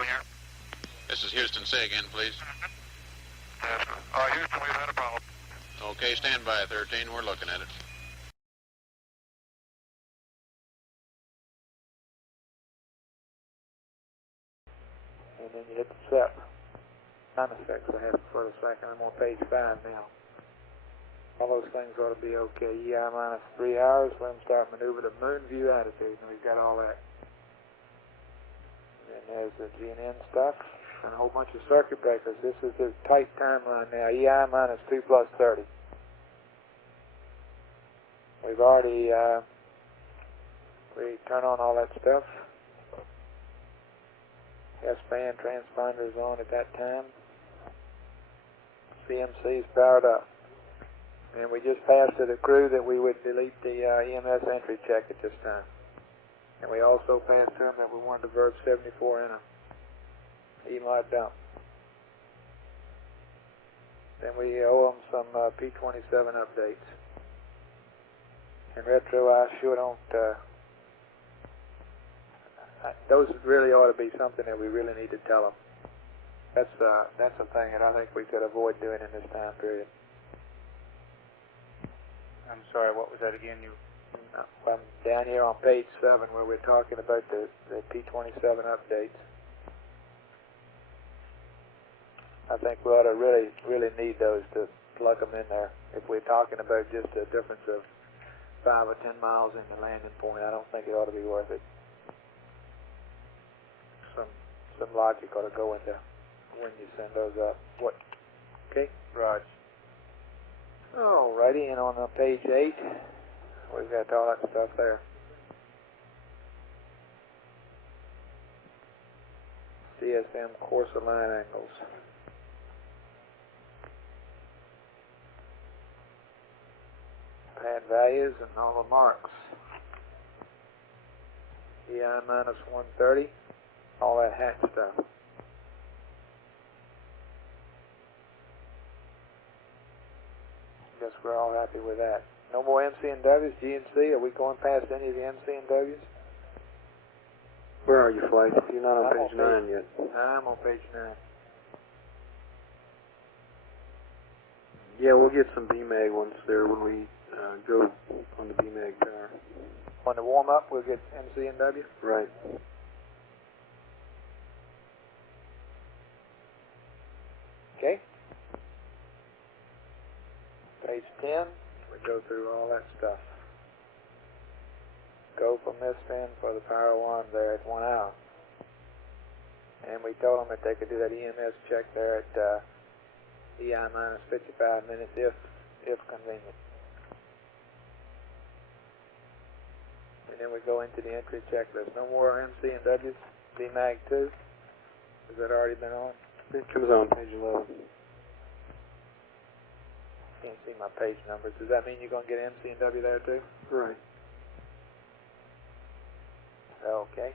over here. This is Houston. Say again, please. Yes, Houston, we've had a problem. Okay, stand by, 13. We're looking at it. And then you hit the SEP. Time effects will happen for a second. I'm on page 5 now. All those things ought to be okay. EI minus 3 hours. Let them start maneuver to moon view attitude. And we've got all that. And there's the GNN stuff. And a whole bunch of circuit breakers. This is the tight timeline now. EI minus 2 plus 30. We've already we turn on all that stuff. S-band transponders on at that time. CMC's powered up. And we just passed to the crew that we would delete the EMS entry check at this time. And we also passed to them that we wanted the Verb 74 in a EMOD dump. Then we owe them some P27 updates. And retro, I sure don't, those really ought to be something that we really need to tell them. That's a thing that I think we could avoid doing in this time period. I'm sorry, what was that again? I'm down here on page 7 where we're talking about the P27 updates. I think we ought to really need those to plug them in there. If we're talking about just a difference of 5 or 10 miles in the landing point, I don't think it ought to be worth it. Some logic ought to go into when you send those up. What? Okay? Raj. Alrighty, and on page 8, we've got all that stuff there. CSM course align angles. Pad values and all the marks. EI minus 130, all that hat stuff. Guess we're all happy with that. No more MC&Ws, GNC. Are we going past any of the MC&Ws? Where are you, Flight? You're not on page 9 yet. I'm on page 9. Yeah, we'll get some BMAG ones there when we go on the BMAG tower. On the warm-up, we'll get MC&W? Right. Okay. Page 10, we go through all that stuff. Go from this in for the power one there at 1 hour. And we told them that they could do that EMS check there at EI minus 55 minutes if convenient. And then we go into the entry checklist. No more MC&Ws, BMAG 2. Has that already been on? It comes on page 11. Can't see my page numbers. Does that mean you're going to get MC&W there too? Right. Okay.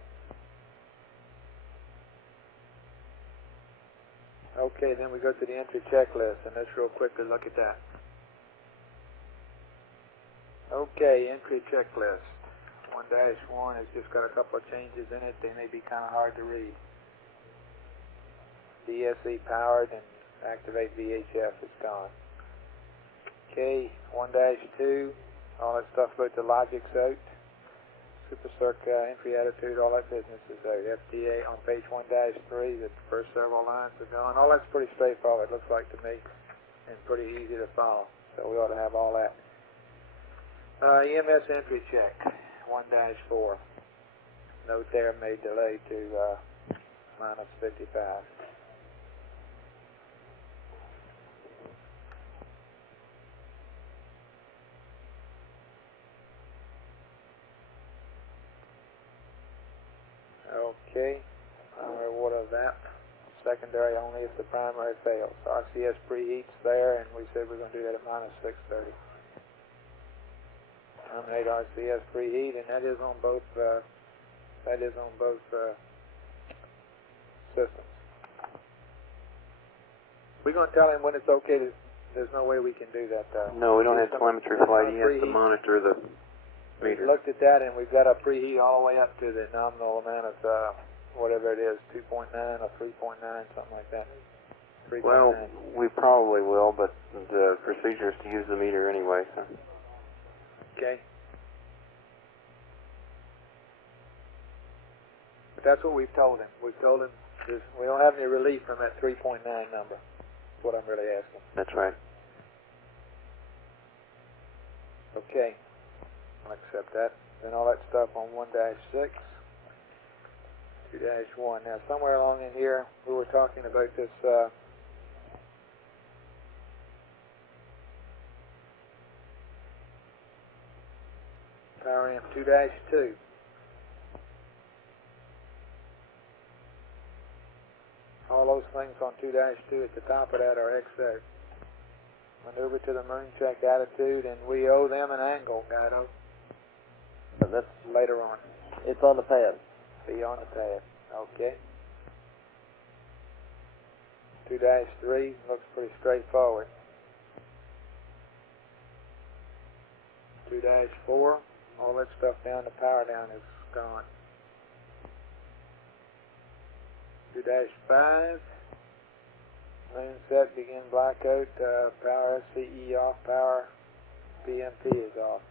Okay, then we go to the entry checklist, and let's real quickly look at that. Okay, entry checklist. 1-1 has just got a couple of changes in it. They may be kind of hard to read. DSE powered and activate VHF is gone. Okay, 1-2, all that stuff about the logic's out. Super Circa, entry attitude, all that business is out. FDA on page 1-3, the first several lines are gone. All that's pretty straightforward, looks like to me, and pretty easy to follow. So we ought to have all that. EMS entry check, 1-4. Note there may delay to minus 55. Okay, primary water vap, secondary only if the primary fails. RCS preheats there, and we said we're going to do that at minus 630. Terminate RCS preheat, and that is on both systems. We're going to tell him when it's okay to. There's no way we can do that though. No, we don't have telemetry, Flight. He has to monitor the meter. We looked at that, and we've got a preheat all the way up to the nominal amount of whatever it is, 2.9 or 3.9, something like that. 3.9. Well, we probably will, but the procedure is to use the meter anyway, so. Okay. But that's what we've told him. We've told him we don't have any relief from that 3.9 number. That's what I'm really asking. That's right. Okay. I'll accept that. Then all that stuff on 1-6, 2-1. Now, somewhere along in here, we were talking about this power amp 2-2. All those things on 2-2 at the top of that are X out. Maneuver to the moon, check attitude, and we owe them an angle, Guido. But that's Later on. it's on the pad. Be on the pad. Okay. 2-3 looks pretty straightforward. 2-4, all that stuff down, the power down is gone. 2-5, moon set, begin blackout, power SCE off, power PMP is off.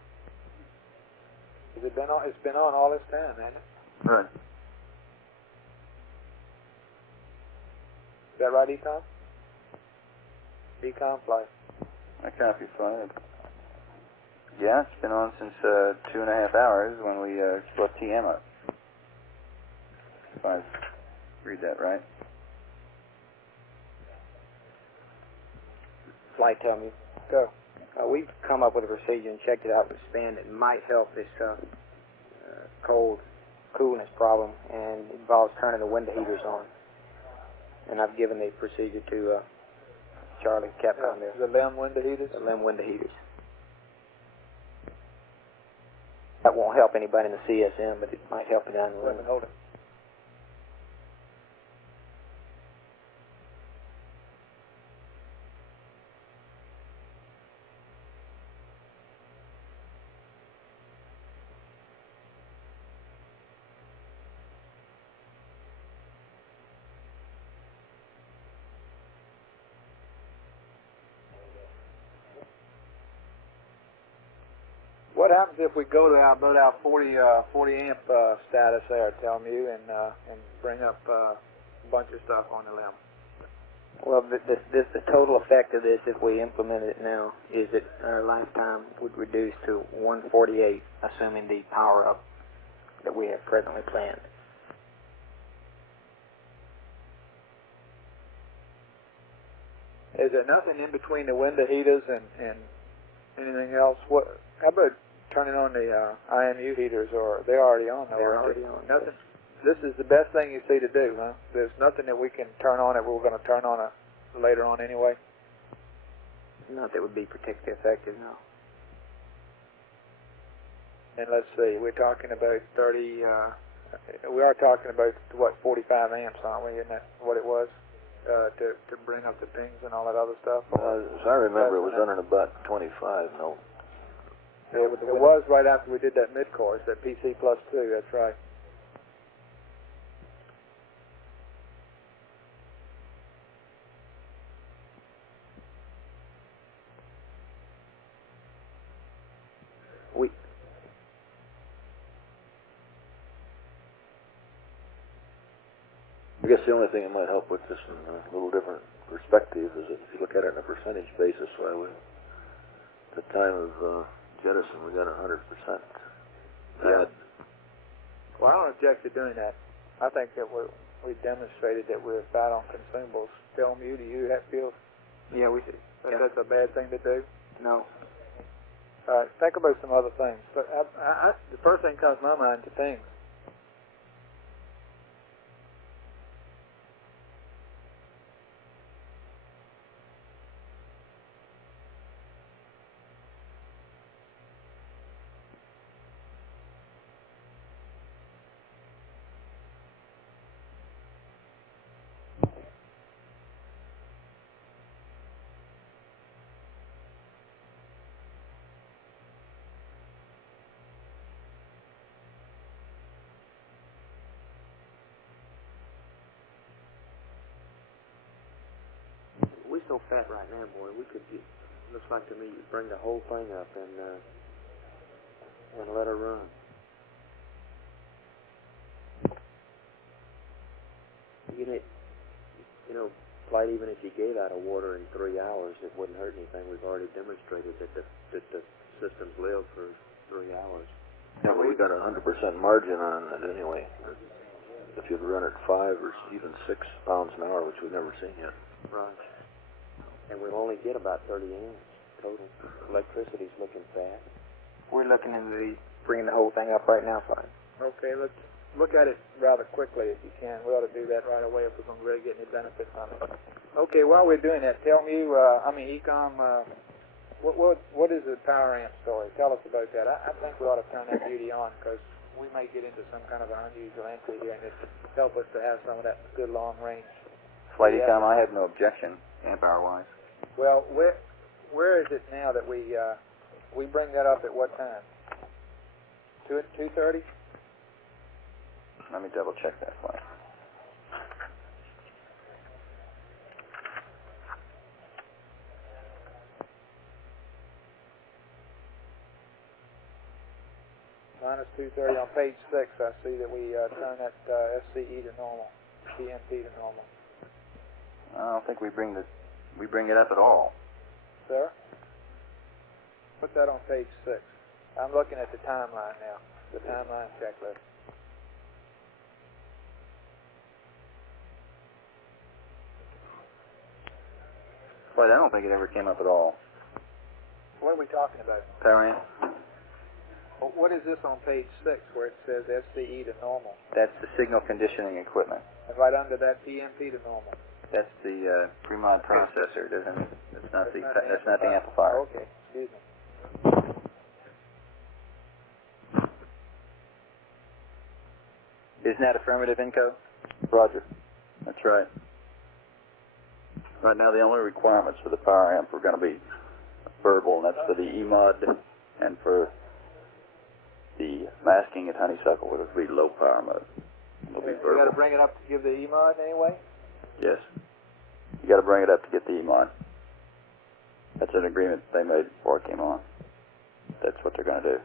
Has it been on? It's been on all this time, hasn't it? Right. Is that right, Econ? Econ fly. I copy flight. Yeah, it's been on since 2.5 hours when we split TM up. If I read that right. Flight, tell me. Go. We've come up with a procedure and checked it out with span that might help this cold coolness problem, and it involves turning the window heaters on. And I've given the procedure to Charlie Capcom there. The LEM window heaters? The LEM window heaters. That won't help anybody in the CSM, but it might help it down the Let me limit. hold it. What happens if we go to about our 40 amp status there, tell you, and bring up a bunch of stuff on the LEM? Well, the total effect of this, if we implemented it now, is that our lifetime would reduce to 148, assuming the power up that we have presently planned. Is there nothing in between the window heaters and anything else? How about turning on the IMU heaters, or they're already on? They're already on. Nothing. This is the best thing you see to do, huh? There's nothing that we can turn on that we're going to turn on later on anyway. Not that would be particularly effective, no. And let's see, we're talking about 30. We are talking about what 45 amps, aren't we? Isn't that what it was? To bring up the pings and all that other stuff. As I remember, it was running about 25, no? It was right after we did that mid-course, that PC plus 2, that's right. I guess the only thing that might help with this in a little different perspective is that if you look at it on a percentage basis, at the time of jettison, we got 100%. Yeah. Well, I don't object to doing that. I think that we demonstrated that we're fat on consumables. Tell you, do you feel Yeah, we should. that that's a bad thing to do? No. All right, think about some other things. But the first thing comes to my mind to things. so fat right now, boy. We could get, looks like to me you bring the whole thing up and let her run. You know, Flight, even if you gave out of water in 3 hours, it wouldn't hurt anything. We've already demonstrated that the systems live for 3 hours. Yeah, well, you got 100% margin on it anyway. If you'd run at 5 or even 6 pounds an hour, which we've never seen yet. Right. And we'll only get about 30 amps total. Electricity's looking fast. We're looking into bringing the whole thing up right now, Flight. Okay, let's look at it rather quickly if you can. We ought to do that right away if we're going to really get any benefit from it. Okay, while we're doing that, tell me, Ecom, what is the power amp story? Tell us about that. I think we ought to turn that beauty on because we may get into some kind of an unusual entry here and it help us to have some of that good long range. Flight Ecom, I have no objection, amp hour wise. Well, where is it now that we bring that up at what time? 2:30? Let me double check that for you. Minus 230 on page 6. I see that we turn that SCE to normal, PMP to normal. I don't think we bring it up at all. Sir? Put that on page 6. I'm looking at the timeline now, the timeline checklist. But I don't think it ever came up at all. What are we talking about? Power amp? Well, what is this on page 6 where it says SCE to normal? That's the signal conditioning equipment. And right under that PMP to normal. That's the pre-mod processor. That's not the amplifier. Okay, excuse me. Isn't that affirmative, Inco? Roger. That's right. Right now, the only requirements for the power amp are going to be verbal, and that's for the EMOD, and for the masking at Honeysuckle, it would be low power mode. It'll be You got verbal. to bring it up to give the EMOD anyway? Yes. You got to bring it up to get the EMOD. That's an agreement they made before it came on. That's what they're going to do.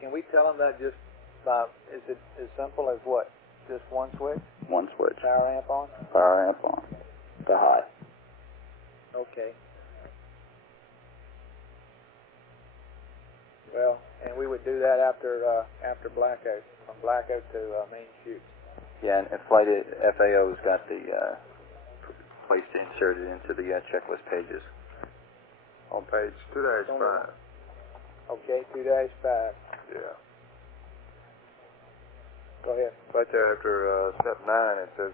Can we tell them that just by, is it as simple as what? Just one switch? One switch. Power amp on? Power amp on. To high. Okay. Well, and we would do that after blackout, from blackout to main chute. Yeah, and Flight FAO's got the place to insert it into the checklist pages. On page 2-5. Okay, 2-5. Yeah. Go ahead. Right there after step 9, it says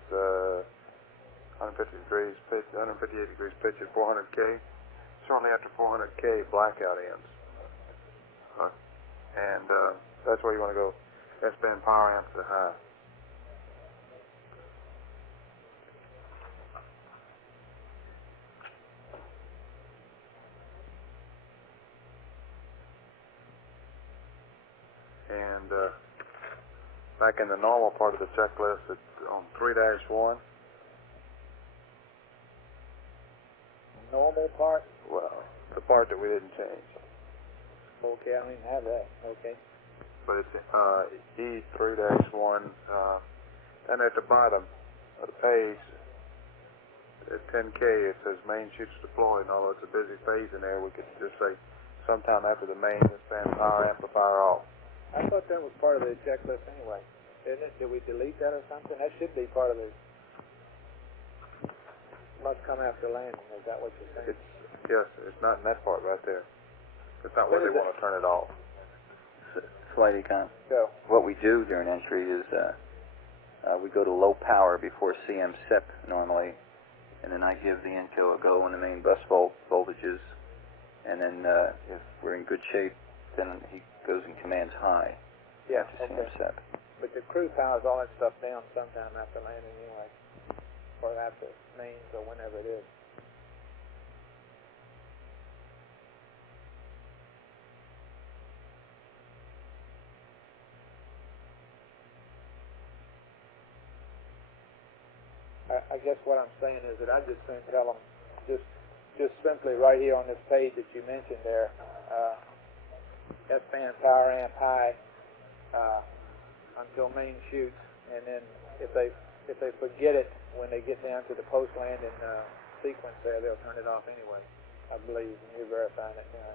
150 degrees pitch, 158 degrees pitch at 400K. Shortly after 400K, blackout ends. And that's where you want to go. S-band power amp to high. And back in the normal part of the checklist, it's on 3-1. Normal part? Well, the part that we didn't change. Okay, I don't even have that. Okay. But it's E3-1. And at the bottom of the page, at 10K, it says main chutes deployed. And although it's a busy phase in there, we could just say sometime after the main S-band power amplifier off. I thought that was part of the checklist anyway. Isn't it? Did we delete that or something? That should be part of the... Must come after landing. Is that what you're saying? Yes, it's not in that part right there. It's not where they want to turn it off. Flight Econ. Go. What we do during entry is we go to low power before CM SEP normally, and then I give the Inco a go on the main bus voltages, and then if we're in good shape, then he goes and commands high. Yeah, after okay. CM SEP. But the crew powers all that stuff down sometime after landing anyway. Or after mains or whenever it is. I guess what I'm saying is that I just think tell them just simply right here on this page that you mentioned there, S-band power amp high until main shoots, and then if they forget it when they get down to the post landing sequence there, they'll turn it off anyway, I believe, and you're verifying it now.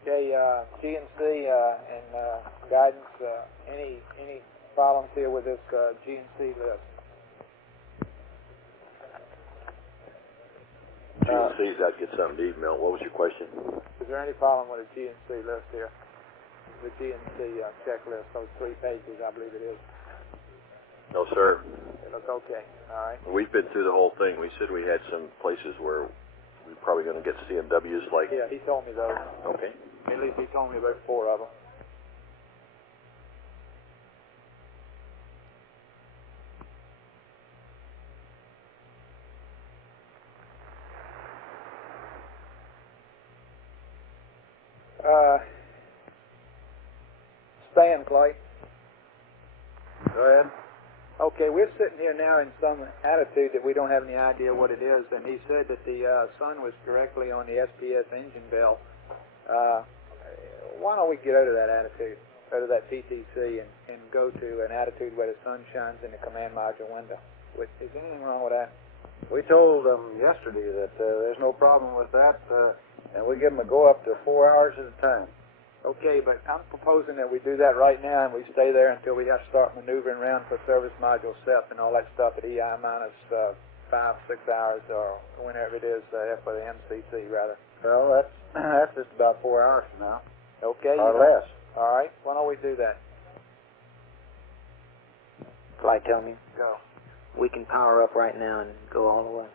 Okay, GNC and guidance, any problems here with this GNC list? GNC's got to get something to email. What was your question? Is there any problem with the GNC list here? The GNC checklist, those 3 pages, I believe it is. No, sir. They look okay. All right. We've been through the whole thing. We said we had some places where we're probably going to get CMWs like... Yeah, he told me those. Okay. At least he told me about 4 of them. Stand, Clay. Go ahead. Okay, we're sitting here now in some attitude that we don't have any idea what it is, and he said that the sun was directly on the SPS engine bell. Why don't we get out of that attitude, out of that PTC, and go to an attitude where the sun shines in the command module window? Is there anything wrong with that? We told them yesterday that there's no problem with that, and we give them a go up to 4 hours at a time. Okay, but I'm proposing that we do that right now, and we stay there until we have to start maneuvering around for service module SEP and all that stuff at EI minus 5, 6 hours, or whenever it is for the MCC, rather. Well, that's just about 4 hours from now. Okay. Or less. All right. Why don't we do that? Flight, tell me. Go. We can power up right now and go all the way.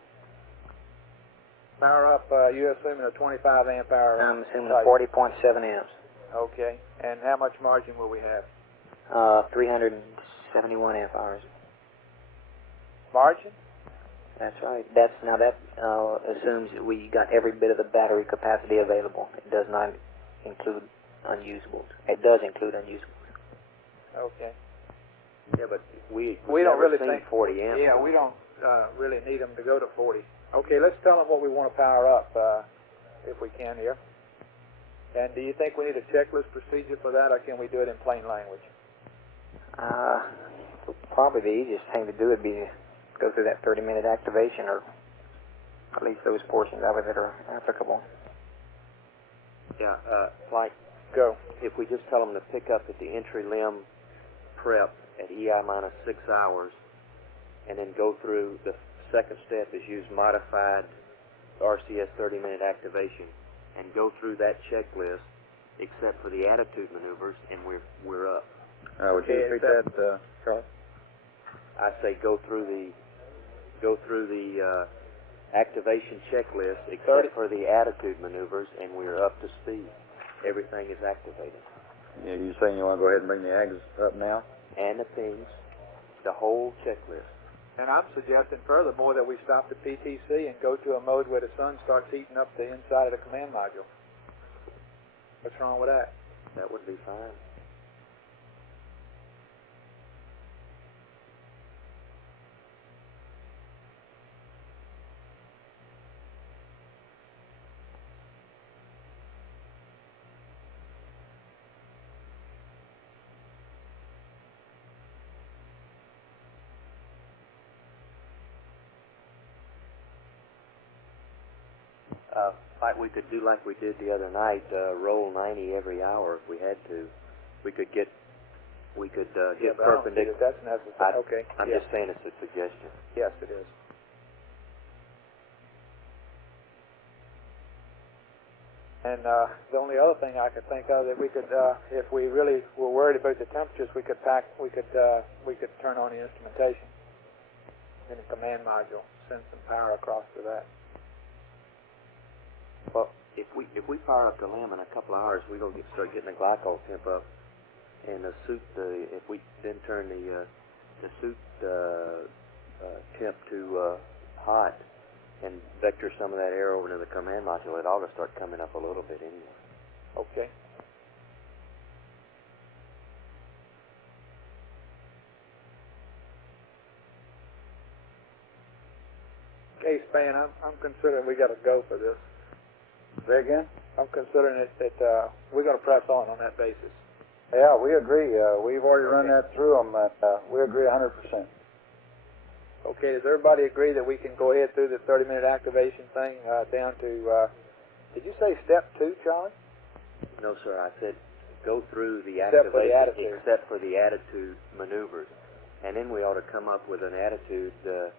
Power up, you're assuming a 25 amp hour? I'm assuming a 40.7 amps. Okay. And how much margin will we have? 371 amp hours. Margin? That's right. That assumes that we got every bit of the battery capacity available. It does not include unusables. It does include unusables. Okay. Yeah, but we don't really seen think 40 amps. Yeah, we don't really need them to go to 40. Okay, let's tell them what we want to power up, if we can here. And do you think we need a checklist procedure for that, or can we do it in plain language? Probably the easiest thing to do would be to go through that 30-minute activation, or at least those portions of it that are applicable. Yeah, like, Go. if we just tell them to pick up at the entry limb prep at EI minus 6 hours, and then go through the second step is use modified RCS 30-minute activation, and go through that checklist except for the attitude maneuvers, and we're up. Would you repeat that, Charlie? I say go through the activation checklist except for the attitude maneuvers, and we're up to speed. Everything is activated. Yeah, you saying you want to go ahead and bring the ags up now? And the pings, the whole checklist. And I'm suggesting furthermore that we stop the PTC and go to a mode where the sun starts heating up the inside of the command module. What's wrong with that? That would be fine. Like we could do like we did the other night, roll 90 every hour if we had to. We could get perpendicular. That's necessary. Okay. I'm just saying it's a suggestion. Yes, it is. And the only other thing I could think of that we could, if we really were worried about the temperatures, we could turn on the instrumentation in the command module, send some power across to that. Well, if we power up the LEM in a couple of hours, we're gonna start getting the glycol temp up, and the suit. If we then turn the suit temp to hot and vector some of that air over to the command module, it ought to start coming up a little bit anyway. Okay. Hey, Span, I'm considering we got to go for this. Say again? I'm considering that we're going to press on that basis. Yeah, we agree. We've already run Okay. that through them. We agree 100%. Okay, does everybody agree that we can go ahead through the 30-minute activation thing down to, did you say step 2, Charlie? No, sir. I said go through the Except for the activation attitude. except for the attitude maneuvers. And then we ought to come up with an attitude to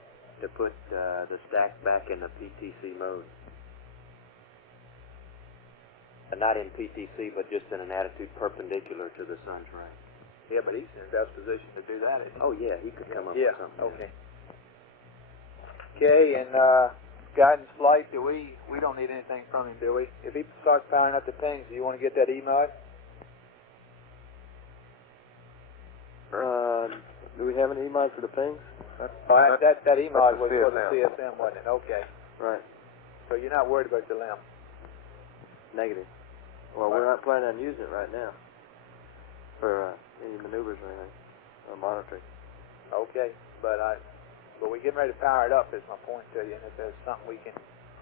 put the stack back in the PTC mode. Not in PTC, but just in an attitude perpendicular to the sun's rays. Yeah, but he's in the best position to do that, isn't he? Oh, yeah, he could come up Yeah, with something. okay. Okay, and guidance flight, we don't need anything from him, do we? If he starts powering up the pings, do you want to get that email? Do we have an email for the pings? That email that's was the for the CSM. CSM, wasn't it? Okay. Right. So you're not worried about the limb? Negative. Well, we're not planning on using it right now for any maneuvers or anything, or monitoring. Okay, but we're getting ready to power it up is my point to you, and if there's something we can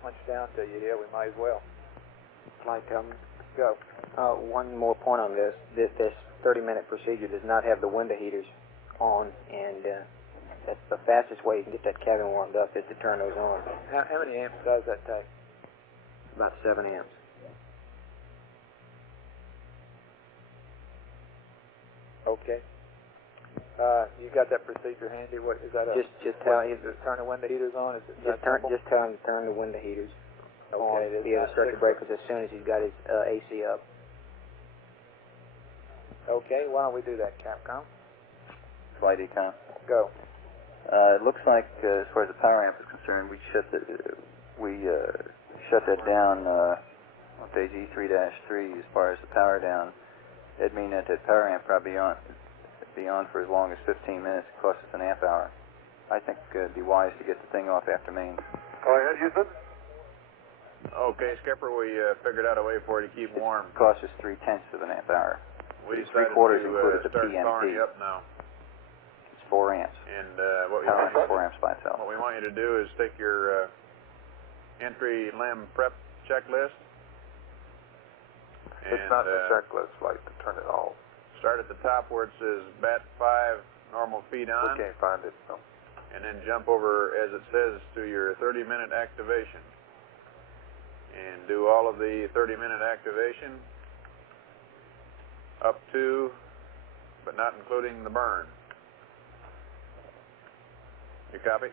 punch down to you here, we might as well. Like, Go. one more point on this. This 30-minute procedure does not have the window heaters on, and that's the fastest way you can get that cabin warmed up is to turn those on. How many amps does that take? About 7 amps. Okay. You got that procedure handy? What is that? Just tell him. Just turn the window heaters on. Is it Just tell him to turn the window heaters on via the circuit breakers as soon as he's got his AC up. Okay. Why don't we do that, Capcom? Flight Econ. Go. It looks like, as far as the power amp is concerned, we shut that down on page E3-3 as far as the power down. It'd mean that power amp probably be on for as long as 15 minutes. It costs us an amp hour. I think it'd be wise to get the thing off after main. Go ahead, Houston. Okay, Skipper, we figured out a way for you to keep warm. It costs us 3/10 of an amp hour. We It's decided three-quarters to included the start powering PMP. you up now. It's 4 amps. And what we Power want you is 4 amps by itself. What we want you to do is take your entry limb prep checklist. It's not the checklist, like to turn it off. Start at the top where it says BAT 5 normal feed on. We can't find it. No. And then jump over, as it says, to your 30-minute activation. And do all of the 30-minute activation up to, but not including the burn. You copy?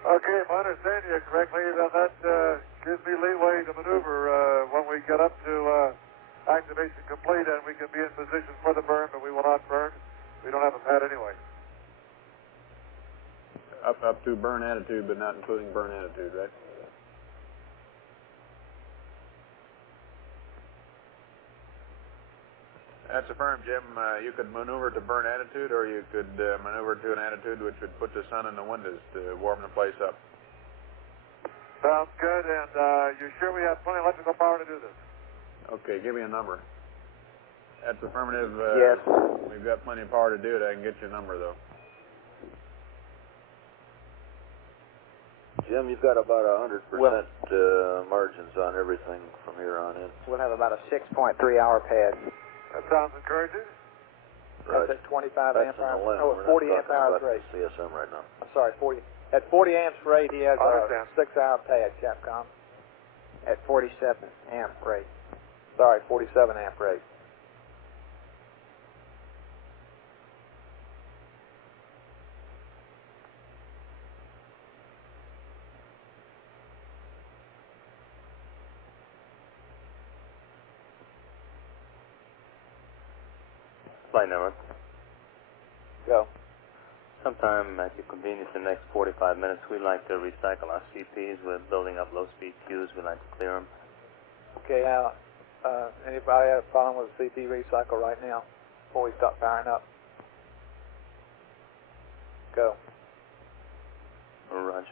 Okay, if I understand you correctly, that gives me leeway to maneuver when we get up to activation complete, and we can be in position for the burn, but we will not burn. We don't have a pad anyway. Up to burn attitude, but not including burn attitude, right? That's affirmed, Jim. You could maneuver to burn attitude, or you could maneuver to an attitude which would put the sun in the windows to warm the place up. Sounds good, and you're sure we have plenty of electrical power to do this? Okay, give me a number. That's affirmative. Yes. We've got plenty of power to do it. I can get you a number, though. Jim, you've got about 100% margins on everything from here on in. We'll have about a 6.3-hour pad. That sounds encouraging. Right. That's at 25 That's amp in the hours. limb. Oh, We're 40 not amp talking hours about rate. the CSM right now. I'm sorry, 40. At 40 amps rate, he has I a understand. 6-hour pad, Capcom. At 47 amp rate. Sorry, 47 amp rate. Flight number. Go. Sometime at your convenience in the next 45 minutes, we like to recycle our CPs. We're building up low-speed queues. We like to clear them. Okay, now, anybody have a problem with CP recycle right now before we start powering up? Go. Roger.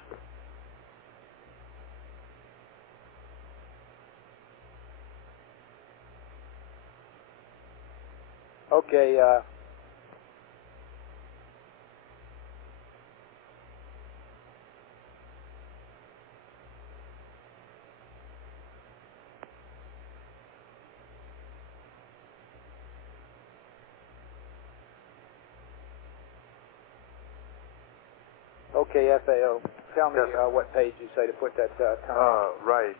Okay, Okay, FAO. Tell me what page you say to put that turn on. Right.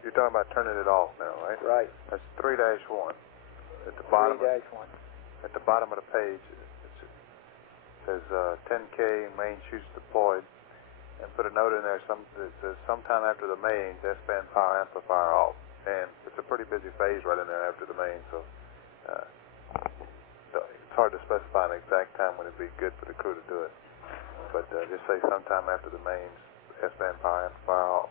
You're talking about turning it off now, right? Right. That's 3-1 at the bottom. 3-1. At the bottom of the page, it says 10K main chutes deployed, and put a note in there that says sometime after the mains, S-band power amplifier off. And it's a pretty busy phase right in there after the main, so it's hard to specify an exact time when it'd be good for the crew to do it. But just say sometime after the mains, S-band power amplifier off.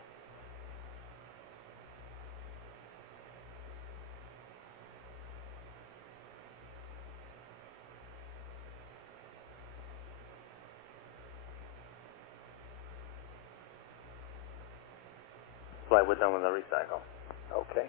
Flight, we're done with the recycle. Okay.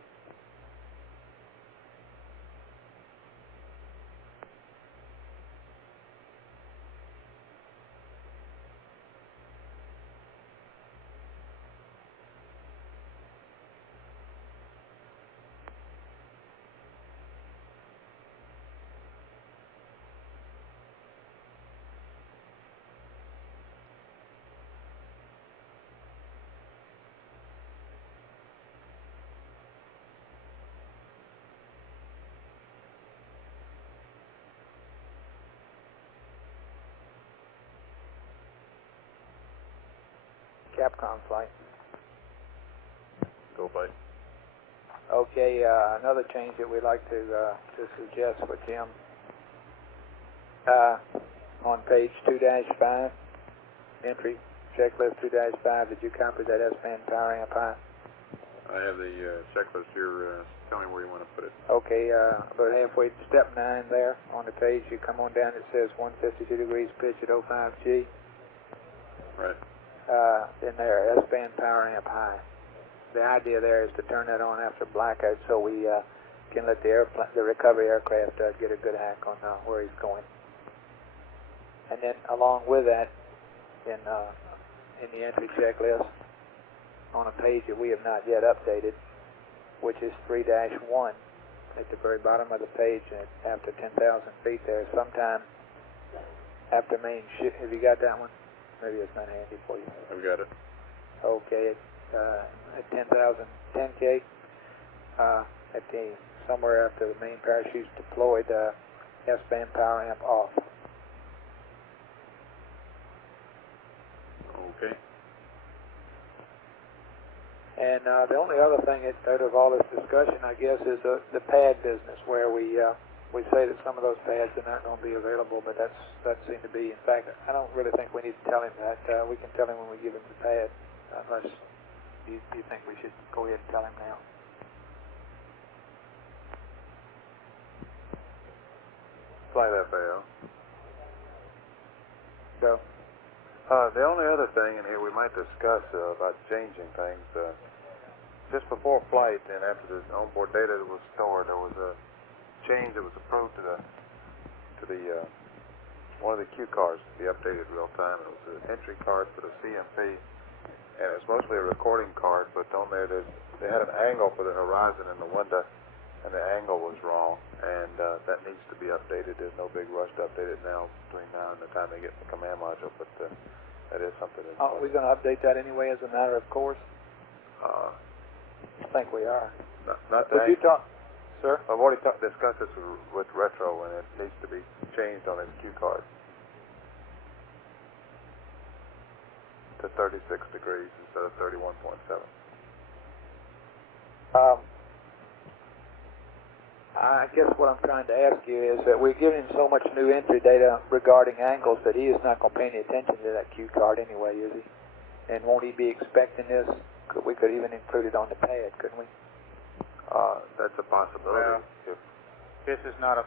Capcom flight. Go, bye. Okay, another change that we'd like to suggest for Jim. On page 2-5, entry checklist 2-5, did you copy that S-band power amp high? I have the checklist here. Tell me where you want to put it. Okay, about halfway to step 9 there on the page, you come on down, it says 152 degrees pitch at 05G. Right. In there, S-band power amp high. The idea there is to turn that on after blackout so we can let the recovery aircraft get a good hack on where he's going. And then along with that, in the entry checklist, on a page that we have not yet updated, which is 3-1, at the very bottom of the page, and after 10,000 feet there, sometime after main shift. Have you got that one? Maybe it's not handy for you. I've got it. Okay, at 10K, at somewhere after the main parachute's deployed, S-band power amp off. Okay. And the only other thing out of all this discussion, I guess, is the pad business, where we say that some of those pads are not going to be available, but that seemed to be. In fact, I don't really think we need to tell him that. We can tell him when we give him the pad, unless you think we should go ahead and tell him now. Flight FAO. Go. The only other thing in here we might discuss about changing things, just before flight and after the onboard data was stored, there was a change that was approved to the one of the cue cards to be updated real time. It was an entry card for the CMP, and it's mostly a recording card, but on there they had an angle for the horizon in the window, and the angle was wrong, and that needs to be updated. There's no big rush to update it now between now and the time they get the command module, but that is something that's... Are we going to update that anyway as a matter of course? I think we are. Not Would you talk, sir? I've already discussed this with Retro, and it needs to be changed on his cue card to 36 degrees instead of 31.7. I guess what I'm trying to ask you is that we're giving him so much new entry data regarding angles that he is not going to pay any attention to that cue card anyway, is he? And won't he be expecting this? We could even include it on the pad, couldn't we? That's a possibility. Well, this is not a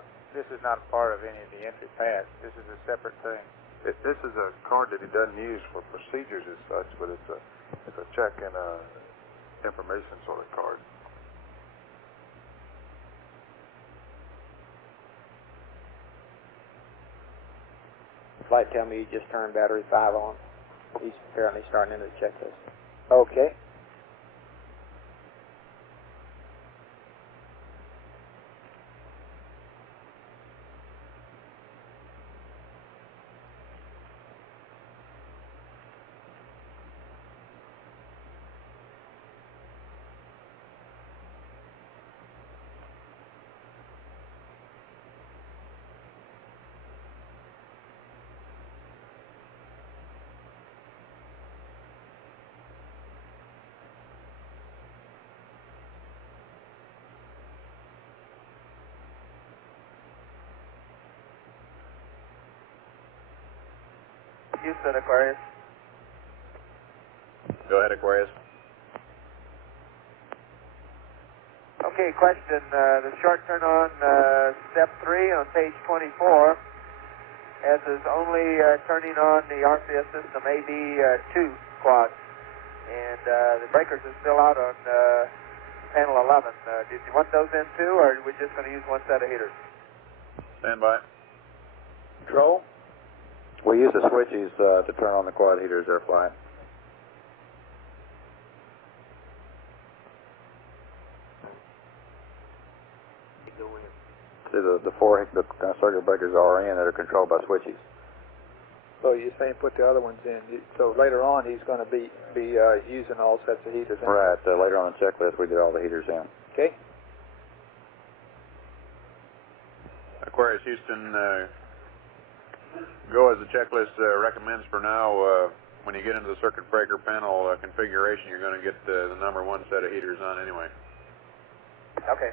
part of any of the entry pads. This is a separate thing. This is a card that he doesn't use for procedures as such, but it's a check and information sort of card. Flight tell me you just turned battery 5 on. He's apparently starting into the checklist. Okay. Houston, Aquarius. Go ahead, Aquarius. Okay, question. The short turn on step 3 on page 24 has us only turning on the RCS system AB2 quad. And the breakers are still out on panel 11. Did you want those in too, or are we just going to use one set of heaters? Stand by. Control? We use the switches to turn on the quad heaters there, Flight. See, the four circuit breakers are in that are controlled by switches. So you're saying put the other ones in. So later on he's going to be using all sets of heaters. Right. Later on the checklist we did all the heaters in. Okay. Aquarius Houston, go as the checklist recommends for now. When you get into the circuit breaker panel configuration, you're going to get the number 1 set of heaters on anyway. Okay.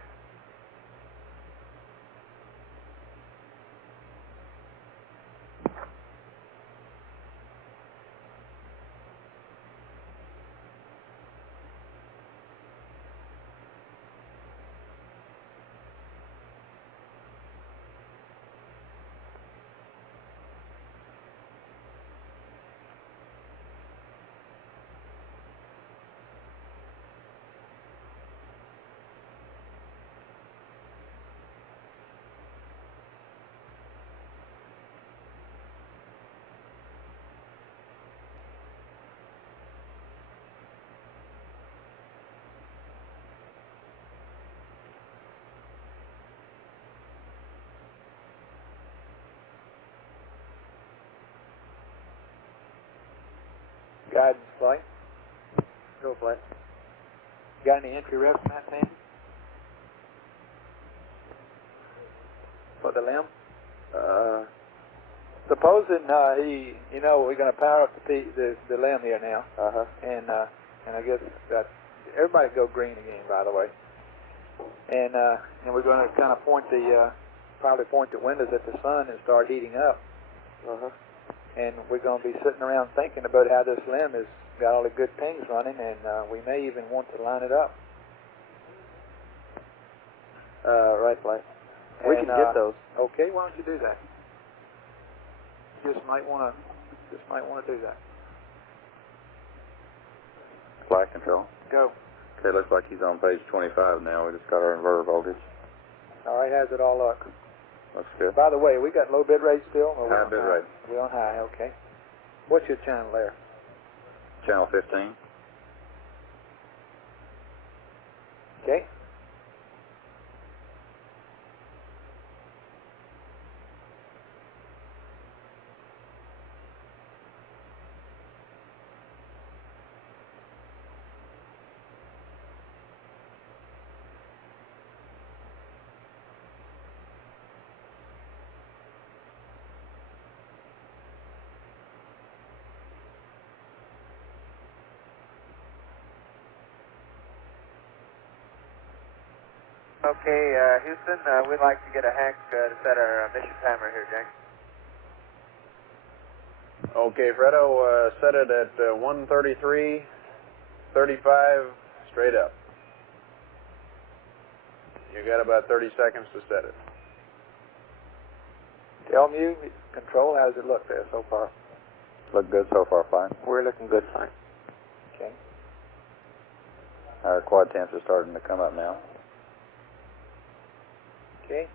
Guidance flight. Go flight. Got any entry reps in that thing? For the limb? Supposing we're going to power up the limb here now. And I guess that everybody go green again, by the way. And we're going to kind of probably point the windows at the sun and start heating up. And we're going to be sitting around thinking about how this limb has got all the good pings running, and we may even want to line it up. Right, Flight. We can get those. Okay, why don't you do that? Just might want to do that. Flight control. Go. Okay, looks like he's on page 25 now. We just got our inverter voltage. All right, how's it all up? Looks good. By the way, we got low bit rate still? Or High bit rate. We're on high, okay. What's your channel there? Channel 15. Okay. Okay, Houston, we'd like to get a hack to set our mission timer here, Jack. Okay, Fredo, set it at 133, 35, straight up. You got about 30 seconds to set it. Tell me, control, how does it look there so far? Look good so far, Flight. We're looking good, Flight. Okay. Our quad temps are starting to come up now. Okay.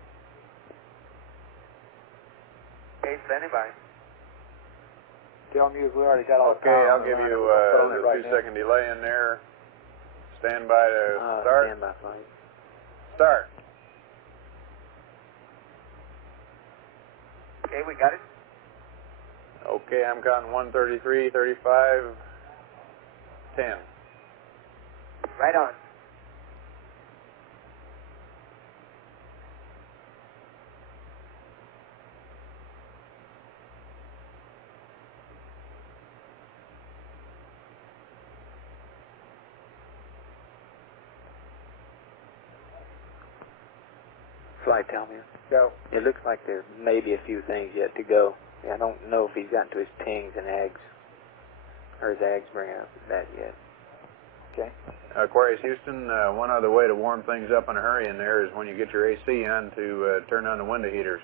Okay, standing by. Tell me if we already got all the Okay, power I'll on the give line, you we're a pulling it right 2-second delay in there. Stand by to start. Stand by, Flight. Start. Okay, we got it. Okay, I'm counting 133, 35, 10. Right on. Flight, tell me. Go. It looks like there may be a few things yet to go Yeah, I don't know if he's gotten to his pings and ags, or his ags bring out that yet. Okay. Aquarius Houston, one other way to warm things up in a hurry in there is when you get your AC on to turn on the window heaters.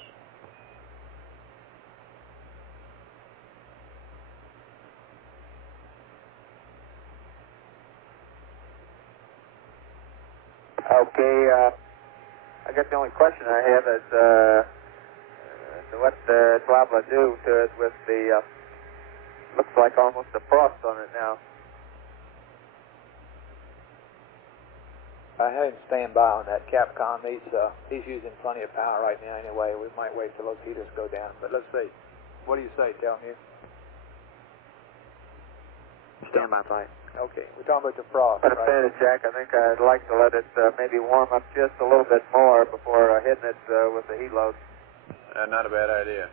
Okay, I guess the only question I have is what Blabla do to it with the, looks like almost a frost on it now. I had him stand by on that Capcom. He's using plenty of power right now anyway. We might wait till those heaters go down, but let's see. What do you say, tell me? Stand by flight. Okay, we're talking about the frost, But right? Jack, I think I'd like to let it maybe warm up just a little bit more before hitting it with the heat load. Not a bad idea.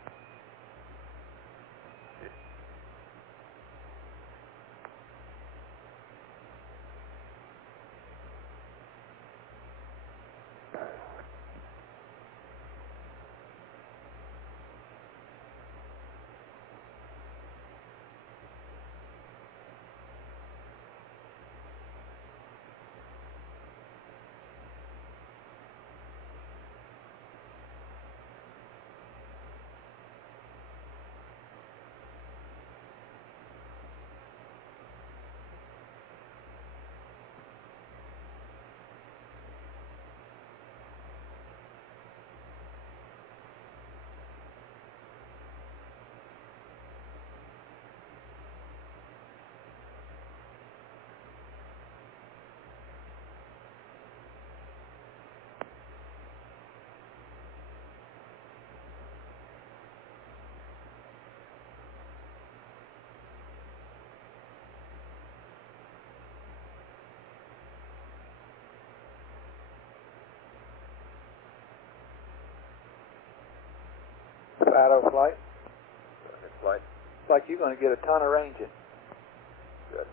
Auto flight. Good flight. It's like you're going to get a ton of range in. Good.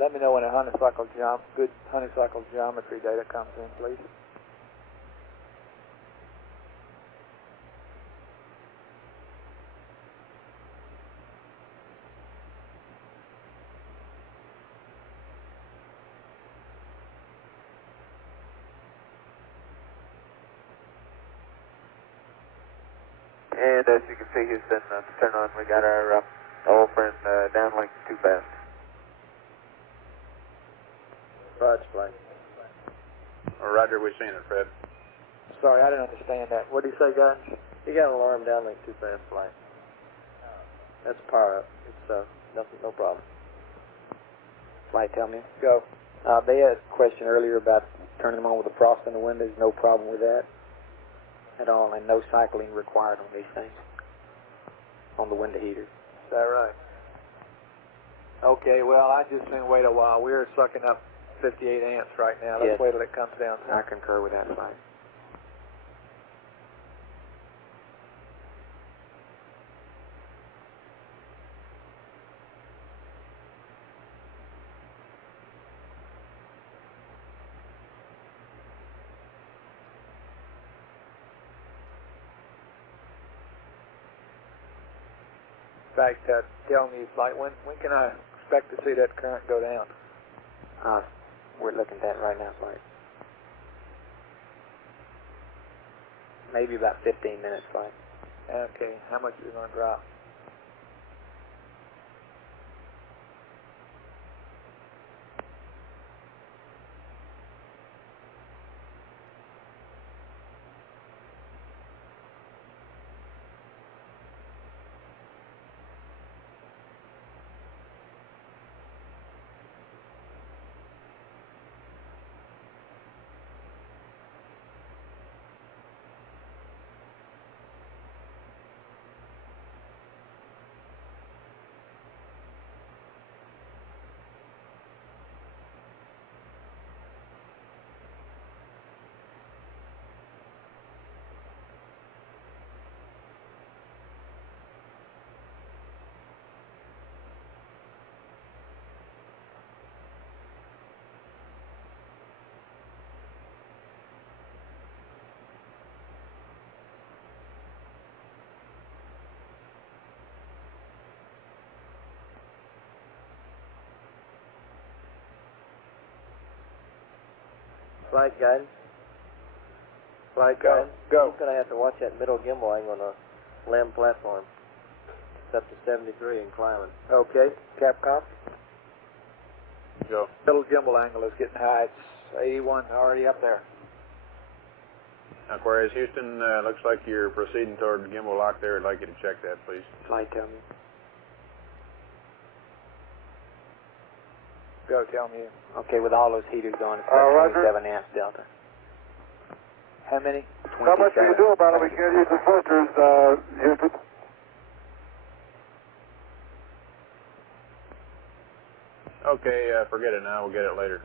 Let me know when good honeysuckle geometry data comes in, please. And as you can see, Houston, turn on, we got our old friend downlink too fast. Roger, flight. Roger, we've seen it, Fred. Sorry, I didn't understand that. What did you say, guys? You got an alarm downlink too fast flight. That's power up. It's nothing, no problem. Flight, tell me. Go. They had a question earlier about turning them on with the frost in the windows. No problem with that at all, and no cycling required on these things, on the window heaters. Is that right? Okay, well, I just think wait a while. We're sucking up 58 amps right now. Let's Yes. wait till it comes down. I concur with that, flight. In fact, tell me, flight, when can I expect to see that current go down? We're looking at that right now, flight. Maybe about 15 minutes, flight. Okay, how much is it going to drop? Flight guidance. Flight Go. guidance. Go. You're going to have to watch that middle gimbal angle on a LEM platform. It's up to 73 and climbing. Okay, Capcom. Go. Middle gimbal angle is getting high. It's 81, already up there. Aquarius Houston, looks like you're proceeding toward gimbal lock there. I'd like you to check that, please. Flight, tell me. Go, tell me. Okay, with all those heaters on, it's Roger. 27 amps delta. How many? Not much we can do about it. We can't use the filters, Houston. Okay, forget it now. We'll get it later.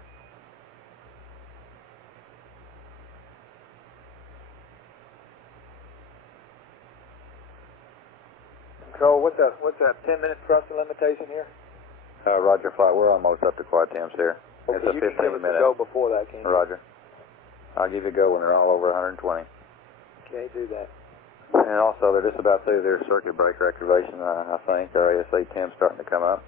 Control, what's that 10-minute thruster limitation here? Roger, flight. We're almost up to quad temps here. Okay, It's a you can give us 15-minute. a go before that, can you? Roger. I'll give you a go when they're all over 120. Okay, do that. And also, they're just about through their circuit breaker activation, I think. Our ASA 10's starting to come up.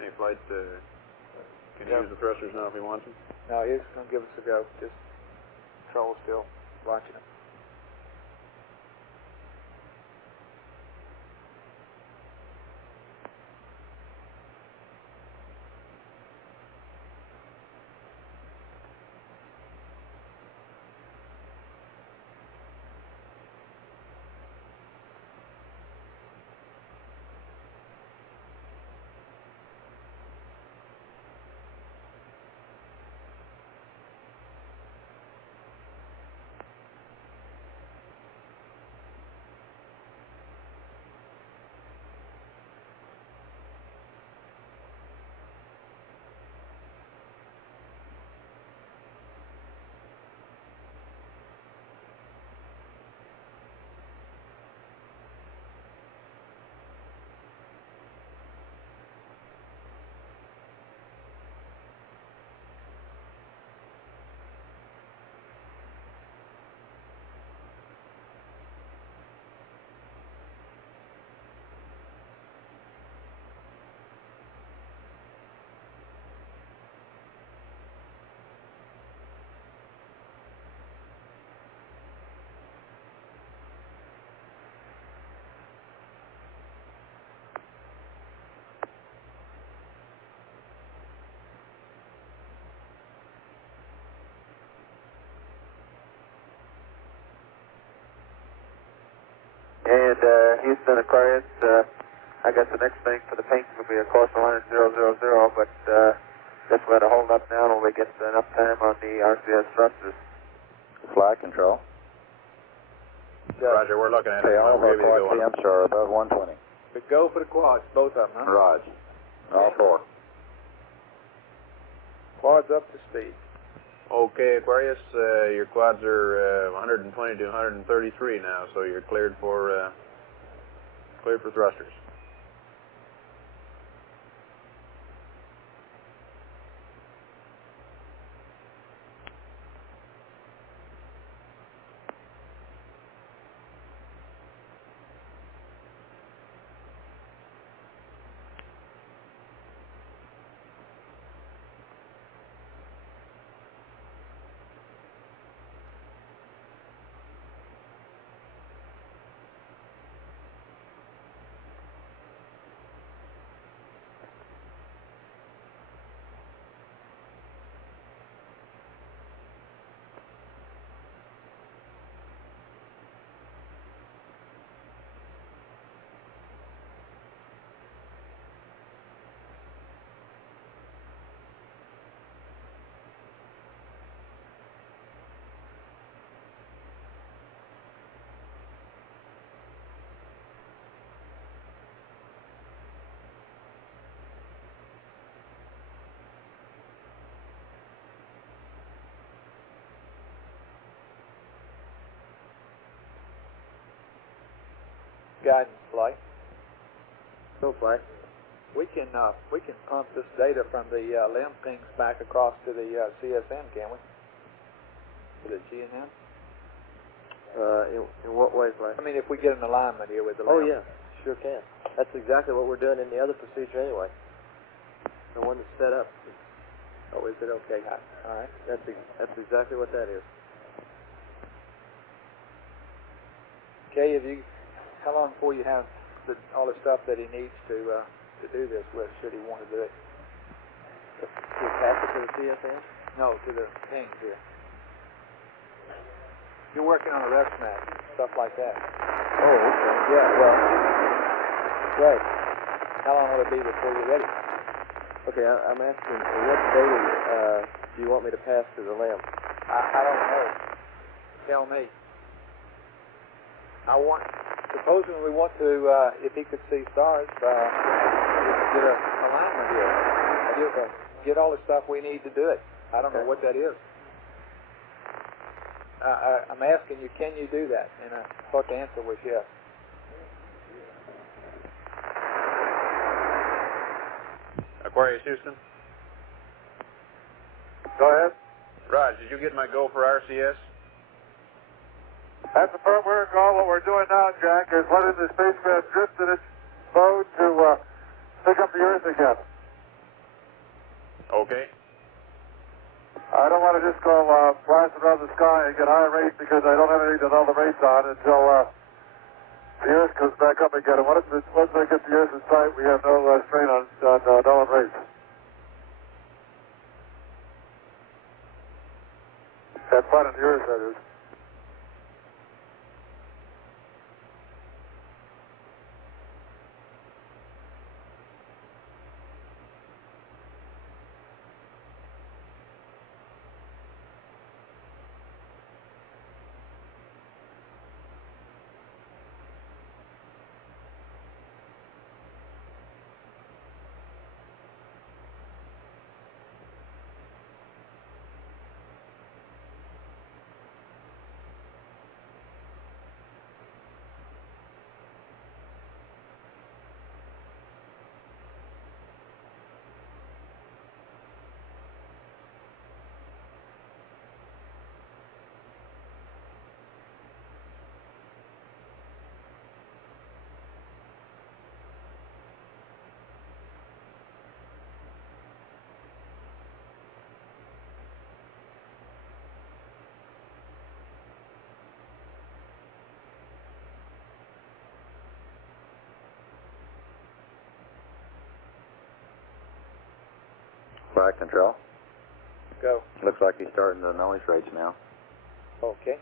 Any flight, can you use the thrusters now if he wants them? No, he's going to give us a go. Just Control still watching it. And Houston Aquarius, I guess the next thing for the paint will be a course line 000, but just let it hold up now when we get enough time on the RCS thrusters. Flight control. Roger, we're looking at Okay, it. all of our We'll give you quad the go. temps are above 120. But go for the quads, both of them, huh? Raj. All four. Quads up to speed. Okay, Aquarius, your quads are 120 to 133 now, so you're cleared for thrusters. guidance flight. Go flight. We can pump this data from the LIM pings back across to the CSN, can we? To the GNN? In what way, flight? I mean, if we get an alignment here with the LIM. Oh yeah, sure can. That's exactly what we're doing in the other procedure anyway. The one that's set up. Oh, is it okay? All right. That's exactly what that is. Okay, how long before you have all the stuff that he needs to do this with, should he want to do it? To attach it to the CSN? No, to the pings here. You're working on a rest match, stuff like that. Oh, okay. Yeah, well, Right. How long will it be before you're ready? okay, I'm asking, what data do you want me to pass to the LIM? I don't know. Tell me. Supposing we want to, if he could see stars, get an alignment here. Get all the stuff we need to do it. I don't know what that is. I'm asking you, can you do that? And I thought the answer was yes. Aquarius Houston. Go ahead. Raj, did you get my go for RCS? That's the firmware call. What we're doing now, Jack, is letting the spacecraft drift in its mode to pick up the Earth again. Okay. I don't want to just go blast around the sky and get high rates because I don't have anything to know the rates on until the Earth comes back up again. And once I get the Earth in sight, we have no strain on knowing rates. Have fun in the Earth, that is. Flight control. Go. Looks like he's starting the noise rates now. Okay.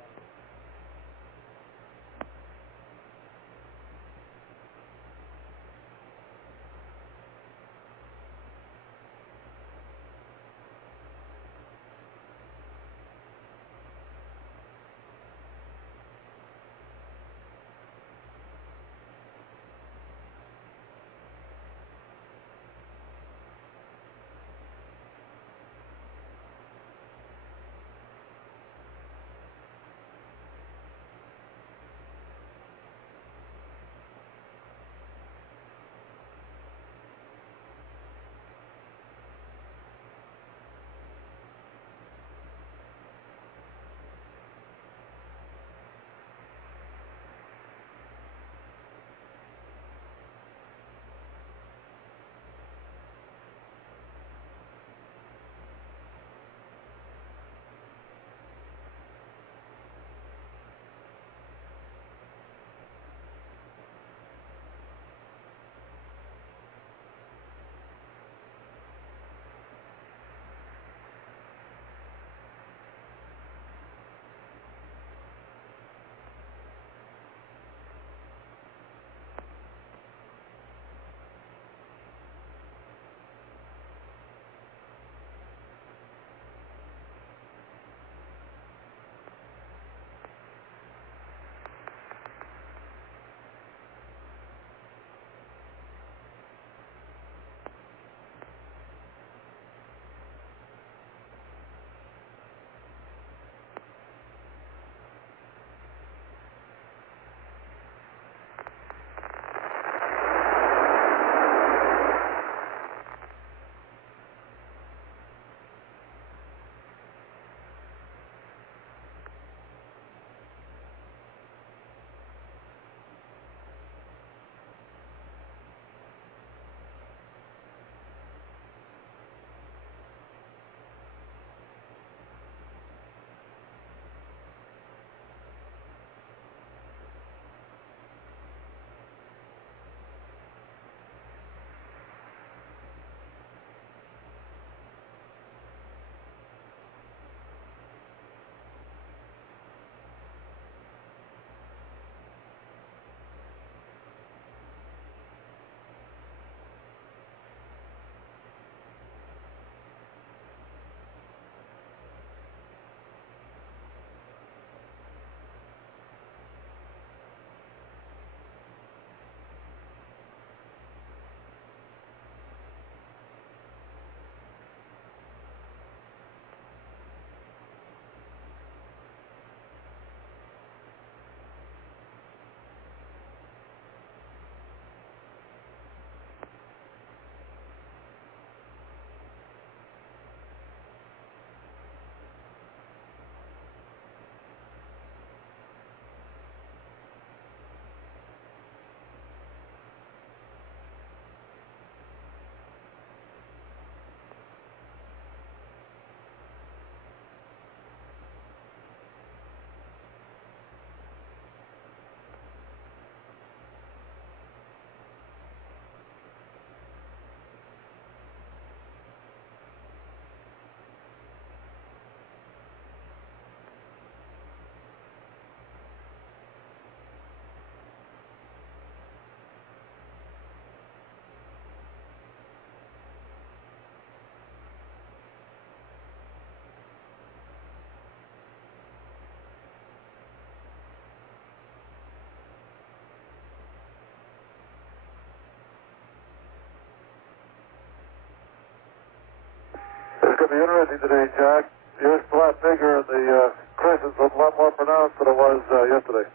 be interesting today, Jack. Your flat figure, the crescent's a lot more pronounced than it was yesterday.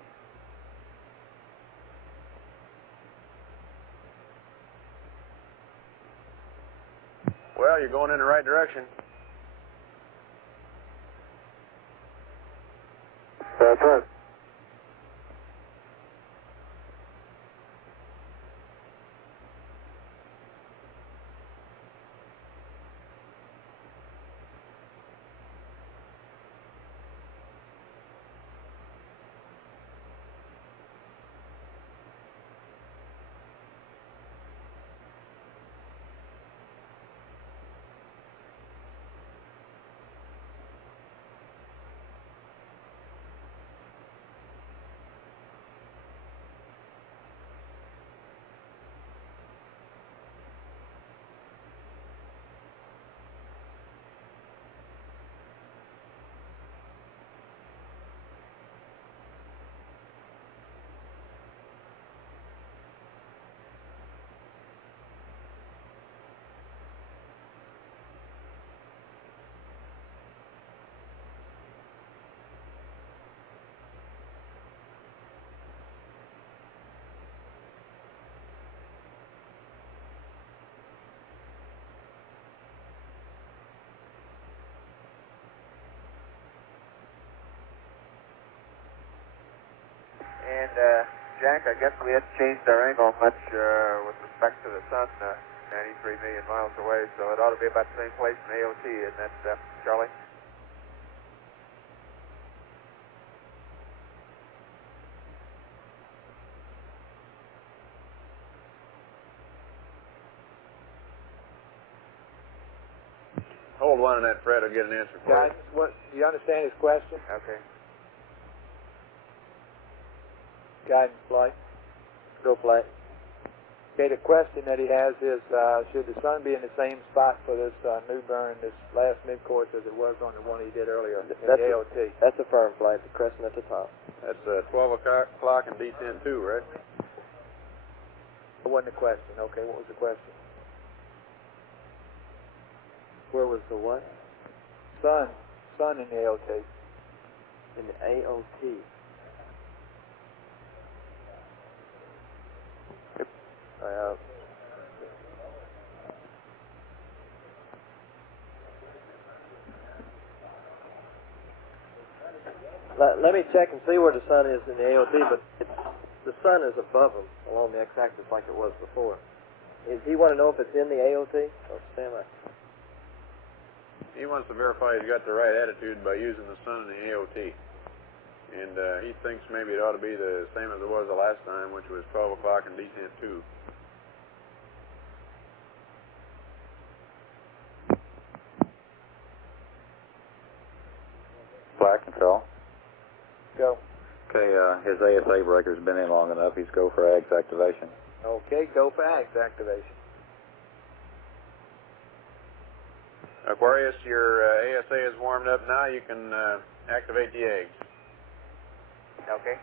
Well, you're going in the right direction. That's right. And, Jack, I guess we hadn't changed our angle much with respect to the sun, 93 million miles away, so it ought to be about the same place in AOT, isn't that, Charlie? Hold one on that, Fred. I'll get an answer for you. Guys, what, do you understand his question? Okay. Guidance flight. Go flight. Okay, the question that he has is, should the sun be in the same spot for this new burn, this last mid-course, as it was on the one he did earlier in the AOT? That's a firm flight, the crescent at the top. That's 12 o'clock and D10-2, right? That wasn't the question. Okay, what was the question? Where was the what? Sun in the AOT. In the AOT. Let me check and see where the sun is in the AOT, but the sun is above him along the x-axis like it was before. Does he want to know if it's in the AOT? Or stand by. He wants to verify he's got the right attitude by using the sun in the AOT. And he thinks maybe it ought to be the same as it was the last time, which was 12 o'clock and D10-2. Flight control. Go. Okay, his ASA breaker's been in long enough. He's go for AGS activation. Okay, go for AGS activation. Aquarius, your ASA is warmed up now. You can activate the eggs. Okay.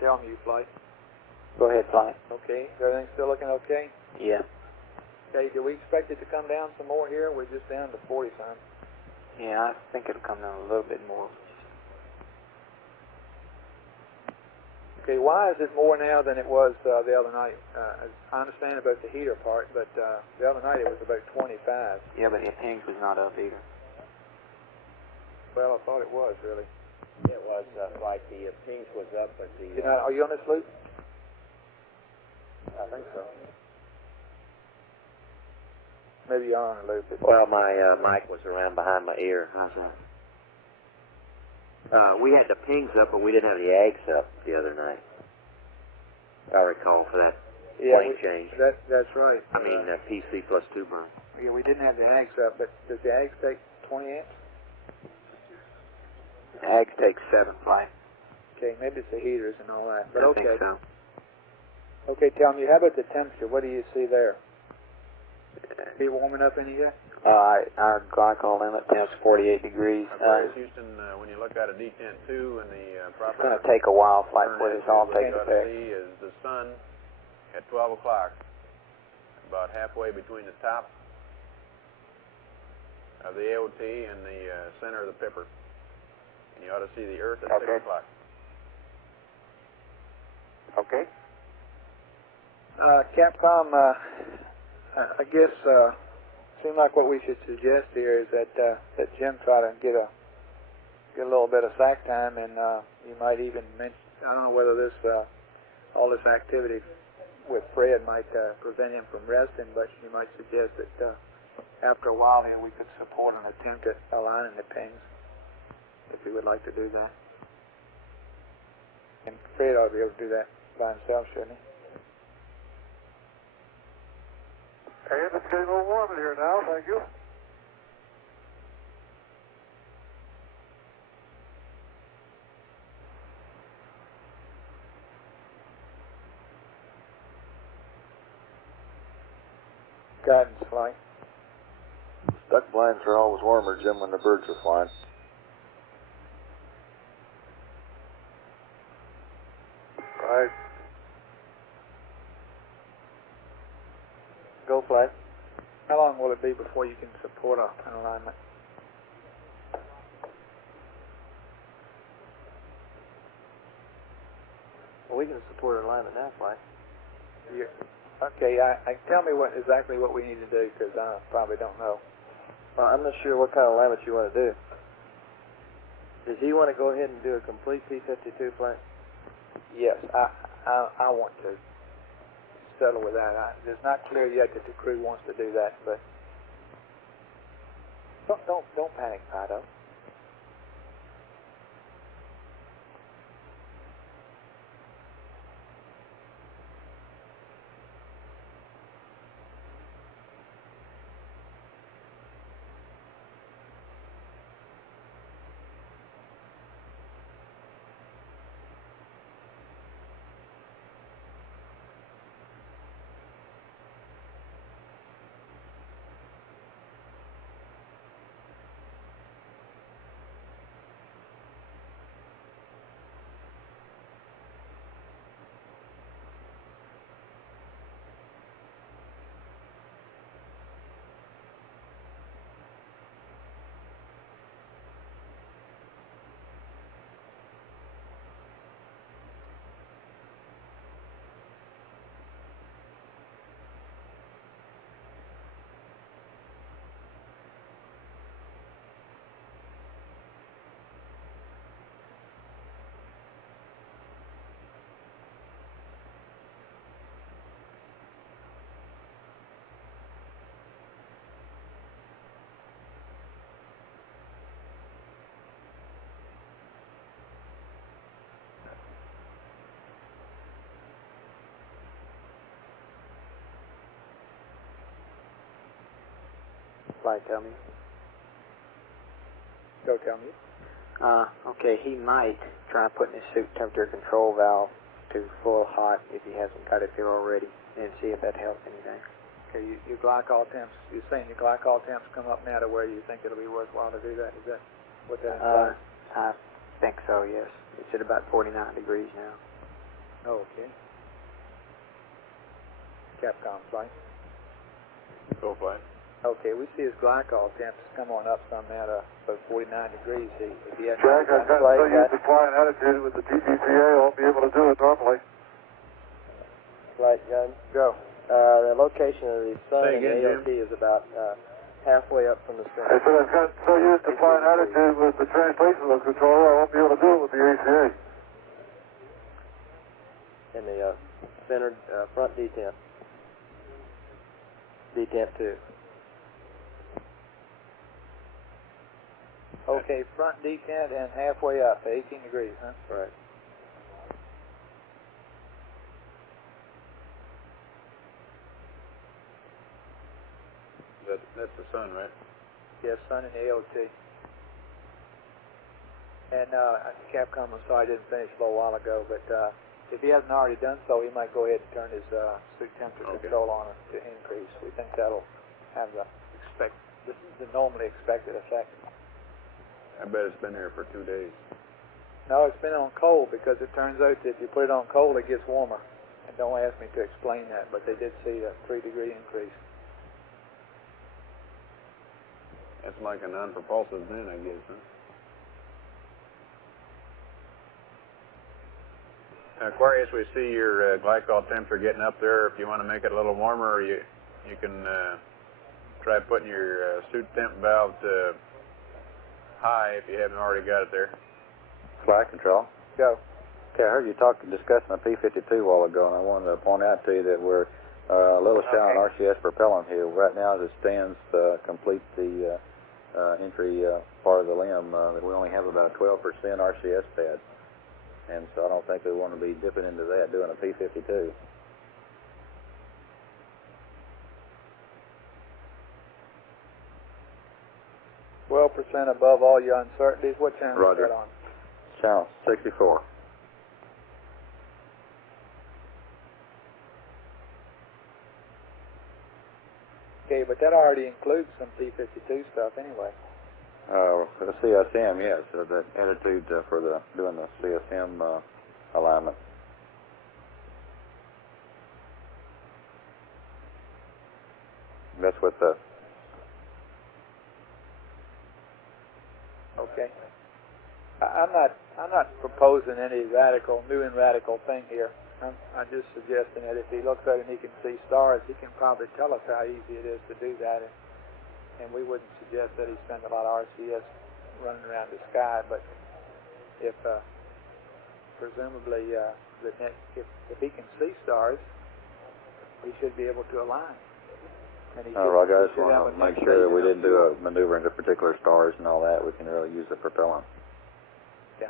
Tell me, you flight. Go ahead, flight. Okay. Is everything still looking okay? Yeah. Okay. Do we expect it to come down some more here? We're just down to 40-some. Yeah, I think it'll come down a little bit more. Okay, why is it more now than it was the other night? I understand about the heater part, but the other night it was about 25. Yeah, but the pings was not up either. Well, I thought it was, really. It was like the pings was up, but the... Are you on this loop? I think so. Maybe you're on a loop. Well, my mic was around behind my ear. How's that? We had the pings up, but we didn't have the ags up the other night. I recall for that plane change. That's right. I mean, PC plus 2 burn. Yeah, we didn't have the ags up, but does the ags take 20 amps? Ags take 7, flight. Okay, maybe it's the heaters and all that. But I okay. think so. Okay, tell me, how about the temperature? What do you see there? Be warming up any yet? Our glycol limit temp's 48 degrees. Houston, when you look at a D10-2 and the proper... It's going to take a while, flight, for this all takes effect. effect. See is the sun at 12 o'clock, about halfway between the top of the AOT and the center of the pipper. And you ought to see the Earth at 6 o'clock. Okay. Capcom, I guess, seems like what we should suggest here is that Jim try to get a little bit of sack time, and you might even mention, I don't know whether this all this activity with Fred might prevent him from resting, but you might suggest that after a while here we could support an attempt at aligning the pings, if he would like to do that. And Fred ought to be able to do that by himself, shouldn't he? And it's getting a little warm in here now, thank you. Guidance flight. Duck blinds are always warmer, Jim, when the birds are flying. Right. Go flight. How long will it be before you can support an alignment? Well, we can support alignment now, flight. Okay, tell me exactly what we need to do, because I probably don't know. I'm not sure what kind of alignment you want to do. Does he want to go ahead and do a complete P-52 flight? Yes, I want to settle with that. It's not clear yet that the crew wants to do that, but don't panic, Pato. Flight, tell me. Go tell me. Okay, he might try putting his suit temperature control valve to full hot if he hasn't got it there already, and see if that helps anything. Okay, your glycol temps, you're saying your glycol temps come up now to where you think it'll be worthwhile to do that? Is that what that implies? I think so, yes. It's at about 49 degrees now. Oh, okay. Capcom flight. Go flight. Okay, we see his glycol temps come on up some now to about 49 degrees. If he hasn't Jack, I've got so used to flying attitude with the TTPA, I won't be able to do it normally. Flight gun. Go. The location of the sun Say and again, the AOT is about halfway up from the I center. said I've got so used to flying attitude with the translational controller, I won't be able to do it with the ACA. And the centered front detent. Detent 2. Okay, front detent and halfway up to 18 degrees, huh? Right. That's the sun, right? Yes, sun and AOT. And Capcom, I'm sorry I didn't finish a little while ago, but if he hasn't already done so, he might go ahead and turn his suit temperature control on to increase. We think that'll have the normally expected effect. I bet it's been there for 2 days. No, it's been on cold because it turns out that if you put it on cold, it gets warmer. And don't ask me to explain that, but they did see a 3-degree increase. That's like a non-propulsive then, I guess, huh? Aquarius, we see your glycol temperature getting up there. If you want to make it a little warmer, you can try putting your suit temp valve to high if you haven't already got it there. Flight control. Go. Okay, I heard you discussing a P-52 a while ago, and I wanted to point out to you that we're a little shy on RCS propellant here. Right now, as it stands, complete the entry part of the limb, that we only have about 12% RCS pad. And so I don't think we want to be dipping into that doing a P-52. % above all your uncertainties. What channel is Roger. that on? Channel 64. Okay, but that already includes some P-52 stuff anyway. For the CSM, yes, the attitude for doing the CSM alignment. That's what the. Okay. I'm not proposing any new and radical thing here. I'm just suggesting that if he looks at it and he can see stars, he can probably tell us how easy it is to do that. And we wouldn't suggest that he spend a lot of RCS running around the sky, but if presumably if he can see stars, he should be able to align. Roger, I just want to make sure that we didn't do a maneuver into particular stars and all that. We can really use the propellant. Yeah.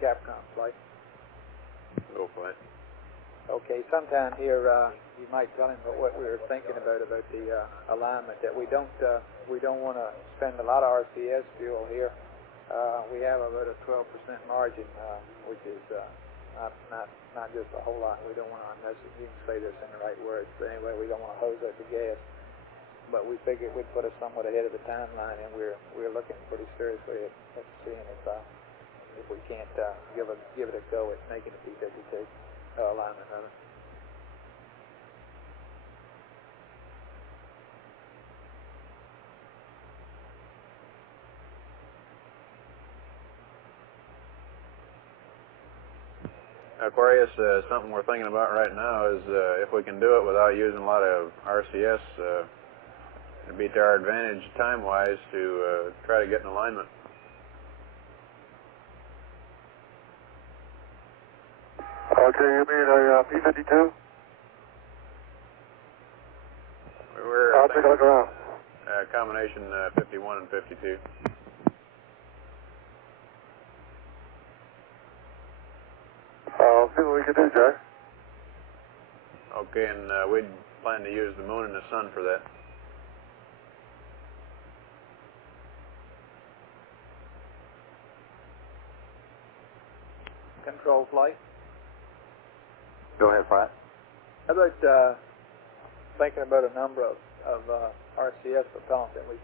Capcom flight. Go flight. Okay, sometime here you might tell him what we were thinking about the alignment, that we don't want to spend a lot of RCS fuel here. We have about a 12% margin, which is not just a whole lot. We don't want to unnecessarily, you can say this in the right words, but anyway, we don't want to hose up the gas. But we figured we'd put us somewhat ahead of the timeline, and we're looking pretty seriously at seeing if we can't give it a go at making a P-52 alignment of it. Aquarius, something we're thinking about right now is if we can do it without using a lot of RCS, it'd be to our advantage time-wise to try to get an alignment. Okay, you mean a P-52? I'll take a look around. Combination 51 and 52. I'll see what we can do, Jack. Okay, and we'd plan to use the moon and the sun for that. Control flight. Go ahead, Pratt. How about thinking about a number of RCS propellant that we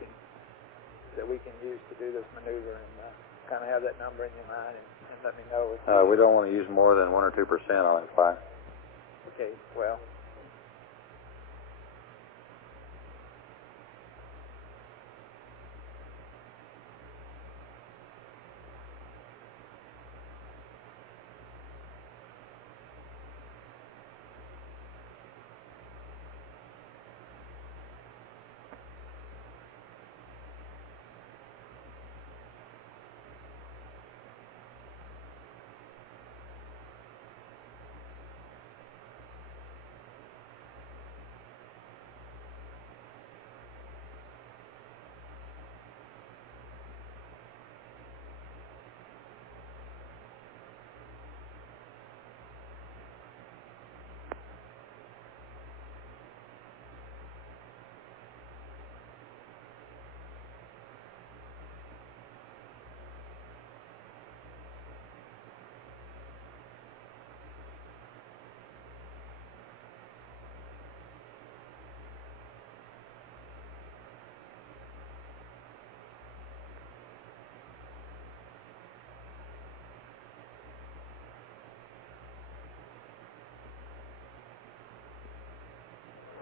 can use to do this maneuver, and kind of have that number in your mind and let me know. If We don't want to use more than 1 or 2% on it, Pratt. Okay, well.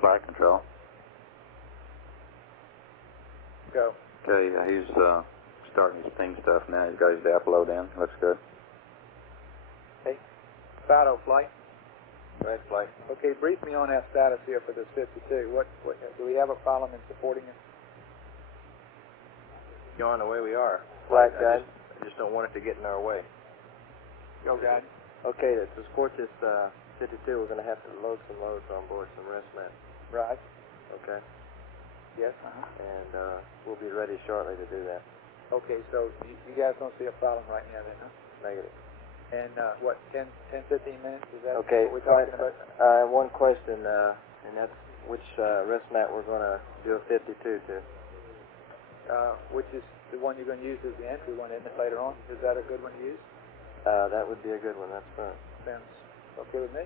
Flight control. Go. Okay, he's starting his ping stuff now. He's got his DAP load in. Looks good. Okay. Fido flight. Right, flight. Okay, brief me on that status here for this 52. What do we have a problem in supporting it? Going the way we are. Flight guide. I just don't want it to get in our way. Go, guide. Okay, to support this 52, we're going to have to load some loads on board some rest mats. Right. Okay. Yes. And we'll be ready shortly to do that. Okay, so you guys don't see a problem right now then, huh? Negative. And what, 10, 15 minutes? Is that Okay. what we're talking about? One question, and that's which rest mat we're going to do a 52 to. Which is the one you're going to use as the entry one, isn't it, later on? Is that a good one to use? That would be a good one. That's fine. Sounds okay with me.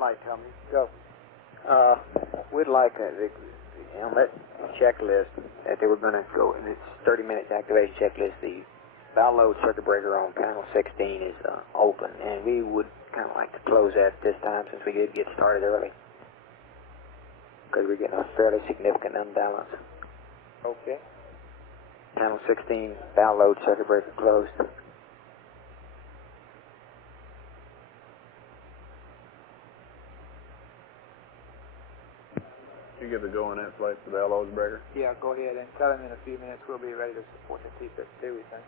Flight company. Go. We'd like on that checklist that they were going to go, and it's 30 minutes activation checklist. The bow load circuit breaker on panel 16 is open, and we would kind of like to close that this time since we did get started early, because we're getting a fairly significant unbalance. Okay. Panel 16 bow load circuit breaker closed. You give the go on that flight for the Paolos breaker? Yeah, go ahead and tell him in a few minutes we'll be ready to support the T-52, we think.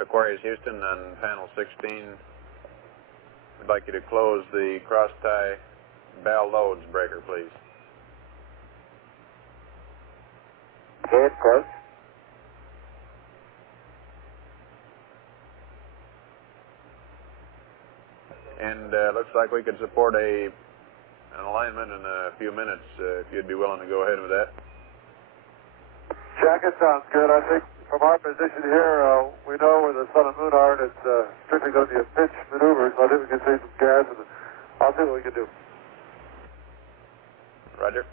Aquarius Houston on panel 16. We'd like you to close the cross tie bow loads breaker, please. Okay, it's closed. And looks like we could support an alignment in a few minutes if you'd be willing to go ahead with that. Jack, it sounds good. I think from our position here, we know where the sun and moon are, and it's strictly going to be a pitch maneuver, so I think we can save some gas, and I'll see what we can do. Roger.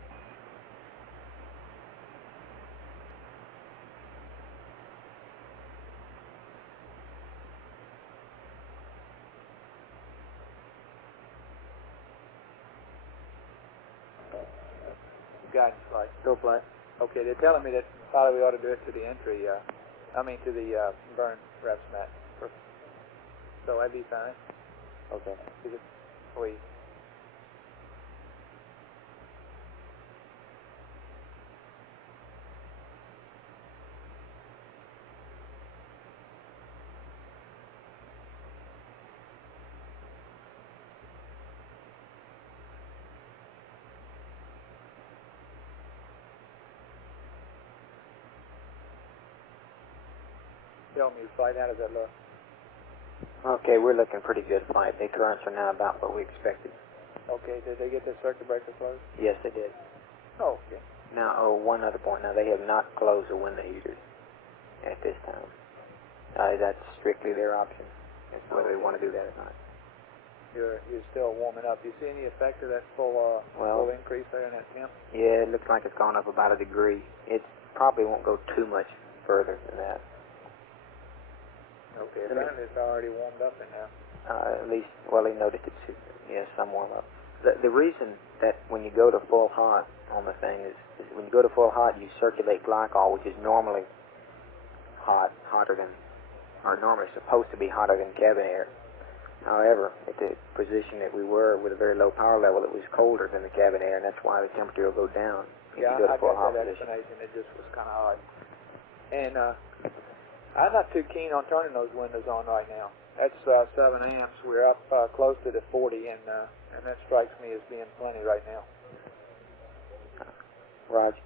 Guidance light. Still flight. Okay, they're telling me that probably we ought to do it to the entry, to the burn reps mat. So that'd be fine. Okay. Please. Tell me, flight, how does that look? Okay, we're looking pretty good, flight. The currents are now about what we expected. Okay, did they get the circuit breaker closed? Yes, they did. Oh, okay. Now, one other point. Now, they have not closed the window heaters at this time. That's strictly their option, as to whether they want to do that or not. You're still warming up. Do you see any effect of that full increase there in that temp? Yeah, it looks like it's gone up about a degree. It probably won't go too much further than that. Okay, apparently it's already warmed up in there. At least, well, they noticed it, some warm up. The reason that when you go to full hot on the thing is when you go to full hot, you circulate glycol, which is normally hotter than, or normally supposed to be hotter than cabin air. However, at the position that we were with a very low power level, it was colder than the cabin air, and that's why the temperature will go down if you go to full hot that position. explanation. It just was kind of odd. And I'm not too keen on turning those windows on right now. That's 7 amps. We're up close to the 40, and that strikes me as being plenty right now. Roger.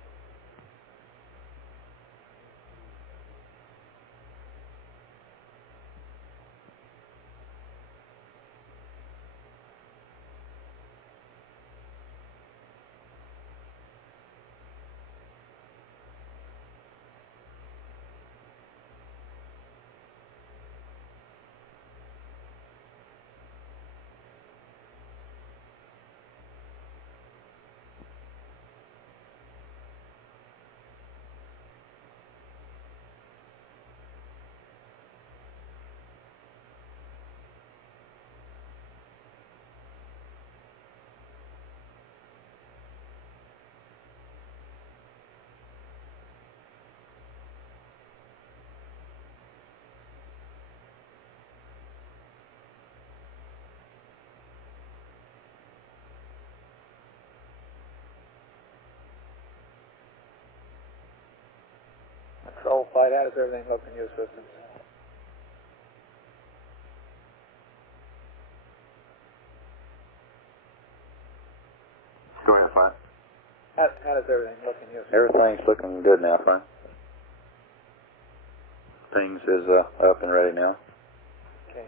Control flight, how does everything look in your systems? Go ahead, Frank. How does everything look in your systems? Everything's looking good now, Frank. Things is up and ready now. Okay.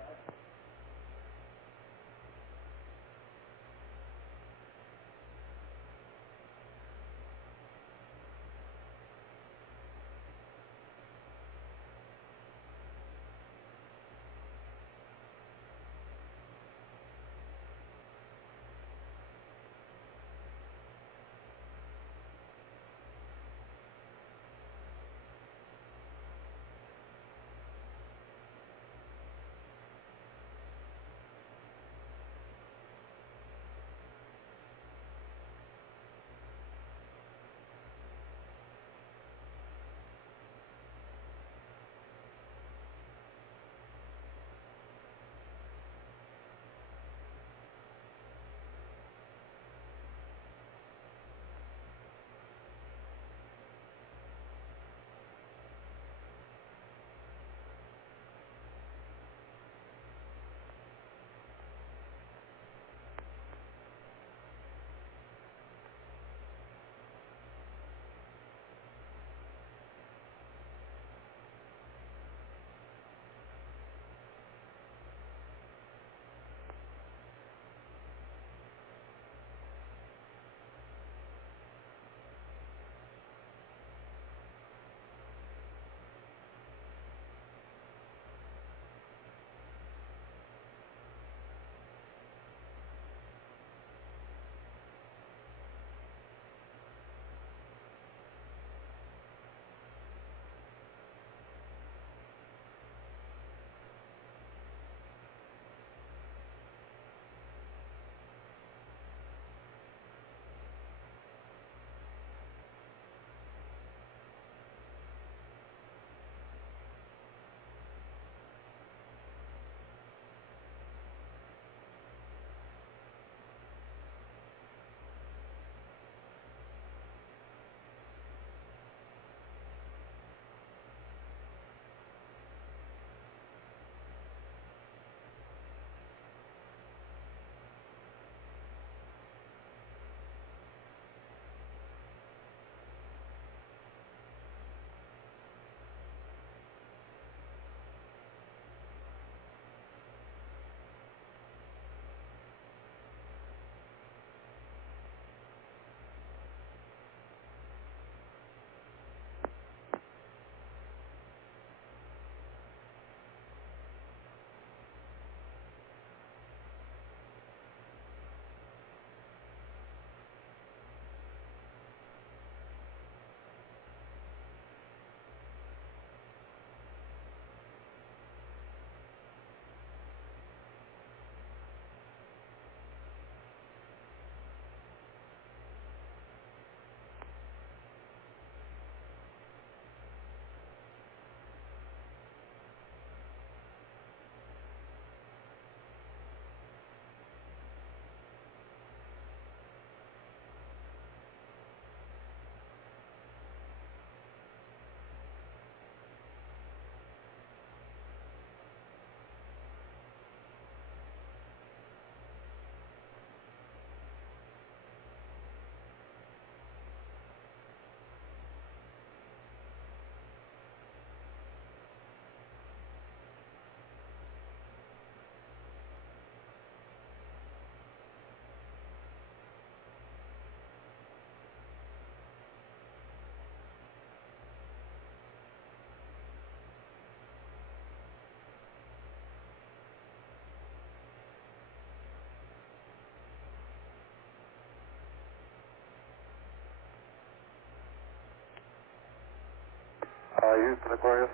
Houston, Aquarius.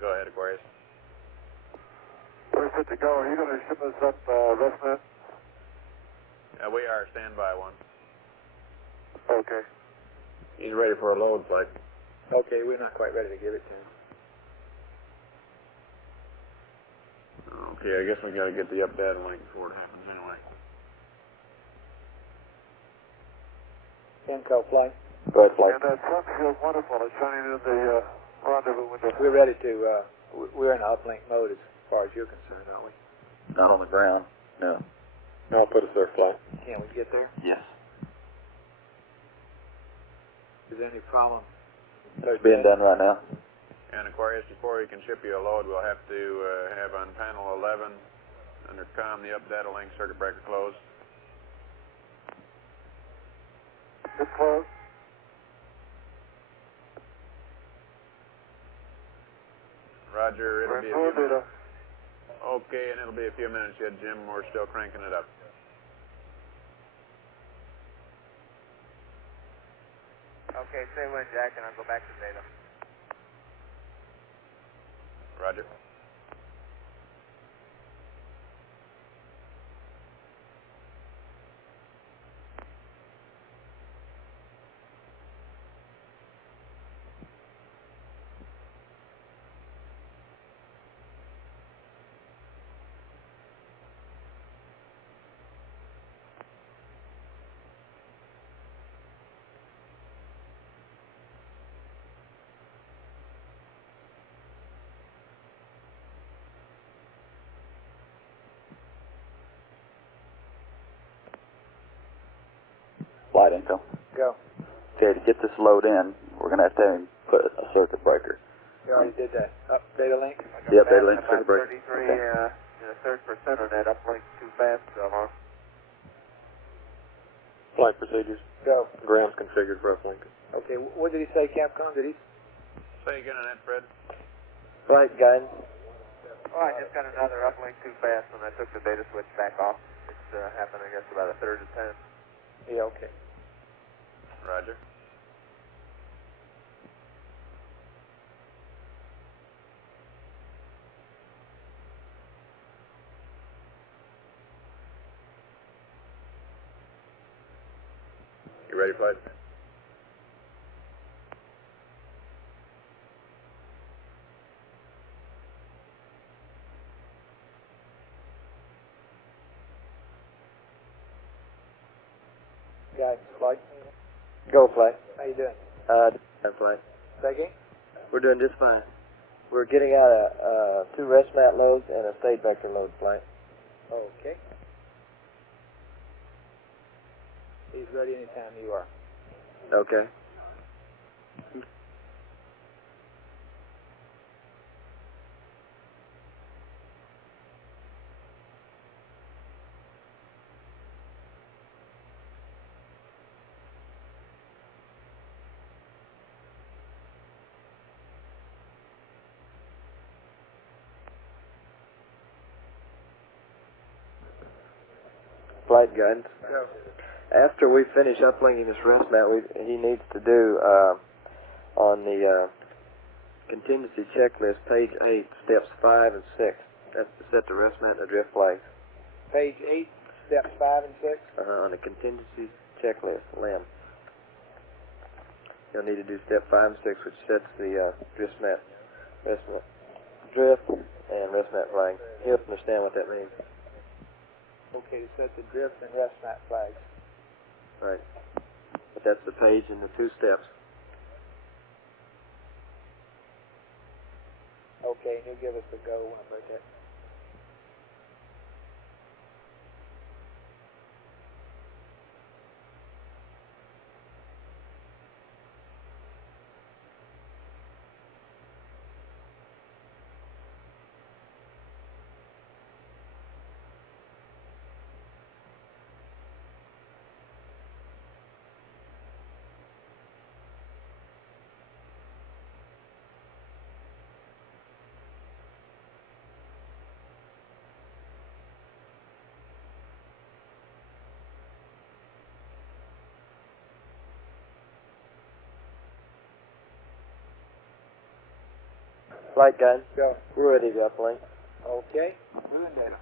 Go ahead, Aquarius. We're set to go. Are you going to ship us up ResNet? We are. Stand by one. Okay. He's ready for a load flight. Okay, we're not quite ready to give it to him. Okay, I guess we got to get the up data link before it happens anyway. Inco flight. Go ahead, flight. And that sun feels wonderful. It's shining in the rendezvous window. We're ready to, we're in uplink mode as far as you're concerned, aren't we? Not on the ground. No. I'll put us there, flight. Can we get there? Yes. Is there any problem? It's being done right now. And Aquarius, before we can ship you a load, we'll have to have on panel 11 under COM the up data link circuit breaker closed. It's closed. Roger, it'll We're be in a few full data. minutes. Okay, and it'll be a few minutes yet, Jim. We're still cranking it up. Okay, stay when, Jack, and I'll go back to data. Roger. Flight info. Go. Okay, to get this load in, we're going to have him put a circuit breaker. You already did that. Up data link? Yep, data link About circuit breaker. 33 Okay. and a third percent on that uplink too fast, Alarm. Flight procedures. Go. Ground's configured for uplink. Okay, what did he say, Capcom? Did he? Say again on that, Fred. Flight guidance. Oh, I just got another uplink too fast when I took the data switch back off. It's happened, I guess, about a third of 10. Yeah, okay. Roger. You ready, flight? Guidance, flight. Go flight. How you doing? Flight. Say again? We're doing just fine. We're getting out 2 rest mat loads and a state vector load flight. Okay. He's ready anytime you are. Okay. Flight guidance. Go. After we finish uplinking this rest mat, he needs to do on the contingency checklist, page 8, steps 5 and 6. That's to set the rest mat and the drift flags. Page 8, steps 5 and 6. On the contingency checklist, LIM. You'll need to do step 5 and 6, which sets the drift and rest mat flag. He'll understand what that means. Okay, to set the drift and rest mat flags. Right. But that's the page and the 2 steps. Okay, and he'll give us the go when I break it. Flight guide. Go. We're ready to uplink. Okay. Doing data.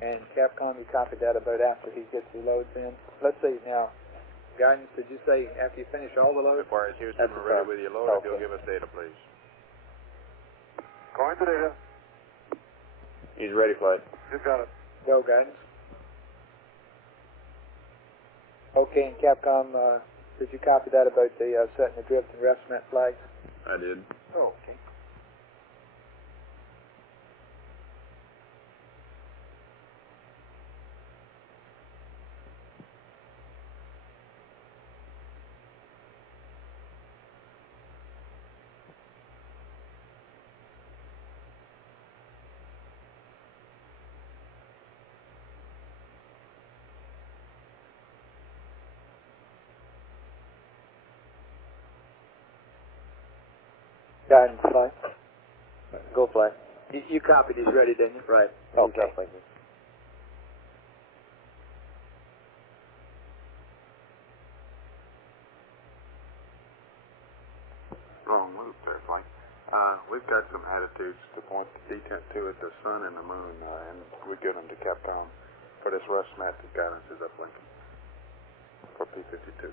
And Capcom, you copy that about after he gets the loads in. Let's see now. Guidance, did you say after you finish all the loads? Requires Houston, we're ready with your load. If you'll give us data, please. Going to data. He's ready, flight. You've got it. Go, guidance. Okay, and Capcom, did you copy that about the setting the drift and rest mat flags? I did. Oh, okay. Guidance, flight. Go flight. You copied he's ready, didn't you? Right. Okay. He's uplinking. Wrong move there, flight. We've got some attitudes to point the detent to at the sun and the moon, and we give them to Capcom for this rust mat that guidance is uplinking for P-52.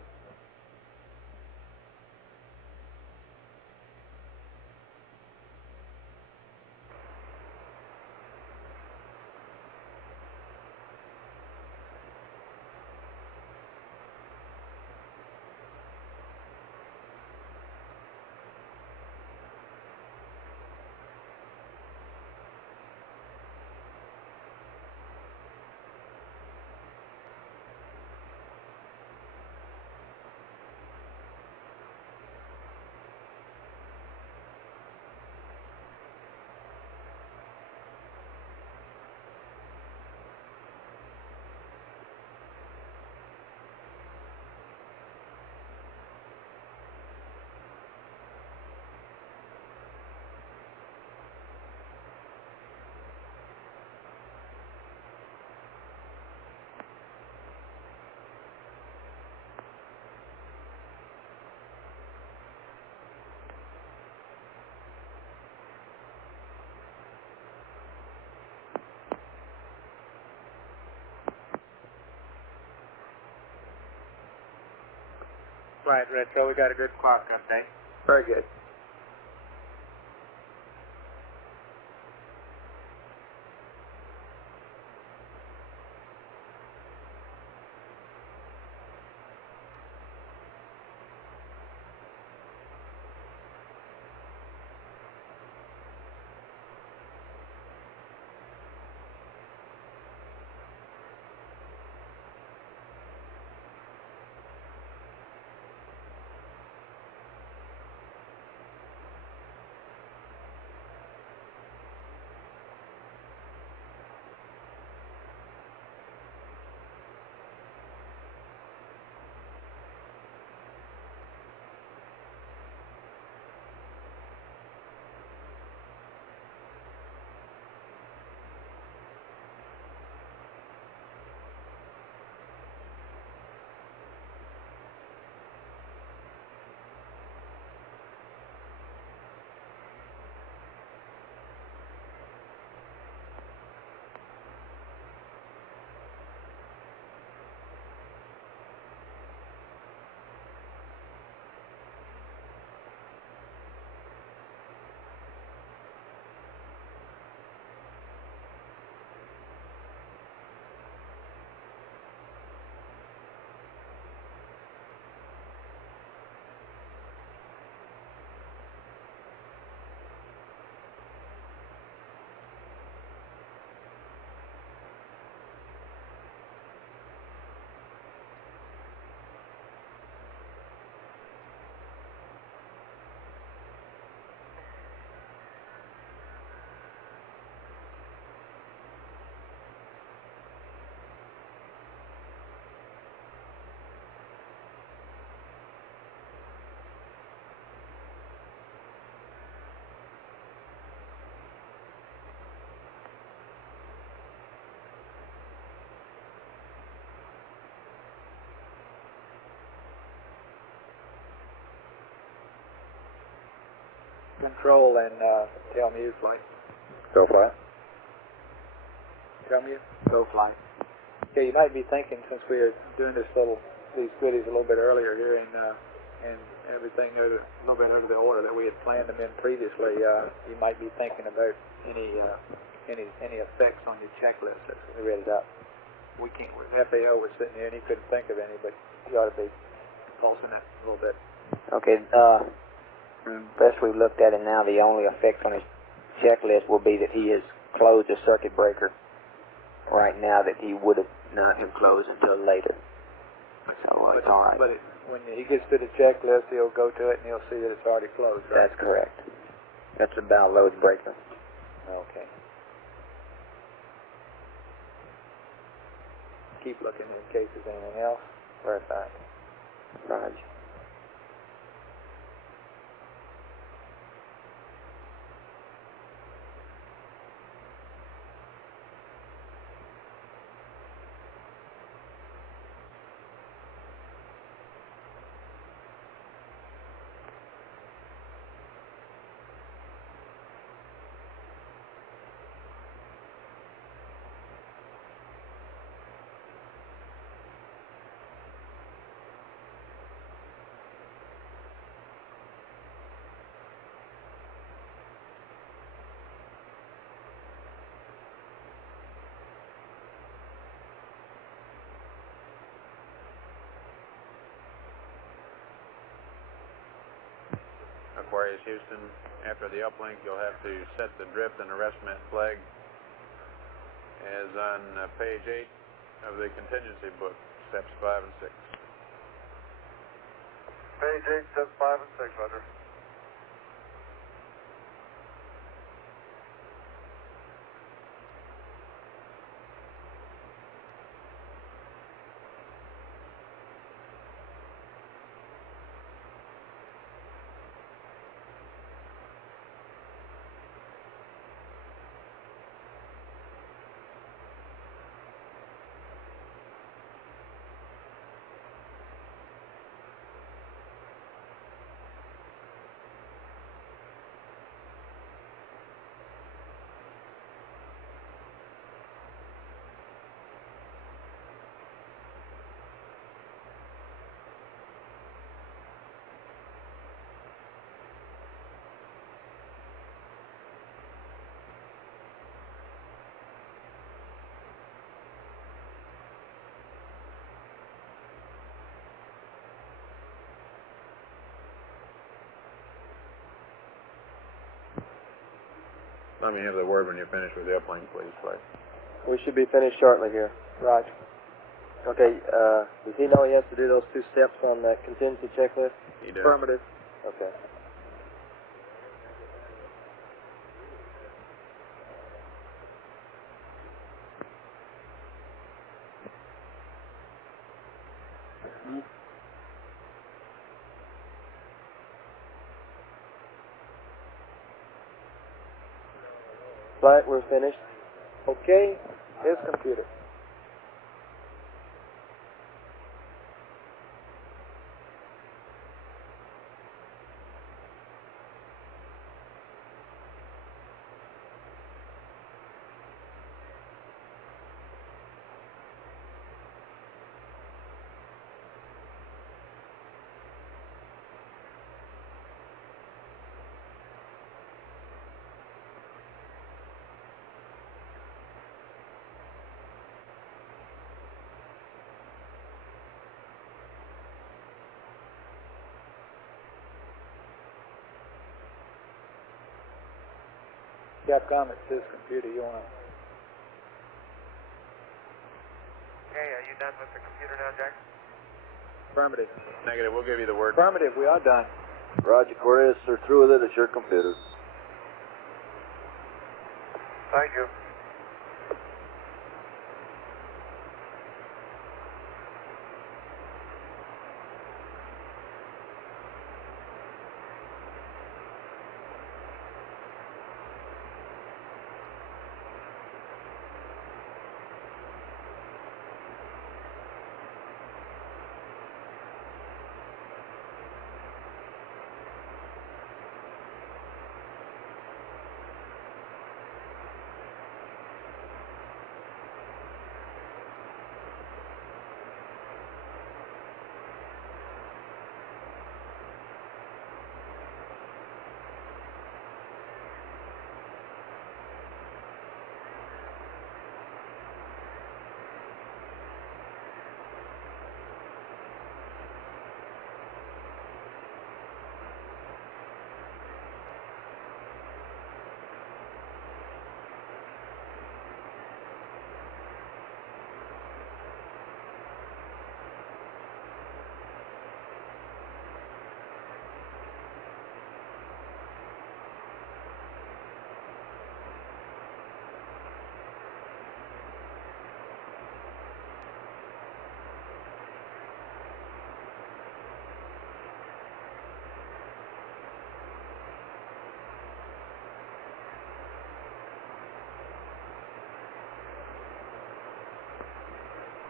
Right, Retro, we got a good clock update. Very good. control and tell me flight. Go flight. Tell me go flight. Okay, you might be thinking, since we are doing these goodies a little bit earlier here and everything a little bit under the order that we had planned them in previously, you might be thinking about any effects on your checklist as we read it up. We can't. FAO was sitting here and he couldn't think of any, but you ought to be pulsing that a little bit. Okay, best we've looked at it now, the only effects on his checklist will be that he has closed a circuit breaker right now that he would have not have closed until later. So it's all right. But when he gets to the checklist, he'll go to it and he'll see that it's already closed, right? That's correct. That's a bow load breaker. Okay. Keep looking in case there's anything else. Right back. Roger. Aquarius Houston, after the uplink, you'll have to set the drift and arrestment flag as on page 8 of the contingency book, steps 5 and 6. Page 8, steps 5 and 6, Roger. Let me have the word when you're finished with the uplink, please, Clay. We should be finished shortly here. Roger. Okay, does he know he has to do those 2 steps on that contingency checklist? He does. Affirmative. Okay. Right, we're finished. Okay, his computer. Capcom, it's his computer. You want to? Okay, are you done with the computer now, Jack? Affirmative. Negative, we'll give you the word. Affirmative, we are done. Roger, Aquarius, they're through with it. It's your computer. Thank you.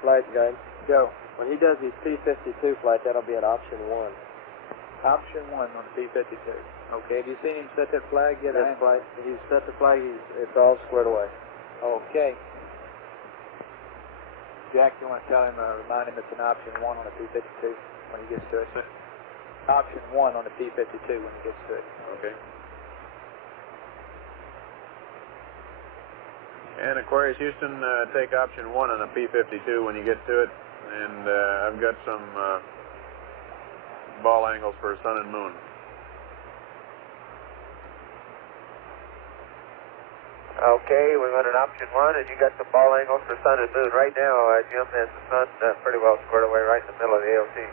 flight, guys. Go. When he does his P-52 flight, that'll be at option 1. Option 1 on the P-52. Okay, have you seen him set that flag yet? Yes, flight. He's set the flag. It's all squared away. Okay. Jack, you want to tell him, remind him it's an option 1 on the P-52 when he gets to it? Option 1 on the P-52 when he gets to it. Okay. And Aquarius Houston, take option 1 on the P-52 when you get to it. And I've got some ball angles for sun and moon. Okay, we're running option 1, and you got the ball angles for sun and moon. Right now, Jim has the sun pretty well squared away right in the middle of the AOT.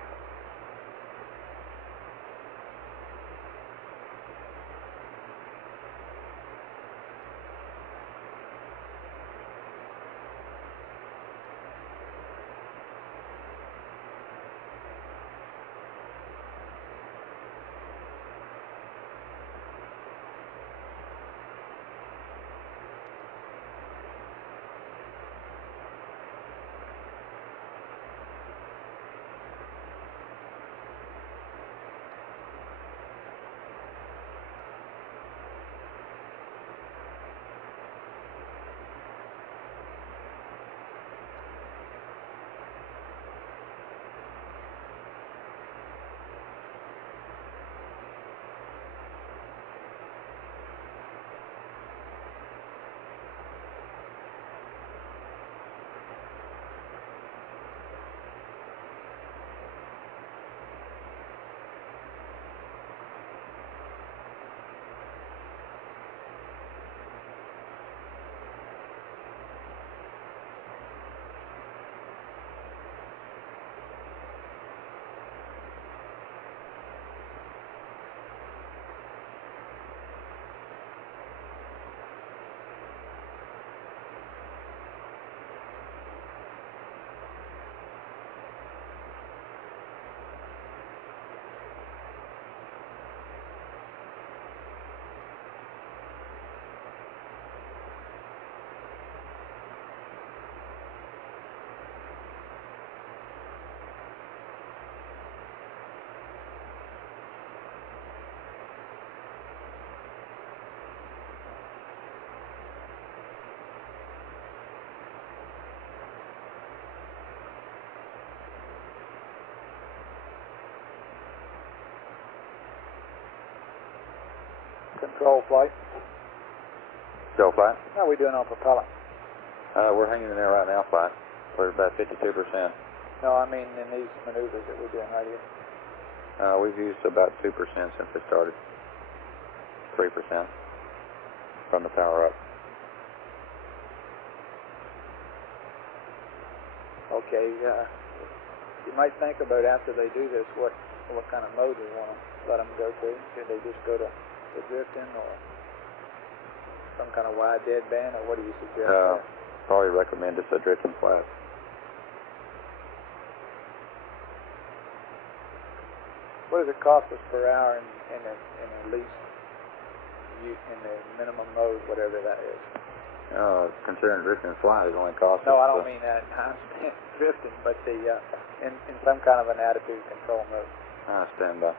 Control flight. Go, flight. How are we doing on propellant? We're hanging in there right now, flight. We're about 52%. No, I mean in these maneuvers that we're doing right here. We've used about 2% since it started. 3% from the power up. Okay, you might think about after they do this what kind of mode we want to let them go to. Should they just go to the drifting or some kind of wide deadband, or what do you suggest? Probably recommend just a drifting flat. What does it cost us per hour in the least, in the minimum mode, whatever that is? Considering drifting flight is only cost. No, I don't mean that in drifting, but the in some kind of an attitude control mode. Stand by.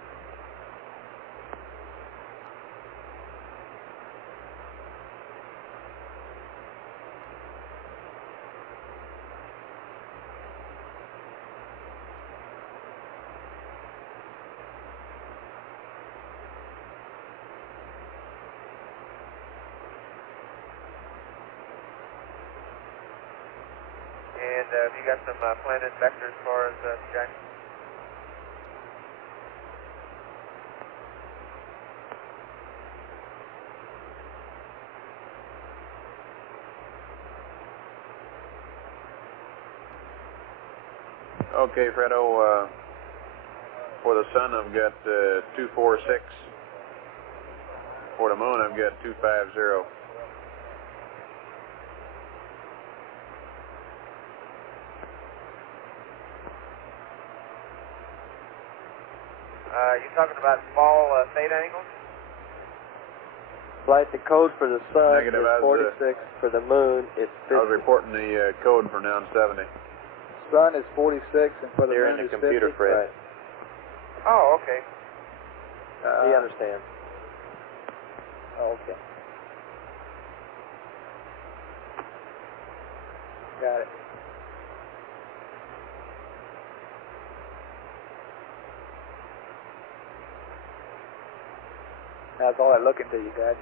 And have you got some planted vectors for us, Jack? Okay, Fredo, for the sun I've got 246. For the moon I've got 250. You talking about small theta angles? Flight, the code for the sun Negative, is 46. For the moon, it's 50. I was reporting the code for now 70. sun is 46 and for the They're moon in is the computer, 50. Fred. Right. Oh, okay. He understands. Oh, okay. Got it. How's all that looking to you guys?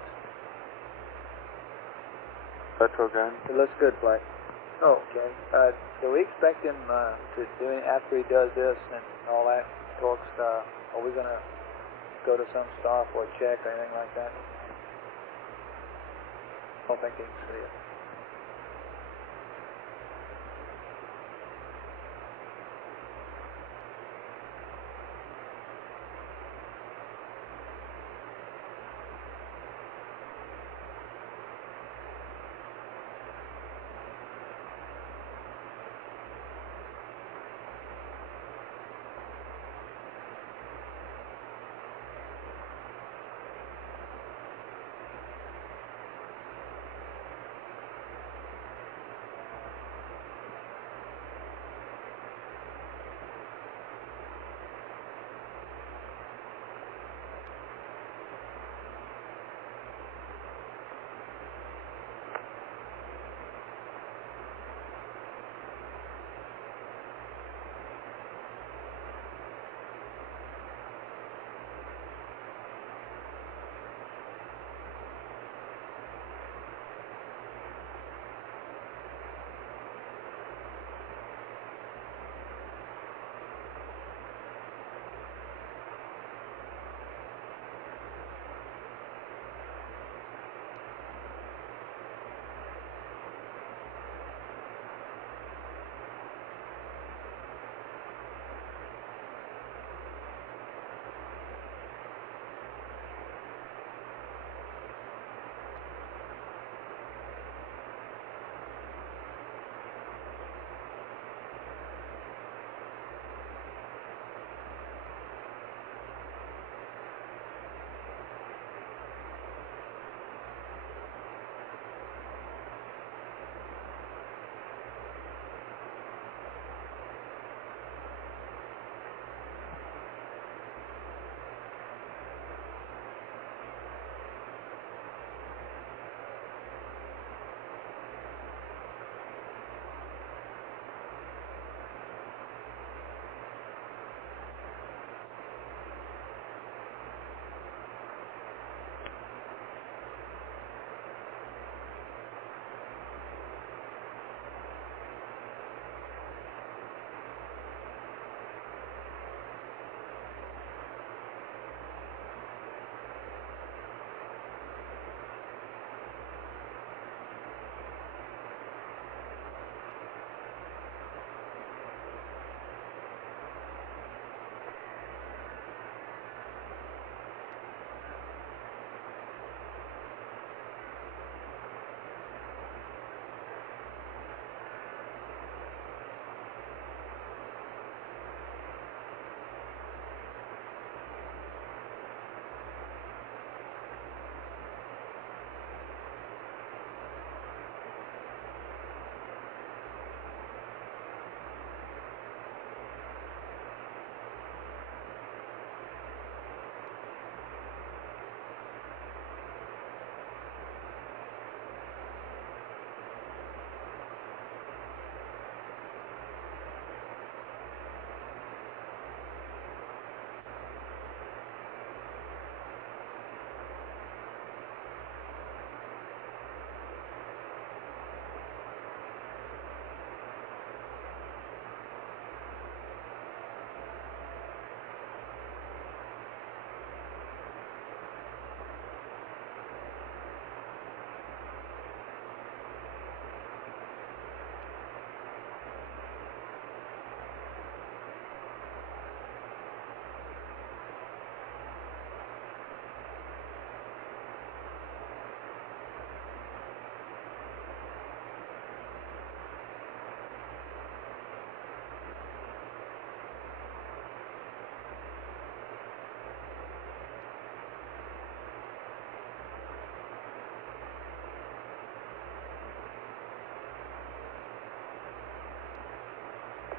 Petro gun. It looks good, Blake. Oh, okay. Do we expect him to do any, after he does this and all that torque stuff, are we going to go to some stop or check or anything like that? I don't think he can see it.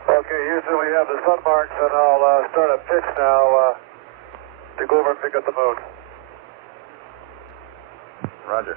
Okay, Houston, we have the sun marks, and I'll start a pitch now to go over and pick up the moon. Roger.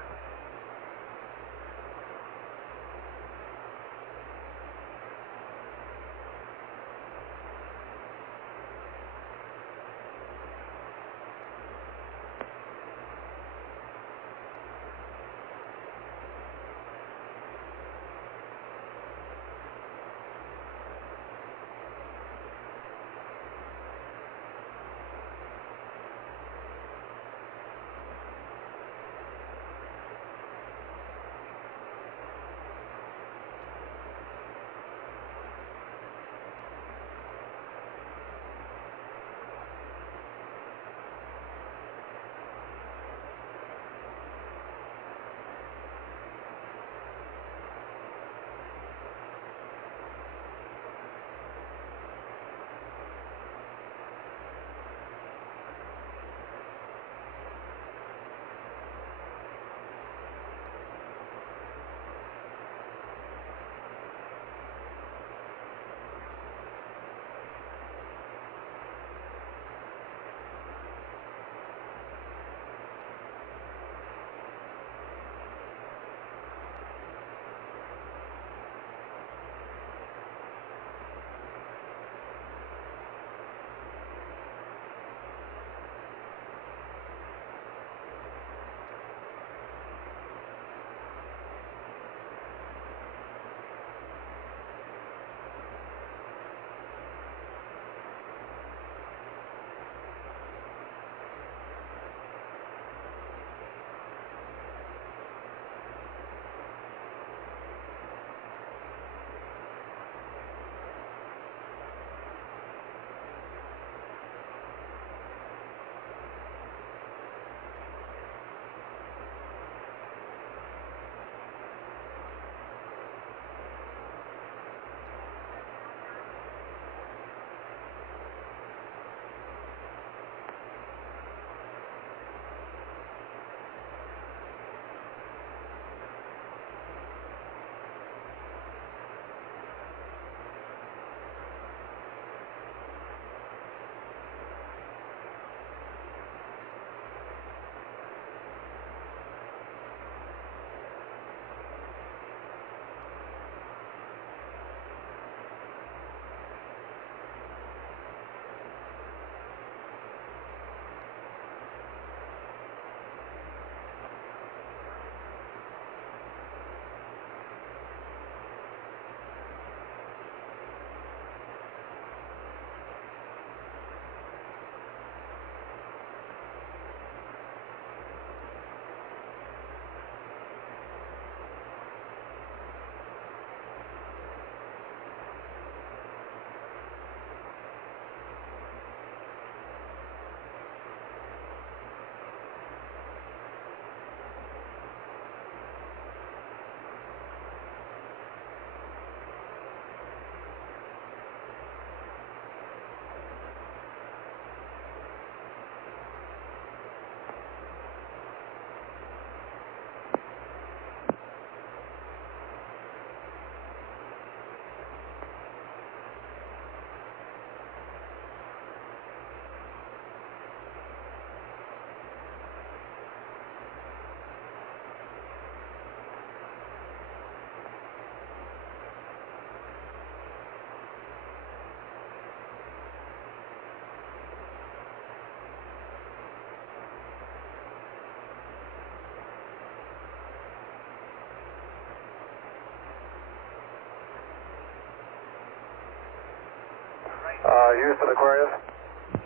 Houston Aquarius.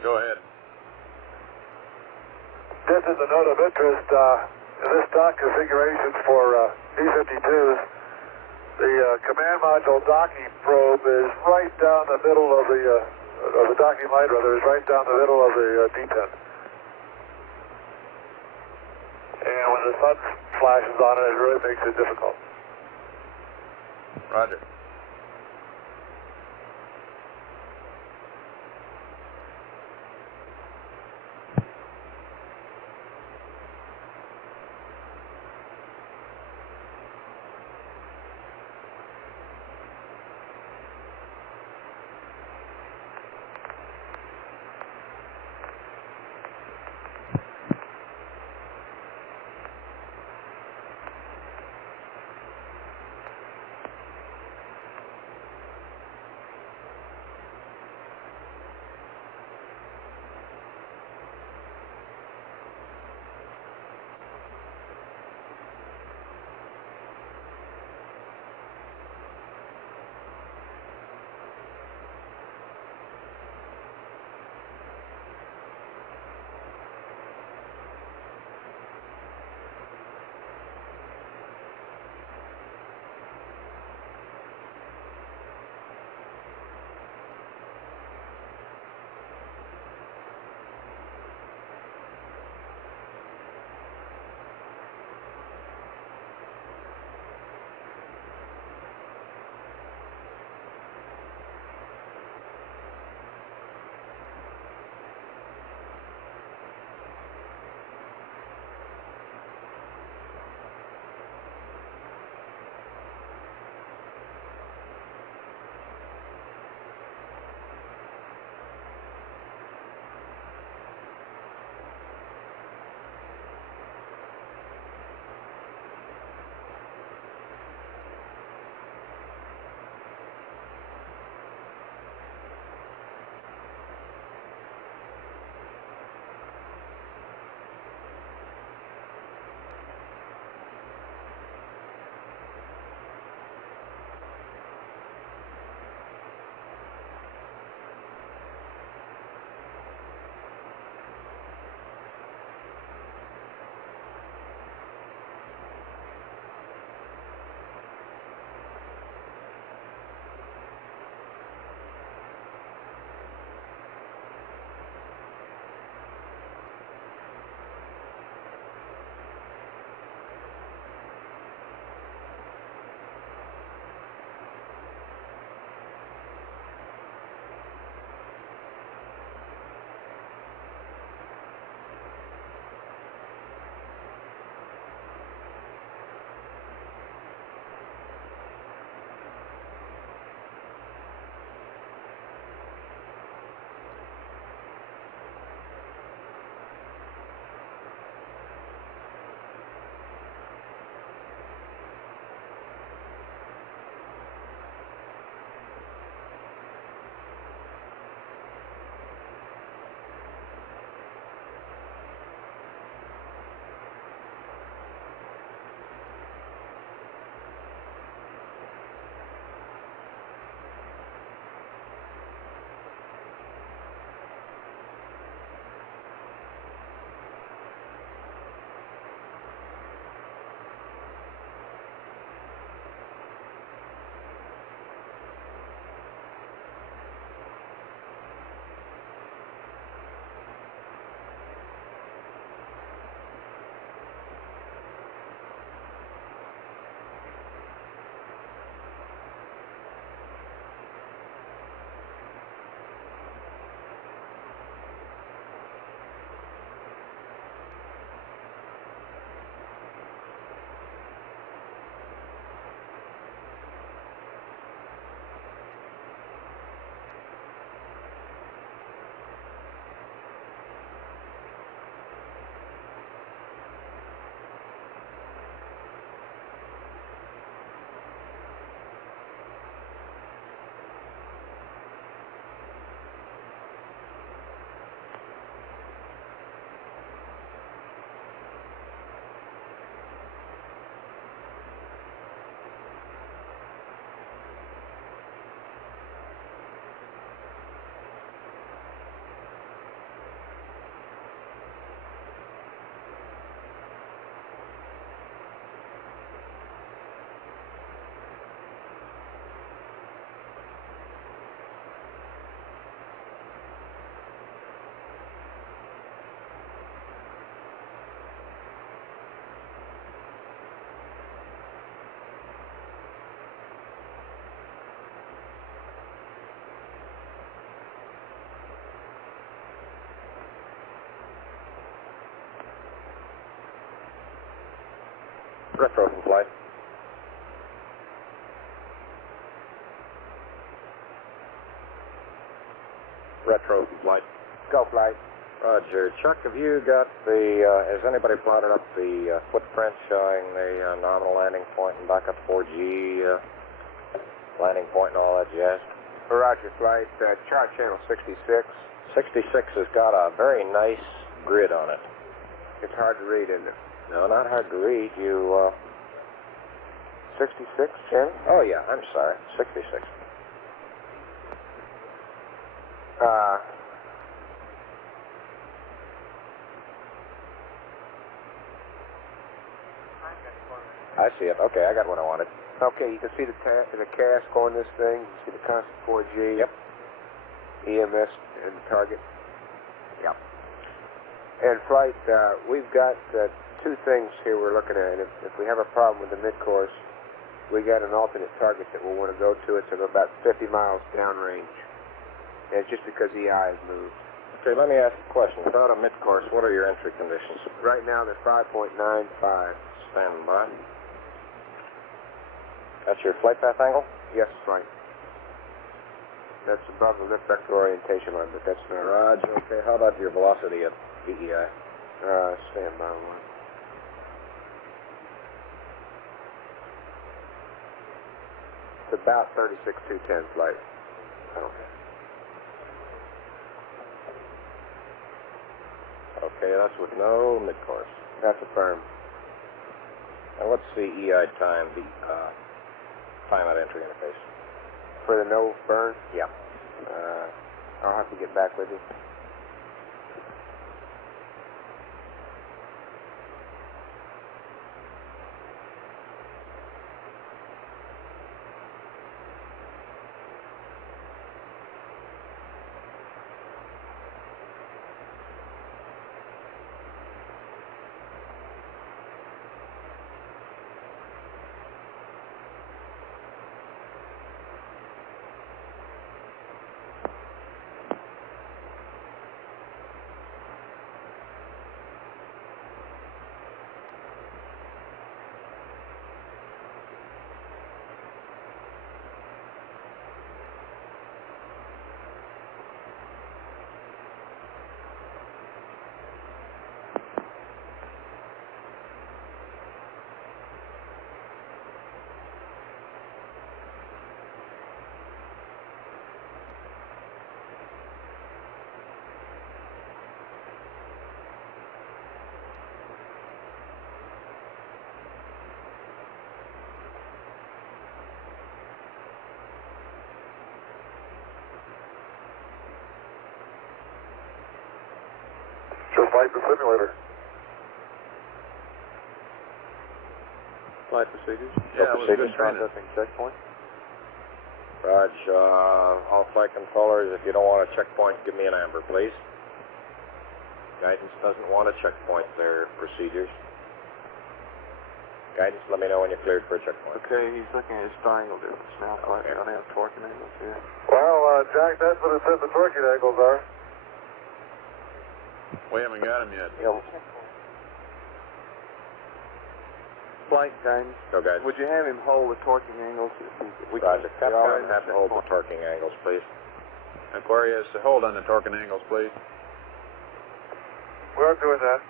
Go ahead. This is a note of interest. In this dock configuration for B-52s, the command module docking probe is right down the middle of the docking light, rather, is right down the middle of the D-pin. And when the sun flashes on it, it really makes it difficult. Roger. Retro from flight. Retro from flight. Go flight. Roger. Chuck, have you got the, has anybody plotted up the footprint showing the nominal landing point and backup 4G landing point and all that jazz? Roger, flight. Chart channel 66. 66 has got a very nice grid on it. It's hard to read, isn't it? No, not hard to read. You, 66, channel? oh yeah, I'm sorry. 66. I see it. Okay, I got what I wanted. Okay, you can see the cask on this thing. You see the constant 4G. Yep. EMS and the target. Yep. And flight, we've got two things here we're looking at. If we have a problem with the mid-course, we got an alternate target that we'll want to go to. It's about 50 miles downrange. And it's just because the eye has moved. Okay, let me ask you a question. Without a mid-course, what are your entry conditions? Right now, they're 5.95. Stand by. That's your flight path angle? Yes, flight. That's above the lift vector orientation line, but that's not... Roger. Okay, how about your velocity at VEI? Stand by one. It's about 36,210 flight. Okay. Okay, that's with no mid-course. That's affirmed. And what's the EI time, the time at entry interface? For the no burn? Yeah. I'll have to get back with you. Just like the simulator. Flight procedures? Yeah, it was good training. Processing checkpoint. Raj, all flight controllers, if you don't want a checkpoint, give me an amber, please. Guidance doesn't want a checkpoint, their procedures. Guidance, let me know when you're cleared for a checkpoint. Okay, he's looking at his triangle difference now. Flight down there, torquing angles here. Well, Jack, that's what it said the torquing angles are. We haven't got him yet. Flight guidance. Go, guidance. Would you have him hold the torquing angles? Roger. Capcom, have to hold the torquing angles, please. Aquarius, hold on the torquing angles, please. We're doing that.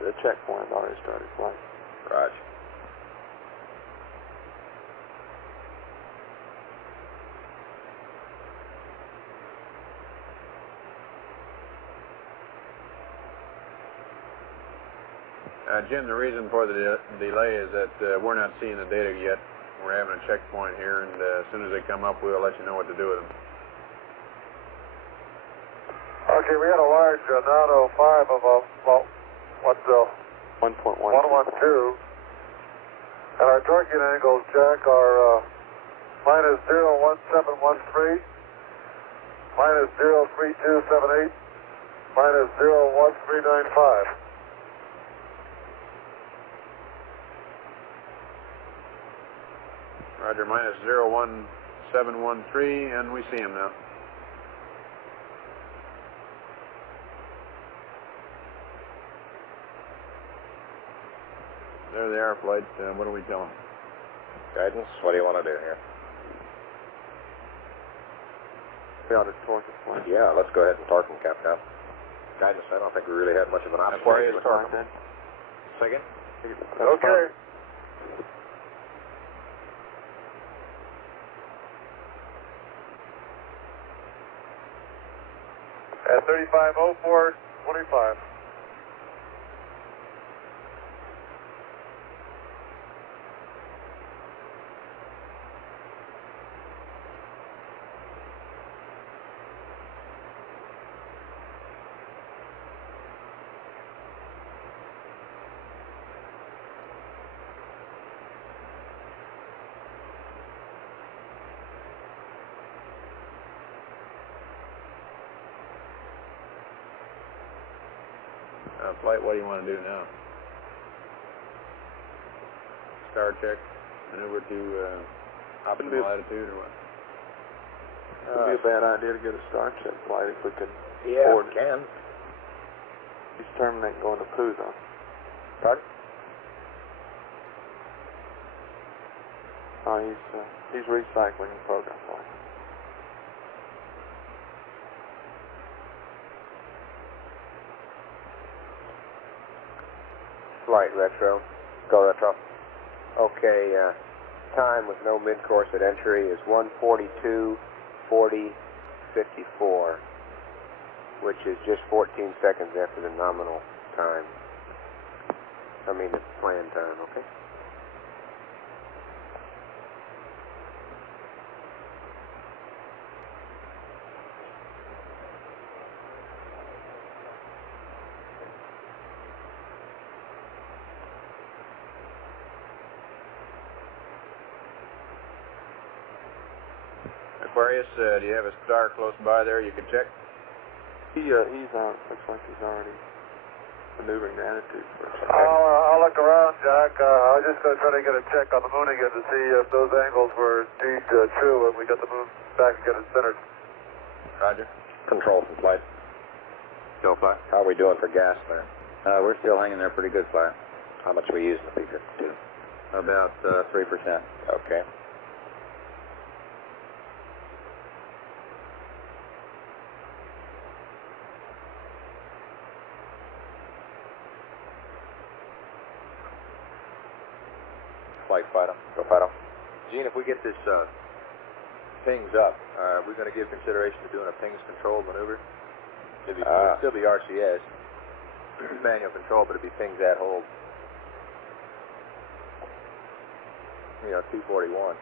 The checkpoint already started flight. Roger. Jim, the reason for the delay is that we're not seeing the data yet. We're having a checkpoint here, and as soon as they come up, we'll let you know what to do with them. Okay, we had a large 905 of about, what's 1.1. 112. And our torquing angles, Jack, are minus 01713, minus 03278, minus 01395. Roger, minus 01713, and we see him now. There they are, flight. What do we tell them? Guidance, what do you want to do here? We ought to torque it for you. Yeah, let's go ahead and torque them, Capcom. Guidance, I don't think we really had much of an option. Aquarius, Torque then. Second? Okay. At 3504.25. Flight, what do you want to do now? Star check, maneuver to optimal altitude, or what? It'd be a bad idea to get a star check flight if we can Yeah, afford we it. can. He's terminating going to Pooh, though. Pardon? Oh, he's recycling the program flight. Flight retro. Go retro. Okay, time with no mid-course at entry is 1:42:40:54, which is just 14 seconds after the nominal time. I mean, the planned time, okay? Aquarius, do you have a star close by there you can check? He's out. Looks like he's already maneuvering the attitude for a second. I'll look around, Jack. I was just going to try to get a check on the moon again to see if those angles were indeed true when we get the moon back and get it centered. Roger. Control from flight. Go fly. How are we doing for gas there? We're still hanging there pretty good, Flyer. How much are we using the P-52? About 3%. Okay. Flight Fido. Go Fido. Gene, if we get this pings up, we're going to give consideration to doing a pings control maneuver. It'll still be RCS, manual control, but it'll be pings at hold. 241.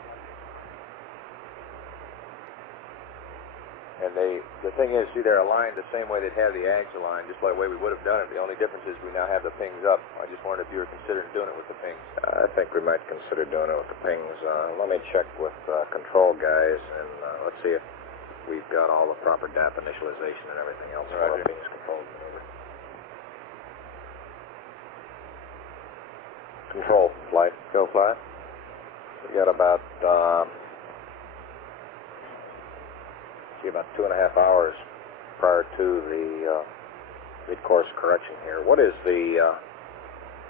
And the thing is, see, they're aligned the same way they'd have the AGs aligned, just like the way we would have done it. The only difference is we now have the pings up. I just wondered if you were considering doing it with the pings. I think we might consider doing it with the pings. Let me check with control guys, and let's see if we've got all the proper DAP initialization and everything else for the pings control maneuver. Control flight. Go flight. We got about 2.5 hours prior to the mid-course correction here. What is the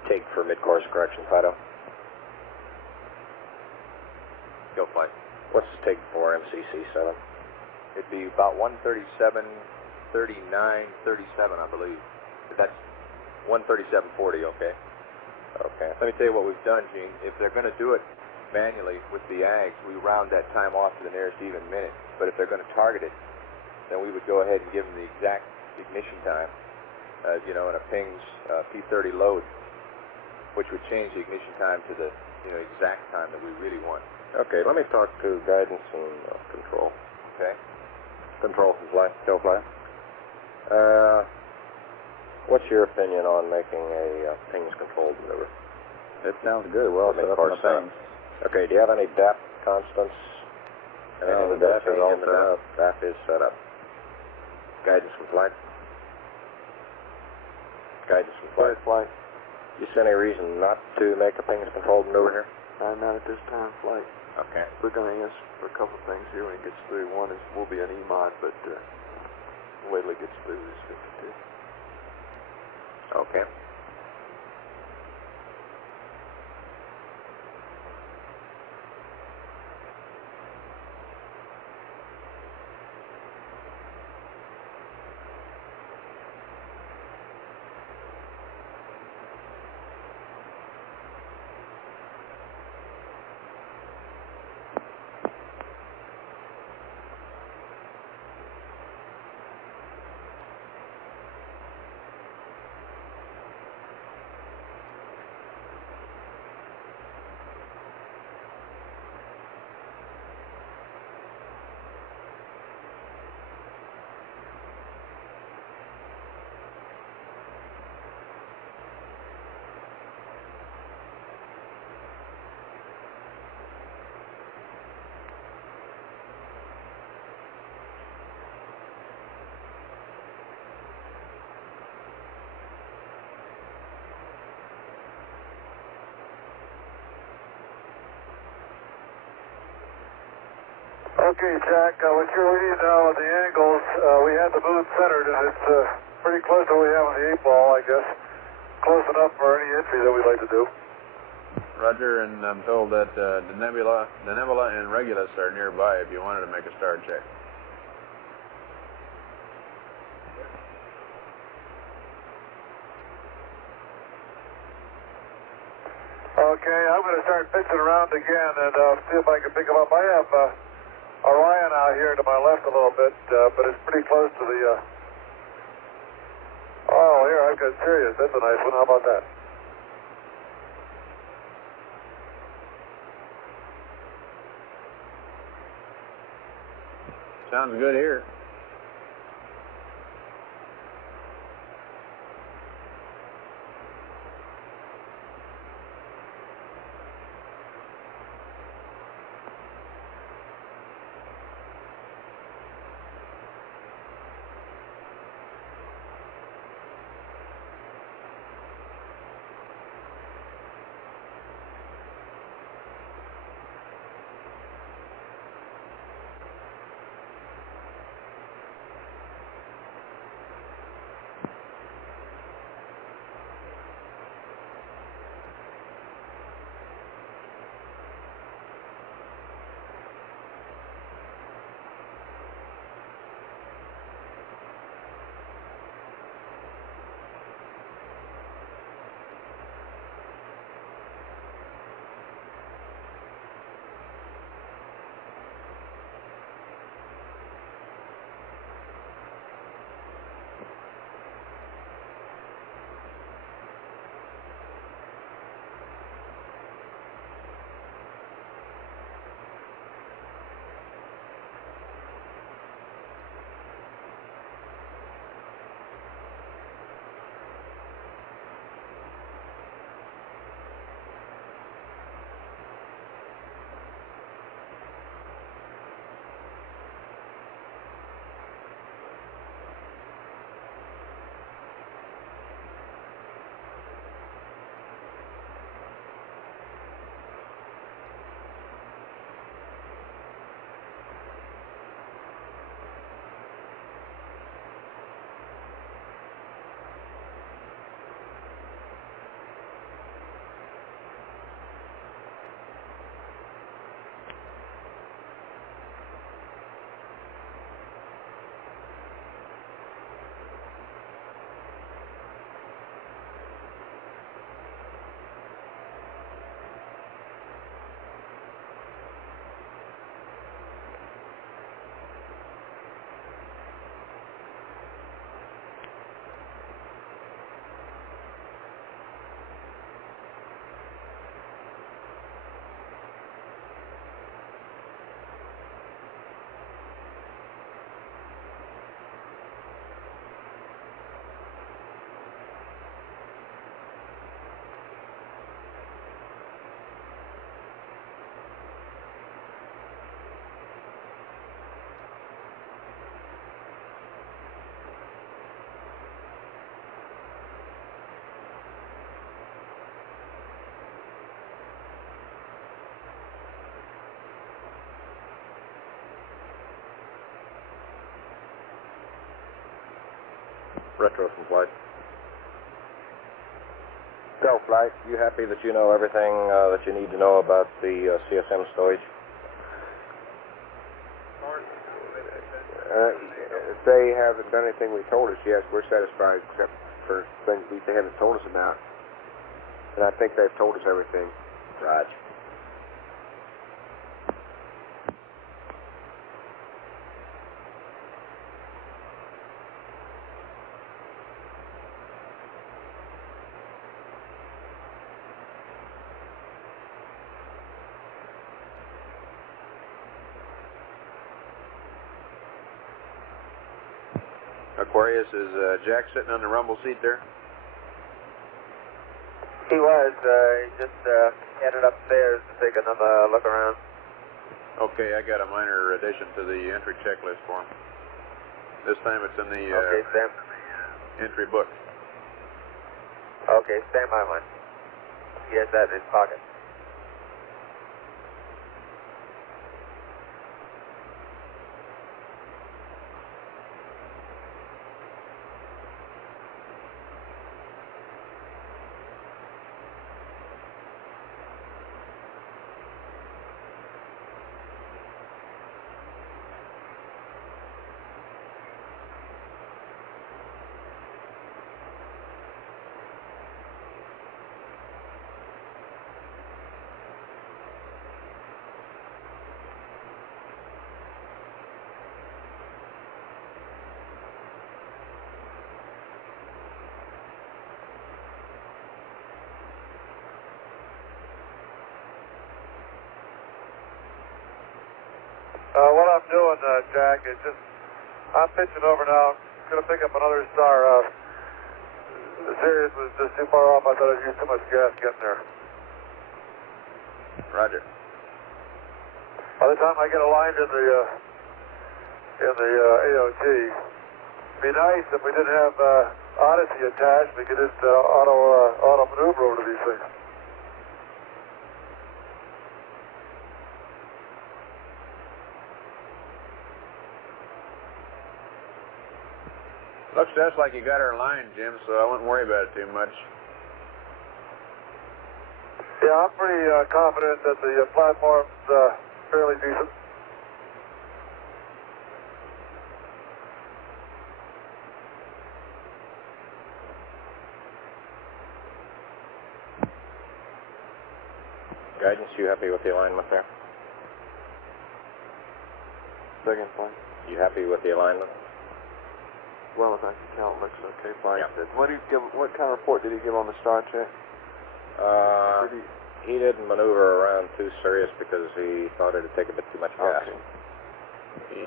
take for mid-course correction, Fido? Go flight. What's the take for MCC-7? It'd be about 137, 39, 37, I believe. But that's 137.40, okay? Okay. Let me tell you what we've done, Gene. If they're going to do it manually with the AGs, we round that time off to the nearest even minute. But if they're going to target it, then we would go ahead and give them the exact ignition time, in a pings P30 load, which would change the ignition time to the exact time that we really want. Okay, let me talk to guidance and control. Okay. Control from flight. Go flight. What's your opinion on making a pings controlled maneuver? It sounds good. Well, set up on the pings. Okay, do you have any DAP constants? No, the DAP is all set up. DAP is set up. Guidance from flight. Guidance from flight. Flight. You see any reason not to make a pings controlled maneuver here? Not at this time, flight. Okay. We're going to ask for a couple of things here when it gets through. One is will be an EMOD, but wait till it gets through this 52. Okay. Okay, Jack, what you're reading now at the angles, we had the moon centered, and it's pretty close to what we have on the 8-ball, I guess. Close enough for any entry that we'd like to do. Roger, and I'm told that the nebula and Regulus are nearby if you wanted to make a star check. Okay, I'm going to start pitching around again and see if I can pick them up. I have Orion out here to my left a little bit, but it's pretty close to the... Oh, here, I've got Sirius. That's a nice one. How about that? Sounds good here. Retro from Flight. So, Flight, you happy that you know everything that you need to know about the CSM stowage? They haven't done anything we told us yet. We're satisfied except for things they haven't told us about. And I think they've told us everything. Raj. Aquarius, is Jack sitting on the rumble seat there? He was. He just headed upstairs to take another look around. Okay, I got a minor addition to the entry checklist for him. This time it's in the Okay, entry book. Okay, stand by one. He has that in his pocket. What I'm doing, Jack, is just, I'm pitching over now. Going to pick up another star. The Sirius was just too far off. I thought I'd used too much gas getting there. Roger. By the time I get aligned in the AOT, it'd be nice if we didn't have Odyssey attached. We could just auto maneuver over to these things. Looks just like you got her aligned, Jim, so I wouldn't worry about it too much. Yeah, I'm pretty confident that the platform's fairly decent. Guidance, you happy with the alignment there? Second point. You happy with the alignment? Well, as I can tell, it looks okay. Fine. Yeah. What kind of report did he give on the star check? He didn't maneuver around too serious because he thought it'd take a bit too much gas. Okay.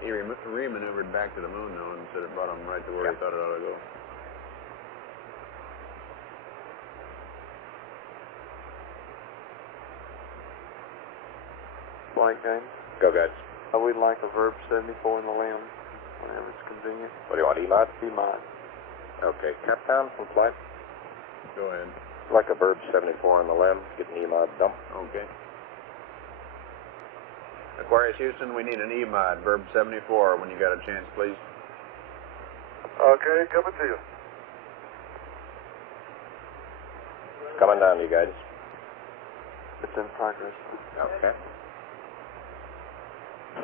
He re-maneuvered back to the moon, though, and said it brought him right to where he thought it ought to go. Flight game. Go, guys. I would like a verb 74 in the LEM, whenever it's convenient. What do you want, EMOD? EMOD. Okay, Capcom from Flight. Go ahead. Like a verb 74 on the LEM, get an EMOD dump. Okay. Aquarius Houston, we need an EMOD, verb 74, when you got a chance, please. Okay, coming to you. Coming down to you guys. It's in progress. Okay.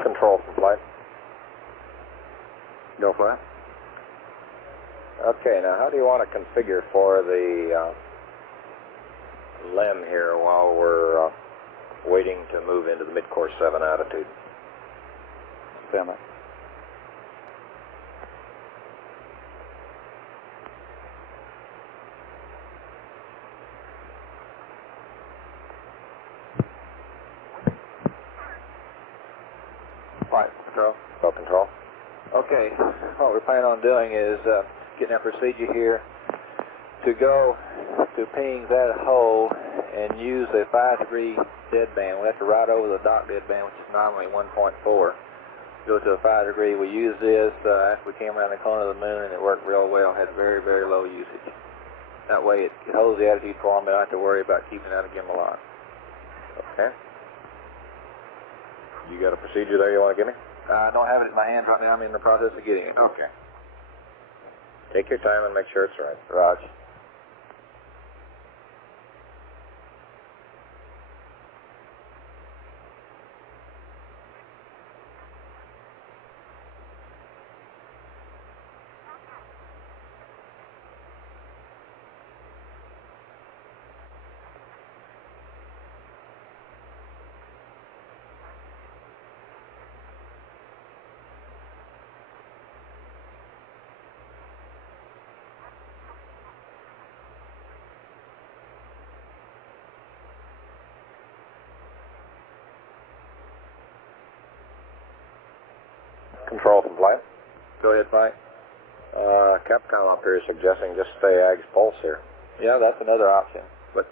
Control from Flight. Go for it. Okay, now how do you want to configure for the LEM here while we're waiting to move into the mid-course 7 altitude? Stem it. Flight control. Go control. Okay, what we're planning on doing is getting a procedure here to go to ping that hole and use a 5-degree deadband. We have to ride over the dock deadband, which is normally 1.4. Go to a 5-degree. We use this after we came around the corner of the moon, and it worked real well. Had very, very low usage. That way it holds the attitude for me. I don't have to worry about keeping it out of gimbal lock. Okay. You got a procedure there you want to give me? I don't have it in my hand right now. I'm in the process of getting it. Okay. Take your time and make sure it's right. Roger. Control from Flight. Go ahead, Mike. Capcom up here is suggesting just stay AGS pulse here. Yeah, that's another option. But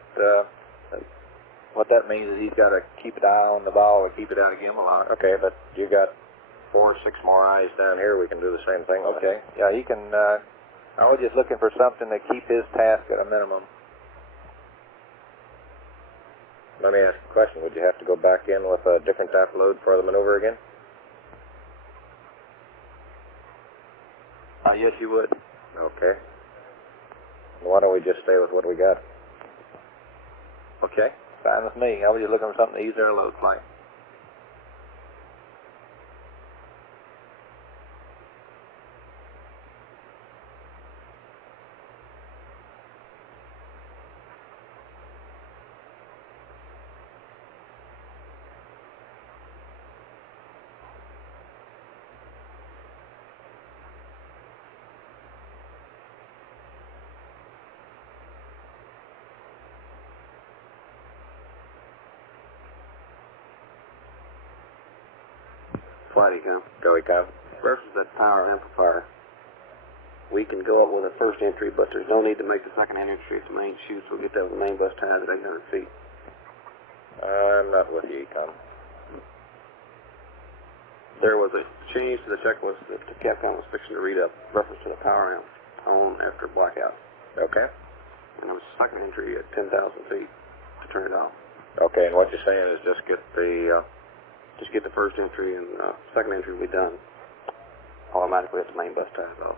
what that means is he's got to keep an eye on the ball or keep it out of gimbal lock. Okay, but you got 4 or 6 more eyes down here. We can do the same thing with Okay. it. Yeah, he can. I was just looking for something to keep his task at a minimum. Let me ask you a question. Would you have to go back in with a different tap load for the maneuver again? Yes, you would. Okay. Why don't we just stay with what we got? Okay. Fine with me. I was just looking for something to ease our load flight. Flight Econ. Go Econ. Versus that power amplifier. We can go up with a first entry, but there's no need to make the second entry at the main chute. We'll get that with the main bus ties at 800 feet. I'm not with you, Econ. There was a change to the checklist that the Capcom was fixing to read up, reference to the power amp on after blackout. Okay. And it was second entry at 10,000 feet to turn it off. Okay, and what you're saying is just get the Just get the first entry and second entry will be done automatically at the main bus ties off.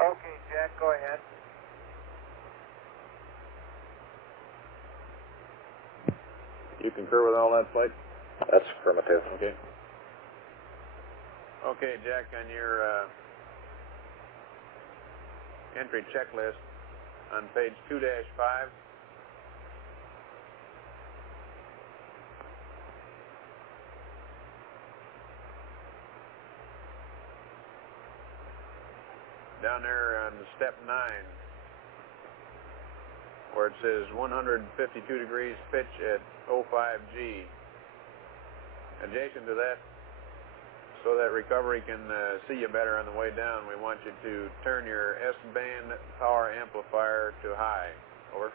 Okay, Jack, go ahead. You concur with all that, Flight? That's affirmative. Okay. Okay, Jack, on your entry checklist on page 2-5, down there on step 9, where it says 152 degrees pitch at 05G. Adjacent to that, so that recovery can see you better on the way down, we want you to turn your S-band power amplifier to high. Over.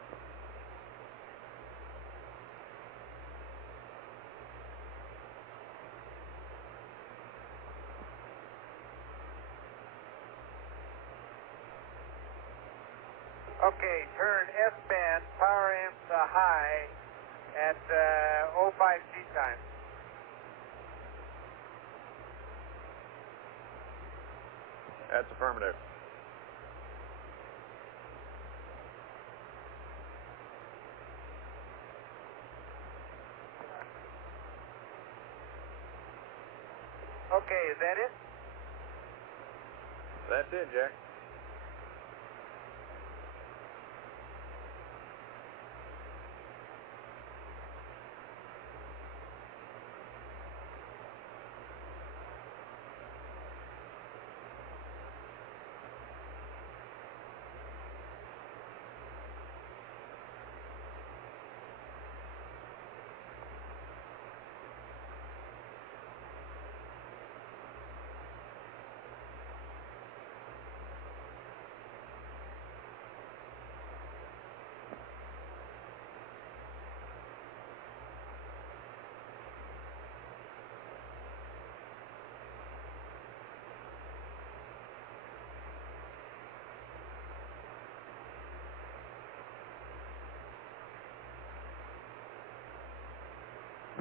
Okay, turn S-band power amp to high at 05G time. That's affirmative. Okay, is that it? That's it, Jack.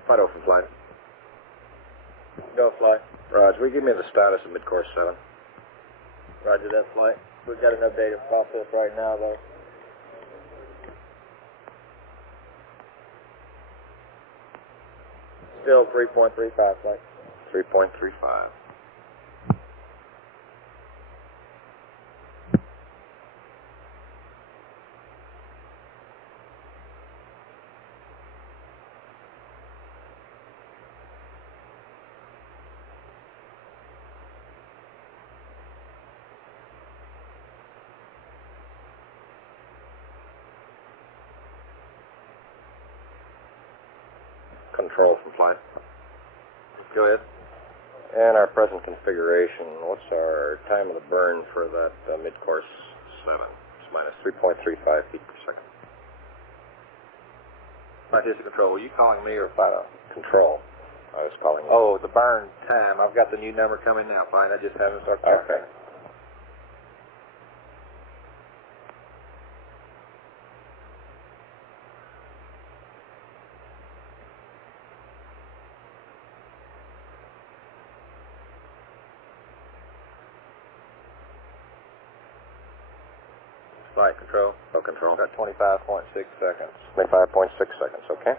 Fido from Flight. Go, Flight. Raj, will you give me the status of mid-course 7? Roger that, Flight. We've got an updated process right now, though. Still 3.35, Flight. 3.35. Control from Flight. Go ahead. And our present configuration, what's our time of the burn for that mid-course 7? It's minus 3.35 feet per second. Artistic Control, were you calling me or Fido? Control. I was calling you. Oh, the burn time. I've got the new number coming now, Flight. I just haven't started. Okay. Flight control. Go control. Got 25.6 seconds. 25.6 seconds, okay.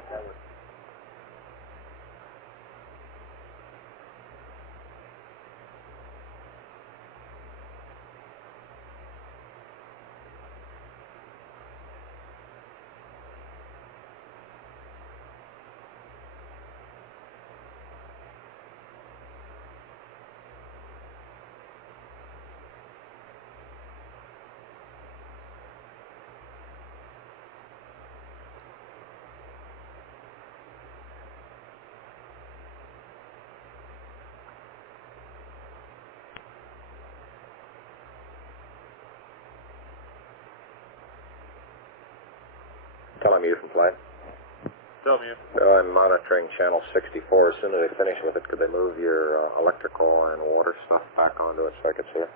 Tell him you from flight. Tell me. I'm monitoring channel 64. As soon as they finish with it, could they move your electrical and water stuff back onto its circuits here?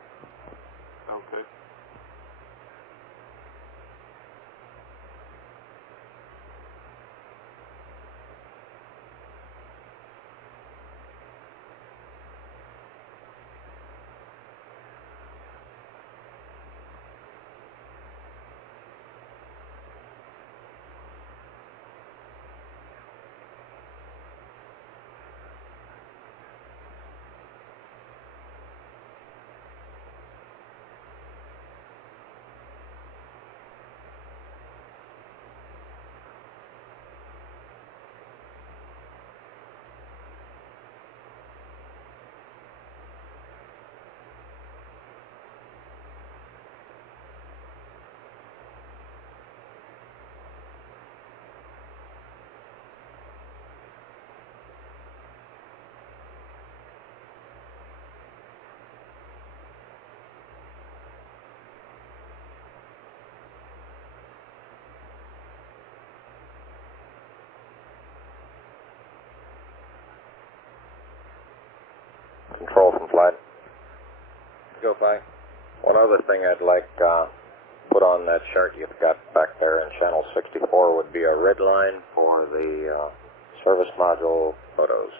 Okay. Control from flight. Go flight. One other thing I'd like put on that chart you've got back there in channel 64 would be a red line for the service module photos.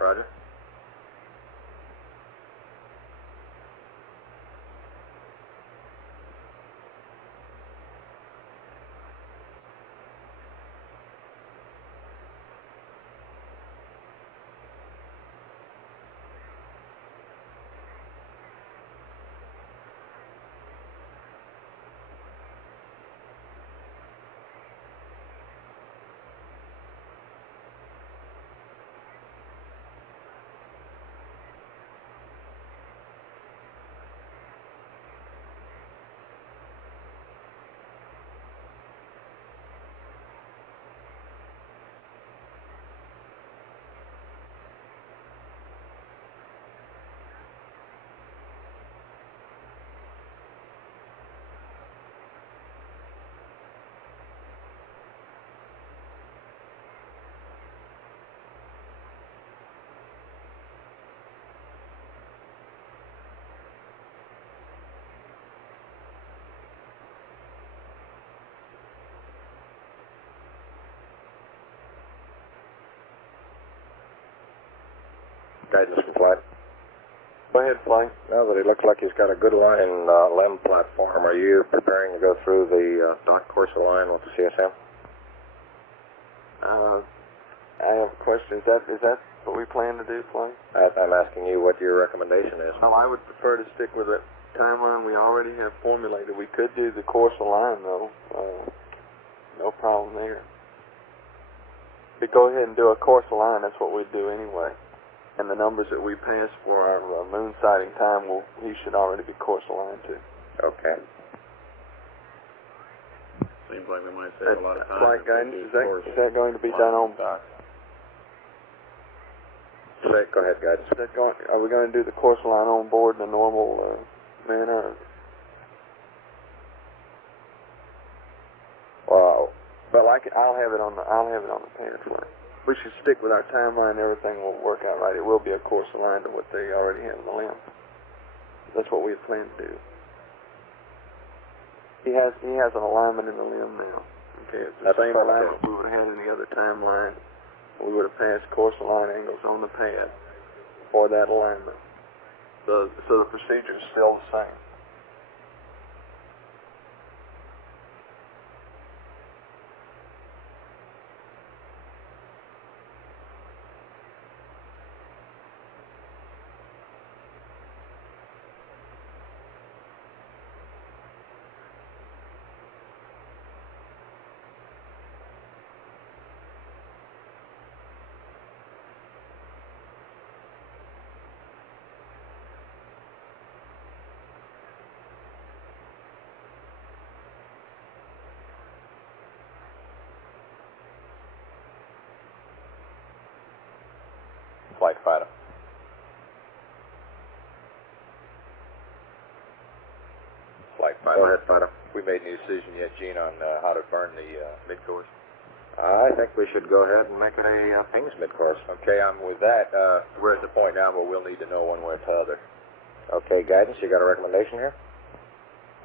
Roger. Guidance from flight. Go ahead, flying. Now that he looks like he's got a good line LEM platform, are you preparing to go through the dock course line with the CSM? I have a question. Is that what we plan to do, flying? I'm asking you what your recommendation is. Well, I would prefer to stick with the timeline we already have formulated. We could do the course line, though. No problem there. We go ahead and do a course line. That's what we'd do anyway. And the numbers that we pass for our moon sighting time, he should already be course aligned too. Okay. Seems like we might save a lot of time. Flight guidance, is that going to be done on dock? Go ahead, guidance. Are we going to do the course line on board in a normal manner? Well, I'll have it on the pamphlet. We should stick with our timeline. Everything will work out right. It will be, of course, aligned to what they already have in the LEM. That's what we have planned to do. He has an alignment in the LEM now. Okay, it's the same alignment we would have had in the other timeline. We would have passed course align angles on the pad for that alignment. So the procedure is still the same. flight fighter. Flight fighter. Go ahead, fighter. We made any decision yet, Gene, on how to burn the mid-course? I think we should go ahead and make it a pings mid-course. Okay, I'm with that. We're at the point now where we'll need to know one way or the other. Okay, guidance, you got a recommendation here?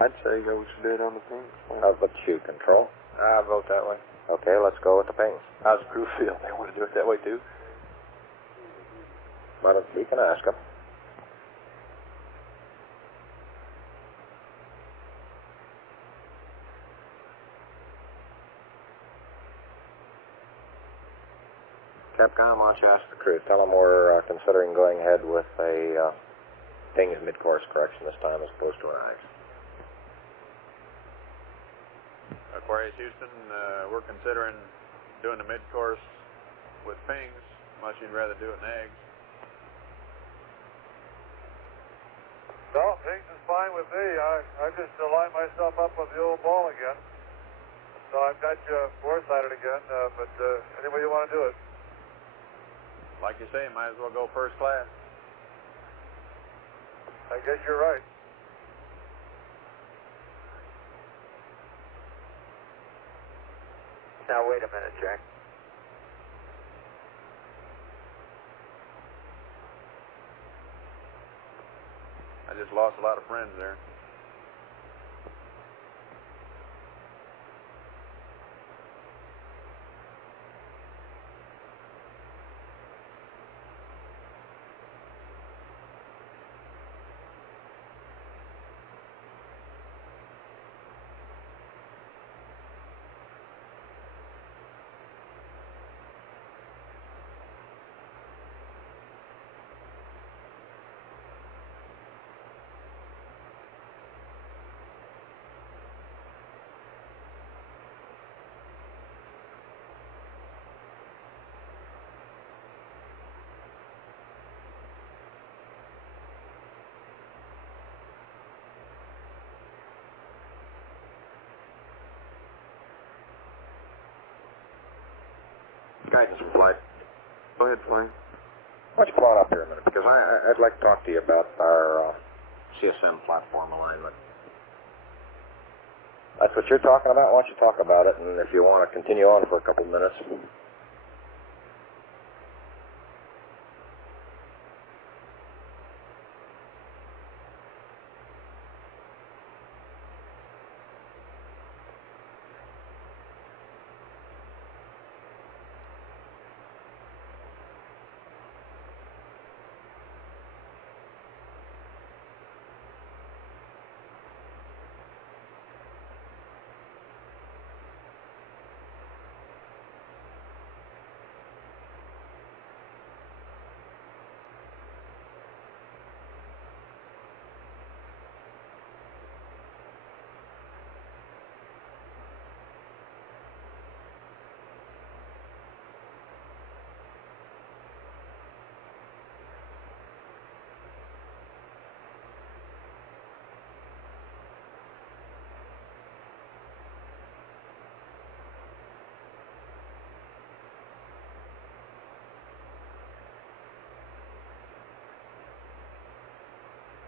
I'd say we should do it on the pings. How about you, control? I'll vote that way. Okay, let's go with the pings. How's the crew feel? They want to do it that way too? But we can ask them. Capcom, why don't you ask the crew? Tell them we're considering going ahead with a pings mid-course correction this time as opposed to an ice. Aquarius Houston, we're considering doing the mid-course with pings. Much you'd rather do it in eggs. No, pings is fine with me. I just line myself up with the old ball again. So I've got you four-sided again, but any way you want to do it. Like you say, might as well go first class. I guess you're right. Now, wait a minute, Jack. I just lost a lot of friends there. Guidance from flight. Go ahead, Flying. Why don't you come on up here a minute, because I'd like to talk to you about our CSM platform alignment. That's what you're talking about? Why don't you talk about it, and if you want to continue on for a couple minutes.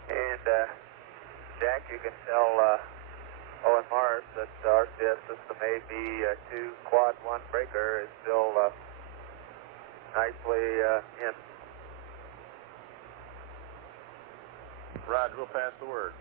And, Jack, you can tell Owen Mars that the RCS system AB2 Quad 1 breaker is still nicely in. Roger, we'll pass the word.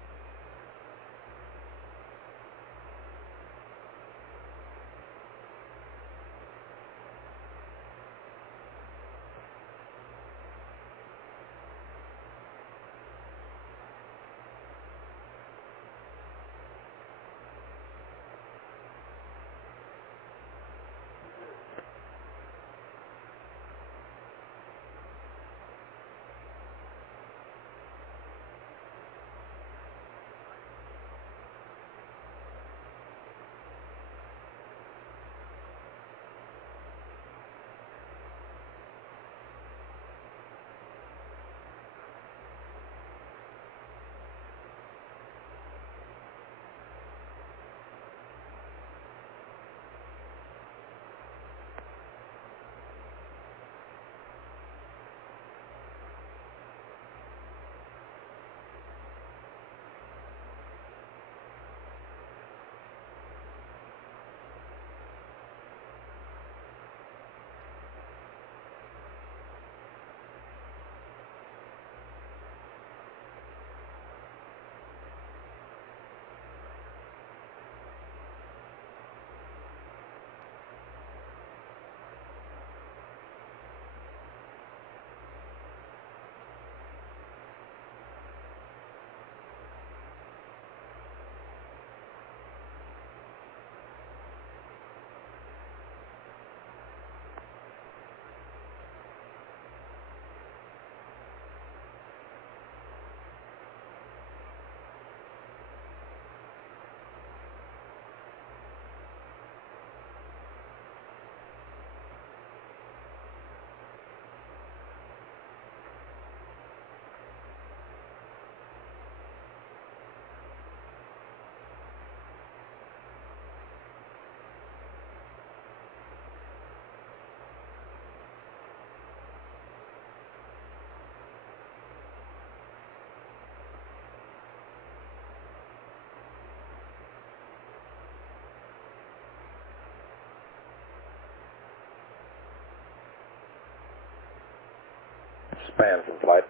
Span from flight.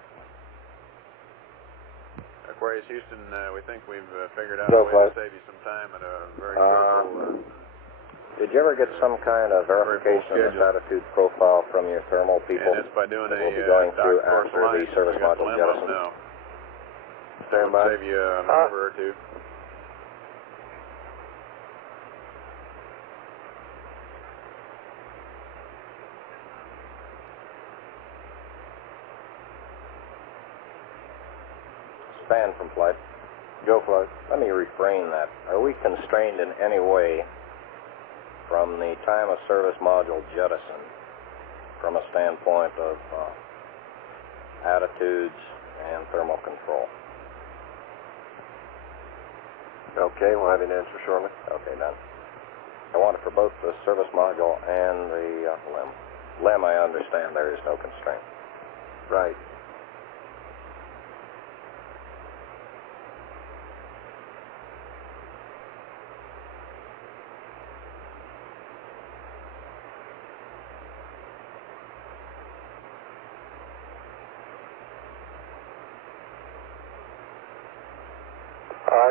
Aquarius Houston, we think we've figured out Go a way flight. to save you some time at a very critical... Did you ever get some kind of verification of this attitude profile from your thermal people? And it's by doing that we'll be going through after the service module jettison. Now. Stand by. Save you a maneuver or two. Span from flight. Go flight. Let me reframe that. Are we constrained in any way from the time of service module jettison from a standpoint of attitudes and thermal control? Okay, we'll have an answer shortly. Okay, done. I want it for both the service module and the LEM. LEM, I understand there is no constraint. Right.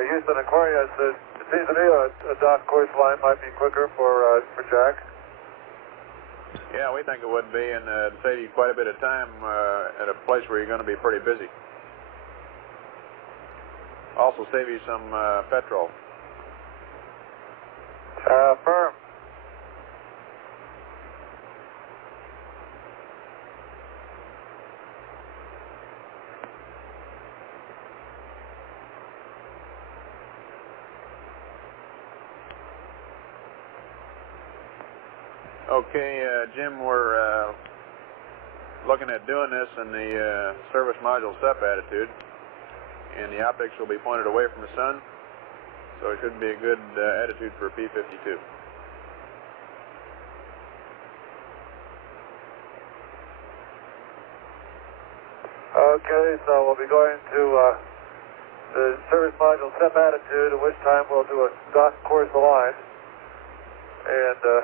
Houston Aquarius, it seems to me a dock course line might be quicker for Jack. Yeah, we think it would be, and save you quite a bit of time at a place where you're going to be pretty busy. Also save you some petrol. Firm. Okay, Jim, we're looking at doing this in the service module SEP attitude, and the optics will be pointed away from the sun, so it should be a good attitude for P-52. Okay, so we'll be going to the service module SEP attitude, at which time we'll do a dock course align, and then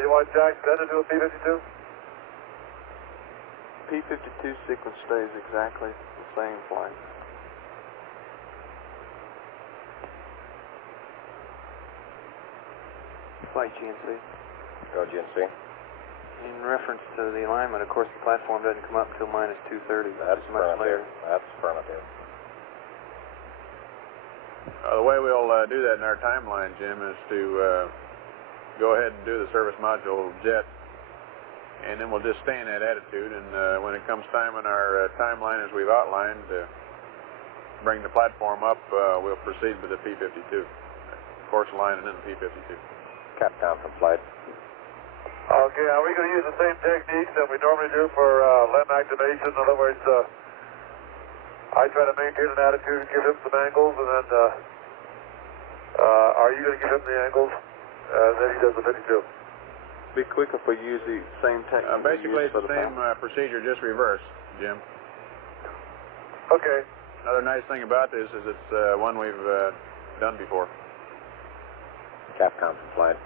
you want Jack then to do a P-52? P-52 sequence stays exactly the same flight. Flight GNC. Go GNC. In reference to the alignment, of course, the platform doesn't come up until minus 230. That's much later. That's affirmative. The way we'll do that in our timeline, Jim, is to go ahead and do the service module jet, and then we'll just stay in that attitude, and when it comes time in our timeline as we've outlined to bring the platform up, we'll proceed with the P-52 course line and then the P-52. Capcom from flight. Okay, are we going to use the same techniques that we normally do for LEM activation? In other words, I try to maintain an attitude, give him some angles, and then are you going to give him the angles? Then he does the 52. Be quick if we use the same technique. Basically, it's the same procedure, just reversed, Jim. Okay. Another nice thing about this is it's one we've done before. Capcom from flight.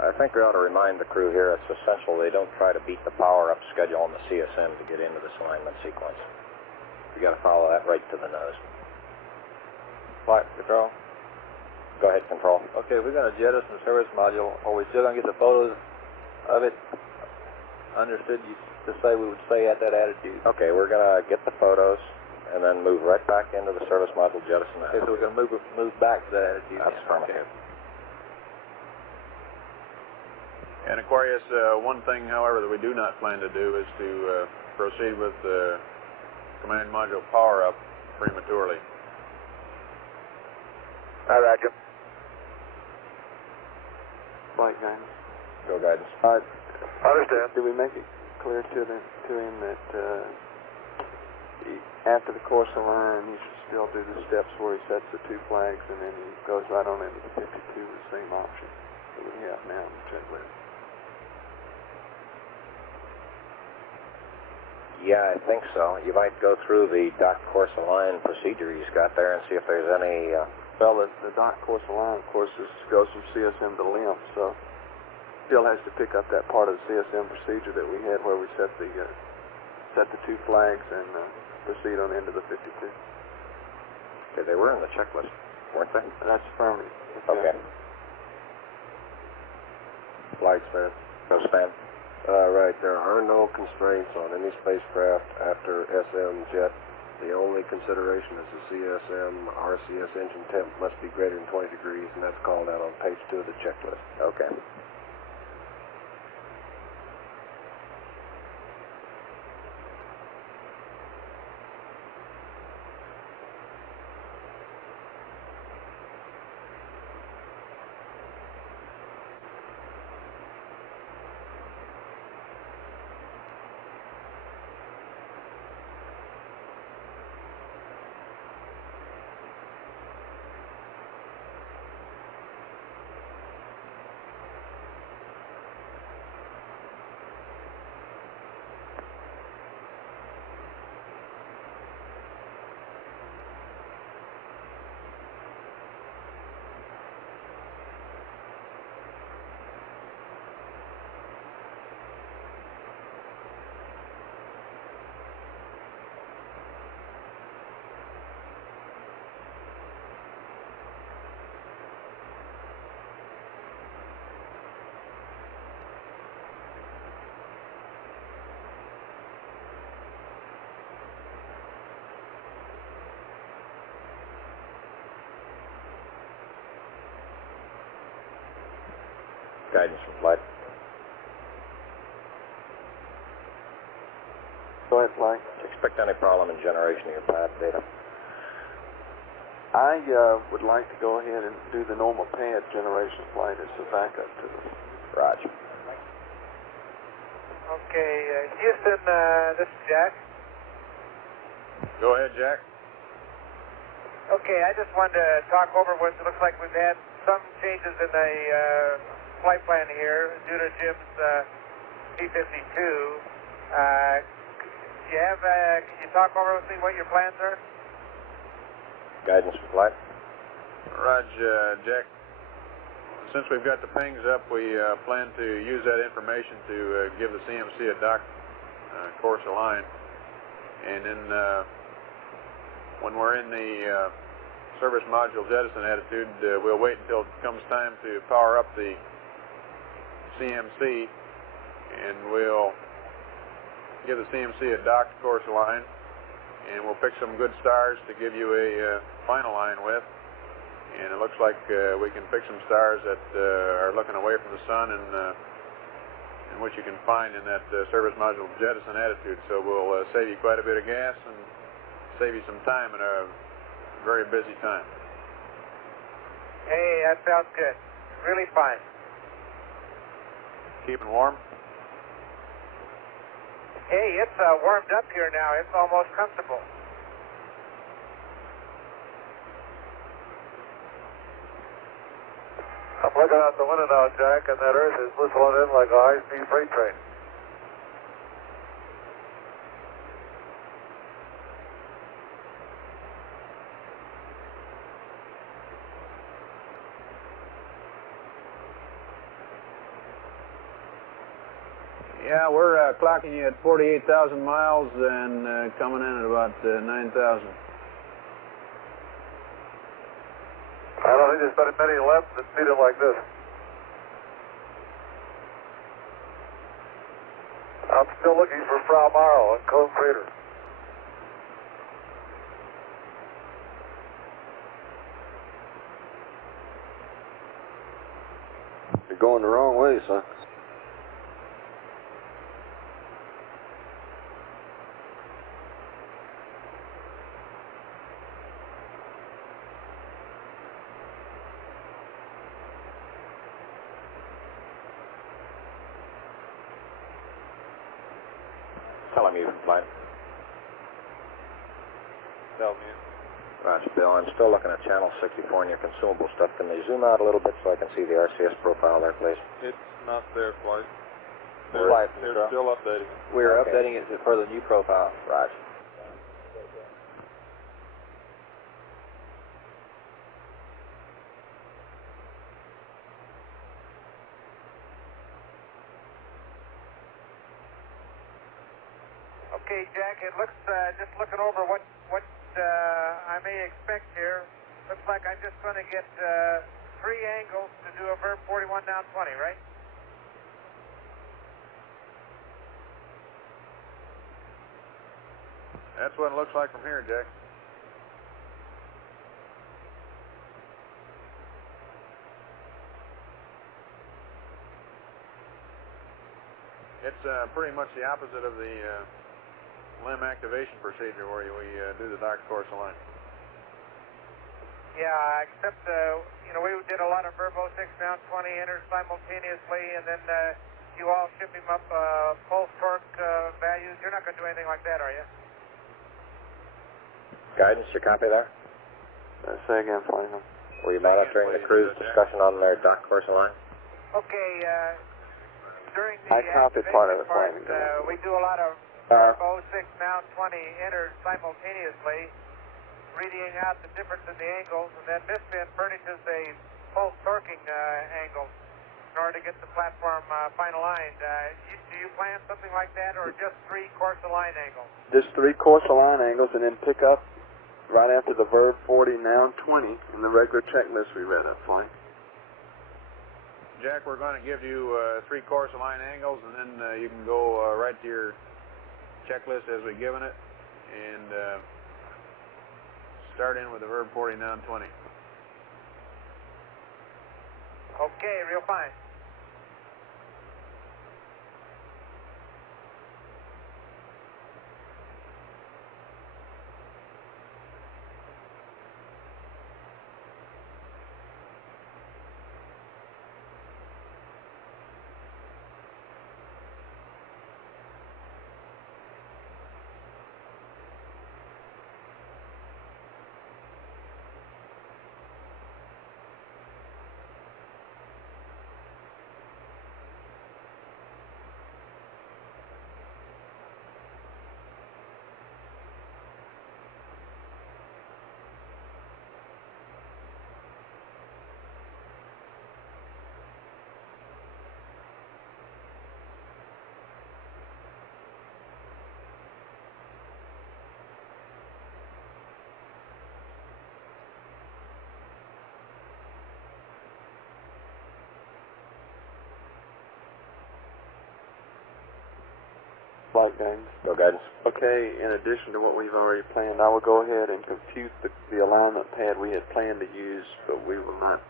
I think we ought to remind the crew here it's essential they don't try to beat the power-up schedule on the CSM to get into this alignment sequence. You got to follow that right to the nose. Flight control. Go ahead, control. Okay, we're going to jettison the service module. Are we still going to get the photos of it? Understood you to say we would stay at that attitude. Okay, we're going to get the photos and then move right back into the service module jettison attitude. Okay, so we're going to move back to that attitude. That's affirmative. Okay. And Aquarius, one thing, however, that we do not plan to do is to proceed with the command module power-up prematurely. All right, Jim. Flight guidance. Go guidance. Understand. Did we make it clear to him that after the course align, he should still do the steps where he sets the two flags and then he goes right on into the 52 with the same option that we have now in the checklist? Yeah, I think so. You might go through the dock course align procedure he's got there and see if there's any... Well, the dock course align, of course, goes from CSM to LIM, so still has to pick up that part of the CSM procedure that we had where we set the 2 flags and proceed on into the 52. Okay, they were in the checklist, weren't they? That's affirmative. Okay. Flag span. No span. Right, there are no constraints on any spacecraft after SM jet. The only consideration is the CSM RCS engine temp must be greater than 20 degrees, and that's called out on page 2 of the checklist. Okay. Guidance from flight. Go ahead, flight. Expect any problem in generation of your pad data? I would like to go ahead and do the normal pad generation flight as a backup to this. Roger. Okay, Houston, this is Jack. Go ahead, Jack. Okay, I just wanted to talk over what it looks like we've had some changes in the flight plan here due to Jim's P-52. Can you talk over with me what your plans are? Guidance from flight. Roger, Jack. Since we've got the pings up, we plan to use that information to give the CMC a dock course align. And then when we're in the service module jettison attitude, we'll wait until it comes time to power up the CMC, and we'll give the CMC a docked course line, and we'll pick some good stars to give you a final line with. And it looks like we can pick some stars that are looking away from the sun and which you can find in that service module jettison attitude. So we'll save you quite a bit of gas and save you some time in a very busy time. Hey, that sounds good. Really fine. Keeping warm? Hey, it's warmed up here now. It's almost comfortable. I'm looking out the window now, Jack, and that Earth is whistling in like a high-speed freight train. Yeah, we're clocking you at 48,000 miles and coming in at about 9,000. I don't think there's been many left that speed it like this. I'm still looking for Frau Morrow and Cone Crater. You're going the wrong way, son. Tell him you can fly. Tell me. Roger, Bill. I'm still looking at channel 64 and your consumable stuff. Can they zoom out a little bit so I can see the RCS profile there, please? It's not there, flight. They're still updating. We're updating it for the new profile. Roger. Okay, Jack, it looks, just looking over what I may expect here, looks like I'm just going to get 3 angles to do a verb 41 down 20, right? That's what it looks like from here, Jack. It's pretty much the opposite of the limb activation procedure where we do the dark course line. Yeah, except, you know, we did a lot of verb 06 down 20 enters simultaneously, and then you all ship him up pulse torque values. You're not going to do anything like that, are you? Guidance, you copy there? Say again, Flyman. Were you monitoring the crew's discussion on their dock course line? Okay, during the I copied part of the part, Flyman. we do a lot of verb 06 down 20 enters simultaneously, reading out the difference in the angles, and then this bin furnishes a pulse torquing angle in order to get the platform final line. Do you plan something like that, or just 3 course line angles? Just 3 course line angles, and then pick up right after the verb 40, noun 20 in the regular checklist we read up, Flyman. Jack, we're going to give you 3 course line angles, and then you can go right to your checklist as we've given it, and start in with the verb 40 noun 20. Okay, real fine. Flight guidance. No guidance. Okay, in addition to what we've already planned, I will go ahead and compute the alignment pad we had planned to use, but we will not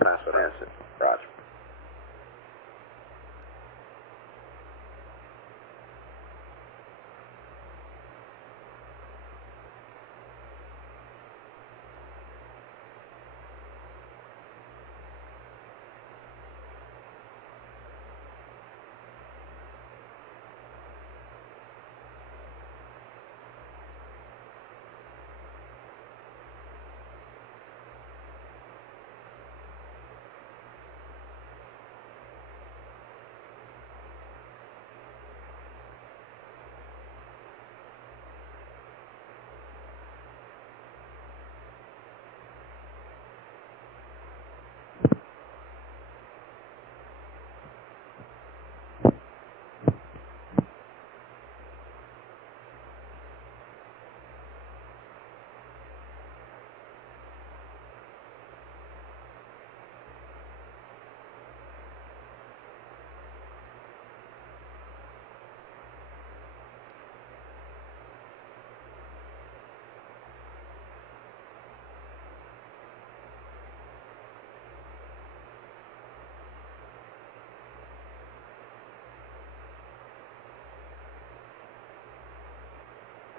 pass it. Roger.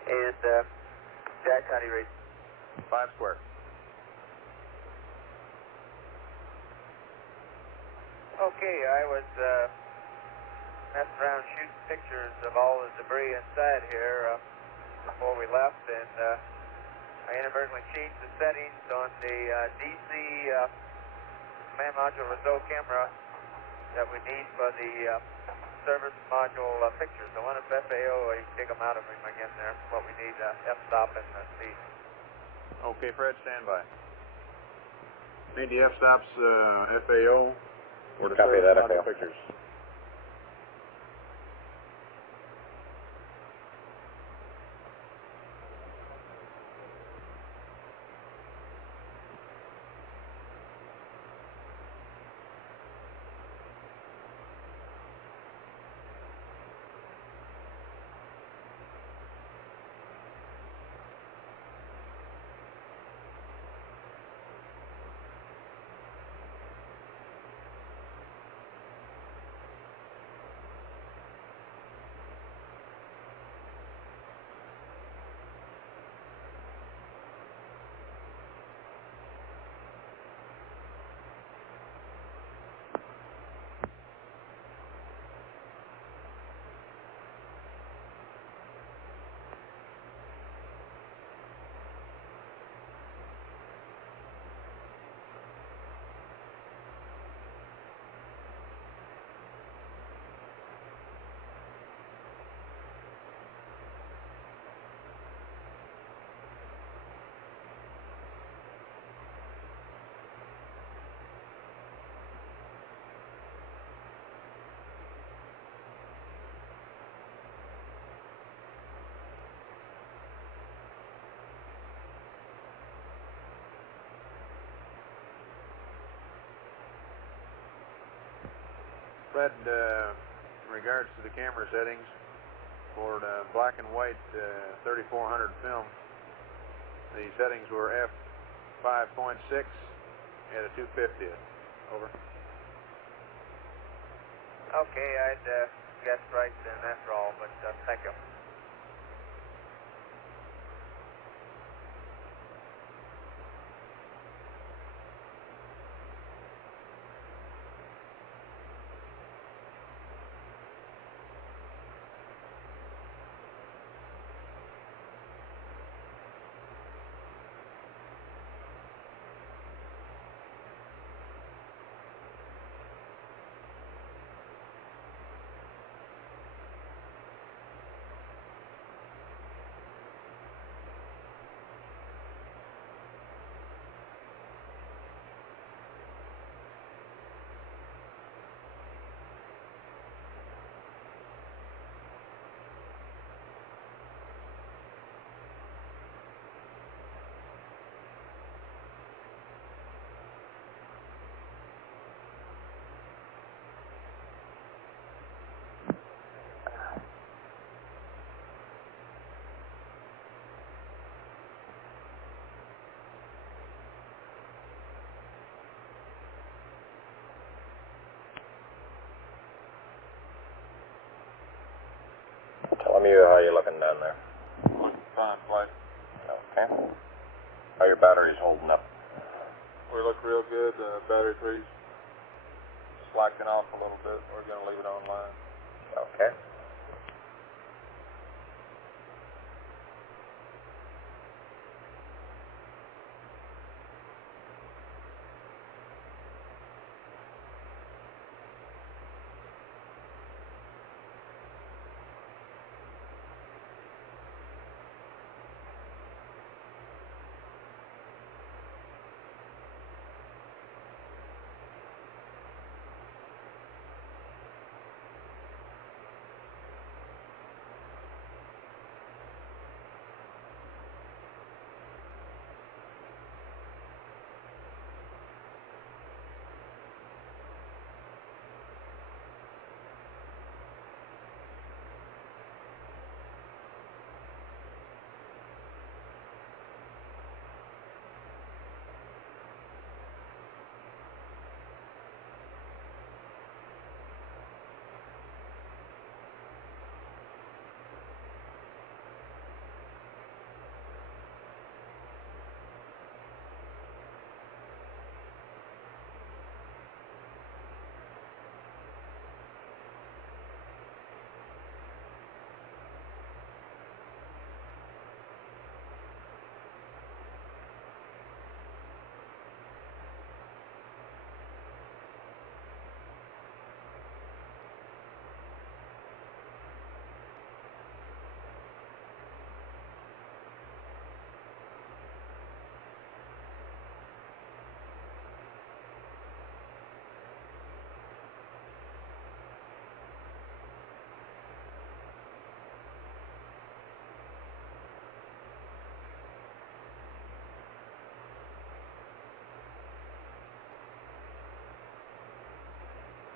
And Jack, how do you rate? 5 square. Okay, I was messing around shooting pictures of all the debris inside here before we left, and I inadvertently changed the settings on the DC command module Roseau camera that we need for the service module pictures. I want if FAO, you can dig them out of him again there. What we need, f-stop and speed. Okay, Fred, stand by. Need the f-stops, FAO, or the Copy service that, module FAO. pictures. Fred, in regards to the camera settings for the black and white 3400 film, the settings were f5.6 at a 250th. Over. Okay, I'd guessed right then after all, but thank you. Tell me how you're looking down there. Fine, Flight. Okay. How your batteries holding up? We look real good. Battery 3's slacking off a little bit. We're going to leave it online. Okay.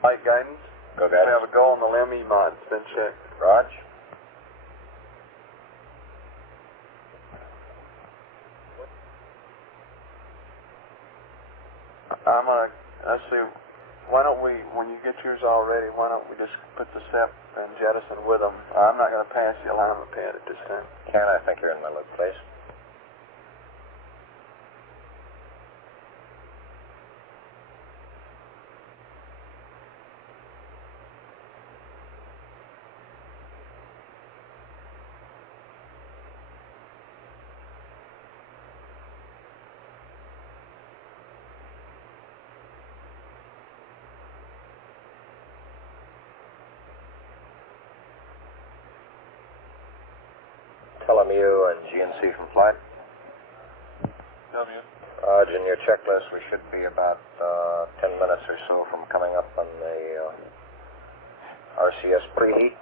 Flight guidance. Go We guidance. have a go on the LEM E-mod. It's been checked. Raj? Let's see, why don't we, when you get yours all ready, why don't we just put the SEP and jettison with them? I'm not going to pass the alignment pad at this time. Ken, I think you're in my loop, please. LMU and GNC from flight. W. Raj, in your checklist, we should be about 10 minutes or so from coming up on the RCS preheat.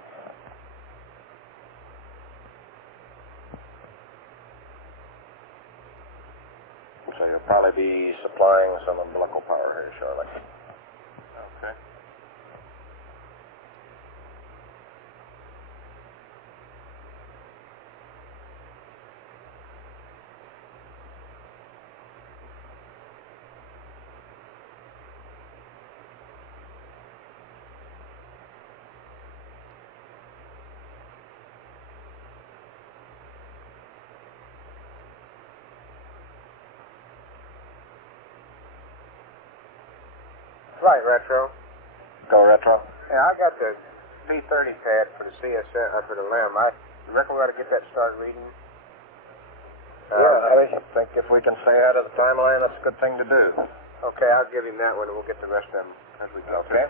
So you'll probably be supplying some umbilical power here shortly. Okay. Flight retro. Go retro. Yeah, I got the B30 pad for the CSN, for the LEM. You reckon we ought to get that started reading? I think if we can stay ahead of the timeline, that's a good thing to do. Okay, I'll give him that one, and we'll get the rest of them as we go. Okay.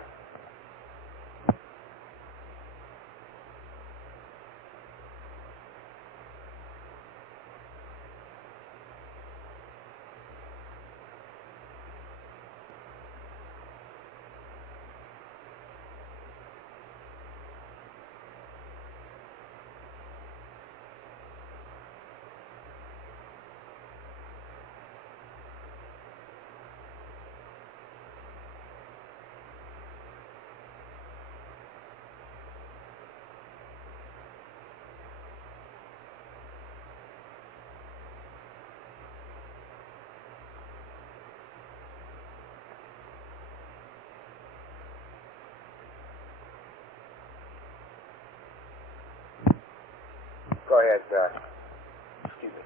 Go ahead, excuse me.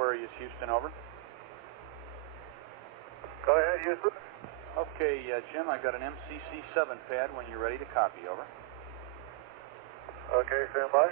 Aquarius Houston, over. Go ahead, Houston. Okay, Jim, I got an MCC7 pad when you're ready to copy, over. Okay, stand by.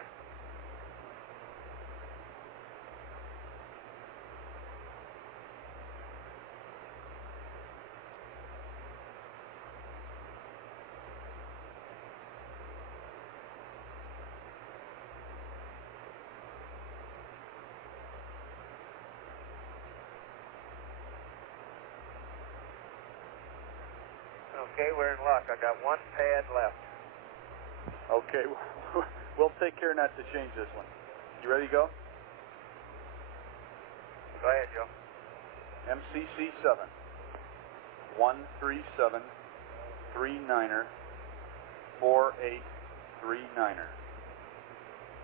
Okay, we're in luck. I got one pad left. Okay, we'll take care not to change this one. You ready to go? Go ahead, Joe. MCC7, 137, 39er, 4839er,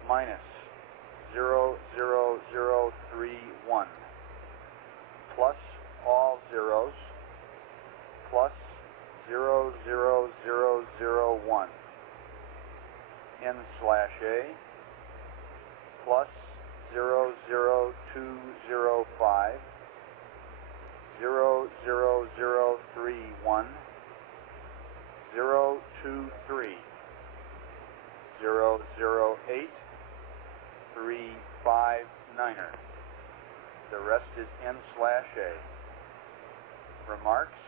minus 00031, plus all zeros, plus 00001, N/A, plus 00205, 00031, 023, 008, 359er. The rest is N/A. Remarks?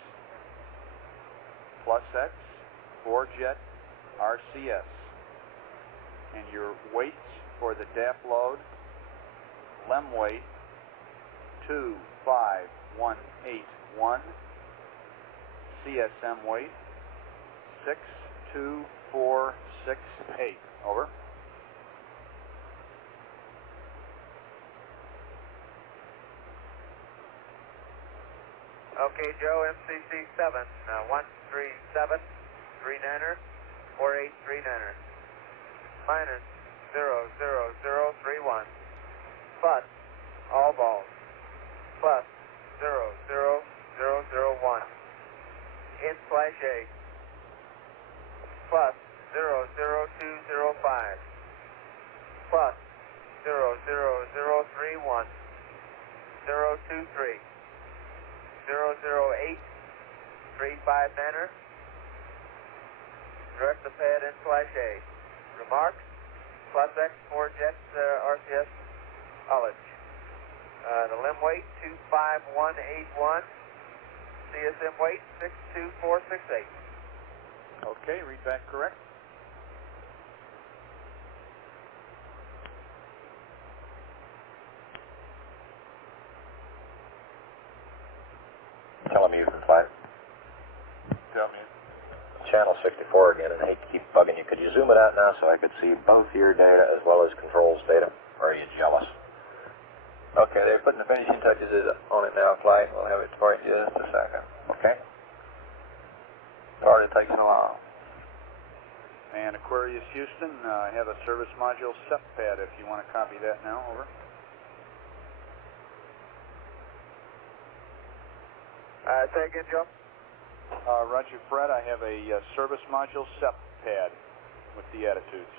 Plus X, 4-jet, RCS. And your weights for the DAP load, LEM weight, 25181, CSM weight, 62468. Over. Okay, Joe, MCC7, 137, 39er, 4839er, minus 00031, plus all balls, plus 00001, N/A, plus 00205, plus 00031, 023, 008, 359er, direct the pad N/A. Remarks? Plus X, 4-jet, RCS, ullage. The LEM weight, 25181, CSM weight, 62468. Okay, read back correct. Tell me you can fly. Tell me. Channel 64 again, and I hate to keep bugging you. Could you zoom it out now so I could see both your data as well as controls data? Or are you jealous? Okay, they're putting the finishing touches on it now, Flight. We'll have it for you in just a second. Okay. Sorry it takes so long. And Aquarius Houston, I have a service module SEP pad if you want to copy that now. Over. Say again, Joe. Roger, Fred, I have a service module SEP pad with the attitudes.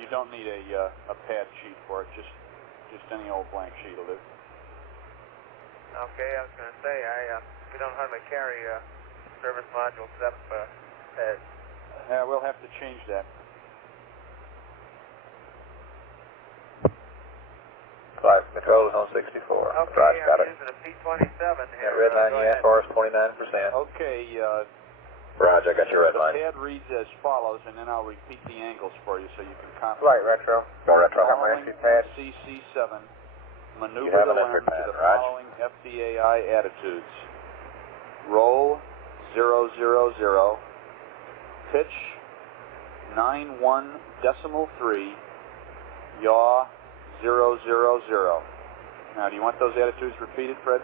You don't need a pad sheet for it, just any old blank sheet will do. Okay, I was going to say, we don't hardly carry service module SEP pads. Yeah, we'll have to change that. Flight control is on 64. Okay, Roger, got I'm it. using a P27 here. That red line you had for us, 29%. Okay, Roger, I got your red line. the pad reads as follows, and then I'll repeat the angles for you so you can copy. Flight retro. Go retro. Following MCC7, maneuver the LEM to the following FDAI attitudes. Roll 000, pitch 91.3, yaw 000. Now, do you want those attitudes repeated, Fred?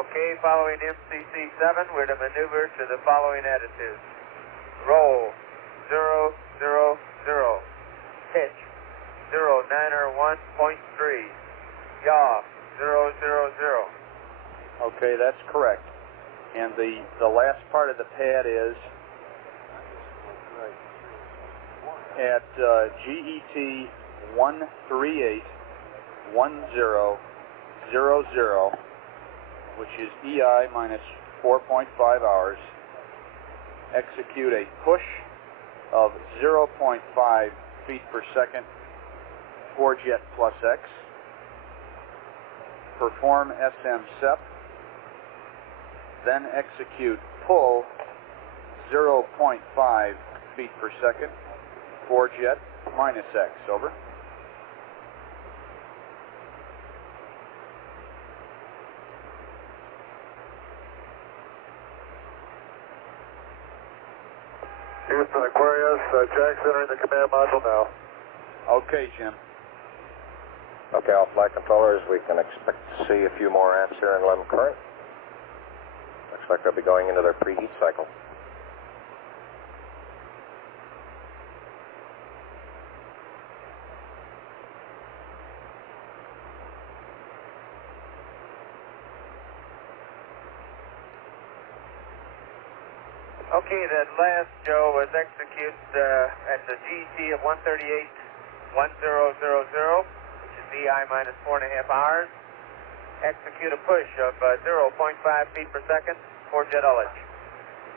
Okay, following MCC7, we're to maneuver to the following attitudes. Roll 000, pitch 091.3, yaw 000. Okay, that's correct. And the last part of the pad is at GET 1381000, which is EI minus 4.5 hours, execute a push of 0.5 feet per second, 4-jet plus X, perform SM SEP, then execute pull 0.5 feet per second, 4-jet minus X, over. Houston Aquarius, Jack's entering the command module now. Okay, Jim. Okay, all flight controllers, we can expect to see a few more amps here in LEM current. Looks like they'll be going into their preheat cycle. Okay, that last, Joe, was executed at the GET of 1381000, which is EI minus 4.5 hours. Execute a push of 0.5 feet per second, 4-jet ullage.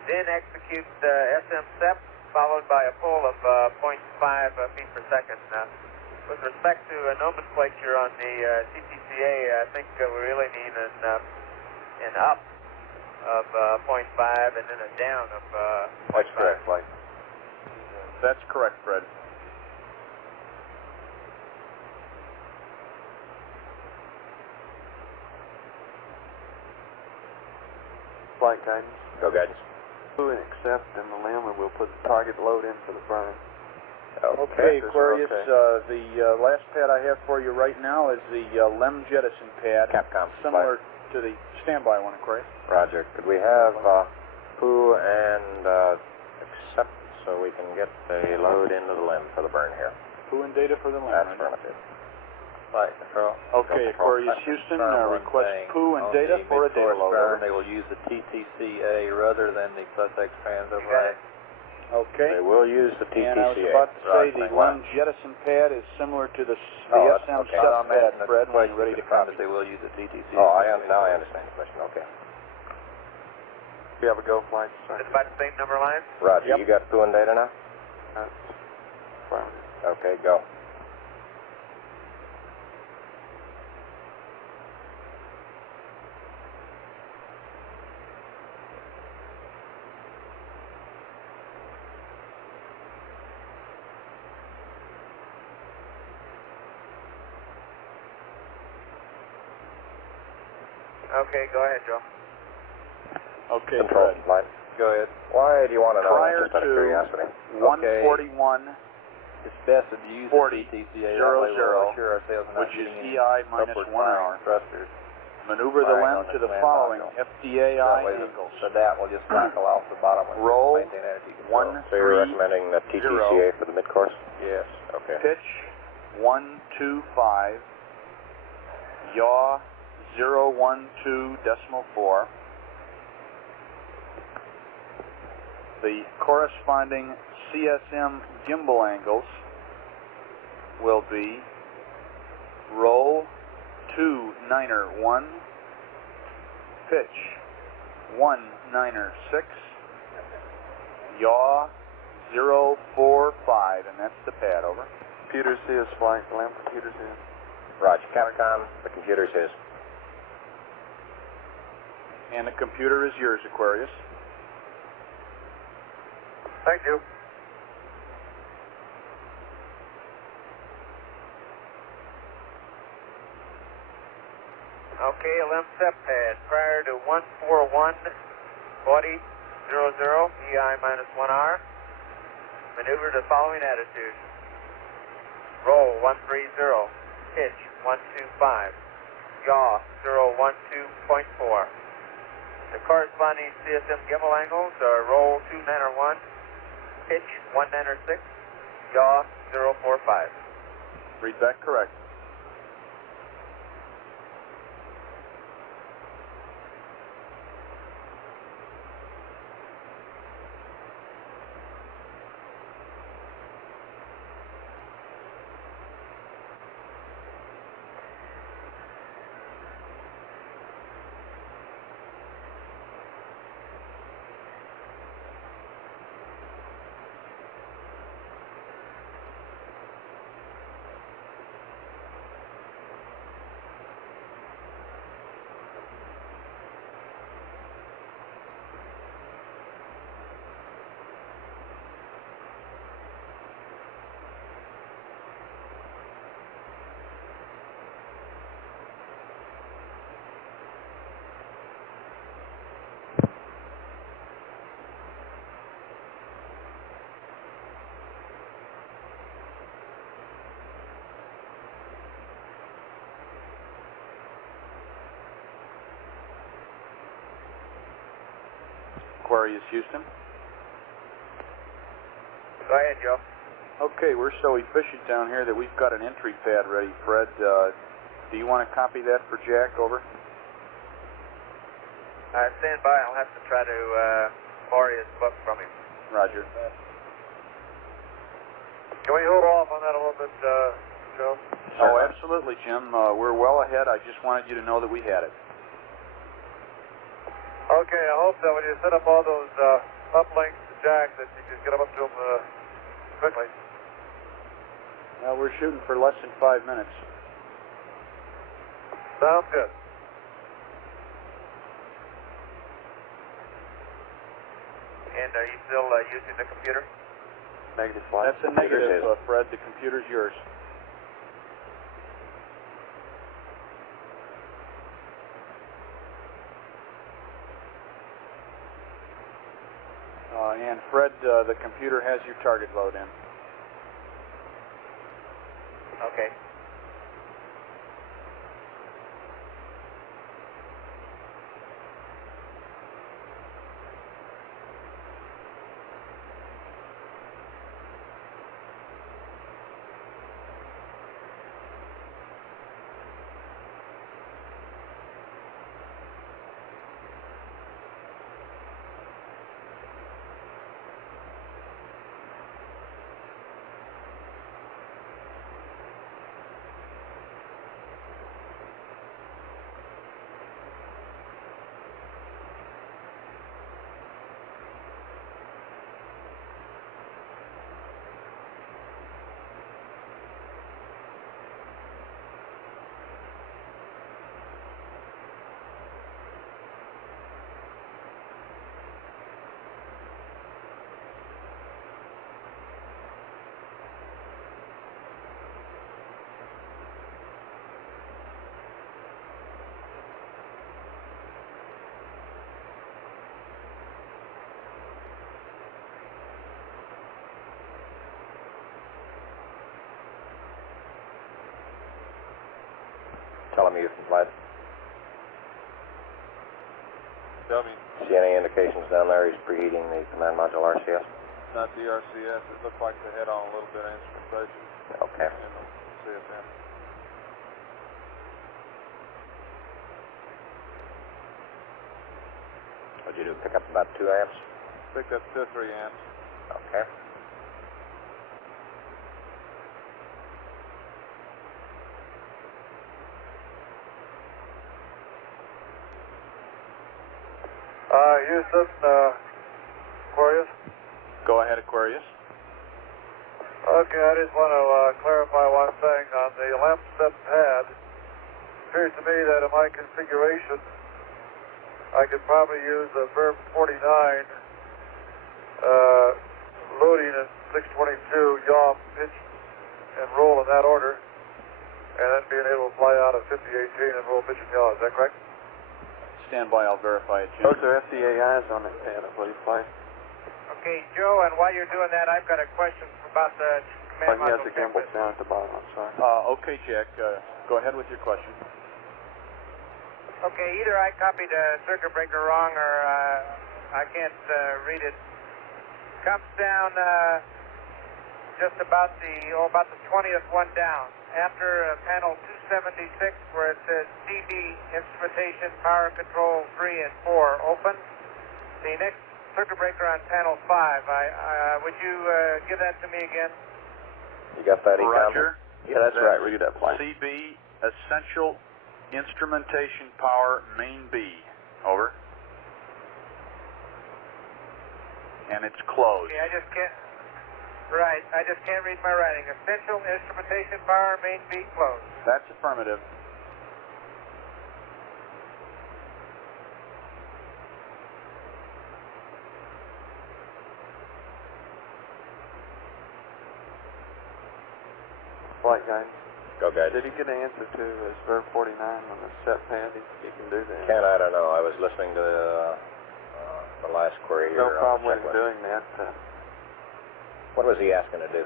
Then execute SM SEP, followed by a pull of 0.5 feet per second. With respect to nomenclature on the TTCA, I think we really mean an up of 0.5 and then a down of 0.5. That's correct, Flight. That's correct, Fred. Flight guidance. Go guidance. And accept in the LEM, and we'll put the target load in for the burn. Okay, Aquarius, the last pad I have for you right now is the LEM jettison pad. Capcom. Similar to the standby one, Aquarius. Roger. Could we have poo and accept so we can get the load into the LEM for the burn here? Poo and data for the LEM. That's affirmative. Flight control. Okay, Aquarius Houston, request poo and data for a data load. They will use the TTCA rather than the plus X trans override. Okay. They will use the TTCA. And I was about to say the LEM jettison pad is similar to the SM SEP pad, Fred, when you're ready to copy. They will use the TTCA. Oh, now I understand the question. Okay. We have a go flight. It's about the same number line? Roger. Yep. You got poo and data now? That's fine. Okay, go. Okay, go ahead, Joe. Okay, Control Fred. line. Go ahead. Why do you want to know that, Prior just out of curiosity? to 141, It's best to use 40, the TTCA. 00, that way we'll assure ourselves we're not which is getting any EI minus upward 1 firing hour. thrusters. Maneuver the Firing LEM on to the the command following module. FDAI That way angles. So that will just cycle off the bottom and Roll maintain energy control. 1, So you're 3, recommending the TTCA for the mid-course? Yes. Okay. pitch 125, yaw 012.4. The corresponding CSM gimbal angles will be roll 2-9-1, pitch 1-9-6, yaw 045, and that's the pad, over. Computers is flight. LEM computers is. Roger. Capcom, the computer's his. And the computer is yours, Aquarius. Thank you. Okay, LEM SEP pad. Prior to 141.40.00, EI minus 1 hour. Maneuver the following attitude. Roll 130, pitch 125, yaw 012.4. The corresponding CSM gimbal angles are roll 2-9-1, pitch 1-9-6, yaw 045. Read that correct. Aquarius Houston. Go ahead, Joe. Okay, we're so efficient down here that we've got an entry pad ready, Fred. Do you want to copy that for Jack? Over. Stand by. I'll have to try to borrow his book from him. Roger. Can we hold off on that a little bit, Joe? Oh, absolutely, Jim. We're well ahead. I just wanted you to know that we had it. Okay, I hope that when you set up all those uplinks to Jack that you can get them up to him quickly. We're shooting for less than 5 minutes. Sounds good. And are you still using the computer? Negative flight. That's a negative, Fred. The computer's yours. And Fred, the computer has your target load in. Okay. Tell him you can fly. Tell me. See any indications down there he's preheating the command module RCS? Not the RCS. It looked like the head on a little bit of instrumentation. Okay. And the CSM. What'd you do? Pick up about 2 amps? Picked up 2 or 3 amps. Okay. Houston, Aquarius. Go ahead, Aquarius. Okay, I just want to clarify one thing. On the lamp step pad, it appears to me that in my configuration, I could probably use a verb 49 loading in 622, yaw, pitch, and roll in that order, and then being able to fly out of 5018 and roll, pitch, and yaw. Is that correct? Stand by, I'll verify it, Jim. Those are FDAIs on that pad, I believe, flight. Okay, Joe, and while you're doing that, I've got a question about the command Oh, he has module the gimbal checklist. down at the bottom, I'm sorry. Okay, Jack, go ahead with your question. Okay, either I copied a circuit breaker wrong or I can't read it. Comes down just about the 20th one down. After panel 276 where it says CD instrumentation, power control 3 and 4 open. The next circuit breaker on panel 5. Would you give that to me again? You got that, Econ? Roger. Yeah, that's right. Read that flight. CB, essential instrumentation power main B. Over. And it's closed. Okay, I just can't. Right, I just can't read my writing. Essential instrumentation power main B closed. That's affirmative. Flight guide. Go, guys. Did he get an answer to his verb 49 on the set pad? He can do that. Ken, I don't know. I was listening to the last query No here. problem with him doing that. What was he asking to do?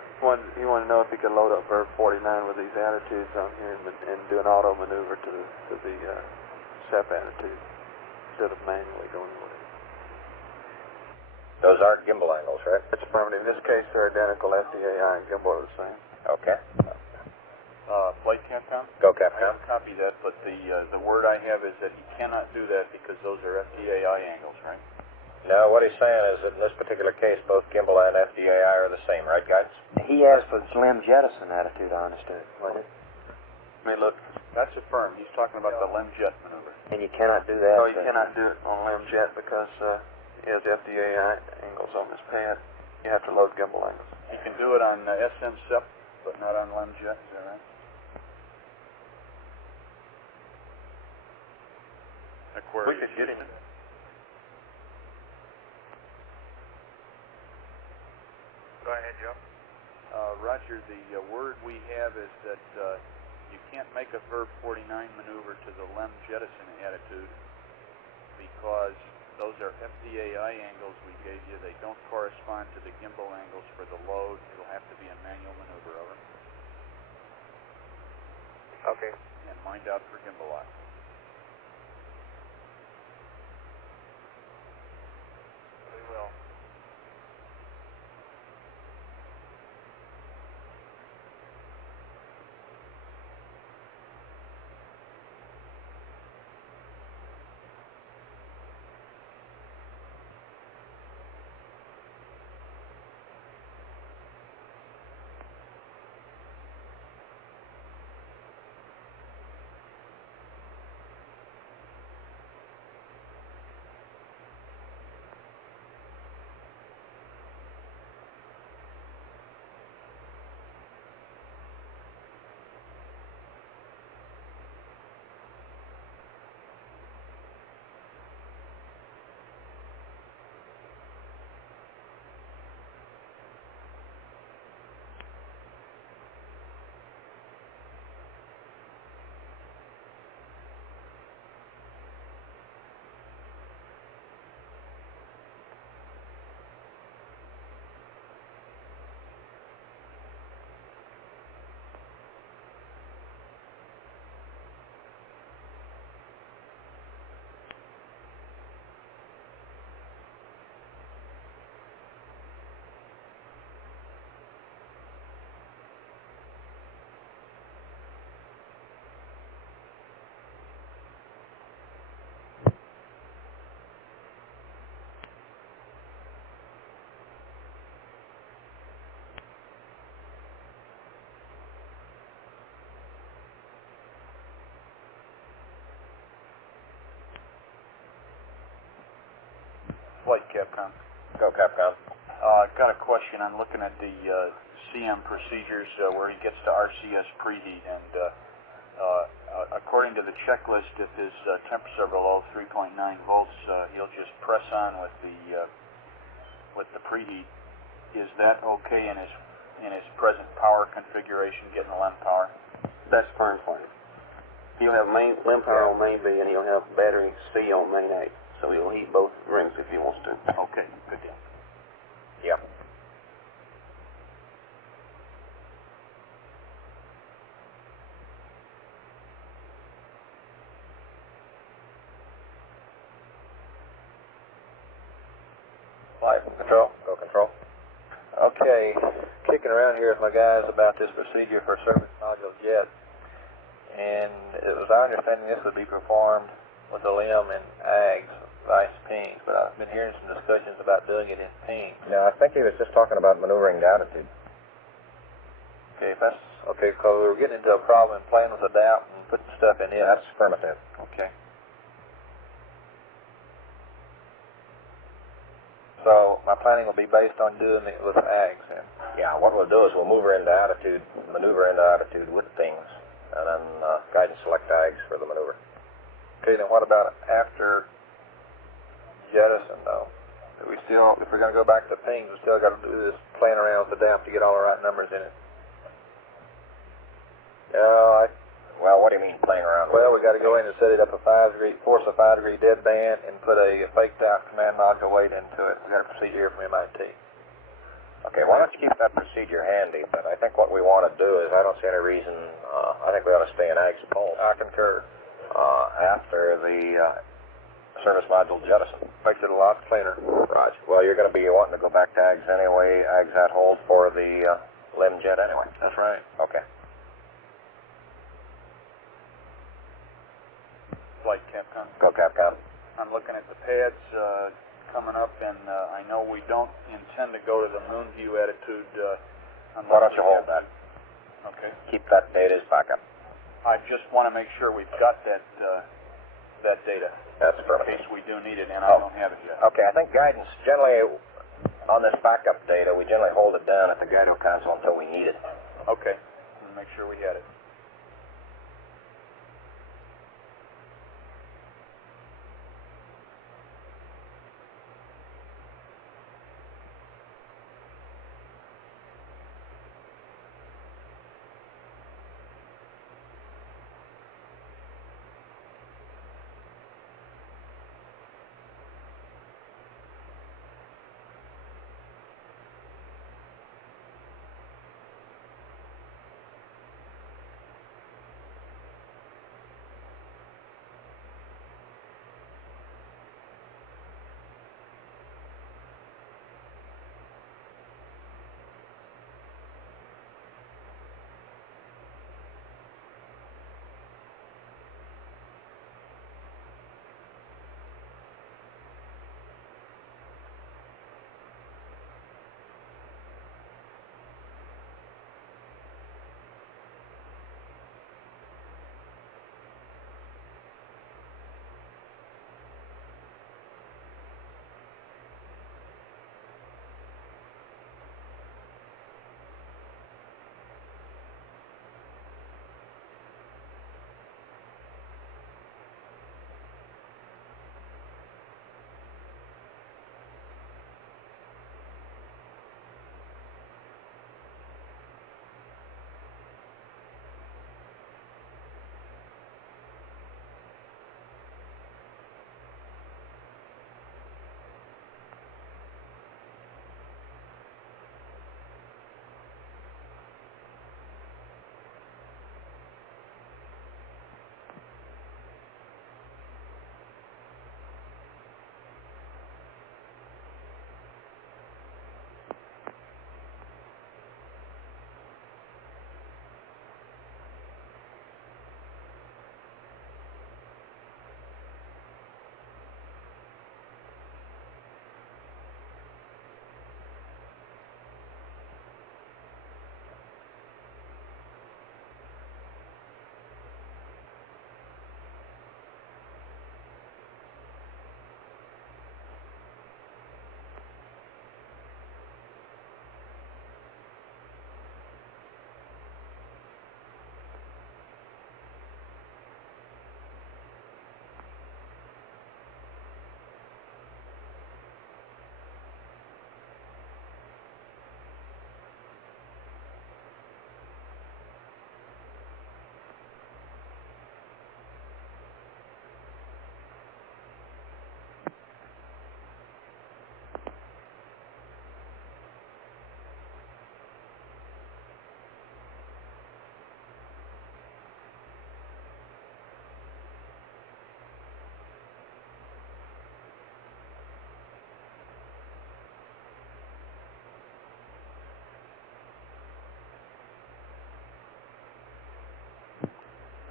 You want to know if he can load up verb 49 with these attitudes on here and do an auto maneuver to the SEP attitude instead of manually going with it. Those aren't gimbal angles, right? That's affirmative. In this case, they're identical. FDAI and gimbal are the same. Okay. Flight Capcom? Go, I Capcom. can copy that, but the word I have is that he cannot do that because those are FDAI angles, right? No, what he's saying is that in this particular case, both gimbal and FDAI are the same, right, guys? He asked for the limb jettison attitude, I understood, wasn't it? Hey, look, that's affirmed. He's talking about the limb jet maneuver. And you cannot do that. No, you cannot do it on limb jet because he has FDAI angles on this pad. You have to load gimbal angles. He can do it on SM SEP, but not on limb jet, is that right? We could get him. Go ahead, Joe. Roger, the word we have is that you can't make a verb 49 maneuver to the limb jettison attitude because those are FDAI angles we gave you. They don't correspond to the gimbal angles for the load. It'll have to be a manual maneuver, over. Okay. And mind out for gimbal lock. We will. Flight Capcom. Go, Capcom. I've got a question. I'm looking at the CM procedures where he gets to RCS preheat, and according to the checklist, if his temps are below 3.9 volts, he'll just press on with the preheat. Is that okay in his present power configuration, getting the LEM power? That's firm for him. He'll have main limb power on main B, and he'll have battery C on main A. So he'll heat both rings if he wants to. Okay, good deal. Yeah. Flight control. Go, control. Okay, kicking around here with my guys about this procedure for service module jet, and it was our understanding this would be performed with the limb and AGS, vice pings, but I've been hearing some discussions about doing it in ping. No, I think he was just talking about maneuvering to altitude. Okay, if that's okay, because we were getting into a problem and playing with the doubt and putting stuff in it. That's affirmative. Okay. So my planning will be based on doing it with AGS then. Yeah, what we'll do is we'll move her into altitude, maneuver into altitude with things, and then guide and select AGS for the maneuver. Okay, then what about after jettison though? If we're going to go back to pings, we still got to do this playing around with the damp to get all the right numbers in it. Well, what do you mean playing around? Well, we got to go in and set it up force a 5-degree dead band, and put a faked out command module weight into it. We got a procedure here from MIT. Okay, why don't you keep that procedure handy? But I think what we want to do is, I don't see any reason. I think we ought to stay in AGS pulse. I concur. After the service module jettison. Makes it a lot cleaner. Roger. Well, you're going to be wanting to go back to AGS anyway, AGS at hold for the LEM jet anyway. That's right. Okay. Flight Capcom. Go Capcom. I'm looking at the pads coming up, and I know we don't intend to go to the moon view attitude. Why don't you hold that? Okay. Keep that data as backup. I just want to make sure we've got that data. That's in perfect. case we do need it, and I don't have it yet. Okay, I think guidance generally on this backup data, we generally hold it down at the Guido console until we need it. Okay. We'll make sure we had it.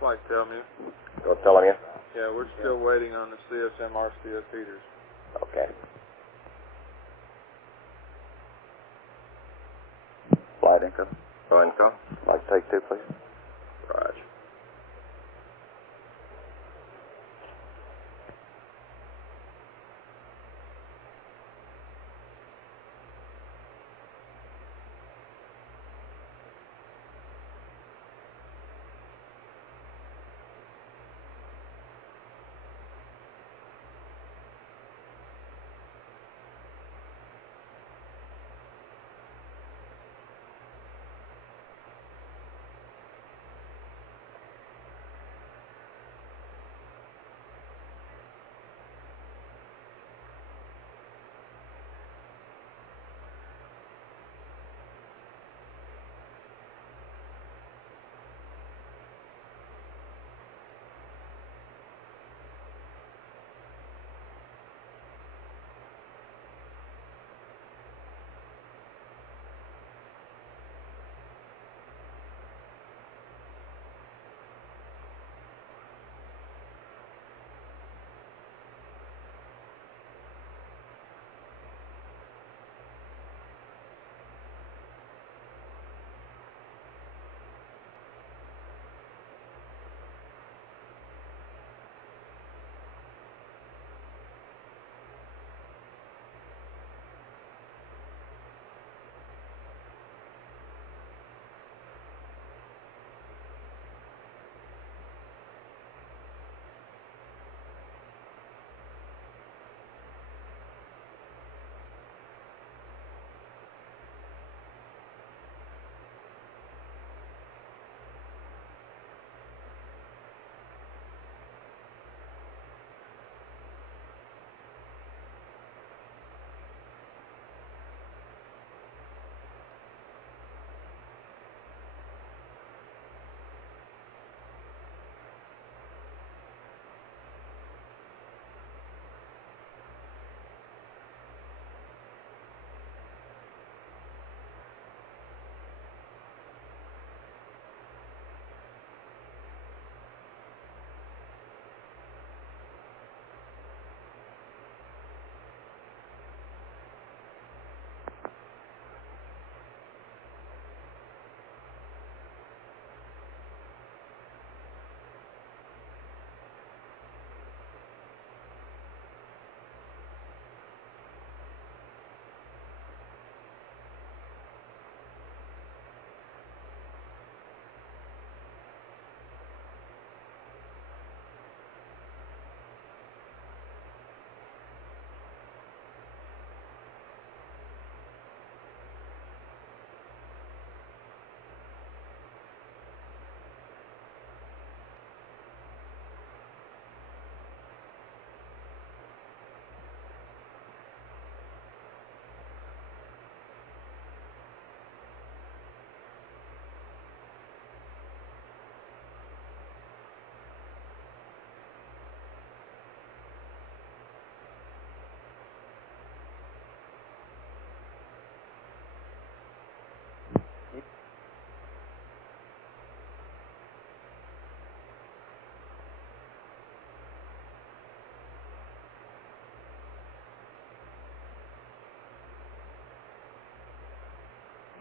Flight tell me. Go telling you? Yeah, we're still waiting on the CSM RCS heaters. Okay. Flight Inco. Go Inco. Like to take two, please. Roger.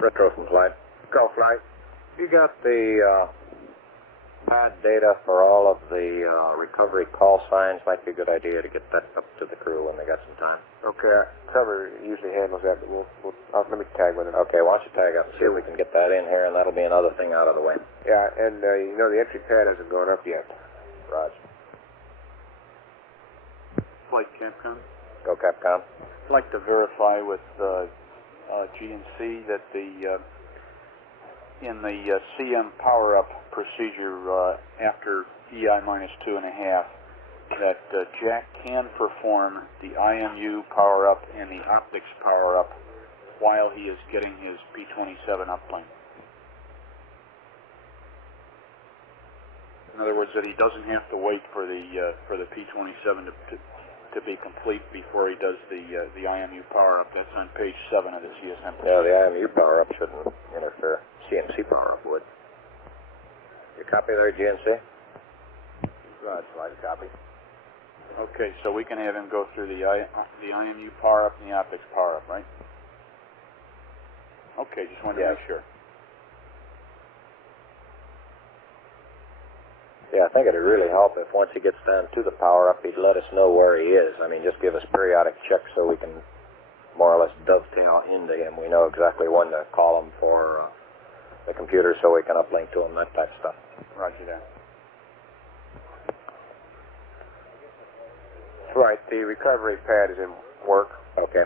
Retro from Flight. Go, Flight. You got the pad data for all of the recovery call signs. Might be a good idea to get that up to the crew when they got some time. Okay, Trevor usually handles that, but let me tag with him. Okay, why don't you tag up and see if we can get that in here, and that'll be another thing out of the way. Yeah, and you know the entry pad hasn't gone up yet. Roger. Flight Capcom. Go Capcom. I'd like to verify with GNC that in the CM power-up procedure after EI minus 2.5, that Jack can perform the IMU power-up and the optics power-up while he is getting his P-27 upplane. In other words, that he doesn't have to wait for the P-27 to be complete before he does the IMU power-up. That's on page 7 of the CSM. Yeah, the IMU power-up shouldn't interfere. CNC power-up would. You copy there, GNC? Right, slide a copy. Okay, so we can have him go through the IMU power-up and the optics power-up, right? Okay, just wanted to make sure. Yeah, I think it'd really help if once he gets down to the power-up, he'd let us know where he is. I mean, just give us periodic checks so we can more or less dovetail into him. We know exactly when to call him for the computer so we can uplink to him, that type of stuff. Roger that. That's right, the recovery pad is in work. Okay.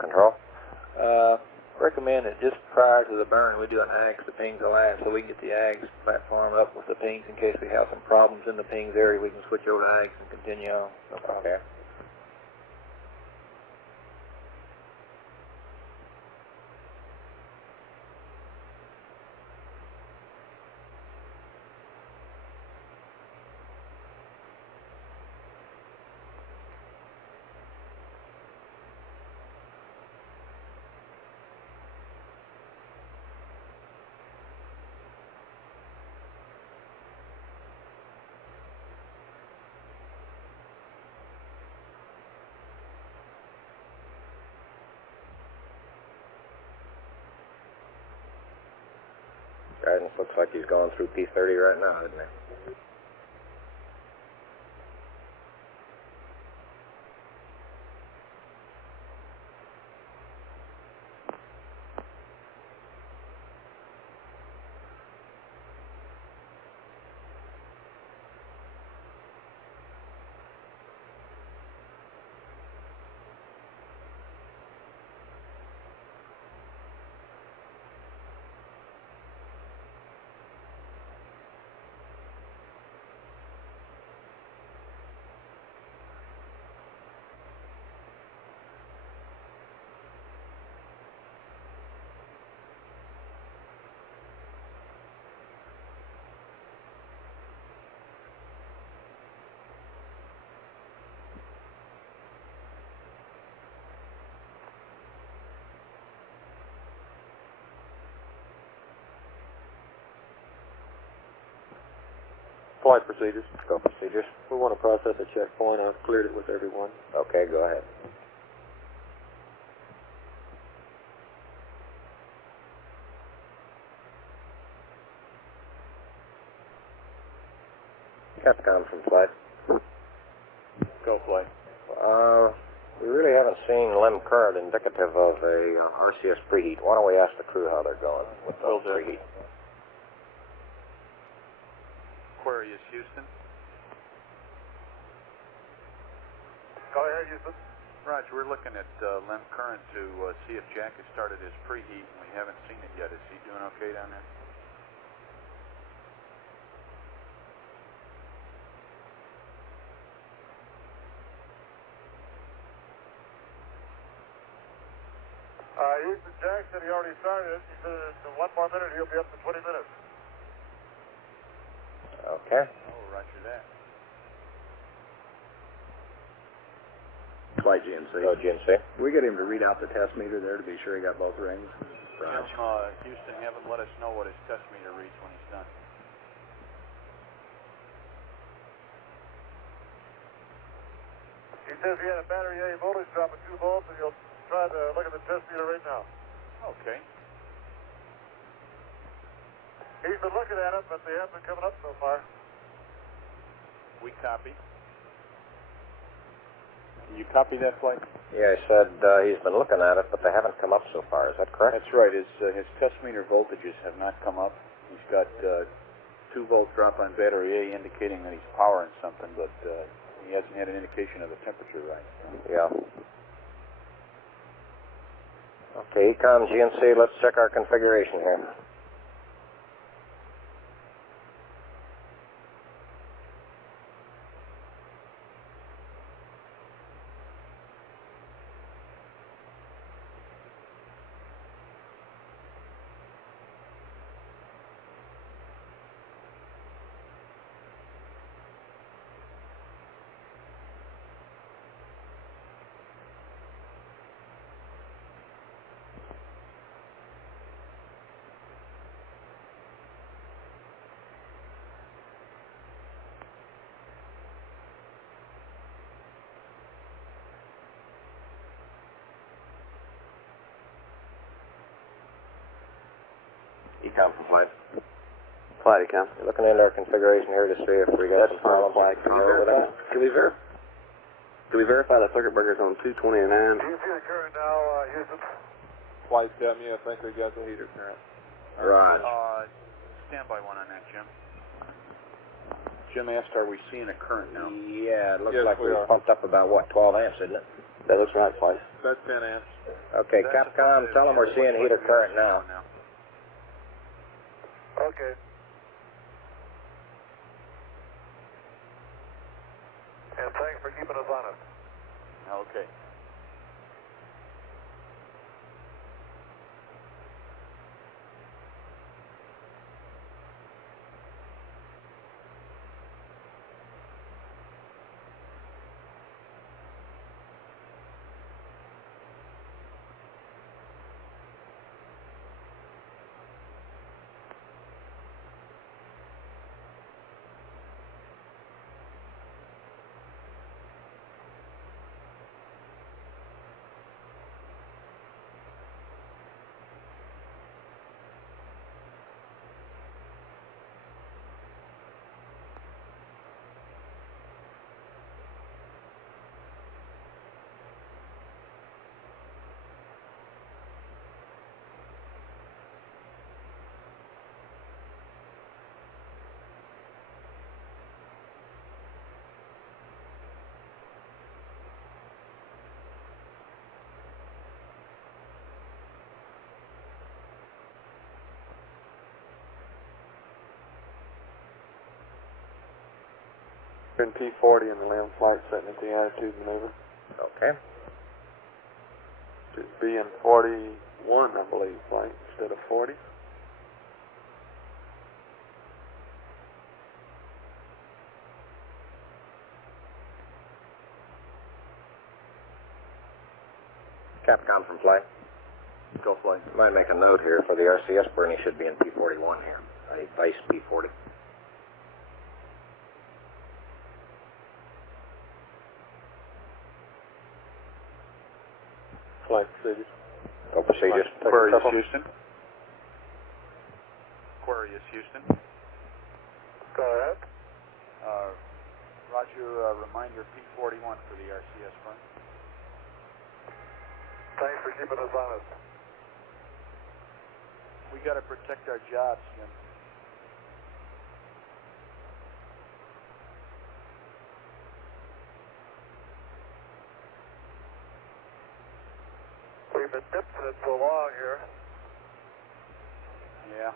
control? Recommend that just prior to the burn, we do an AGS to pings alive, so we can get the AGS platform up with the pings in case we have some problems in the pings area. We can switch over to AGS and continue on. No problem. Okay. Guidance looks like he's going through P30 right now, isn't he? Flight procedures. Go procedures. We want to process a checkpoint. I've cleared it with everyone. Okay, go ahead. Capcom from Flight. Go Flight. We really haven't seen LEM current indicative of a RCS preheat. Why don't we ask the crew how they're going with the preheat? Aquarius, Houston. Go ahead, Houston. Roger, we're looking at LEM current to see if Jack has started his preheat, and we haven't seen it yet. Is he doing okay down there? Houston, Jack said he already started. He said in 1 more minute he'll be up to 20 minutes. Okay. Oh, roger that. Flight GNC. Go GNC. We get him to read out the test meter there to be sure he got both rings. Houston, have him let us know what his test meter reads when he's done. He says he had a battery A voltage drop of 2 volts, and he'll try to look at the test meter right now. Okay. He's been looking at it, but they haven't been coming up so far. We copy. You copy that, Flight? Yeah, he said he's been looking at it, but they haven't come up so far. Is that correct? That's right. His test meter voltages have not come up. He's got 2-volt drop on battery A indicating that he's powering something, but he hasn't had an indication of the temperature right. Yeah. Okay, Ecom GNC, let's check our configuration here. Ecom from Flight. Flight Ecom. We're looking into our configuration here to see if we got some problems. Can we verify the circuit breaker's on 229? Do you see the current now, Houston? Flight tell me I think we got the heater current. Right. Standby one on that, Jim. Jim asked, are we seeing a current now? Yeah, it looks Yes, like we we've are. pumped up about, what, 12 amps, isn't it? That looks right, Flight. About 10 amps. Okay, Capcom, tell them we're seeing heater current now. Okay. And thanks for keeping us honest. Okay. In P40 in the limb flight setting at the attitude maneuver. Okay. Should be in 41, I believe, flight instead of 40. Capcom from flight. Go flight. Might make a note here for the RCS burn, he should be in P41 here. A base P40. Flight procedures. Go procedures. Aquarius Houston. Aquarius Houston. Go ahead. Roger, reminder P41 for the RCS burn. Thanks for keeping us honest. We got to protect our jobs, Jim. We've been dipping it so long here. Yeah.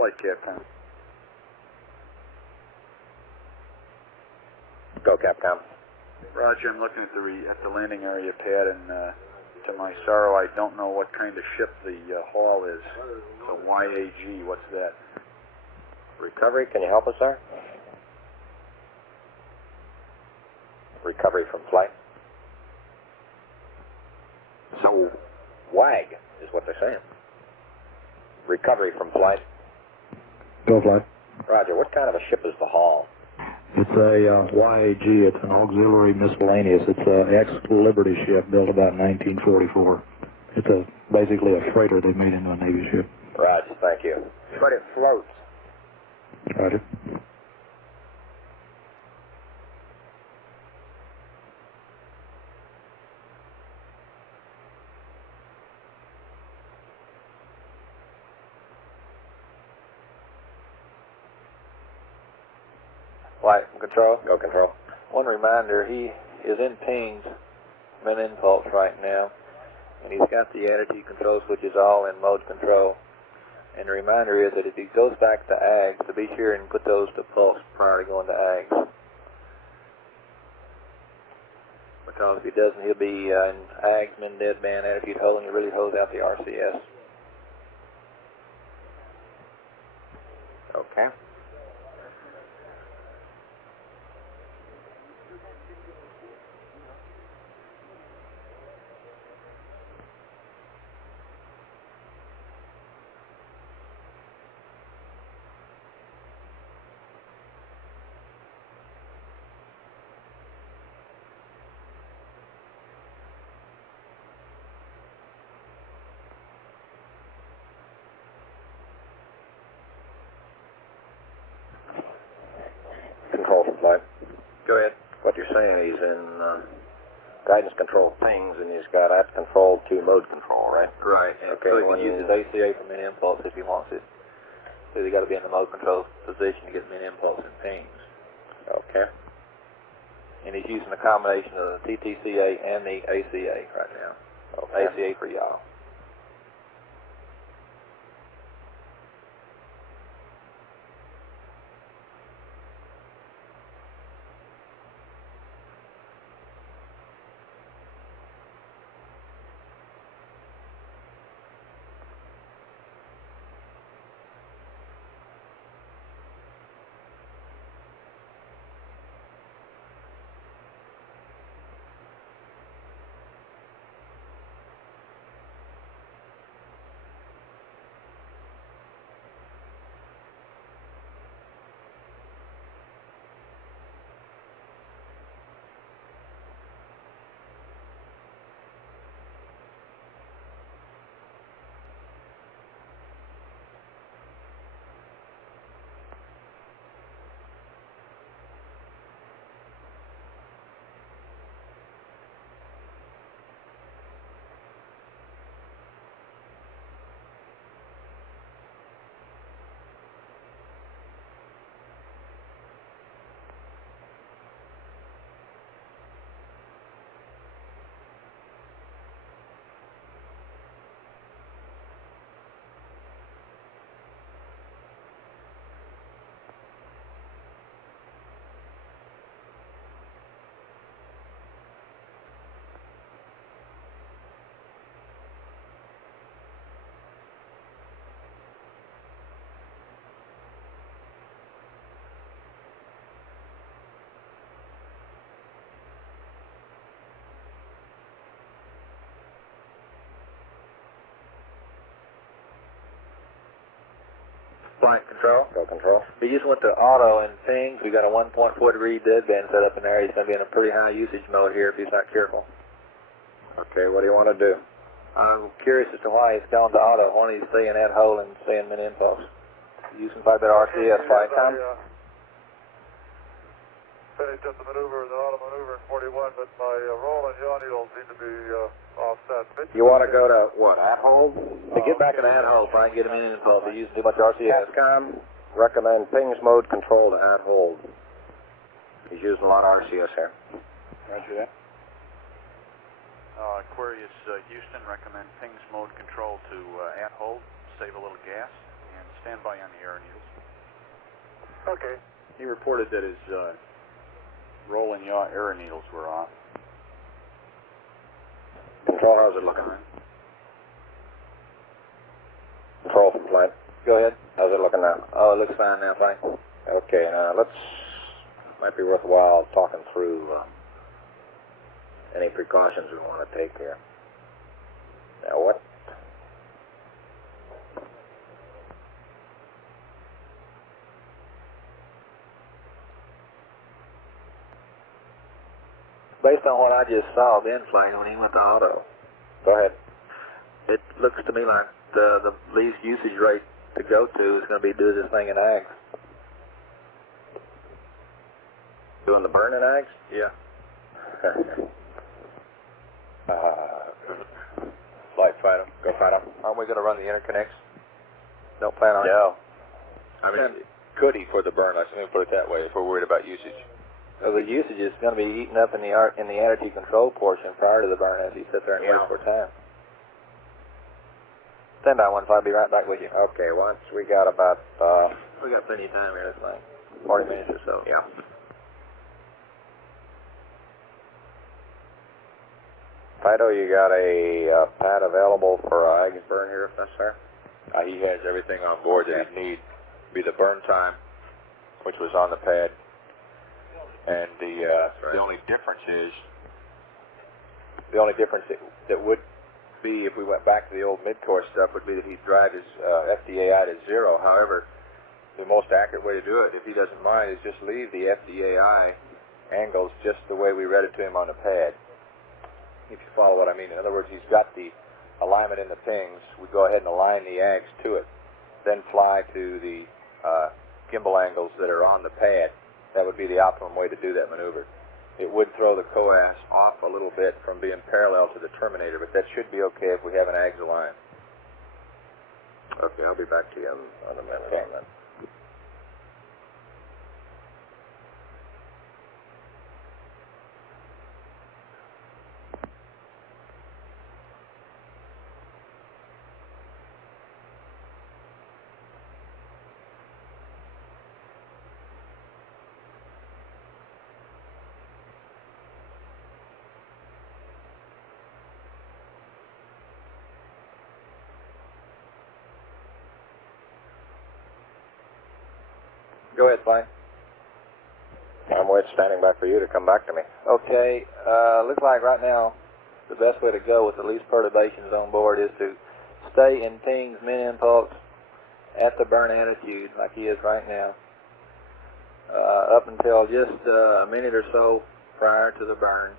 flight, Capcom. Go, Capcom. Roger, I'm looking at the landing area pad, and to my sorrow, I don't know what kind of ship the hull is. So YAG, what's that? Recovery, can you help us, sir? Recovery from flight. So, WAG is what they're saying. Recovery from flight. Go flight. Roger, what kind of a ship is the hull? It's a YAG. It's an auxiliary miscellaneous. It's a ex-Liberty ship built about 1944. It's basically a freighter they made into a Navy ship. Roger, thank you. But it floats. Roger. Flight control. Go, control. One reminder, he is in pings, min impulse right now, and he's got the attitude control switches all in mode control. And the reminder is that if he goes back to AGS, to be sure and put those to pulse prior to going to AGS. Because if he doesn't, he'll be in AGS, min deadband, attitude hold, and he really holds out the RCS. Okay. Control from flight. Go ahead. What you're saying, he's in guidance control pings, and he's got that control to mode control, right? Right. Okay. So he can use his ACA for min impulse if he wants it. So he's got to be in the mode control position to get min impulse and pings. Okay. And he's using a combination of the TTCA and the ACA right now. Okay. ACA for y'all. Flight control. Go, control. We just went to auto and pings. We got a 1.4 degree deadband set up in there. He's going to be in a pretty high usage mode here if he's not careful. Okay, what do you want to do? I'm curious as to why he's gone to auto. Why don't he stay in that hole and stay in min impulse? Using quite a bit of RCS flight time. Finished up the maneuver, the auto maneuver in 41, but my roll and yaw needle seem to be offset. You want to go to what, at hold? To get back in that hole, try and get him in impulse. He's using too much RCS. Capcom, recommend pings mode control to at hold. He's using a lot of RCS here. Roger that. Aquarius Houston, recommend pings mode control to at hold, save a little gas, and stand by on the air needles. Okay. He reported that his rolling yaw air needles were off. Control, how's it looking? Control from flight. Go ahead. How's it looking now? Oh, it looks fine now, fine. Okay, now might be worthwhile talking through any precautions we want to take here. Now what? Based on what I just saw of in-flight when he went to auto, Go ahead. it looks to me like the least usage rate to go to is going to be do this thing in AGS. Doing the burn in AGS? Yeah. Flight fighter. Go fighter. Aren't we going to run the interconnects? Don't plan on it? No. I mean, could he for the burn? Let me put it that way. If we're worried about usage. Well, the usage is going to be eaten up in the attitude control portion prior to the burn as you sit there and wait for time. Stand by 15, I'll be right back with you. Okay, once we got about... we got plenty of time here, it's like 40 minutes or so. Yeah. Fido, you got a pad available for AGS burn here if necessary? He has everything on board that he'd need. Be the burn time, which was on the pad. And the only difference is... The only difference that would be if we went back to the old mid-course stuff would be that he'd drive his FDAI to 0. However, the most accurate way to do it, if he doesn't mind, is just leave the FDAI angles just the way we read it to him on the pad. If you follow what I mean. In other words, he's got the alignment in the pings. We go ahead and align the AGS to it. Then fly to the gimbal angles that are on the pad. That would be the optimum way to do that maneuver. It would throw the COAS off a little bit from being parallel to the terminator, but that should be okay if we have an AGS aligned. Okay, I'll be back to you on the minute on that. Go ahead, Fine. I'm standing by for you to come back to me. Okay, looks like right now the best way to go with the least perturbations on board is to stay in pings min impulse at the burn attitude like he is right now up until just a minute or so prior to the burn,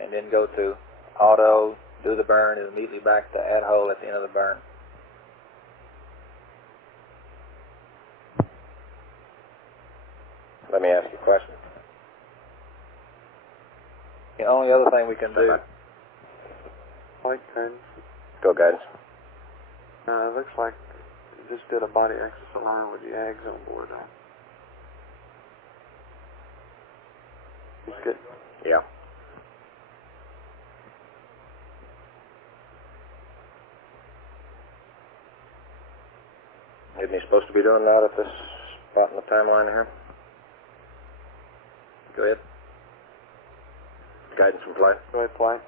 and then go to auto, do the burn, and immediately back to at hole at the end of the burn. Let me ask you a question. The only other thing we can do... Flight guidance. Go guidance. It looks like you just did a body axis align with the AGS on board now. Just good. Yeah. Isn't he supposed to be doing that at this spot in the timeline here? Go ahead. Guidance from flight. Go ahead, flight.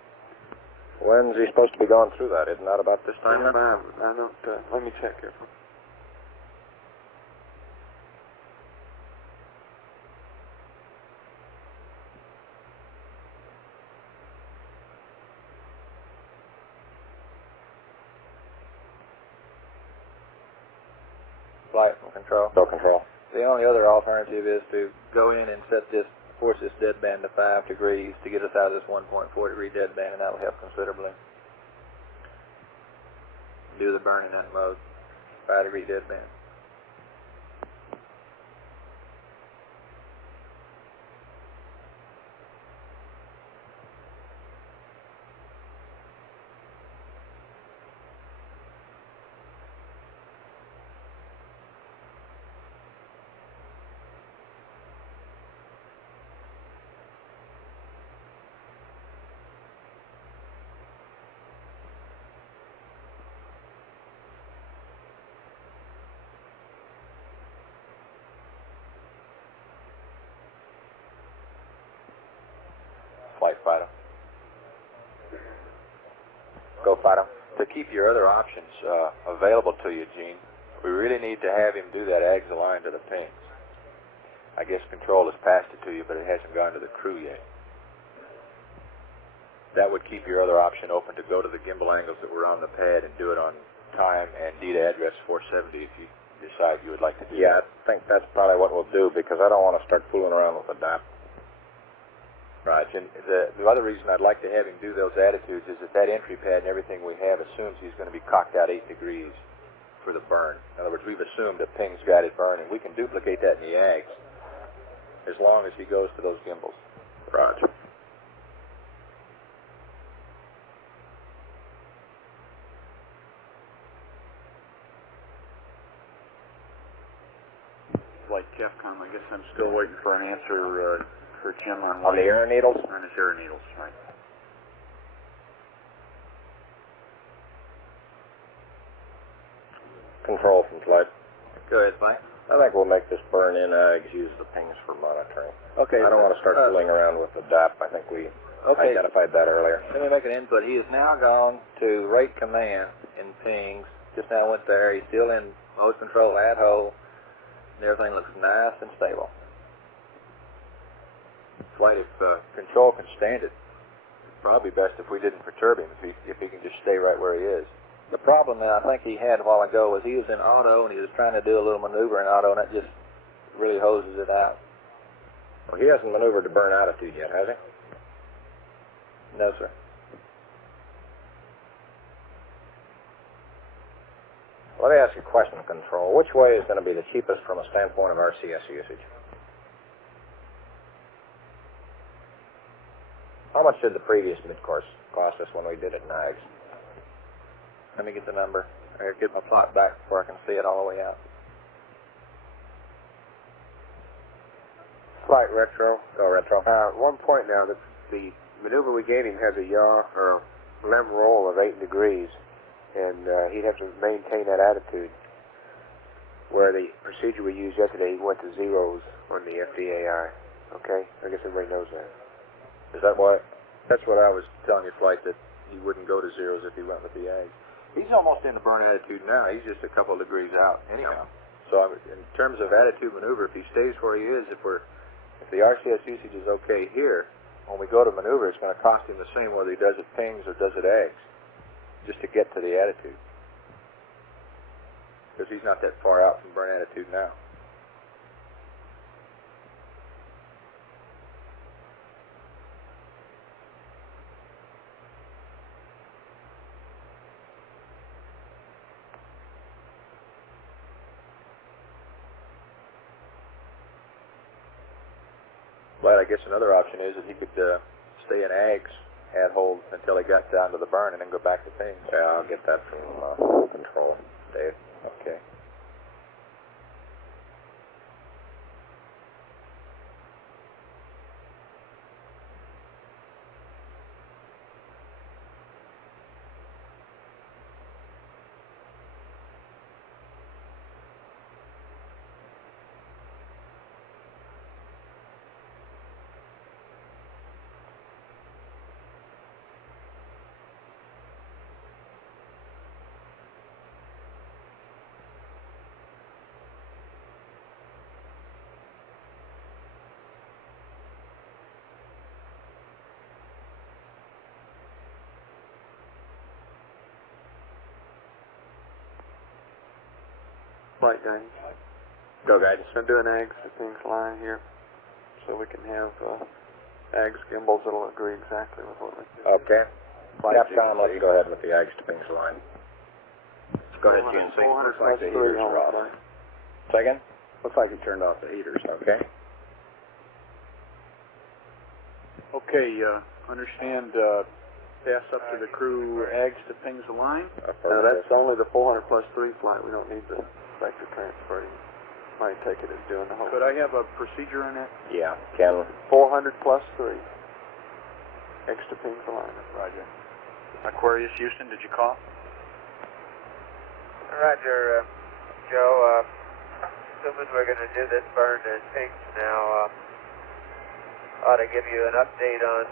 When's he supposed to be going through that? Isn't that about this time then? I don't, let me check here. Flight control. Go control. The only other alternative is to go in and force this deadband to 5 degrees to get us out of this 1.4 degree deadband, and that will help considerably. Do the burn in that mode. 5 degree deadband. bottom. To keep your other options available to you, Gene, we really need to have him do that AGS align to the pings. I guess control has passed it to you, but it hasn't gone to the crew yet. That would keep your other option open to go to the gimbal angles that were on the pad and do it on time and DTA address 470 if you decide you would like to do that. Yeah, I think that's probably what we'll do because I don't want to start fooling around with the DAP. Right, and the other reason I'd like to have him do those attitudes is that entry pad and everything we have assumes he's going to be cocked out 8 degrees for the burn. In other words, we've assumed that ping's guided burn, and we can duplicate that in the AGS as long as he goes to those gimbals. Roger. Like Capcom, I guess I'm still waiting for an answer for Jim on the air needles? On his air needles, right. Control from flight. Go ahead, Mike. I think we'll make this burn in AGS, use the pings for monitoring. Okay. I don't want to start fooling around with the DAP. I think we identified that earlier. Let me make an input. He has now gone to rate command in pings. Just now went there. He's still in mode control at hole. And everything looks nice and stable. Flight, if control can stand it, it's probably best if we didn't perturb him, if he can just stay right where he is. The problem that I think he had a while ago was he was in auto and he was trying to do a little maneuver in auto, and that just really hoses it out. Well, he hasn't maneuvered to burn altitude yet, has he? No, sir. Let me ask you a question, Control. Which way is going to be the cheapest from a standpoint of RCS usage? How much did the previous mid-course cost us when we did it in AGS? Let me get the number. Or get my plot back before I can see it all the way out. Flight retro. Go retro. 1 point now, the maneuver we gave him has a yaw or limb roll of 8 degrees, and he'd have to maintain that attitude. Where the procedure we used yesterday, he went to zeros on the FDAI. Okay? I guess everybody knows that. Is that why? That's what I was telling you, Flight, that he wouldn't go to zeros if he went with the AGS. He's almost in the burn attitude now. He's just a couple of degrees out anyhow. So in terms of attitude maneuver, if he stays where he is, if the RCS usage is okay here, when we go to maneuver, it's going to cost him the same whether he does it pings or does it AGS, just to get to the attitude. Because he's not that far out from burn attitude now. But I guess another option is that he could stay in AGS at hold until he got down to the burn and then go back to pings. Yeah, I'll get that from Control, Dave. Okay. Flight guidance. Go guidance. I'm doing AGS to pings line here, so we can have AGS gimbals that'll agree exactly with what we do. Okay. Capcom, let's go ahead with the AGS to pings line. Go ahead, GNC. 400 Looks like the plus 3 heaters on are off. flight. Second? Looks like you turned off the heaters. Okay. Okay, understand pass up to the crew AGS to pings the line. Now that's only the 400 plus 3 flight. We don't need the vector transfer. You might take it as doing the whole. Could I have a procedure on that? Yeah, Ken. 400 plus 3. Extra pings the line. Roger. Aquarius Houston, did you call? Roger, Joe. Assuming we're going to do this burn in pings now, ought to give you an update on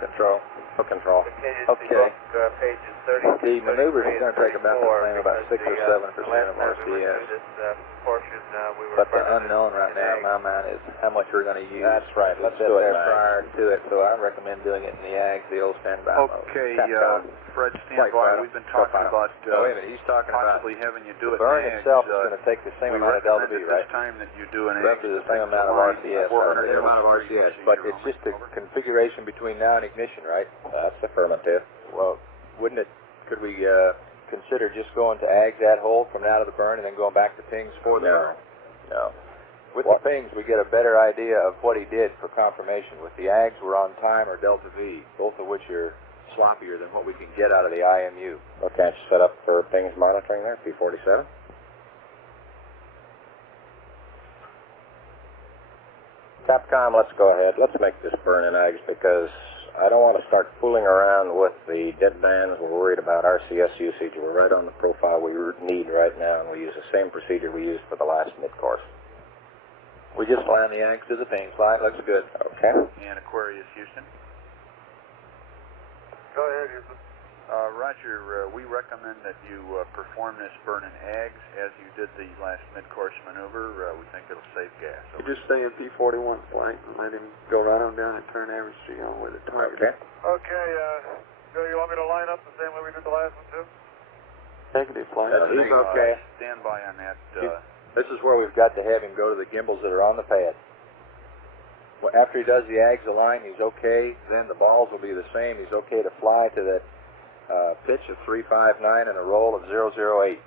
control. Control. contingency book, pages 32, The maneuvers are going to take about the 34, same, about 6 or 7% of last time we went RCS. through this portion, we were But the burning unknown right an now in egg. my mind is how much we're going to use. That's right. Let's sit do it there in prior to it, so I recommend doing it in the AGS, the old standby mode. Okay, Capcom. Fred, stand Flight by. Fighter. We've been talking about Oh, wait a minute. He's talking about possibly having you do the it burn in AGS. itself is going to take the same we amount of delta recommend V, at right? this time that you do an Roughly AGS. the same amount of RCS. Same amount of RCS, but it's just the configuration between now and ignition, right? That's affirmative. Well, wouldn't it, could we consider just going to AGS at hold from now to the burn and then going back to pings for the burn? No. With the pings, we get a better idea of what he did for confirmation. With the AGS, we're on time or delta V, both of which are sloppier than what we can get out of the IMU. Well, can't you set up for pings monitoring there, P47? Capcom, let's go ahead. Let's make this burn in AGS because I don't want to start fooling around with the dead bands. We're worried about RCS usage. We're right on the profile we need right now, and we use the same procedure we used for the last mid-course. We just land the AGS to the ping slide. Looks good. Okay. And Aquarius, Houston. Go ahead, Houston. Roger, we recommend that you perform this burn in AGS as you did the last mid-course maneuver. We think it'll save gas. You just stay in P41 flight and let him go right on down and turn average G on with it. Okay. Okay, Joe, you want me to line up the same way we did the last one, too? Negative flight. He's okay. Stand by on that. This is where we've got to have him go to the gimbals that are on the pad. Well, after he does the AGS align, he's okay. Then the balls will be the same. He's okay to fly to that pitch of 359 and a roll of 008. And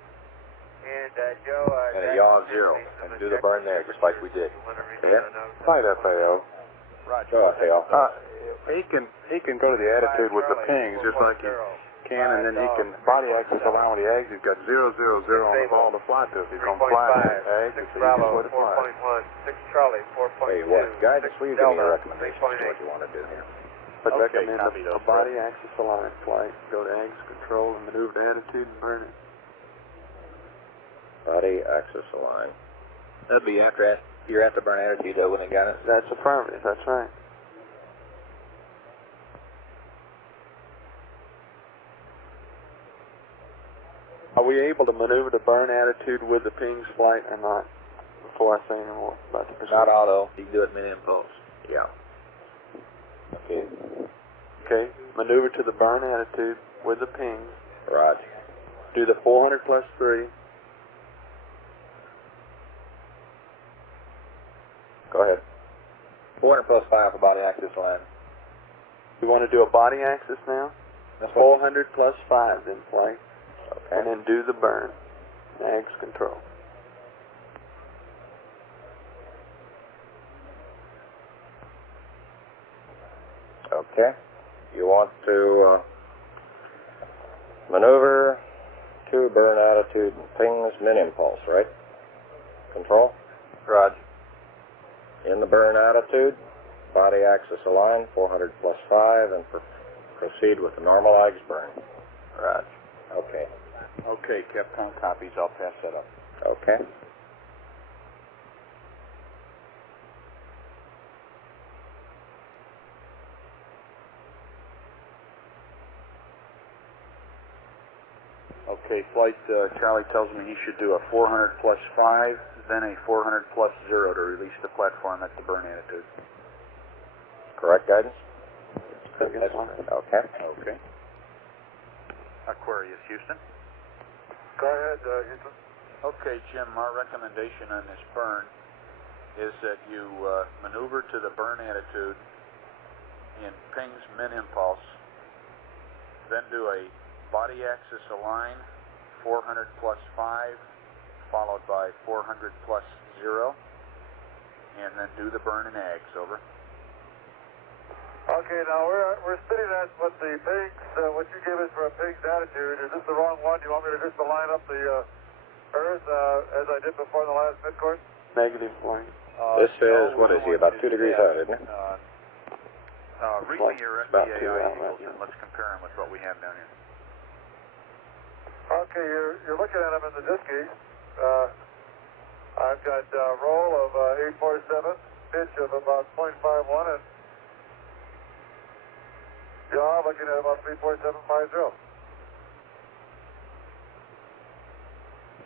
Joe, And a yaw of 0. And do the burn there, just like we did. Yeah. Flight FAO. Roger. Go FAO. He can go to the attitude with the pings just like he can, and then he can body access align with the AGS. He's got 000 on the ball to fly to. If he's going to fly to AGS, it's the easiest way to fly. 4.1, 6 Charlie, 4.2. Hey, what guidance will you give me a recommendation for what you want to do here? I'd Okay, recommend copy a those, body access align flight. Go to AGS control and maneuver to attitude and burn it. Body axis align. That'd be after you're at the burn attitude, though, when they got it. That's affirmative. That's right. Are we able to maneuver to burn attitude with the pings flight or not? Before I say any more about the procedure. Not auto. You can do it mid-impulse. Yeah. Okay. Okay. Maneuver to the burn attitude with the pings. Roger. Do the 400 plus 3. Go ahead. 400 plus 5 for body axis line. We want to do a body axis now? That's 400 plus 5 then flight. Okay. And then do the burn. AGS control. Okay. You want to maneuver to burn attitude pings mid-impulse, right? Control? Roger. In the burn attitude, body axis align, 400 plus 5, and proceed with the normal AGS burn. Roger. Okay. Okay, Capcom copies. I'll pass that up. Okay. Okay, flight Charlie tells me he should do a 400 plus 5, then a 400 plus 0 to release the platform at the burn attitude. Correct guidance? Okay. Okay. Okay. Aquarius, Houston. Go ahead, Houston. Okay, Jim, our recommendation on this burn is that you maneuver to the burn attitude in pings min-impulse, then do a body axis align, 400 plus 5, followed by 400 plus 0, and then do the burn in AGS, over. Okay, now we're sitting at what the pigs, what you gave us for a pig's attitude. Is this the wrong one? Do you want me to just align up the Earth as I did before in the last mid-course? Negative flight. This is, what is he, about 2 degrees out, isn't it? Read me your About FBAI 2 out angles right and now. let's compare them with what we have down here. Okay, you're looking at them in the diskies. I've got roll of 847, pitch of about 0.51, and looking at about 3.750.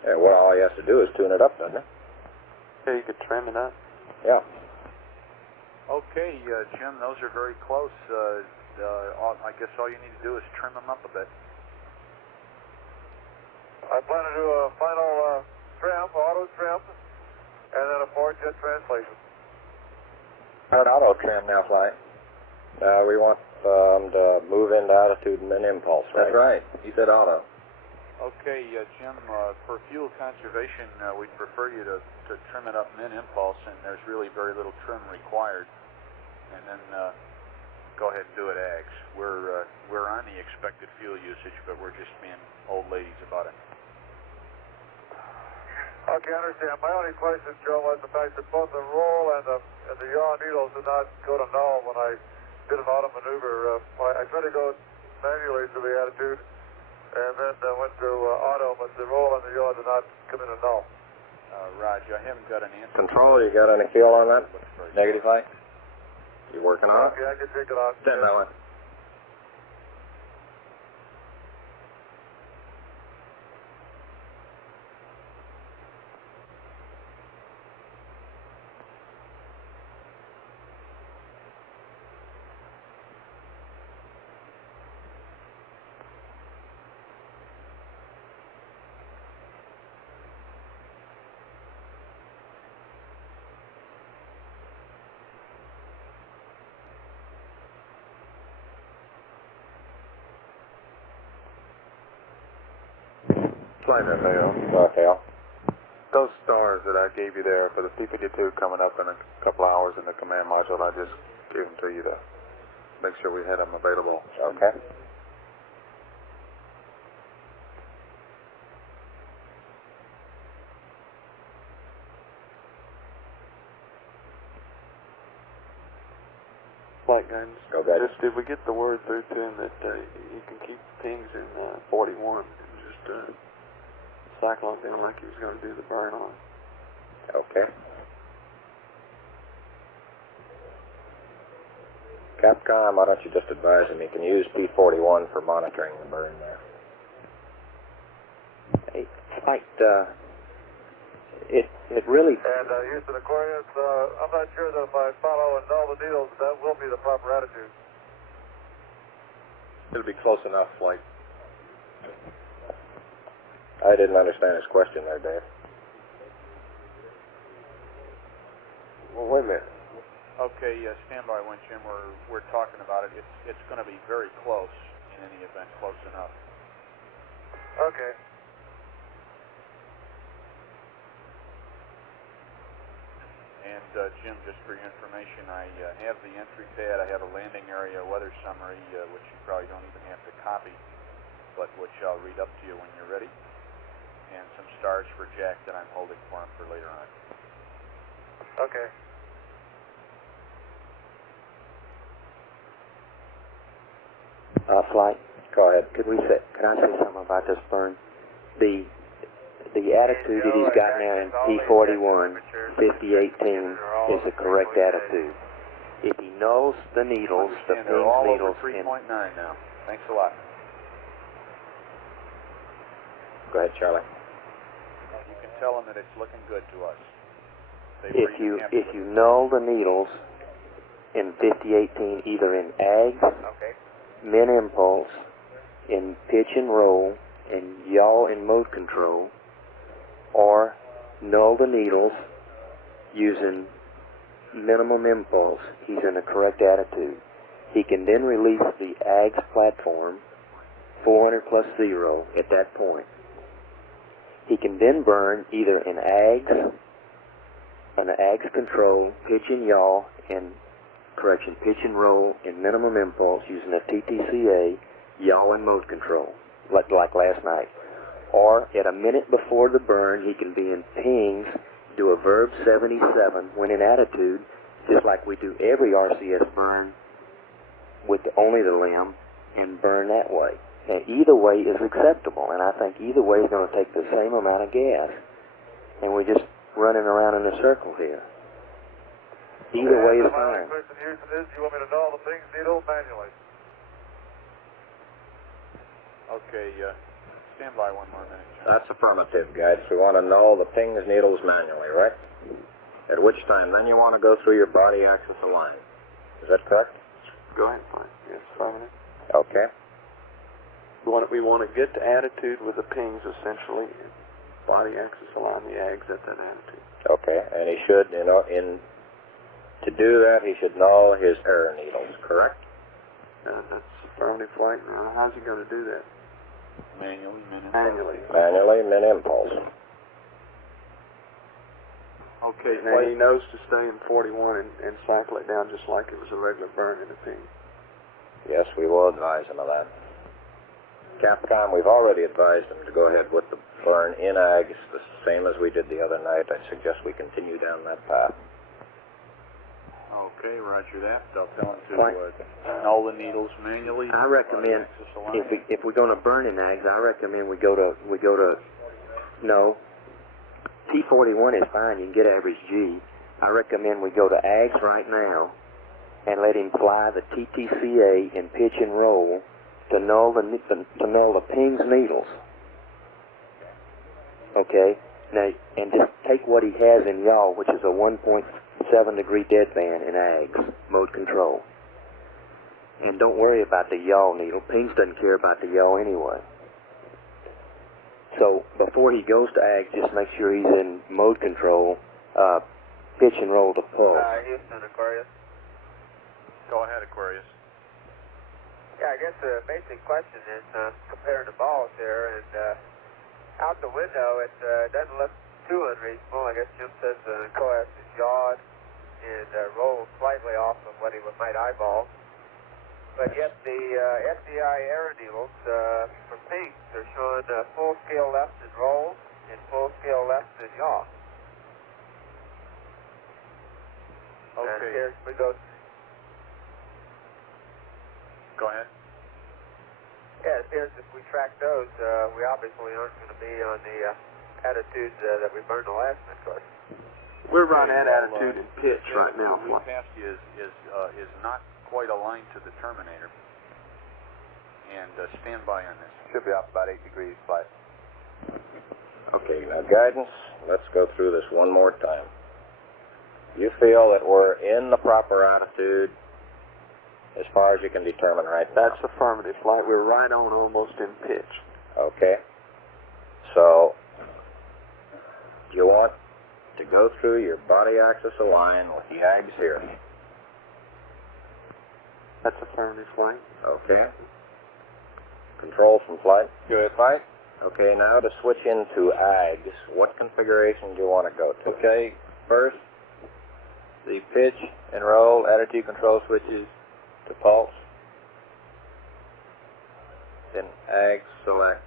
Yeah, well, all he has to do is tune it up, doesn't he? Yeah, you could trim it up. Yeah. Okay, Jim, those are very close. I guess all you need to do is trim them up a bit. I plan to do a final trim, auto trim, and then a forward jet translation. An auto trim now, Flight. We want to move into altitude and then impulse, right? That's right. He said auto. Okay, Jim, for fuel conservation, we'd prefer you to trim it up min impulse, and there's really very little trim required. And then go ahead and do it ags. We're on the expected fuel usage, but we're just being old ladies about it. Okay, I understand. My only question, Joe, was the fact that both the roll and the yaw needles did not go to null when I did an auto maneuver. I tried to go manually to the attitude, and then went to auto, but the roll and the yaw did not come in a null. Roger, I haven't got an answer. Control, you got any feel on that? Negative light? You working on it? Okay, I can take it on. Stand that way. Flight FAO. FAO. Those stars that I gave you there for the P-52 coming up in a couple hours in the command module, I just gave them to you to make sure we had them available. Okay. Flight guidance. Go ahead. Just did we get the word through to him that he can keep things in 41 and just cycle on down like he was going to do the burn on? Okay. Capcom, why don't you just advise him he can use P41 for monitoring the burn there? It really... And Houston Aquarius, I'm not sure that if I follow and null the needles, that will be the proper attitude. It'll be close enough, Flight. I didn't understand his question there, Dave. Well, wait a minute. Okay, stand by one, Jim. We're talking about it. It's going to be very close in any event, close enough. Okay. And Jim, just for your information, I have the entry pad. I have a landing area weather summary, which you probably don't even have to copy, but which I'll read up to you when you're ready. And some stars for Jack that I'm holding for him for later on. Okay. Flight. Go ahead. Can I say something about this burn? The attitude that he's got now in P41, 5018, is the correct attitude. If he knows the needles, the they're pings all needles, over 3.9 now. Thanks a lot. Go ahead, Charlie. You can tell them that it's looking good to us. if you null the needles in 5018, either in ags, min impulse, in pitch and roll, in yaw and mode control, or null the needles using minimum impulse, he's in the correct attitude. He can then release the ags platform 400 plus 0 at that point. He can then burn either in ags, an ags control, pitch and yaw, and pitch and roll in minimum impulse using a TTCA, yaw and mode control, like last night. Or at a minute before the burn, he can be in pings, do a verb 77 when in attitude, just like we do every RCS burn with only the limb, and burn that way. And either way is acceptable, and I think either way is going to take the same amount of gas. And we're just running around in a circle here. Either way is My fine. question, Houston, is you want me to null the pings needle manually? Okay, stand by one more minute. That's affirmative, guys. We want to null the pings needles manually, right? At which time, then you want to go through your body axis align. Is that correct? Go ahead, fine. Yes, affirmative. Okay. We want to get to attitude with the pings, essentially. Body axis align the ags at that attitude. Okay, and he should, to do that, he should null his error needles, correct? That's affirmative flight. Now, how's he going to do that? Manually, Manually, min impulse. Okay, now he knows to stay in 41 and cycle it down just like it was a regular burn in the ping. Yes, we will advise him of that. Capcom, we've already advised him to go ahead with the burn in ags, the same as we did the other night. I suggest we continue down that path. Okay, roger that. I'll tell him to null the needles manually. I recommend, if we're going to burn in ags, I recommend we go to no, T41 is fine, you can get average G. I recommend we go to ags right now and let him fly the TTCA in pitch and roll to null the pings needles. Okay? Now, and just take what he has in yaw, which is a 1.7 degree deadband in ags, mode control. And don't worry about the yaw needle. Pings doesn't care about the yaw anyway. So before he goes to ags, just make sure he's in mode control, pitch and roll to pulse. Houston, Aquarius. Go ahead, Aquarius. Yeah, I guess the basic question is comparing the balls here, and out the window it doesn't look too unreasonable. I guess Jim says the coax is yawed and rolls slightly off of what he might eyeball. But yet the FDI error needles for pings are showing full scale left in roll and full scale left in yaw. Okay. And here we go. Go ahead. Yeah, it appears if we track those, we obviously aren't going to be on the attitude that we burned the last mid course. We're right at attitude and pitch right now. The capacity is not quite aligned to the terminator. And stand by on this. Should be off about 8 degrees flight. Okay, now guidance, let's go through this one more time. You feel that we're in the proper attitude as far as you can determine right now? That's affirmative flight. We're right on almost in pitch. Okay. So, you want to go through your body axis align with the ags here. That's affirmative flight. Okay. Control from flight. Good flight. Okay, now to switch into ags, what configuration do you want to go to? Okay, first, the pitch and roll attitude control switches to pulse. Then ags select.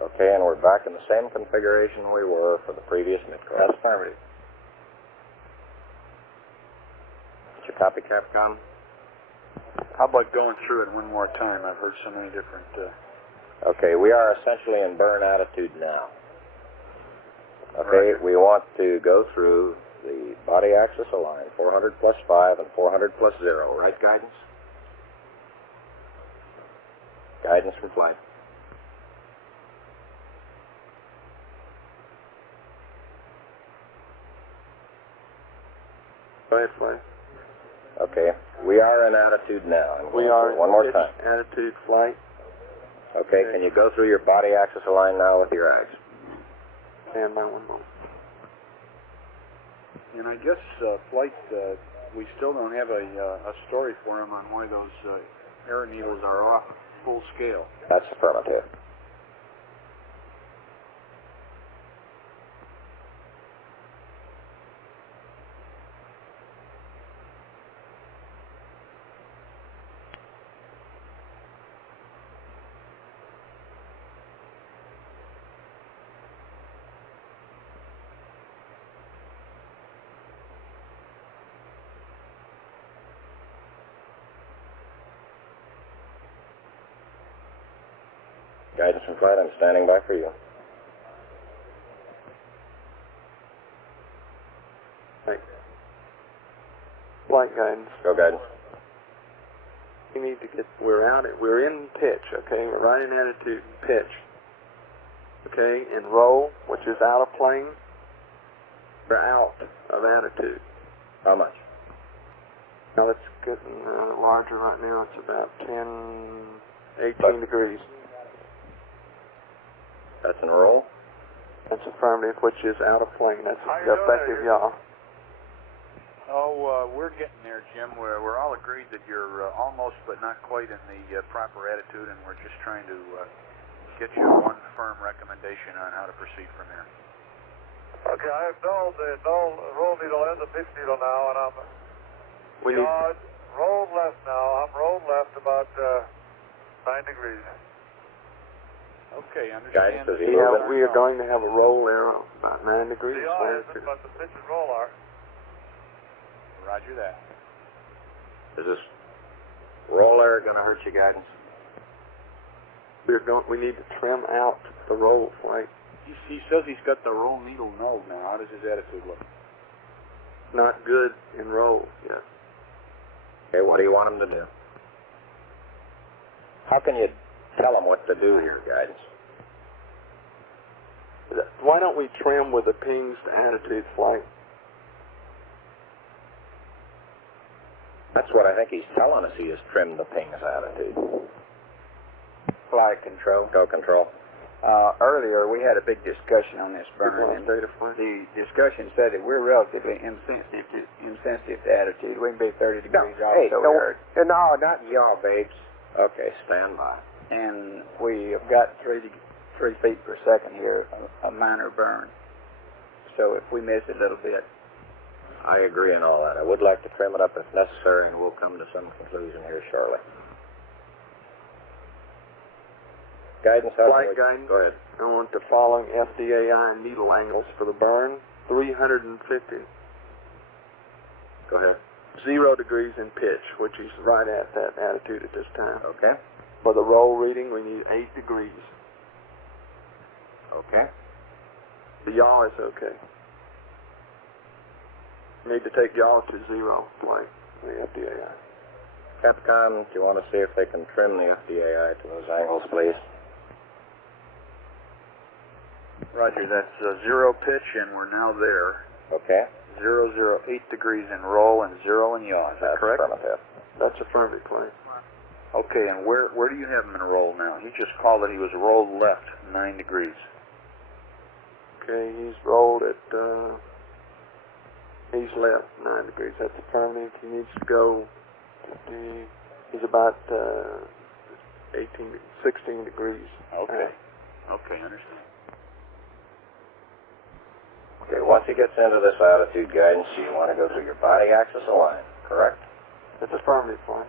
Okay, and we're back in the same configuration we were for the previous mid-course. That's affirmative. Did you copy, Capcom? How about going through it one more time? I've heard so many different... Okay, we are essentially in burn attitude now. Okay, we want to go through the body axis align, 400 plus 5 and 400 plus 0, right, guidance? Guidance from flight. Go ahead, flight. Okay, we are in attitude now. We are one more time. Attitude flight. Okay, can you go through your body axis align now with your ags? Stand by one moment. And I guess flight, we still don't have a story for him on why those error needles are off full scale. That's affirmative. Guidance from flight, I'm standing by for you. Thanks. flight guidance. Go guidance. We need to get, we're in pitch, okay? We're right in attitude, pitch. Okay, in roll, which is out of plane, we're out of attitude. How much? Now it's getting larger right now. It's about 18 degrees. That's in roll? That's affirmative, which is out of plane. That's the effective yaw. Oh, we're getting there, Jim. We're all agreed that you're almost but not quite in the proper attitude, and we're just trying to get you one firm recommendation on how to proceed from here. Okay, I have nulled the roll needle and the pitch needle now, and I'm rolled left now. I'm rolled left about 9 degrees. Okay, understand. We are going to have a roll arrow about 9 degrees. The yaw isn't, but the pitch and roll are. Roger that. Is this roll error going to hurt your guidance? We need to trim out the roll flight. He says he's got the roll needle nulled now. How does his attitude look? Not good in roll, yes. Okay, what do you want him to do? How can you tell him what to do here, guidance? Why don't we trim with a pings to attitude flight? That's what I think he's telling us. He has trimmed the pings attitude. Flight control. Go control. Earlier, we had a big discussion on this burn, and the discussion said that we're relatively insensitive to attitude. We can be 30 degrees off, so we heard. No, not yaw, babes. Okay, stand by. And we have got 3 feet per second here, a minor burn. So if we miss it a little bit. I agree on all that. I would like to trim it up if necessary, and we'll come to some conclusion here shortly. Guidance, flight guidance. Go ahead. I want the following FDAI needle angles for the burn: 350. Go ahead. 0 degrees in pitch, which is right at that attitude at this time. Okay. For the roll reading, we need 8 degrees. Okay. The yaw is okay. We need to take yaw to 0 flight, the FDAI. Capcom, do you want to see if they can trim the FDAI to those angles, please? Roger, that's 0 pitch, and we're now there. Okay. 0, 0, 8 degrees in roll and 0 in yaw. Is that correct? Affirmative. That's affirmative, please. Okay, and where do you have him in roll now? He just called that he was rolled left 9 degrees. Okay, he's rolled at, he's left 9 degrees. That's affirmative. He needs to go, he's about 16 degrees. Okay. Okay, understand. Okay, once he gets into this attitude guidance, you want to go through your body axis align, correct? It's affirmative, fine.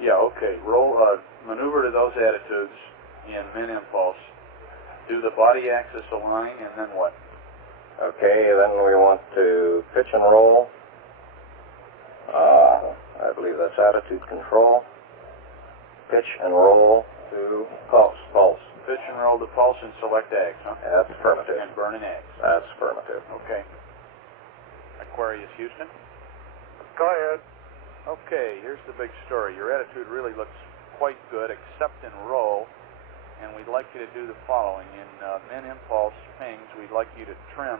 Yeah, okay. Roll, maneuver to those attitudes in min impulse. Do the body axis align, and then what? Okay, then we want to pitch and roll. I believe that's attitude control. Pitch and roll to pulse. Pitch and roll to pulse and select Ags, huh? That's affirmative. And burn in Ags. That's affirmative. Okay. Aquarius Houston. Go ahead. Okay, here's the big story. Your attitude really looks quite good, except in roll, and we'd like you to do the following. In min impulse pings, we'd like you to trim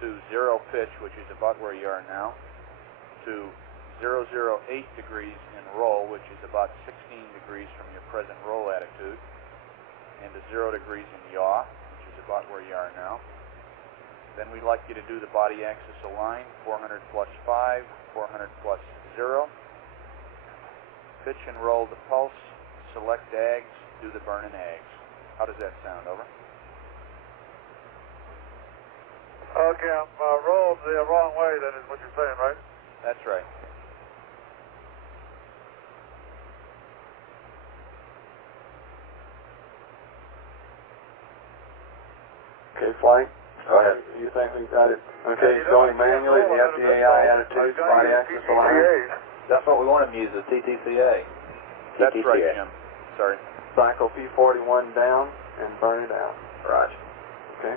to 0 pitch, which is about where you are now, to 008 degrees in roll, which is about 16 degrees from your present roll attitude, and to 0 degrees in yaw, which is about where you are now. Then we'd like you to do the body axis align, 400 plus 5, 400 plus 0. Pitch and roll the pulse, select Ags, do the burn in Ags. How does that sound? Over. Okay, I'm rolled the wrong way then is what you're saying, right? That's right. Okay, flight. Go ahead. You think we've got it? Okay, he's going manually, the FDAI attitude, body axis align. That's what we want him to use, the TTCA. That's right, Jim. Sorry. Cycle P41 down and burn it out. Roger. Okay.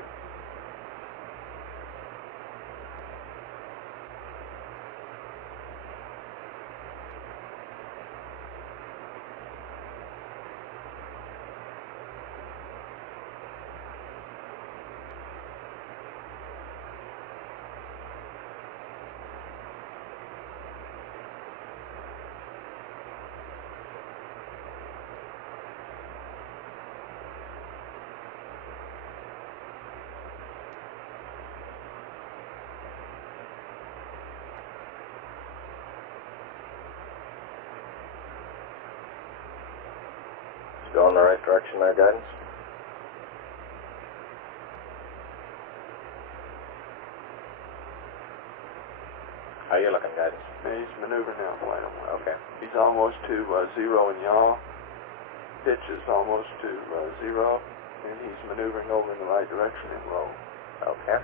Go in the right direction there, guidance? How you looking, guidance? He's maneuvering now, flight. Okay. He's almost to 0 in yaw. Pitch is almost to 0, and he's maneuvering over in the right direction in roll. Okay.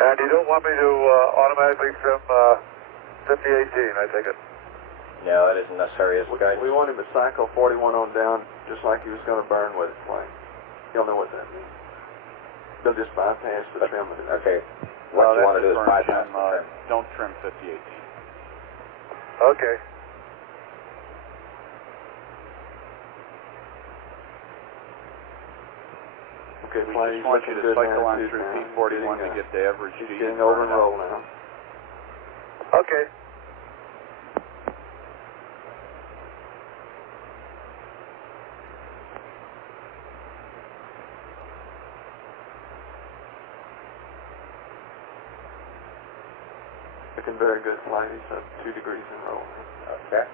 And you don't want me to automatically trim 5018, I take it? No, that isn't necessary as guidance. We want him to cycle 41 on down, just like he was going to burn with it, flight. He'll know what that means. He'll just bypass the trim. Okay. What you want to do is bypass the trim. Don't trim 5018. Okay. Okay, We flight, just want you to cycle on through P41 to get the average He's speed. getting over and roll now. Okay. Looking very good, flight. He's up 2 degrees in roll. Okay.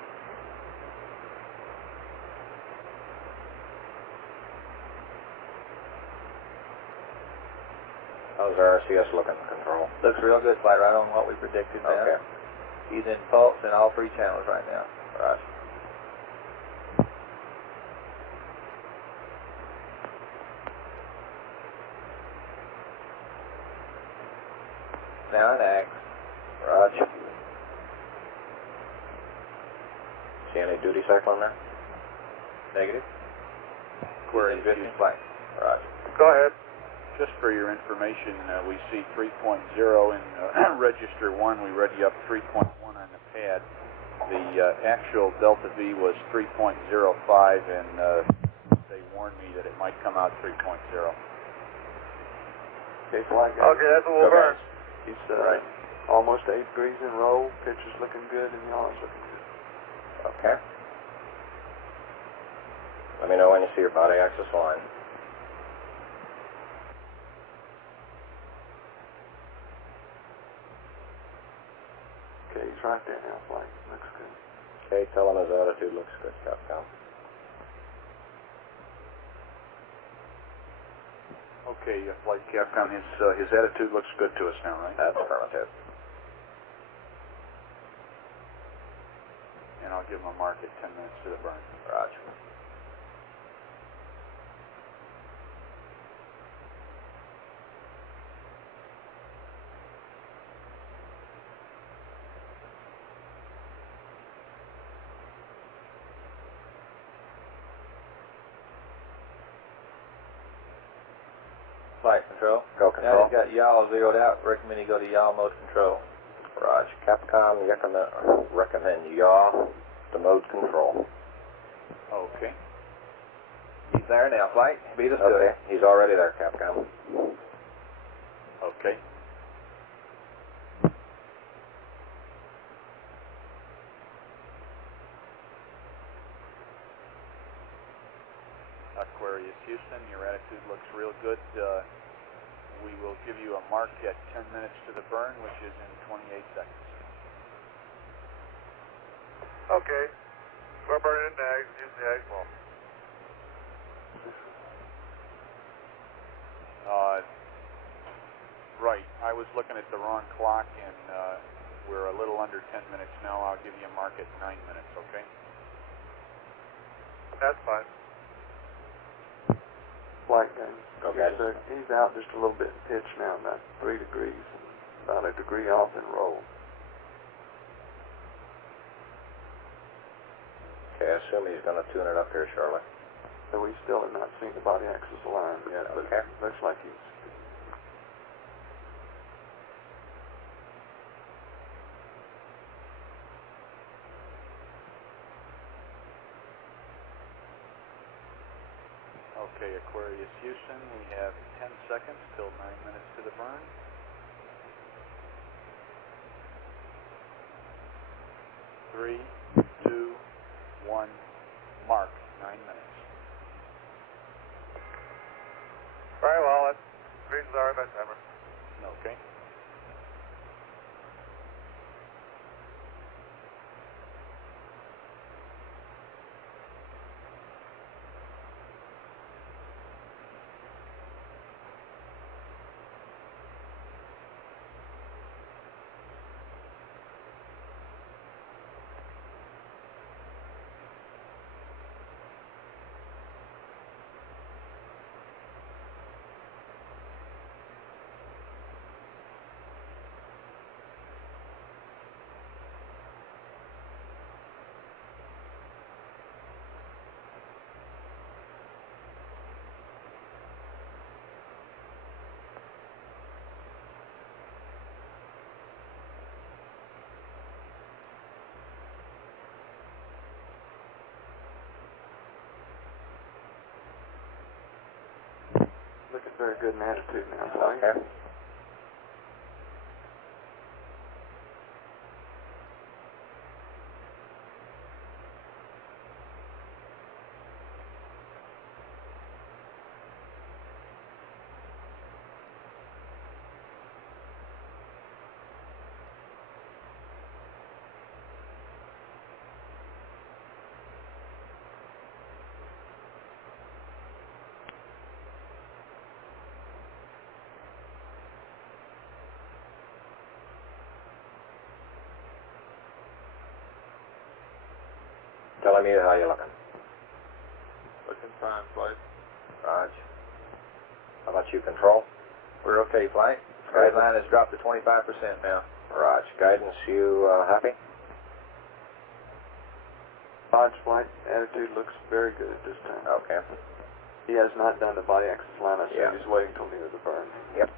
How's our RCS looking, control? Looks real good, flight, right on what we predicted now. Okay. He's in pulse in all 3 channels right now. Right. Now in X. Roger. See any duty cycle in there? Negative. Query Drifting flight. Roger. Go ahead. Just for your information, we see 3.0 in register 1. We read you up 3.1 on the pad. The actual Delta V was 3.05, and they warned me that it might come out 3.0. Okay, flight. Okay, that's what we'll burn. He's almost 8 degrees in roll. Pitch is looking good, and yaw is looking good. Okay. Let me know when you see your body axis line. Okay, he's right there now, flight. Looks good. Okay, tell him his attitude looks good, Capcom. Okay, Flight Capcom, his attitude looks good to us now, right? That's affirmative. And I'll give him a mark at 10 minutes to the burn. Roger. Flight control. Go control. Now he's got yaw zeroed out. Recommend you go to yaw mode control. Roger. Capcom, recommend yaw to mode control. Okay. He's there now, flight. Beat us Okay, good. he's already there, Capcom. Okay. Aquarius Houston, your attitude looks real good. We will give you a mark at 10 minutes to the burn, which is in 28 seconds. Okay. We're burning in nags, using the ag ball. Right. I was looking at the wrong clock, and we're a little under 10 minutes now. I'll give you a mark at 9 minutes, okay? That's fine. Flight game. Okay. He's out just a little bit in pitch now, about 3 degrees, about a degree off in roll. Okay, I assume he's going to tune it up here shortly. So we still have not seen the body axis align yet, but Okay. looks like he's... Okay, Aquarius Houston, we have 10 seconds till 9 minutes to the burn. 3, 2, 1, mark. 9 minutes. Very well, that reads our event timer. Okay. Looking very good in attitude now, Flight. Okay. Telling me how you looking. Looking fine, Flight. Raj. How about you, Control? We're okay, Flight. Red line has dropped to 25% now. Raj. Guidance, you happy? Lodge Flight, attitude looks very good at this time. Okay. He has not done the body axis line, so Yeah. he's waiting till near the burn. Yep.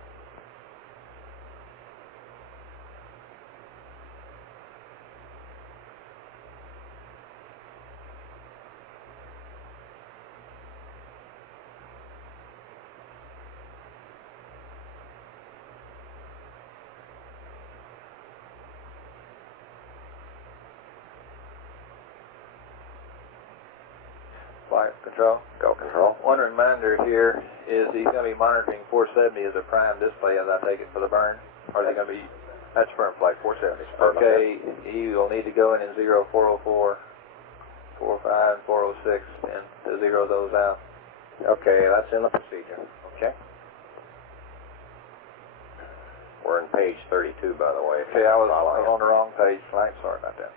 Flight Control. Go, Control. One reminder here is he's going to be monitoring 470 as a prime display as I take it for the burn. Or are they going to be... That's firm, Flight 470. Okay, he will need to go in 0, 404, 45, 406, and to zero those out. Okay, that's in the procedure. Okay. We're in page 32, by the way. Okay, I was on the wrong page, Flight. Sorry about that.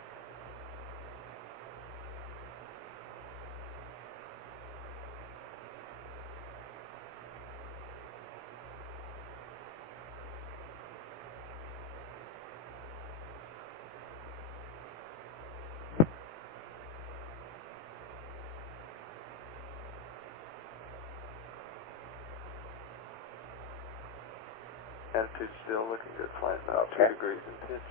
Attitude's still looking good, Flight, about Okay. 2 degrees in pitch.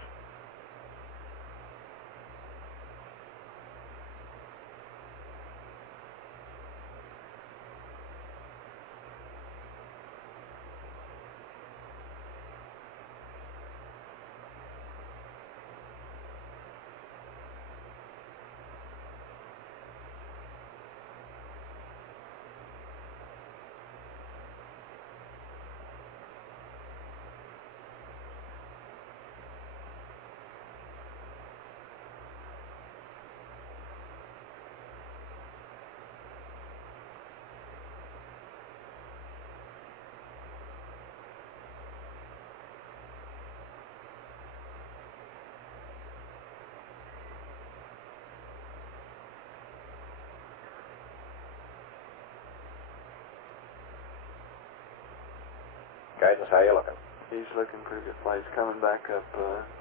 Guidance, how you looking? He's looking pretty good, Flight. He's coming back up,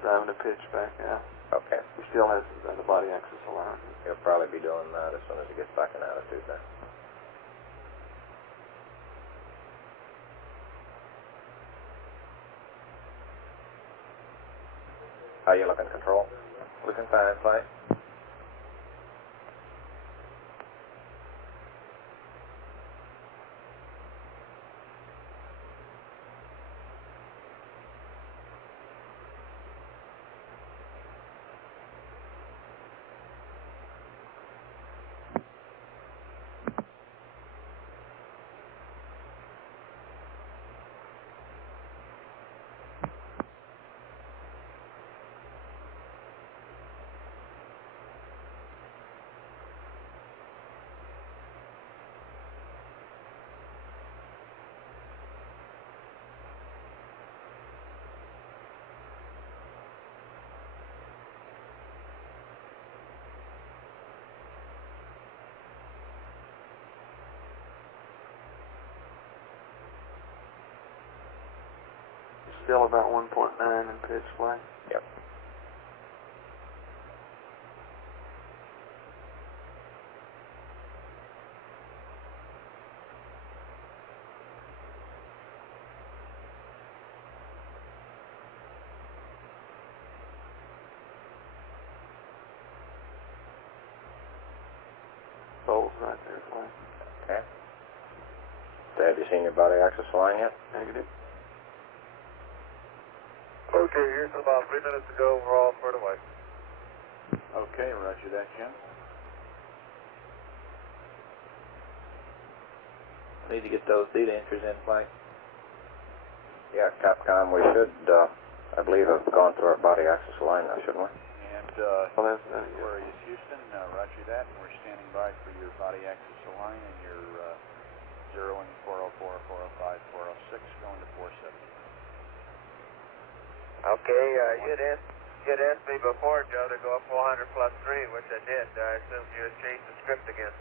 driving the pitch back out. Okay. He still hasn't done the body axis alarm. He'll probably be doing that as soon as he gets back in attitude then. How you looking, Control? Looking fine, Flight. still about 1.9 in pitch flight. Yep. Bowls right there, flight. Okay. Have you seen your body axis line yet? Negative. Okay, here's about 3 minutes to go. We're all squared away. Okay, roger that, Jim. Need to get those data entries in flight. Yeah, Capcom, we should, I believe, have gone through our body axis line now, shouldn't we? And Aquarius Houston, roger that. And we're standing by for your body axis align and your zeroing 404, 405, 406, going to 470. Okay, you'd asked me before, Joe, to go up 400 plus 3, which I did. I assume you had changed the script again.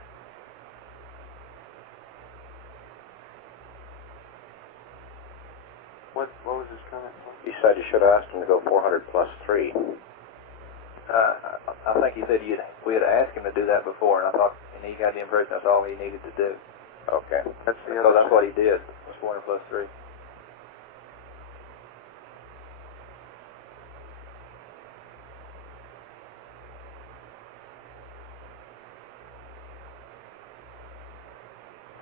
What was his comment? He said you should have asked him to go 400 plus 3. I think he said we had asked him to do that before, and I thought, and he got the impression that's all he needed to do. Okay. That's what he did, was 400 plus 3.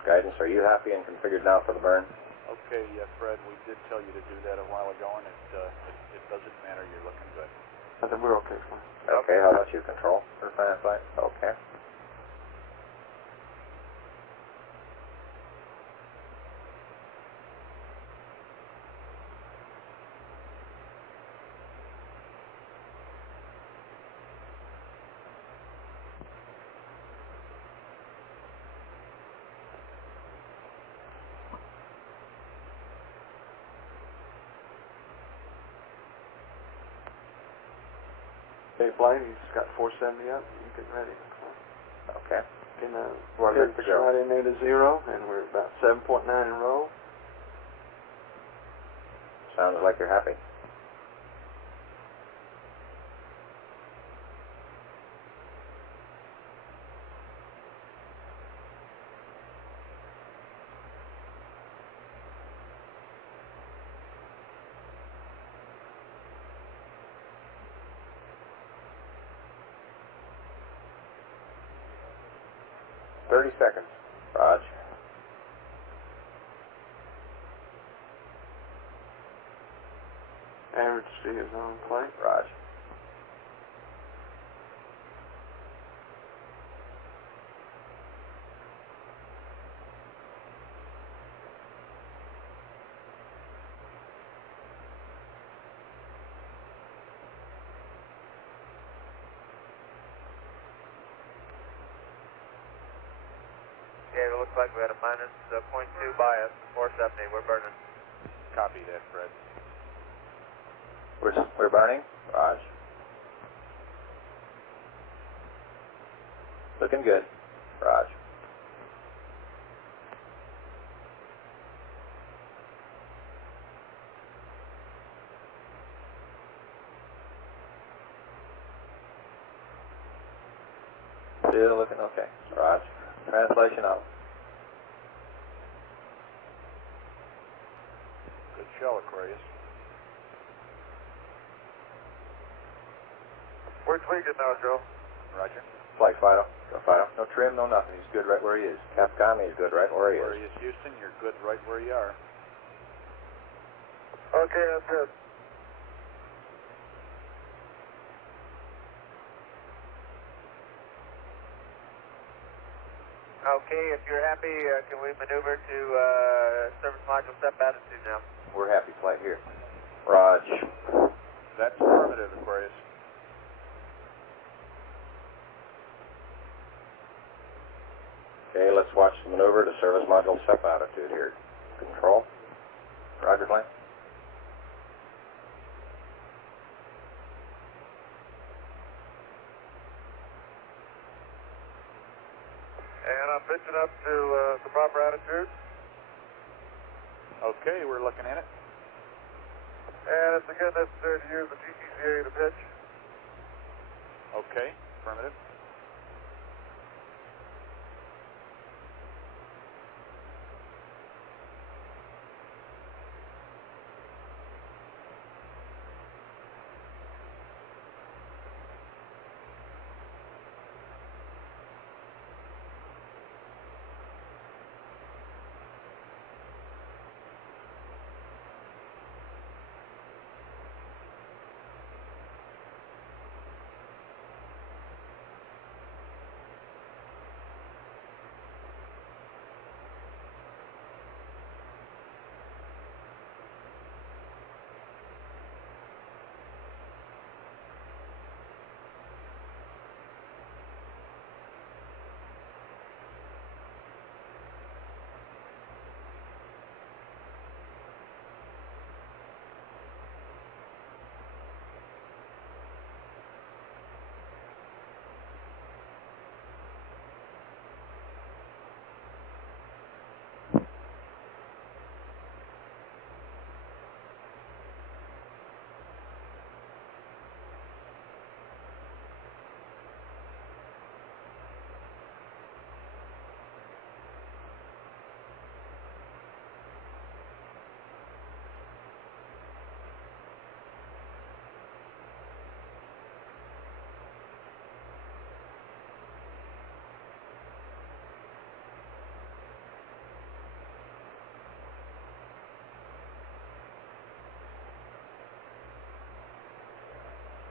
Guidance, are you happy and configured now for the burn? Okay, Fred, we did tell you to do that a while ago, and it doesn't matter. You're looking good. I think we're okay, flight. Okay, how about you, Control? We're fine, flight. Okay. Okay, flight, he's got 470 up. You get ready. Okay. Can We're good to pitch go. right in there to 0, and we're about 7.9 in roll. Sounds like you're happy. Seconds. Raj. Average C is on flight. Raj. Okay, it looks like we had a minus 0.2 bias, 470. We're burning. Copy that, Fred. We're burning. Raj. Looking good. Raj. Still looking okay. Raj. Translation out. Good show, Aquarius. We're tweaking now, Joe. Roger. Flight Fido. Go Fido. No trim, no nothing. He's good right where he is. Capcom, he's good right where he is. Aquarius Houston, you're good right where you are. Okay, that's it. Okay, if you're happy, can we maneuver to service module step attitude now? We're happy flight here. Raj. That's affirmative, Aquarius. Okay, let's watch the maneuver to service module step attitude here. Control. Roger, flight. And I'm pitching up to the proper attitude. Okay, we're looking at it. And it's again necessary to use the TTCA to pitch. Okay, affirmative.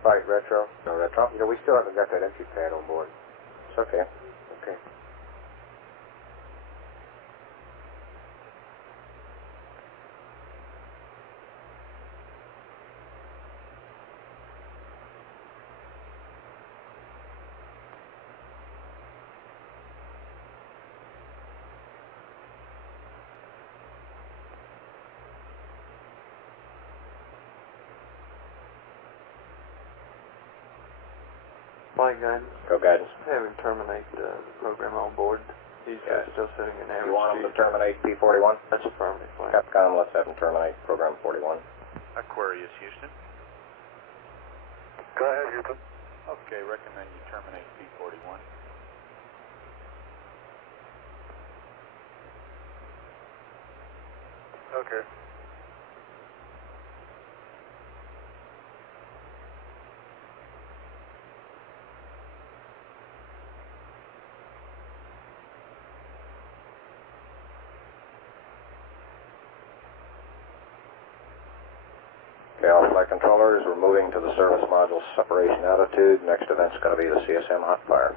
Right, retro. No retro? You know, we still haven't got that entry pad on board. It's okay. Okay. Flight guidance. Go guidance. Have him terminate the program on board. He's still sitting in average You want him to speed. terminate P41? That's affirmative. Flight. Capcom, let's have him terminate program 41. Aquarius, Houston. Go ahead, Houston. Okay, recommend you terminate P41. Okay. Okay, all flight controllers, we're moving to the service module separation altitude. Next event's going to be the CSM hot fire.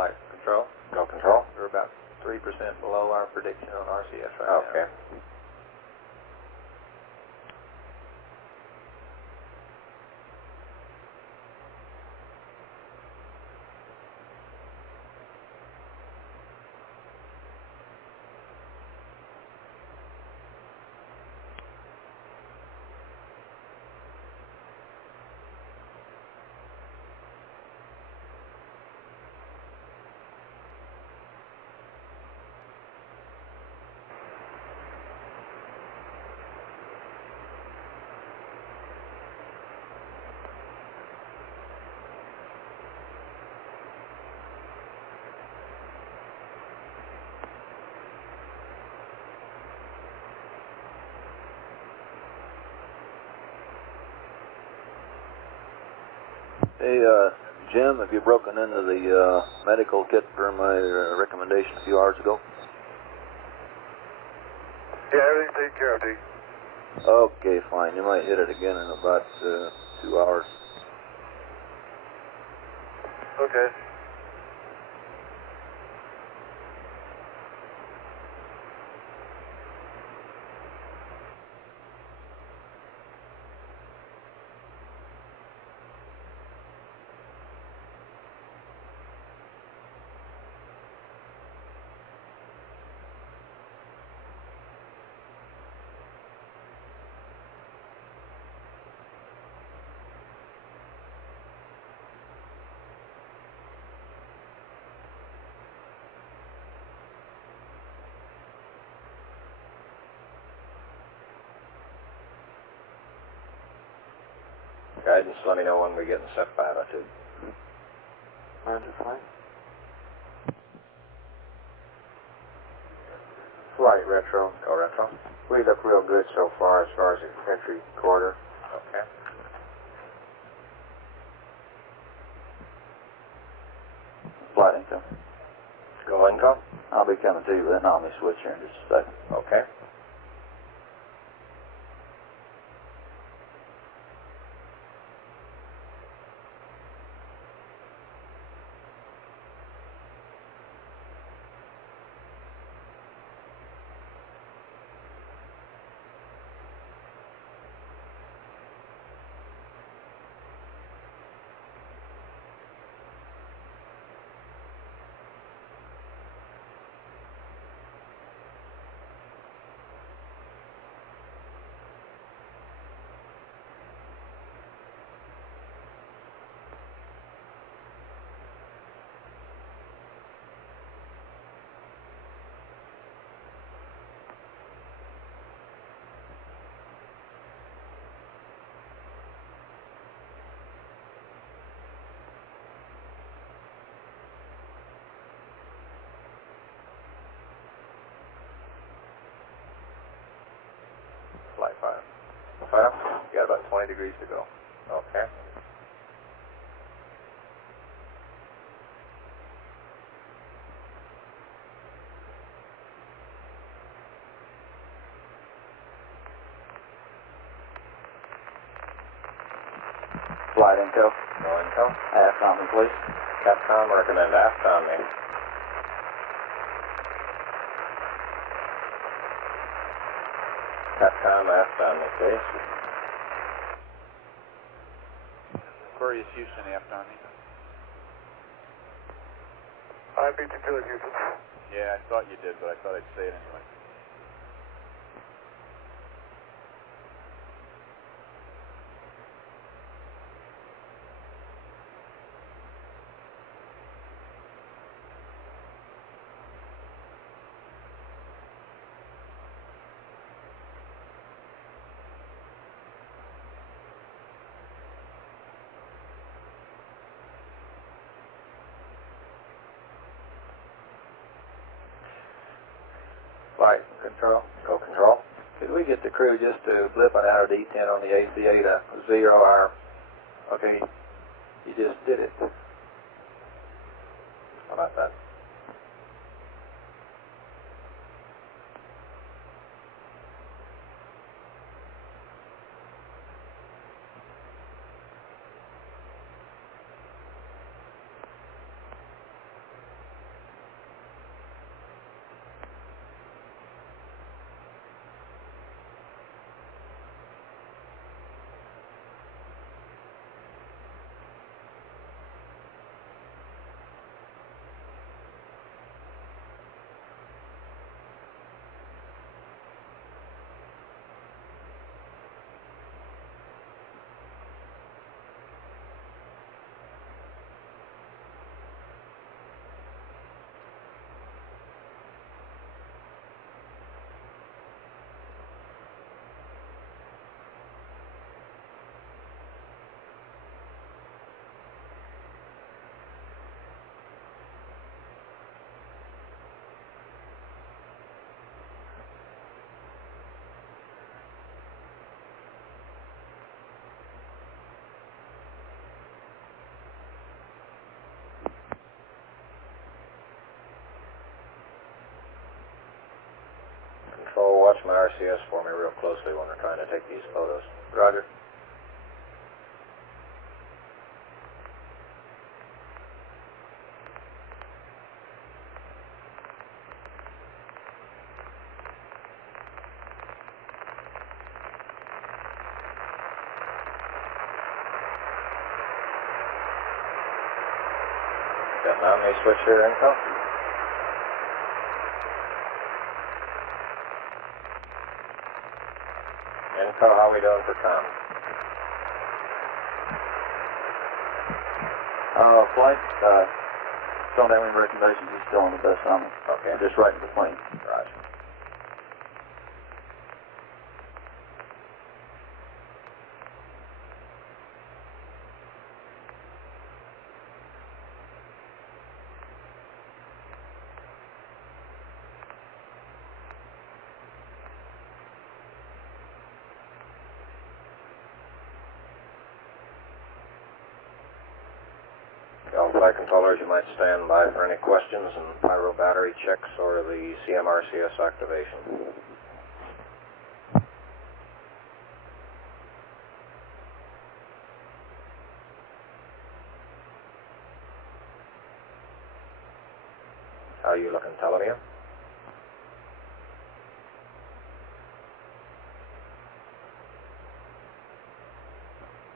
Flight Control. Go control. We're about 3% below our prediction on RCS right now. Okay. Hey, Jim, have you broken into the medical kit for my recommendation a few hours ago? Yeah, everything's taken care of, D. Okay, fine. You might hit it again in about 2 hours. Okay. Guidance, let me know when we get in SEP attitude. Roger, fine. Flight retro. Go retro. We look real good so far as the entry quarter. Okay. Flight income. Go income. I'll be coming to you with an Omni switch here in just a second. Okay. Flight 5. Final? You got about 20 degrees to go. Okay. Flight intel. Go intel. Aft Omni, please. Capcom, recommend aft Omni. Capcom, aft Omni, please. Aquarius Houston, aft Omni. I beat you to it, Houston. Yeah, I thought you did, but I thought I'd say it anyway. Flight Control. Go control. Could we get the crew just to blip an hour D10 on the ACA to 0 hour? Okay, you just did it. How about that? watch my RCS for me real closely when we're trying to take these photos. Roger. Got an Omni switch here, info. Info, how we doing for com? Flight, still downwind recommendations is still on the best on it. Okay. Just right to the plane. Roger. All flight controllers, you might stand by for any questions and pyro battery checks or the CMRCS activation. How are you looking, Televia?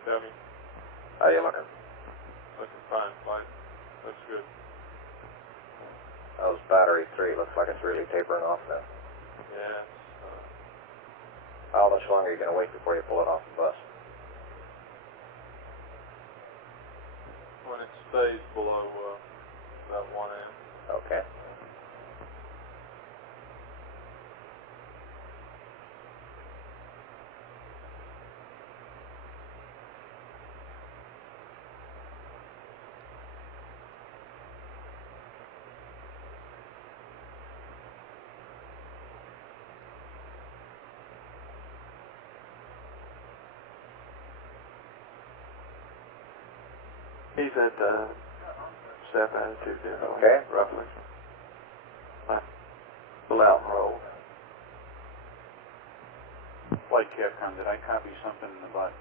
Tell me. How are you looking? Looking fine, Flight. Looks good. How's battery 3? Looks like it's really tapering off now. Yeah. How much longer are you going to wait before you pull it off the bus? When it stays below about 1 amp. Okay. He's at staff attitude there. Okay. Roughly. Pull out and roll. Flight Capcom, did I copy something about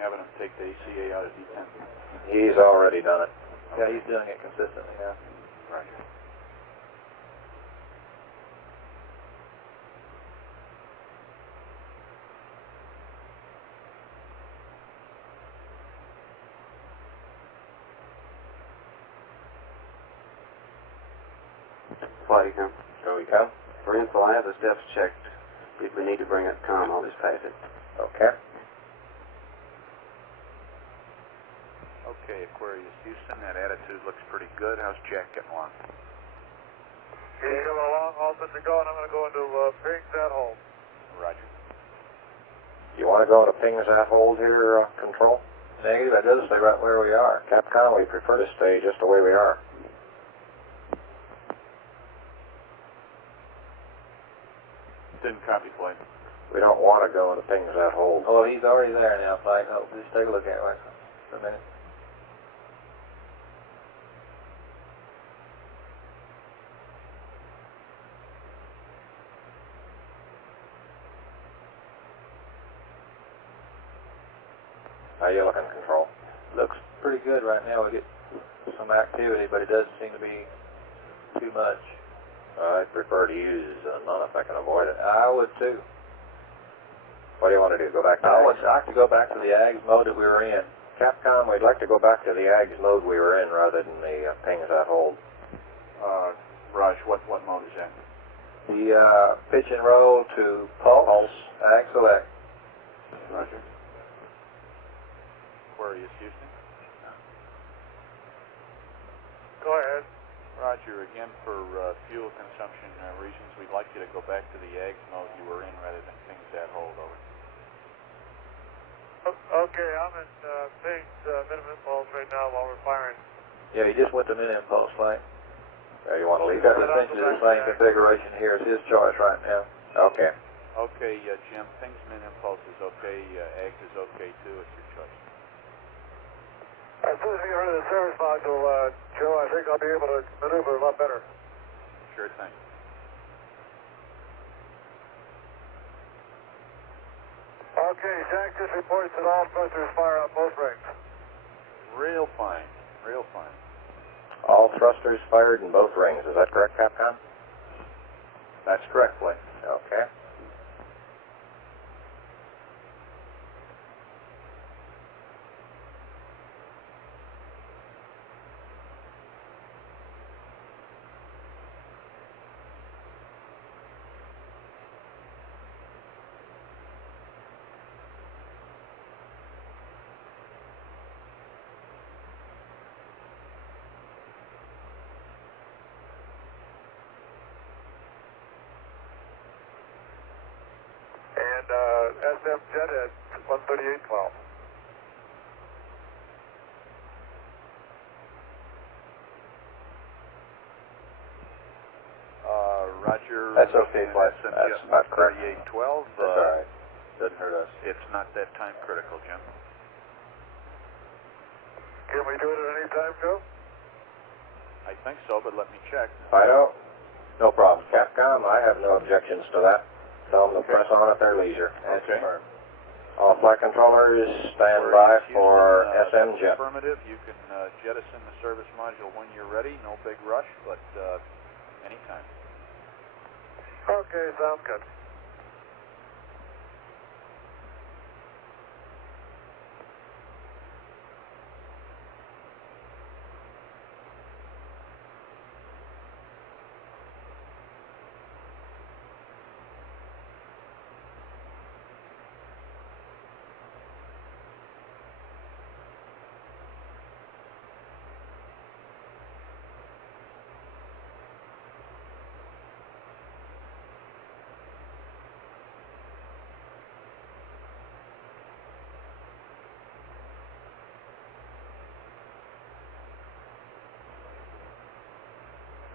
having him take the ACA out of D10? He's already done it. Yeah, he's doing it consistently now. Roger. Flight account. Here we go. For info, I have the steps checked. If we need to bring up com, I'll just pass it. Okay. Okay, Aquarius Houston, that attitude looks pretty good. How's Jack getting along? He's coming along, all set to go, and I'm going to go into pings at home. Roger. You want to go into pings at hold here, Control? Negative, that does stay right where we are. Capcom, we prefer to stay just the way we are. Didn't copy, Flight. We don't want to go into pings at hold. Oh, he's already there now, Flight. Oh, just take a look at it right for a minute. How you looking, Control? Looks pretty good right now. We get some activity, but it doesn't seem to be too much. I'd prefer to use none if I can avoid it. I would too. What do you want to do? Go back to I would AGS? like to go back to the AGS mode that we were in. Capcom, we'd like to go back to the AGS mode we were in rather than the pings at hold. Raj, what mode is that? The pitch and roll to pulse. AG select. Roger. Aquarius Houston. Go ahead. Roger, again, for fuel consumption reasons, we'd like you to go back to the AGS mode you were in rather than pings at hold, over. Okay, I'm in pings minimum impulse right now while we're firing. Yeah, he just went to min impulse, Flight. You want to leave He's got that? essentially the same configuration here as his charge right now. Okay. Okay, Jim, pings min impulse is okay, AGS is okay too, it's your choice. As soon as we get rid of the service module, Joe, I think I'll be able to maneuver a lot better. Sure thing. Okay, Jack just reports that all thrusters fire on both rings. Real fine, real fine. All thrusters fired in both rings. Is that correct, Capcom? That's correct, Blake. Okay. And SM jet at 138.12. Roger. That's okay, Flight. That's about correct. 3812. That's all right. Doesn't hurt us. It's not that time critical, Jim. Can we do it at any time, Joe? I think so, but let me check. Fido? No problem. Capcom, I have no objections to that. Tell them to press on at their leisure. Okay. All flight controllers stand by for SM jet. Affirmative. You can jettison the service module when you're ready. No big rush, but anytime. Okay, sounds good.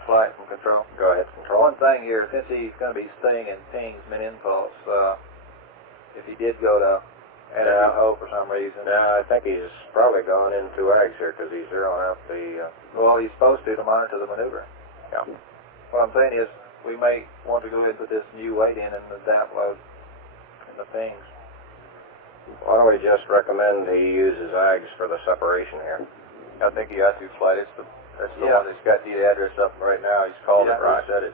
Flight from control. Go ahead, control. One thing here, since he's going to be staying in pings, min-impulse, if he did go to NO for some reason. I think he's probably gone into AGS here because he's zeroing out the... Well, he's supposed to monitor the maneuver. Yeah. What I'm saying is, we may want to go ahead and put this new weight in the DAP load in the pings. Why don't we just recommend he uses AGS for the separation here? I think he got to, Flight. That's the one that's got the address up right now. He's called it, reset it.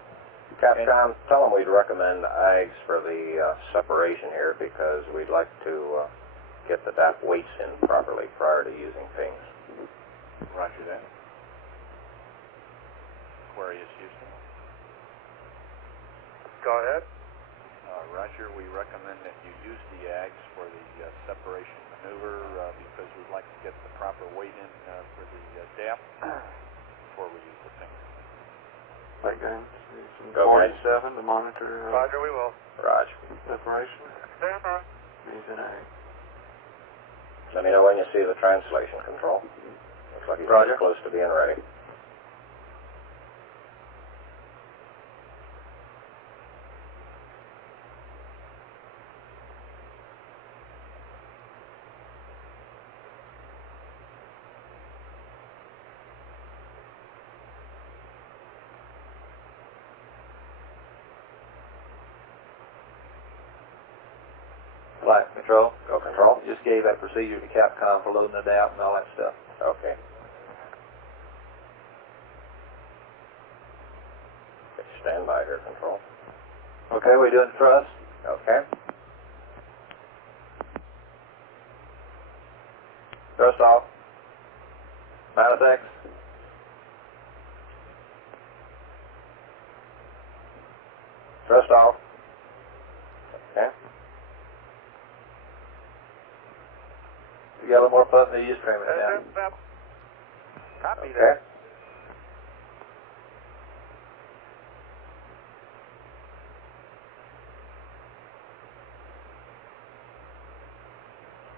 Capcom, tell him we'd recommend AGS for the separation here because we'd like to get the DAP weights in properly prior to using pings. Roger that. Aquarius Houston. Go ahead. Roger, we recommend that you use the AGS for the separation maneuver because we'd like to get the proper weight in for the DAP before we use the ping. Back down. Go 47 to monitor. Roger, we will. Roger. Separation. Stand by. He's in A. Let me know when you see the translation control. Looks like he's getting close to being ready. Flight control. Go control. Just gave that procedure to Capcom for loading it out and all that stuff. Okay. Stand by here, control. Okay, we're doing thrust. Okay. Thrust off. Minus X. Thrust off. Okay. You got a little more puff than you just trim it down. Copy Okay. that.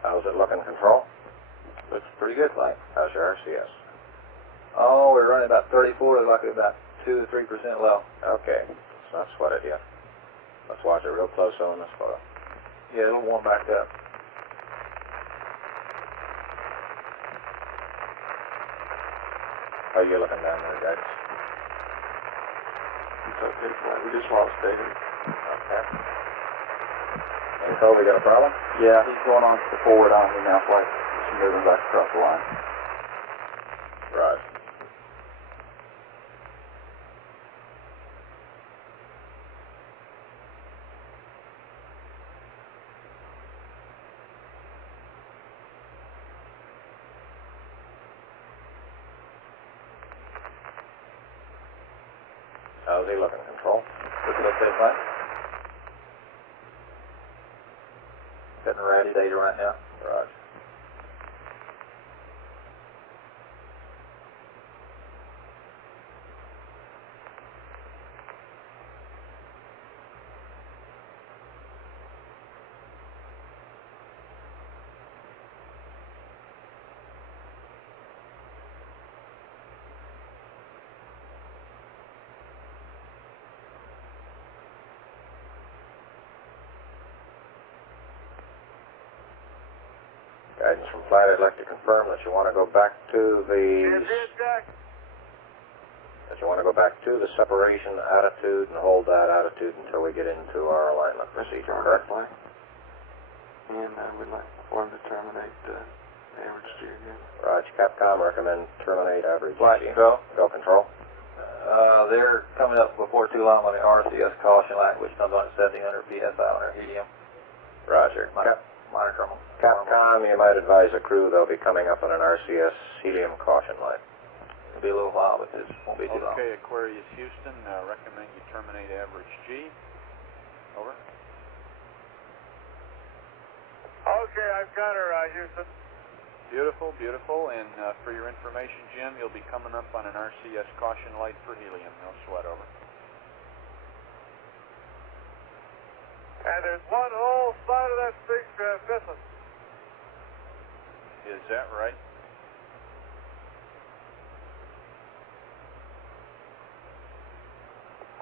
How's it looking, control? Looks pretty good, Flight. How's your RCS? Oh, we're running about 34, like about 2 to 3% low. Okay. Let's not sweat it yet. Let's watch it real close on this photo. Yeah, it'll warm back up. How are you looking down there, guys? It's okay, Flight. We just lost data. Okay. Toby got a problem? Yeah, he's going on to the forward on me now, Flight. Just moving back across the line. Right. How's he looking, Control? Looking okay, Flight. Getting a ratty data right now. Roger. Guidance from flight, I'd like to confirm that you want to go back to the separation attitude and hold that attitude until we get into our alignment procedure, correct? And we'd like for him to terminate average G again. Roger. Capcom recommend terminate average Flight G. Control. Go Control. They're coming up before too long on the RCS caution light, which comes on at 1700 PSI on their helium. Roger. Monitor them. Capcom, you might advise the crew they'll be coming up on an RCS helium caution light. It'll be a little while, but this won't be too long. Okay, Aquarius Houston, recommend you terminate average G. Over. Okay, I've got her, Houston. Beautiful, beautiful. And for your information, Jim, you'll be coming up on an RCS caution light for helium. No sweat, over. And there's one whole side of that spacecraft missing. Is that right?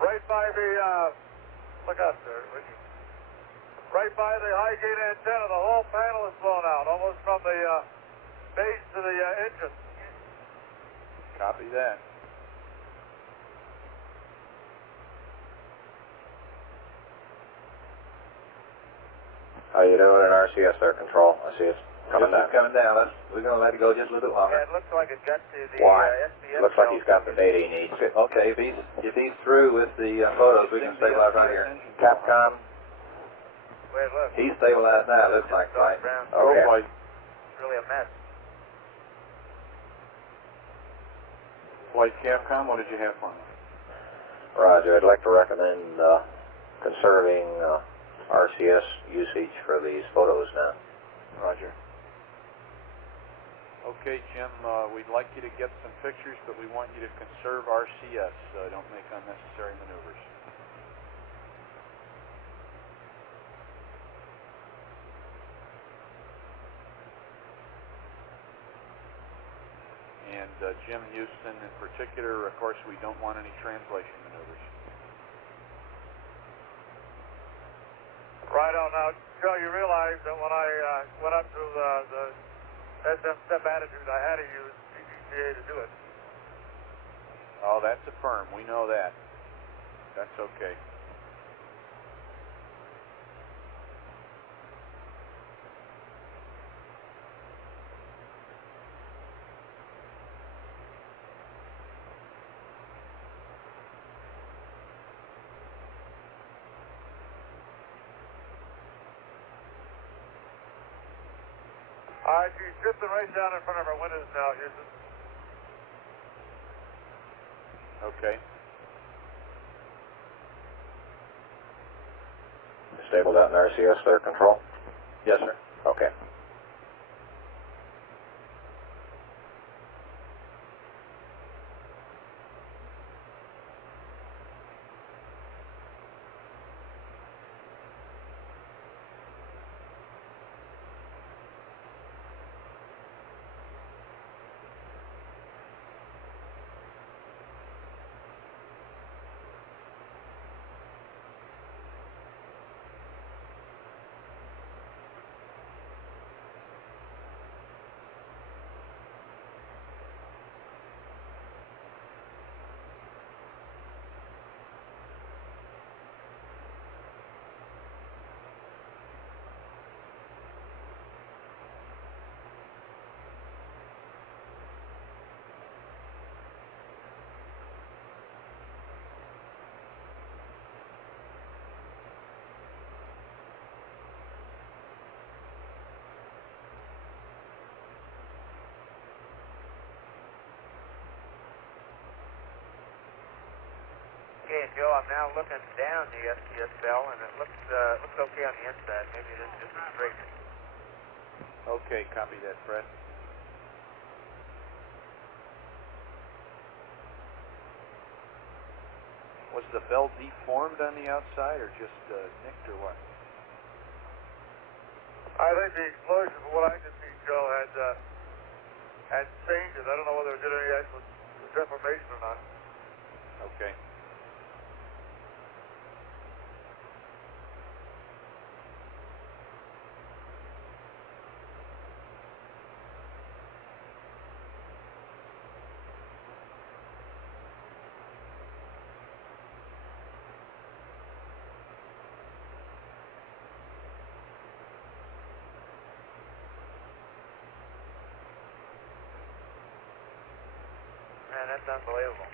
Right by the, look out there, Ricky. Right by the high gate antenna, the whole panel is blown out, almost from the base to the engine. Copy that. How you doing in RCS there, Control? I see it's coming down. Coming down. We're going to let it go just a little bit longer. Yeah, it looks like it got to the Why? SBS. Looks like he's got the data he needs. Okay, if he's through with the photos, we can stabilize right here. Capcom. Wait, look. He's stabilized now, it looks like, right? Okay. It's really a mess. Flight Capcom, what did you have for me? Roger. I'd like to recommend conserving RCS usage for these photos now. Roger. Okay, Jim, we'd like you to get some pictures, but we want you to conserve RCS. Don't make unnecessary maneuvers. And Jim Houston in particular, of course, we don't want any translation maneuvers. Right on. Now, Joe, you realize that when I went up to the SM step attitude, I had to use PDCA to do it. Oh, that's a firm. We know that. That's okay. All right, she's drifting right down in front of our windows now, Houston. Okay. Stabled out in RCS there, Control? Yes, sir. Okay. Okay, and Joe, I'm now looking down the STS bell, and it looks okay on the inside. Maybe it is just a straight. Okay, copy that, Fred. Was the bell deformed on the outside, or just nicked, or what? I think the explosion, from what I can see, Joe, had changes. I don't know whether it did any actual deformation or not. Okay. Man, that's unbelievable.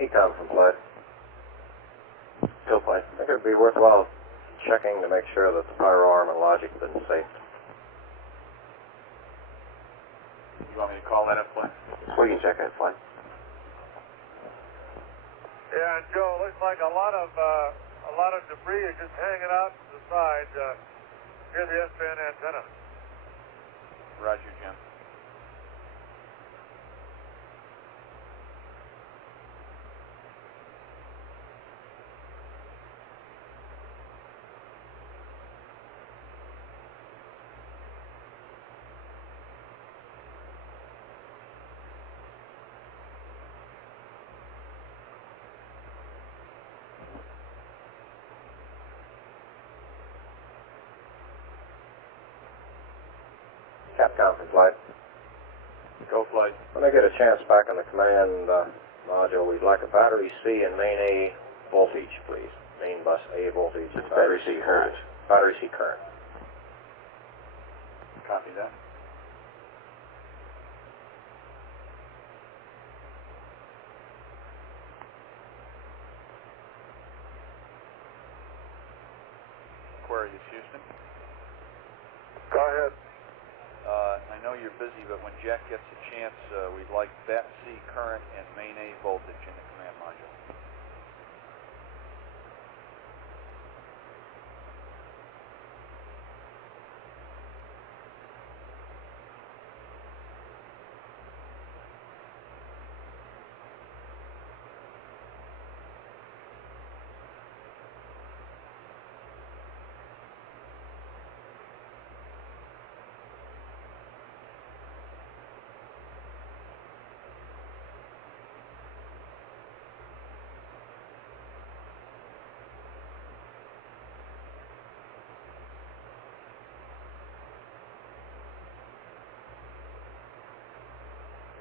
Ecom from Flight. Still Flight. I think it would be worthwhile checking to make sure that the pyro arm and logic have been safe. You want me to call that up, Flight? We can check that, Flight. Yeah, and Joe, looks like a lot of debris is just hanging out to the side near the S-band antenna. Roger, Jim. Capcom from Flight. Go, Flight. When I get a chance back on the command module, we'd like a battery C and main A voltage, please. Main bus A voltage and battery C current. Battery C current. Copy that. Aquarius, Houston. Go ahead. I know you're busy, but when Jack gets a chance, we'd like bat C current and main A voltage in the command module.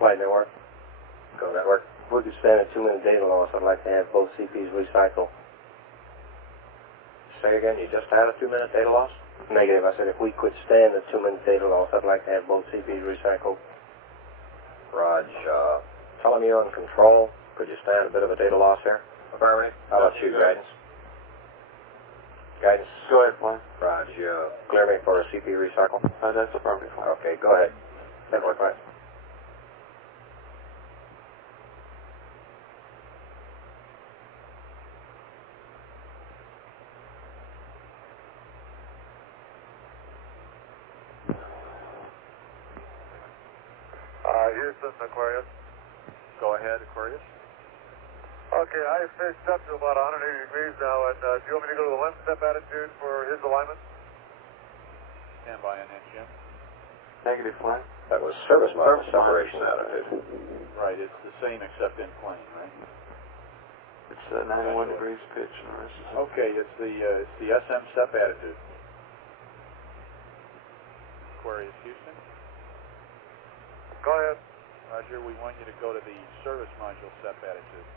Flight network. Go network. We're just standing 2-minute data loss. I'd like to have both CPs recycled. Say again, you just had a 2-minute data loss? Negative. I said if we could stand the 2-minute data loss, I'd like to have both CPs recycled. Raj, tell him you're on control. Could you stand a bit of a data loss here? Affirmative. How about you, guidance? Guidance? Go ahead, Flight. Raj, clear me for a CP recycle? That's affirmative, Flight. Okay, go ahead. Network, right? Houston, Aquarius. Go ahead, Aquarius. Okay, I fished up to about 180 degrees now, and do you want me to go to the left step attitude for his alignment? Stand by on that, Jim. Negative, Flight. That was service module separation attitude. Right, it's the same except in plane, right? It's 91 degrees pitch. No, okay, it's the SM step attitude. Aquarius, Houston. Go ahead. Roger, we want you to go to the service module step attitude.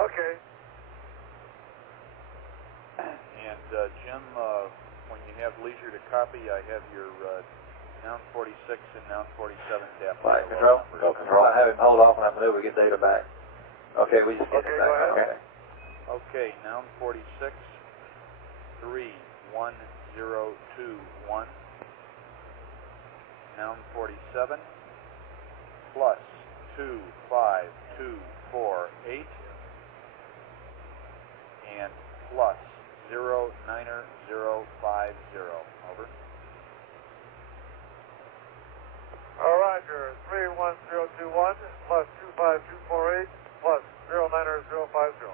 Okay. And Jim, when you have leisure to copy, I have your Noun 46 and Noun 47 tap. Flight control. Go control. I'll have him hold off on that maneuver, get data back. Okay, we just get it back. Go ahead. Okay. Okay, Noun 46, 31021, Noun 47, plus 25248, and plus 09050. Over. Roger, 31021 plus 25248 plus 09050.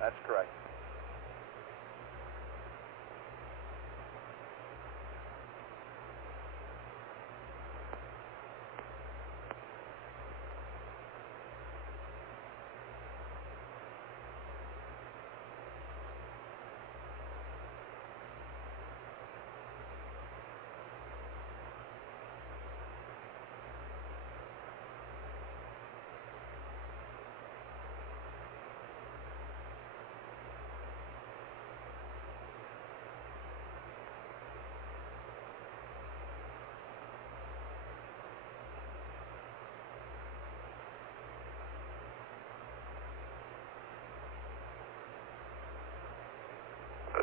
That's correct.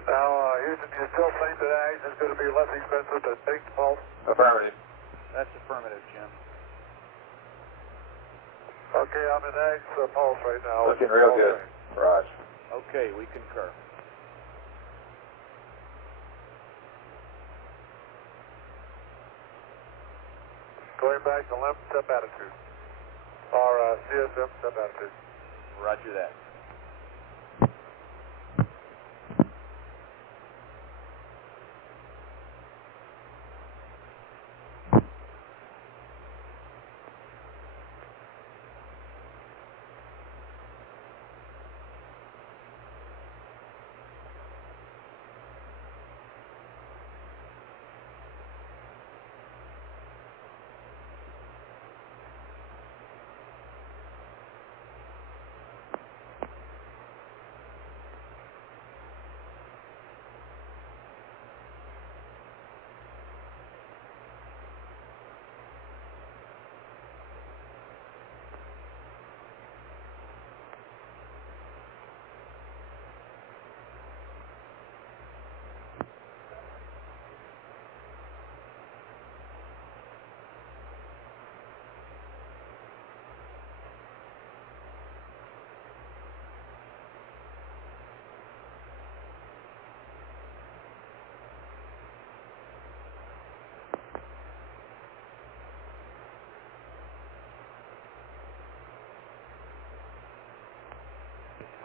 Now, Houston, you still think that Ags is going to be less expensive than Big Pulse? Affirmative. That's affirmative, Jim. Okay, I'm in Ags Pulse right now. Looking real good. Raj. Okay, we concur. Going back to LEM step attitude. Or CSM step attitude. Roger that.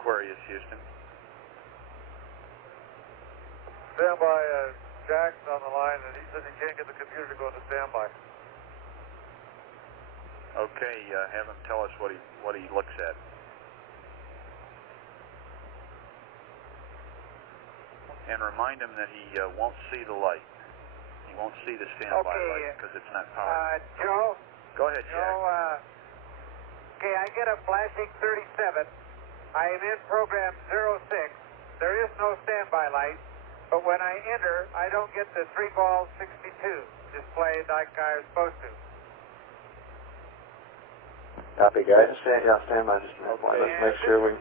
Aquarius, Houston. Standby, Jack's on the line, and he said he can't get the computer to go into standby. Okay, have him tell us what he looks at. And remind him that he won't see the light. He won't see the standby light because it's not powered. Joe? Go ahead, Jack. Joe, okay, I get a flashing 37. I am in program 06. There is no standby light, but when I enter, I don't get the 3-ball 62 displayed like I was supposed to. Copy, guys. Stand by just a minute. Okay. Let's make sure we...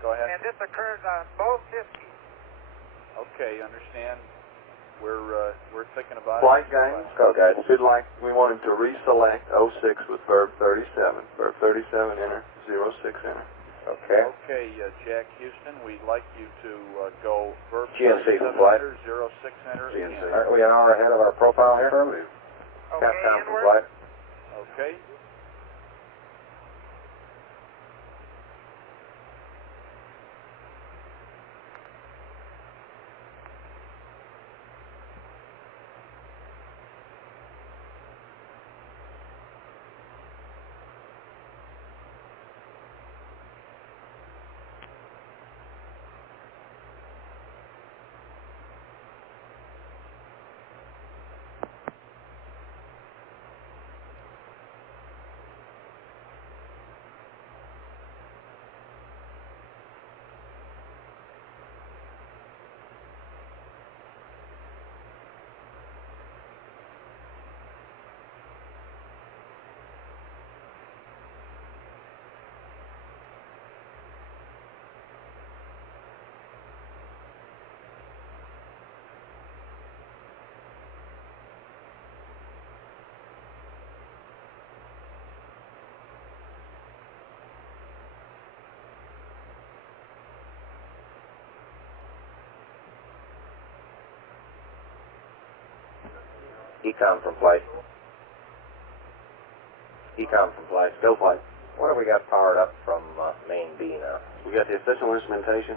Go ahead. And this occurs on both discs. Okay, understand. We're thinking about Flight it. guidance. Go, guys. We want him to reselect 06 with verb 37. Verb 37, enter. 06, enter. Okay. Okay, Jack Houston, we'd like you to go verb GNC 37 flight. enter, 06 enter GNC. again. Aren't we an hour ahead of our profile here? Okay, Capcom inward. flight. Okay. Ecom from flight. Ecom from flight. Go flight. What have we got powered up from main B now? We got the official instrumentation,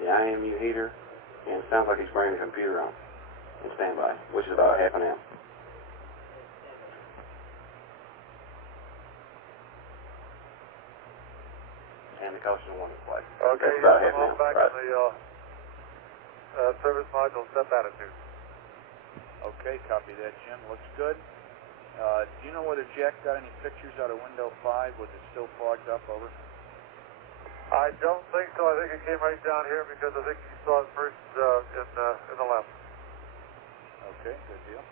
the IMU heater, and it sounds like he's bringing the computer on in standby, which is about half an amp. And the caution warning flight. Okay, That's about half an I'm amp. back Right. in the service module step attitude. Okay, copy that, Jim. Looks good. Do you know whether Jack got any pictures out of window 5? Was it still fogged up? Over. I don't think so. I think it came right down here because I think you saw it first in the left. Okay, good deal.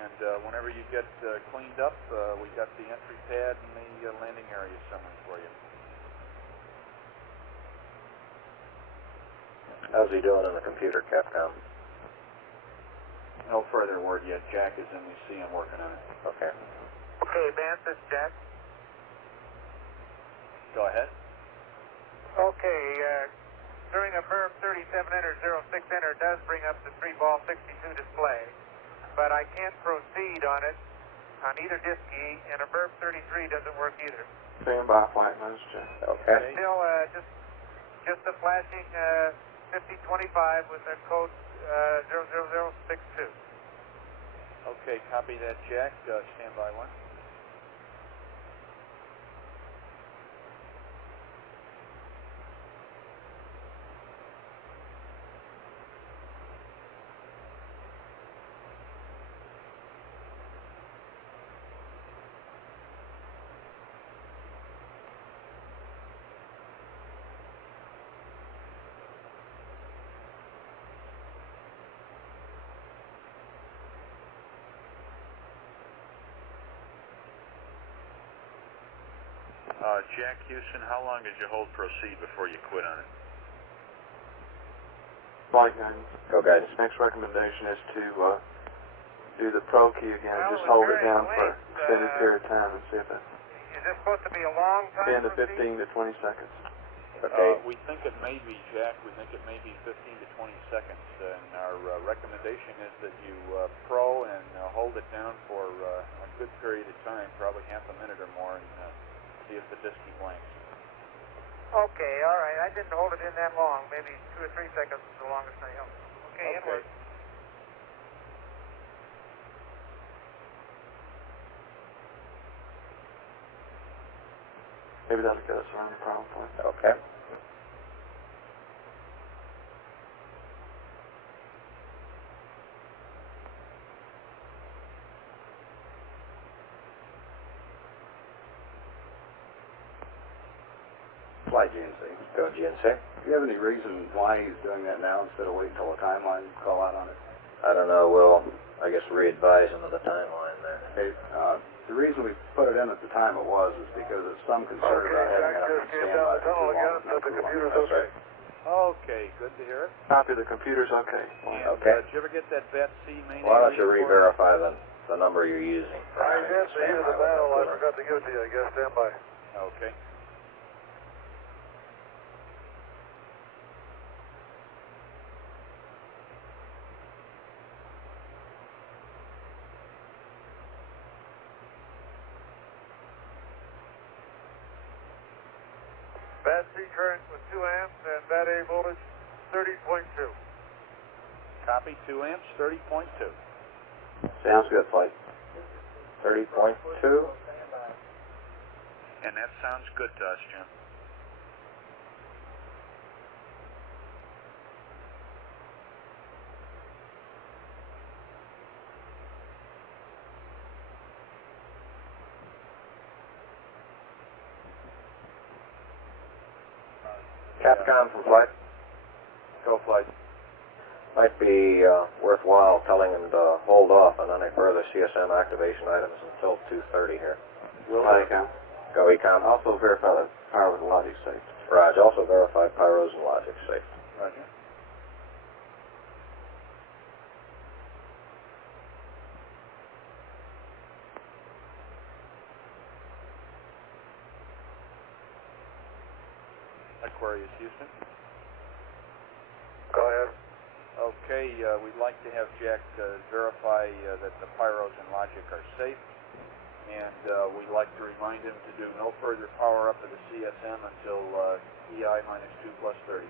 And whenever you get cleaned up, we got the entry pad and the landing area summary for you. How's he doing in the computer, Capcom? No further word yet. Jack is in the CM working on it. Okay. Okay, Vance, this is Jack. Go ahead. Okay, during a verb 37 enter 06 enter does bring up the 3-ball 62 display, but I can't proceed on it on either disk key, and a verb 33 doesn't work either. Standby flight, let's check. Okay. Still, just the flashing 5025 with the code 00062. Okay, copy that, Jack. Standby 1. Jack Houston, how long did you hold proceed before you quit on it? Flight guidance. Go guidance. Next recommendation is to do the Pro key again and just hold it down for an extended period of time and see if it... Is this supposed to be a long time 10 to 15 to 20 seconds. Okay. We think it may be, Jack. We think it may be 15 to 20 seconds. And our recommendation is that you pro and hold it down for a good period of time, probably half a minute or more, and see if the disk blanks. Okay, all right. I didn't hold it in that long. Maybe 2 or 3 seconds is the longest I held. Okay, inward. Maybe that'll get us around the problem point. Okay. Fly GNC. Go GNC. Do you have any reason why he's doing that now instead of waiting until a timeline call out on it? I don't know. We'll, I guess, re-advise him of the timeline there. Okay, the reason we put it in at the time it was is because of some concern about having it up on standby for too long. That's right. Okay, good to hear it. Copy, the computer's okay. And, Okay. did you ever get that VATC main? Why don't you re-verify the number you're using? I had the heat of the battle. I forgot to give it to you. I guess standby. Okay. Bat C current with 2 amps and Bat A voltage 30.2. Copy, 2 amps, 30.2. Sounds good, flight. 30.2. And that sounds good to us, Jim. Capcom from flight. Go flight. Might be worthwhile telling him to hold off on any further CSM activation items until 2:30 here. Will do. Ecom. Go Ecom. Also verify that power with logic safe. Raj, also verify pyros and logic safe. Roger. Aquarius Houston. Go ahead. Okay, we'd like to have Jack verify that the pyros and logic are safe, and we'd like to remind him to do no further power up of the CSM until EI minus 2 plus 30.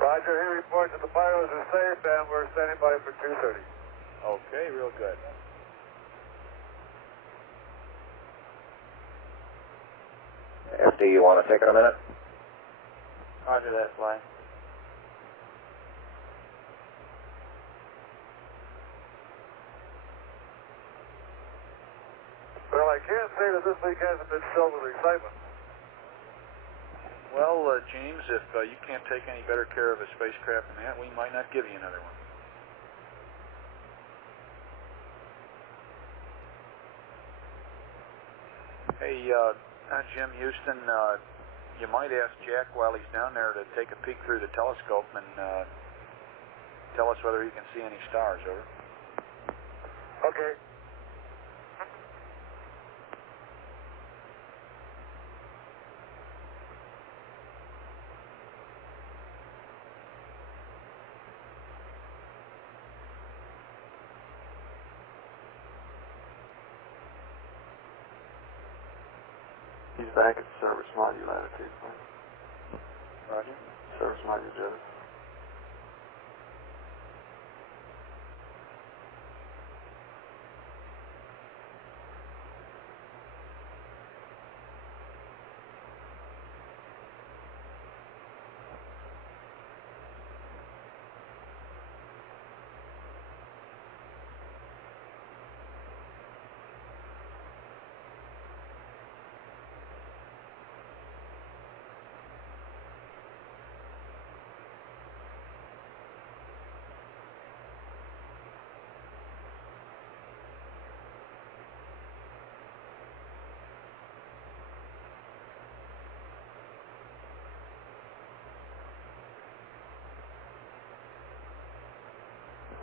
Roger, he reports that the pyros are safe, and we're standing by for 2:30. Okay, real good. FD, you want to take it a minute? Roger that, Fly. Well, I can't say that this week hasn't been filled with excitement. Well, James, if you can't take any better care of a spacecraft than that, we might not give you another one. Hey, Jim Houston, you might ask Jack while he's down there to take a peek through the telescope and tell us whether he can see any stars, over. Okay. He's back at the service module attitude. Roger. Service module jettison.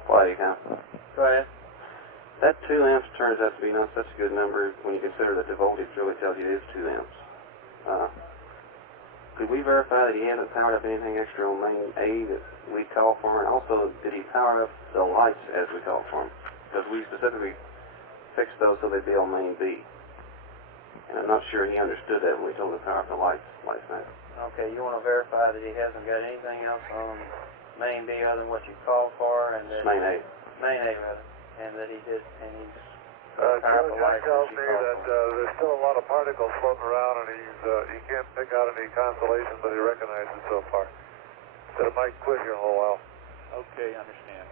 Flight account. Go ahead. That 2 amps turns out to be not such a good number when you consider that the voltage really tells you it is 2 amps. Could we verify that he hasn't powered up anything extra on main A that we called for? And also, did he power up the lights as we called for him? Because we specifically fixed those so they'd be on main B. And I'm not sure he understood that when we told him to power up the lights last night. Okay, you want to verify that he hasn't got anything else on main B other than what you called for, and that Main A. Main A rather, and that he did, and he's Jack tells me that there's still a lot of particles floating around, and he can't pick out any constellations that he recognizes so far. Said it might quit here in a little while. Okay, understand.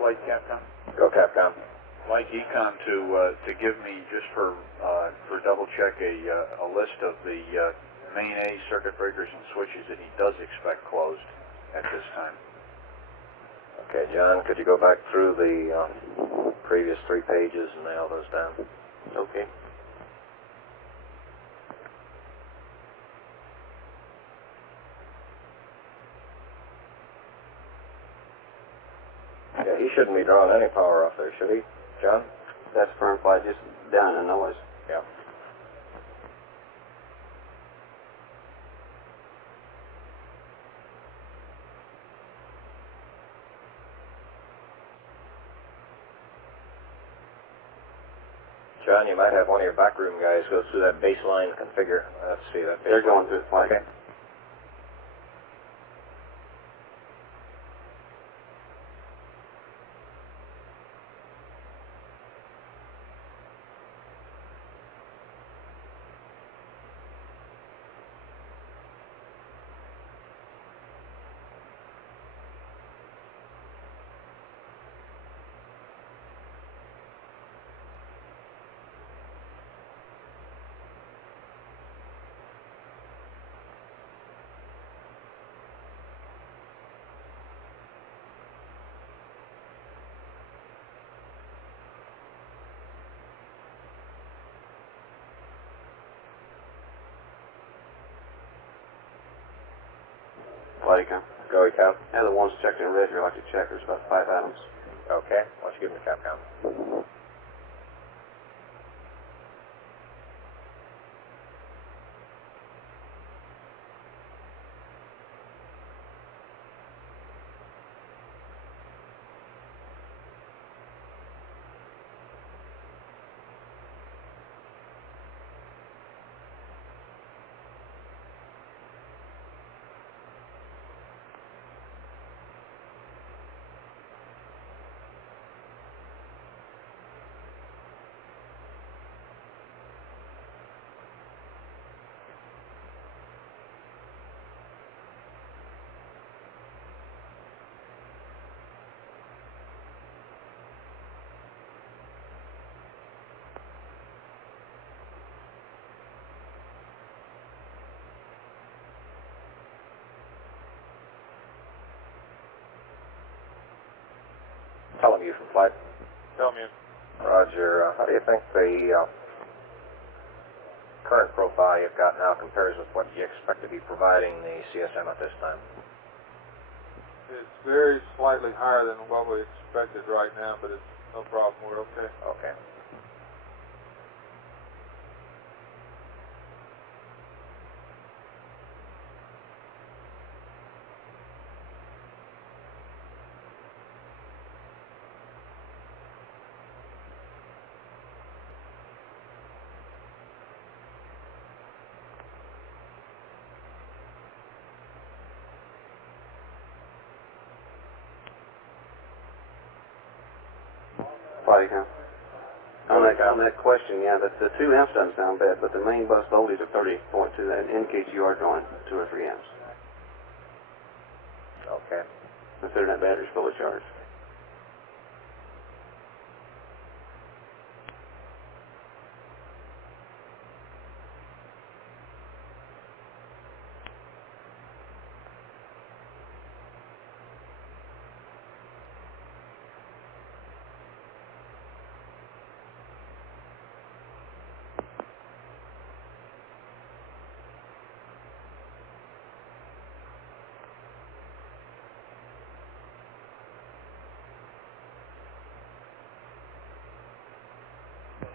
Flight Capcom. Go Capcom. Like Econ to give me, just for double check, a list of the main A circuit breakers and switches that he does expect closed at this time. Okay, John, could you go back through the previous 3 pages and nail those down? Okay. Yeah, he shouldn't be drawing any power off there, should he, John? That's firm flight, just down in noise. Yeah. John, you might have one of your backroom guys go through that baseline configure. Let's see that. They're going through the flight. Okay. Flight account. Go Cap. Yeah, the ones checked in red, you're like to check. There's about 5 atoms. Okay. Why don't you give me the Capcom? Telemew from Flight. Telemew. Roger. How do you think the current profile you've got now compares with what you expect to be providing the CSM at this time? It's very slightly higher than what we expected right now, but it's no problem. We're okay. Okay. Flight account. On that question, yeah, the 2 amps doesn't sound bad, but the main bus voltage of 30.2, that indicates you are drawing 2 or 3 amps. Okay. Considering that battery's fully charged.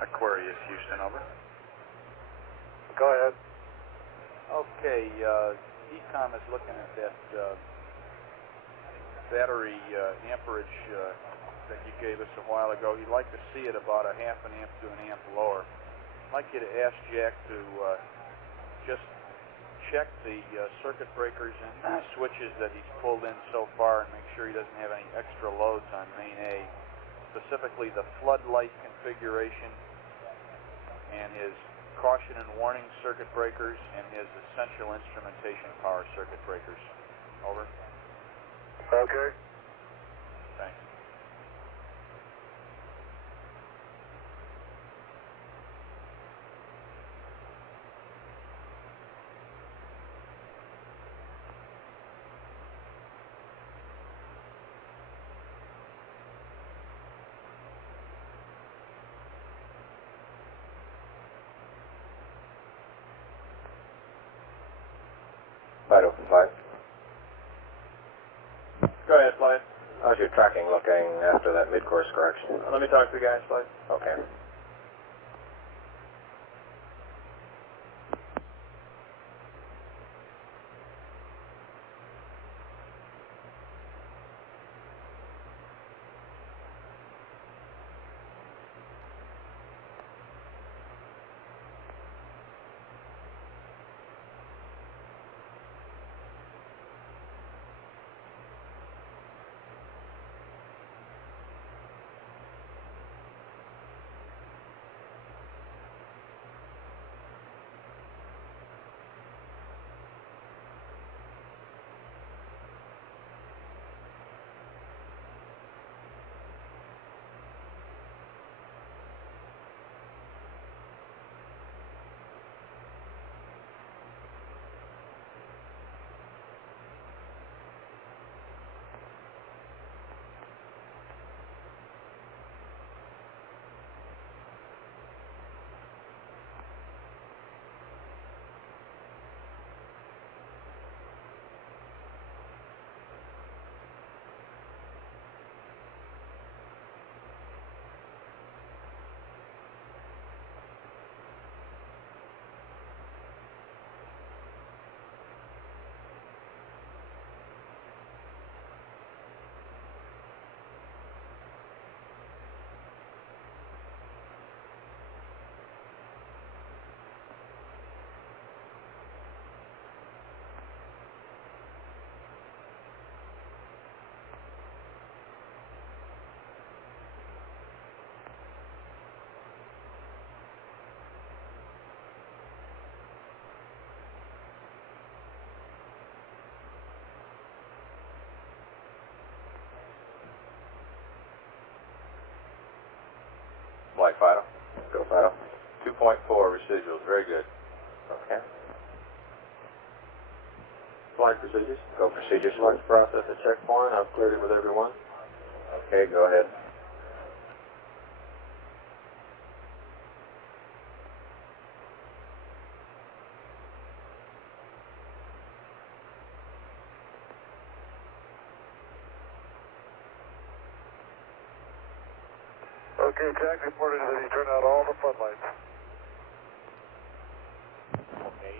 Aquarius, Houston, over. Go ahead. Okay, ECOM is looking at that battery amperage that you gave us a while ago. He'd like to see it about a half an amp to an amp lower. I'd like you to ask Jack to just check the circuit breakers and switches that he's pulled in so far and make sure he doesn't have any extra loads on main A, specifically the floodlight configuration and his caution and warning circuit breakers and his essential instrumentation power circuit breakers. Over. Okay. Thanks. Flight open, Flight. Go ahead, Flight. How's your tracking looking after that mid-course correction? Let me talk to the guys, Flight. Okay. Flight Fido. Go, Fido. 2.4 residuals, very good. Okay. Flight procedures. Go procedures. Launch process at checkpoint. I've cleared it with everyone. Okay, go ahead. Okay, Jack reported that he turned out all the floodlights. Okay.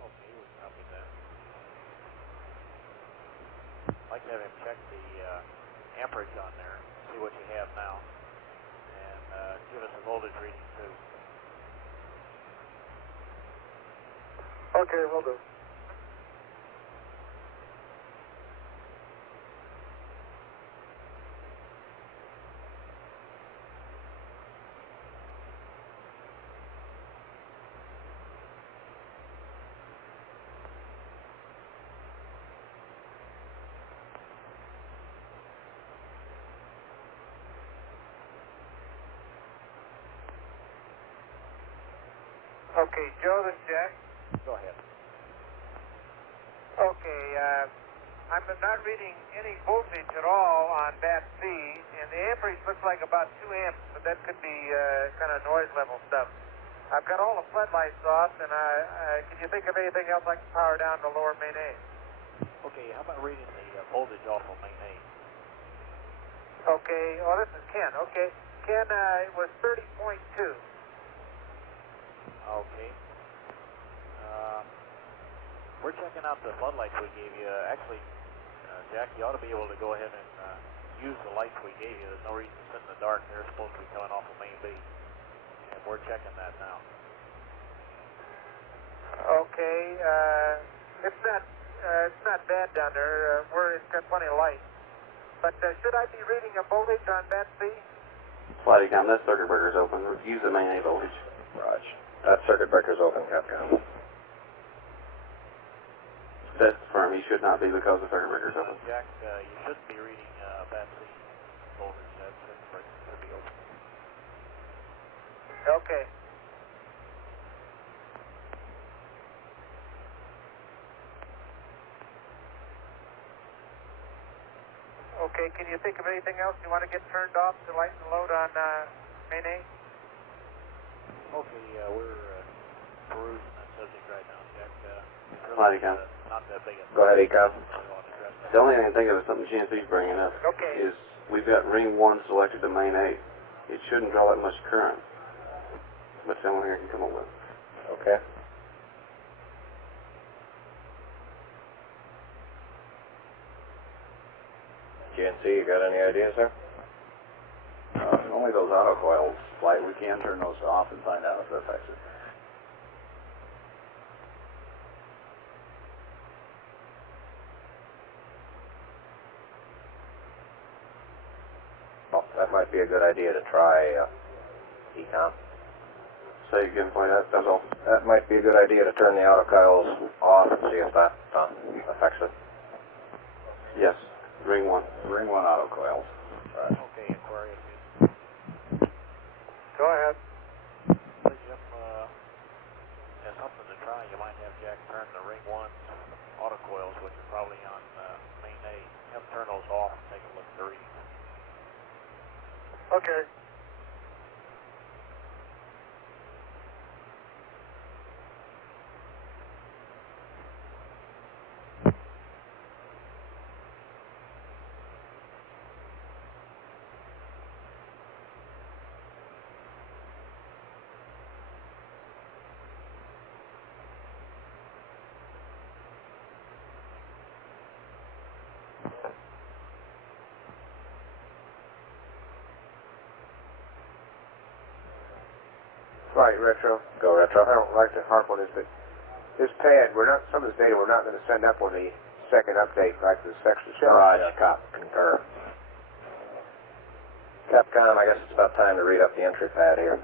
Okay, we copied that. I'd like to have him check the amperage on there, see what you have now, and give us a voltage reading too. Okay, will do. Okay, Joe, this is Jack. Go ahead. Okay, I'm not reading any voltage at all on bat C, and the amperage looks like about 2 amps, but that could be kind of noise level stuff. I've got all the floodlights off, and can you think of anything else I can power down to lower main A? Okay, how about reading the voltage off of main A? Okay, oh, this is Ken. Okay, Ken, it was 30.2. Okay. We're checking out the floodlights we gave you. Actually, Jack, you ought to be able to go ahead and use the lights we gave you. There's no reason to sit in the dark. They're supposed to be coming off of main B. And we're checking that now. Okay, it's not bad down there. It's got plenty of light. But should I be reading a voltage on bat C? Sliding down, that circuit breaker's open. Use the main A voltage. Raj, that circuit breaker's open, Capcom. That's firm. He should not be because the circuit breaker's open. Jack, you shouldn't be reading bat C voltage. That circuit breaker should be open. Okay. Okay, can you think of anything else you want to get turned off to lighten the load on main A? Okay, we're perusing that subject right now, Jack. Slide Econ. Not that big a... Go ahead, Econ. The only thing I can think of is something GNC's bringing up. Okay. Is we've got ring 1 selected to main A. It shouldn't draw that much current. But someone here can come up with it. Okay. GNC, you got any ideas there? Only those autocoils, Flight. We can turn those off and find out if it affects it. Well, that might be a good idea to try, Econ. Say again, point out, that's all. That might be a good idea to turn the autocoils off and see if that affects it. Yes, ring 1. Ring 1 autocoils. Right. Okay, inquiry. Go ahead. Jim, as something to try, you might have Jack turn the ring 1 autocoils, which are probably on main A. Have them turn those off and take a look at the reading. Okay. Right, Retro. Go, Retro. I don't like to harp on this, but this pad, some of this data we're not going to send up on the second update like the section shows. Raj, Cop, concur. Capcom, I guess it's about time to read up the entry pad here.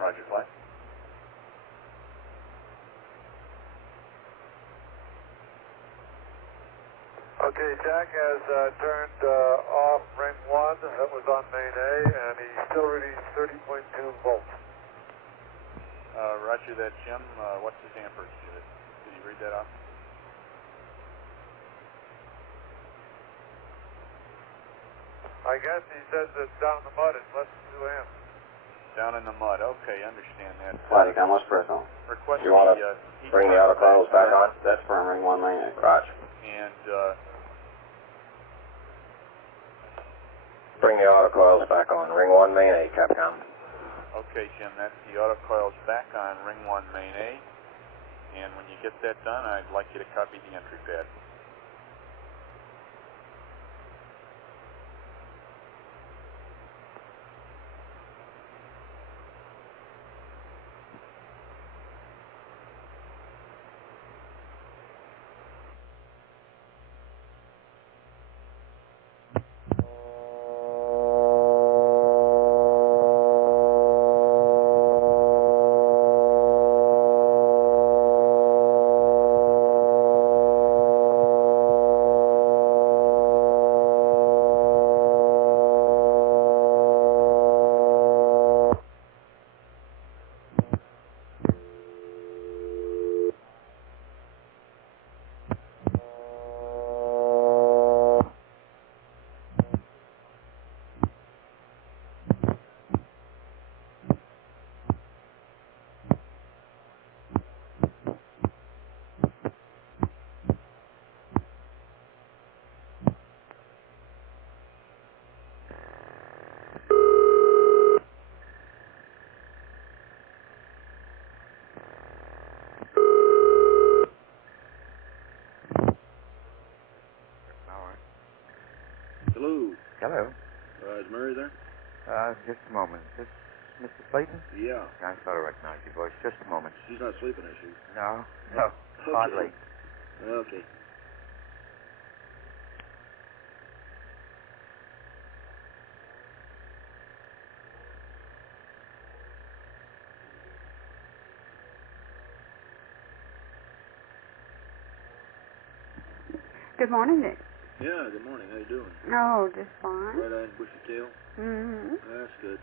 Roger, Flight. Okay, Jack has turned off ring 1. That was on main A, and he's still reading 30.2 volts. Roger that, Jim. What's the dampers? Did you read that off? I guess he says it's down in the mud. It's less than 2 amps. Down in the mud. Okay, understand that. Flight econ, what's press on? Request You want to bring the autocoils back on? That's for ring 1 main. Roger. And Bring the autocoils back on. Ring 1 main A, Capcom. okay, Jim, that's the autocoils back on ring 1 main A. And when you get that done, I'd like you to copy the entry pad. Hello. Hello. Is Murray there? Just a moment. Is this Mr. Clayton? Yeah. I thought I recognized your voice. Just a moment. She's not sleeping, is she? No, no, Okay. hardly. Okay. Good morning, Nick. Yeah, good morning. How you doing? Oh, just fine. Bright-eyed, bushy tail? Mm-hmm. That's good.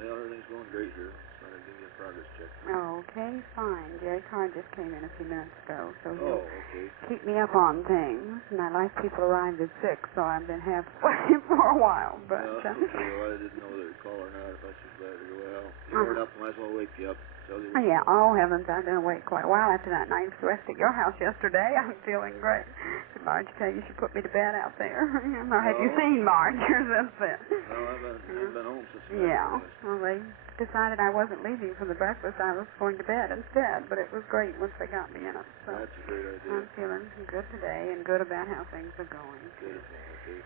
Well, everything's going great here. So I'll give you a progress check. Okay, fine. Jerry Carr just came in a few minutes ago, so he'll Okay. keep me up on things. And I like people arrived at 6, so I've been half asleep for a while. But Okay, well, I didn't know whether to call or not. If I should glad to go, well, you weren't up, might as well wake you up. Tell you yeah, oh heavens, I've been awake quite a while after that night's rest at your house yesterday. I'm feeling great. Did Marge tell you she put me to bed out there? Or have you seen Marge? That's it. No, I haven't been home since Yeah, well, they decided I wasn't leaving for the breakfast. I was going to bed instead, but it was great once they got me in it. So that's a great idea. I'm feeling good today and good about how things are going. Good, okay.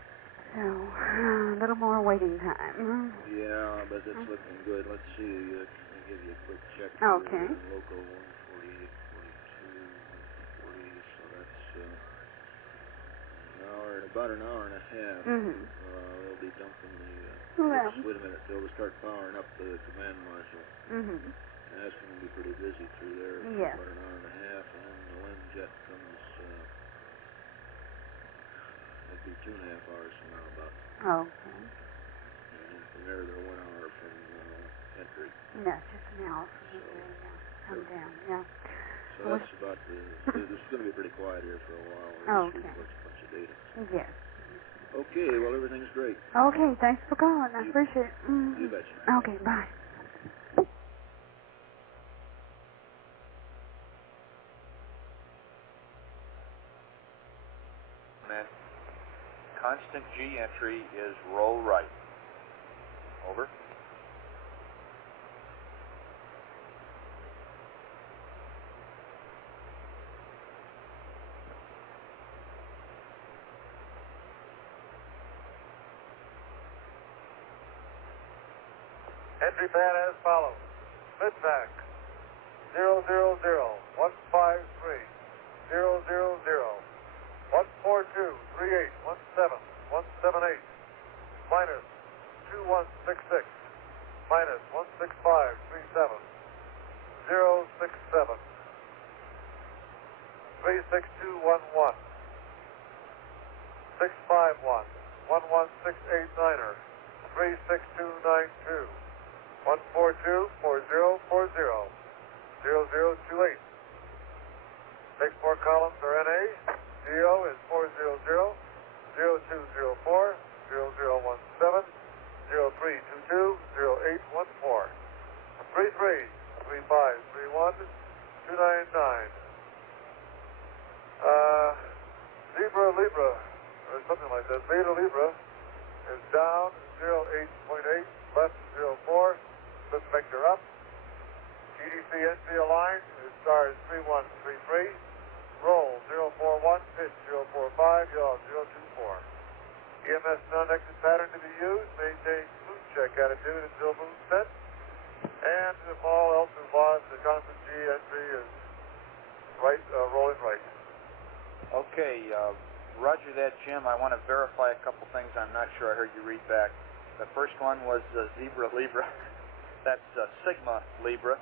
So, a little more waiting time. Yeah, but it's looking good. Let's see. Let me give you a quick check. Okay. Here. Local 148, 42, 140. So that's about an hour and a half. Mm-hmm. They'll be dumping the. Well. Wait a minute. They'll start powering up the command module. Mm-hmm. And that's going to be pretty busy through there. Yes. About an hour and a half, and then the LEM jet comes. That'd be 2.5 hours from now, about. Okay. And then from there, they're 1 hour from entry. No, just an hour from here. Come down. Yeah. So that's about the. This is going to be pretty quiet here for a while. Okay. What's a bunch of data. Yes. Okay. Well, everything's great. Okay. Thanks for calling. I appreciate it. Mm-hmm. You betcha. Okay. Bye. Constant G entry is roll right. Over. Entry pad as follows. Midpack 000 153 000 142 38 17 178 minus 2166 minus 165 37 067 36211 651 11689er 36292 142 4040 columns are NA. GO is 400, 0204, 0017, 0322, 0814. 33, 3531, 299. Zebra Libra, or something like that. Beta Libra is down 08.8, left 04, lift vector up. GDC entry aligned is stars 3133, roll 041, pitch 045, yaw 024. EMS non-exit pattern to be used, maintain moon check attitude until moon set. And if all else is lost, the constant G entry is right, rolling right. Okay, roger that, Jim. I want to verify a couple things I'm not sure I heard you read back. The first one was Zebra Libra. That's Sigma Libra.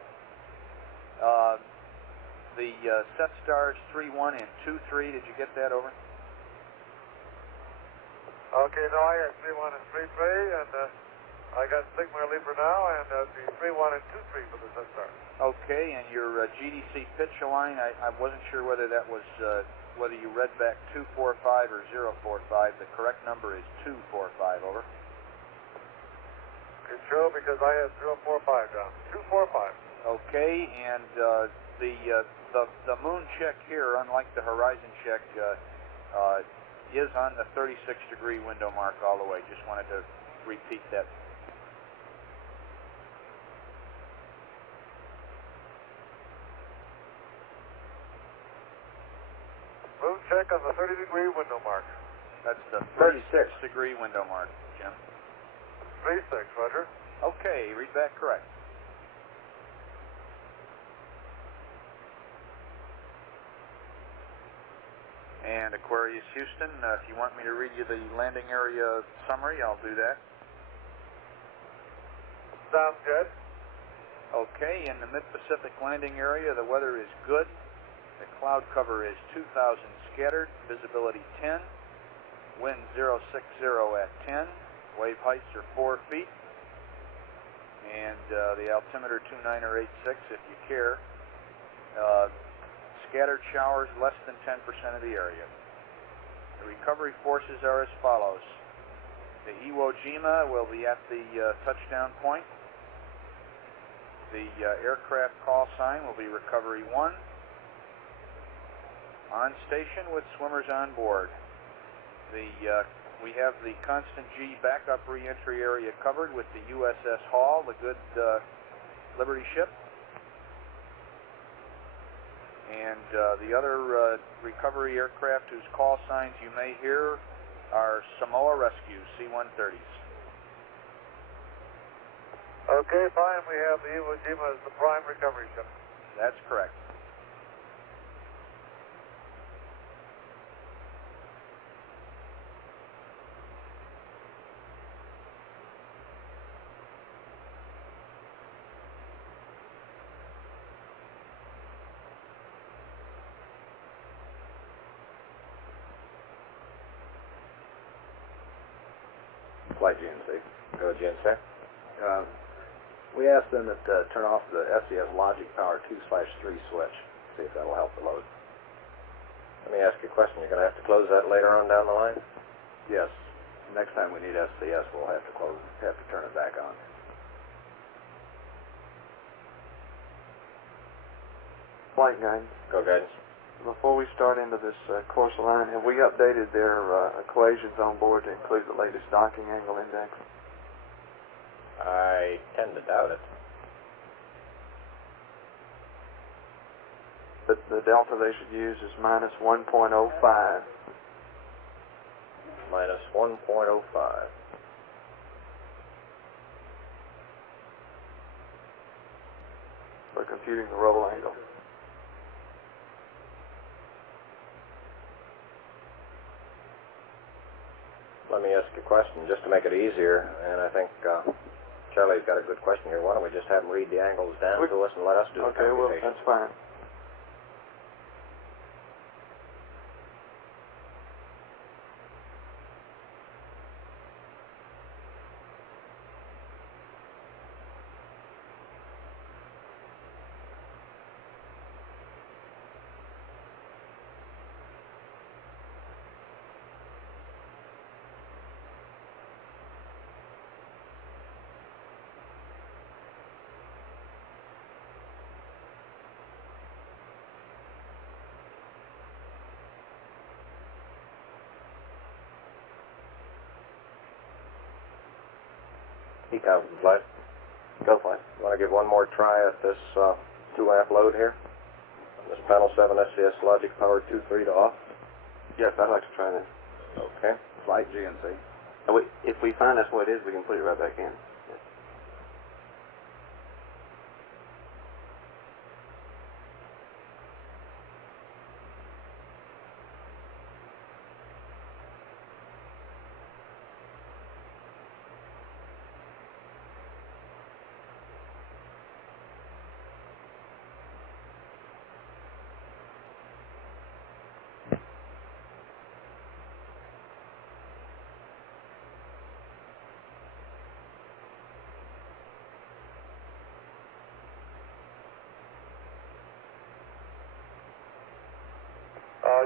The set stars 3-1 and 2-3, did you get that over? Okay, no, I had 3-1 and 3-3, and I got Sigma Libra now, and the 3-1 and 2-3 for the set star. Okay, and your GDC pitch align, I wasn't sure whether that was, whether you read back 245 or 045. The correct number is 245, over. It's true, because I had 045 down. 245. Okay, and the moon check here, unlike the horizon check, is on the 36-degree window mark all the way. Just wanted to repeat that. Moon check on the 30-degree window mark. That's the 36-degree window mark, Jim. 36, roger. Okay, read back correct. And Aquarius Houston, if you want me to read you the landing area summary, I'll do that. Sounds good. Okay, in the mid-Pacific landing area, the weather is good. The cloud cover is 2,000 scattered, visibility 10, wind 060 at 10, wave heights are 4 feet, and the altimeter 2986 if you care. Scattered showers less than 10% of the area. The recovery forces are as follows. The Iwo Jima will be at the touchdown point. The aircraft call sign will be recovery 1. On station with swimmers on board. We have the constant G backup re-entry area covered with the USS Hall, the good Liberty ship. And the other recovery aircraft whose call signs you may hear are Samoa Rescue C-130s. Okay, fine. We have the Iwo Jima as the prime recovery ship. That's correct. Flight GNC. Go GNC. We asked them to turn off the SES Logic Power 2/3 switch. See if that'll help the load. Let me ask you a question. You're going to have to close that later on down the line? Yes. Next time we need SCS, we'll have to turn it back on. Flight guidance. Go guidance. Before we start into this course line, have we updated their equations on board to include the latest docking angle index? I tend to doubt it. The delta they should use is minus 1.05. Minus 1.05. For computing the roll angle. Let me ask you a question just to make it easier, and I think Charlie's got a good question here. Why don't we just have him read the angles down to us and let us do the computation? Okay, well, that's fine. TCOM from Flight. Go Flight. Want to give one more try at this 2-amp load here? This panel 7 SCS Logic Power 2.3 to off? Yes, I'd like to try that. Okay. Flight GNC. If we find that's what it is, we can put it right back in.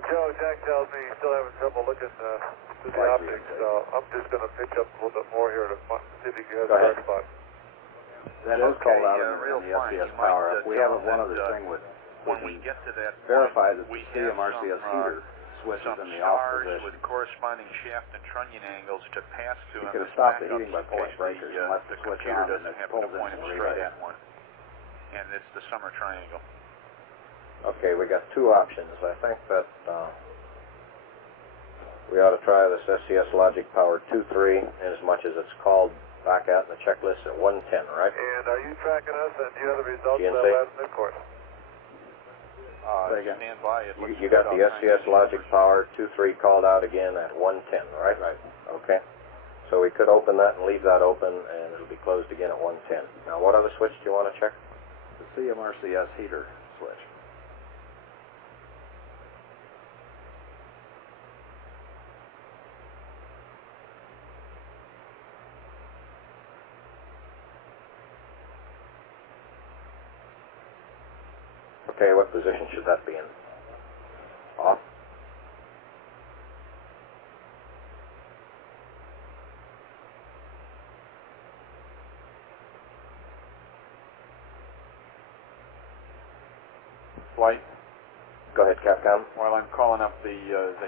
Joe, Jack tells me he's still having trouble looking through the optics, so I'm just going to pitch up a little bit more here to see if he can get a dark spot. That is called out in the SCS power up. We have one other thing with when we get to that verify that we the CMRCS heater switch is in the off position. with corresponding shaft and trunnion angles to pass to You him. could have stopped the heating by pulling breakers and left the switch on, and it pulls in point the him straight relay. at one. And it's the summer triangle. Okay, we got two options. I think that we ought to try this SCS Logic Power 2.3 in as much as it's called back out in the checklist at 110, right? And are you tracking us, and do you have the results of GNC? that last mid-course? Stand by. It looks You got the SCS Logic Power 2.3 called out again at 110, right? Right. Okay. So we could open that and leave that open, and it'll be closed again at 110. Now, what other switch do you want to check? The CMRCS heater switch. Okay, what position should that be in? Off? Flight. Go ahead, Capcom. While I'm calling up the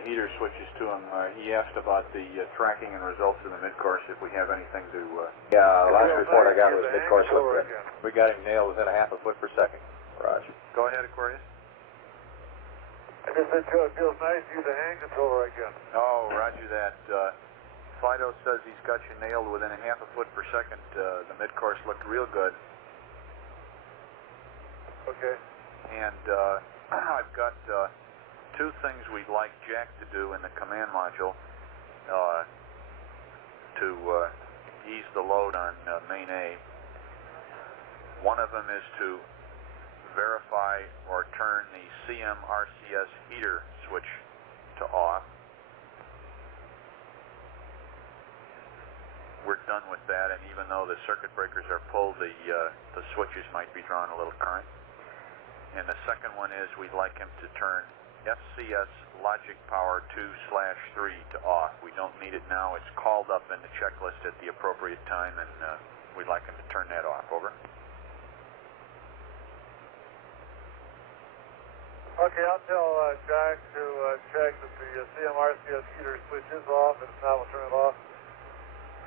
heater switches to him, he asked about the tracking and results in the mid-course, if we have anything to... Yeah, last report I got was mid-course looked good. We got him nailed within a half a foot per second. Roger. Go ahead, Aquarius. I just said, Joe, it feels nice to use a hand controller again. Oh, roger that. Fido says he's got you nailed within a half a foot per second. The mid-course looked real good. Okay. And I've got two things we'd like Jack to do in the command module to ease the load on main A. One of them is to verify or turn the CMRCS heater switch to off. We're done with that, and even though the circuit breakers are pulled, the switches might be drawing a little current. And the second one is we'd like him to turn FCS Logic Power 2/3 to off. We don't need it now. It's called up in the checklist at the appropriate time, and we'd like him to turn that off. Over. Okay, I'll tell Jack to check that the CMRCS heater switch is off, and if not, we'll turn it off.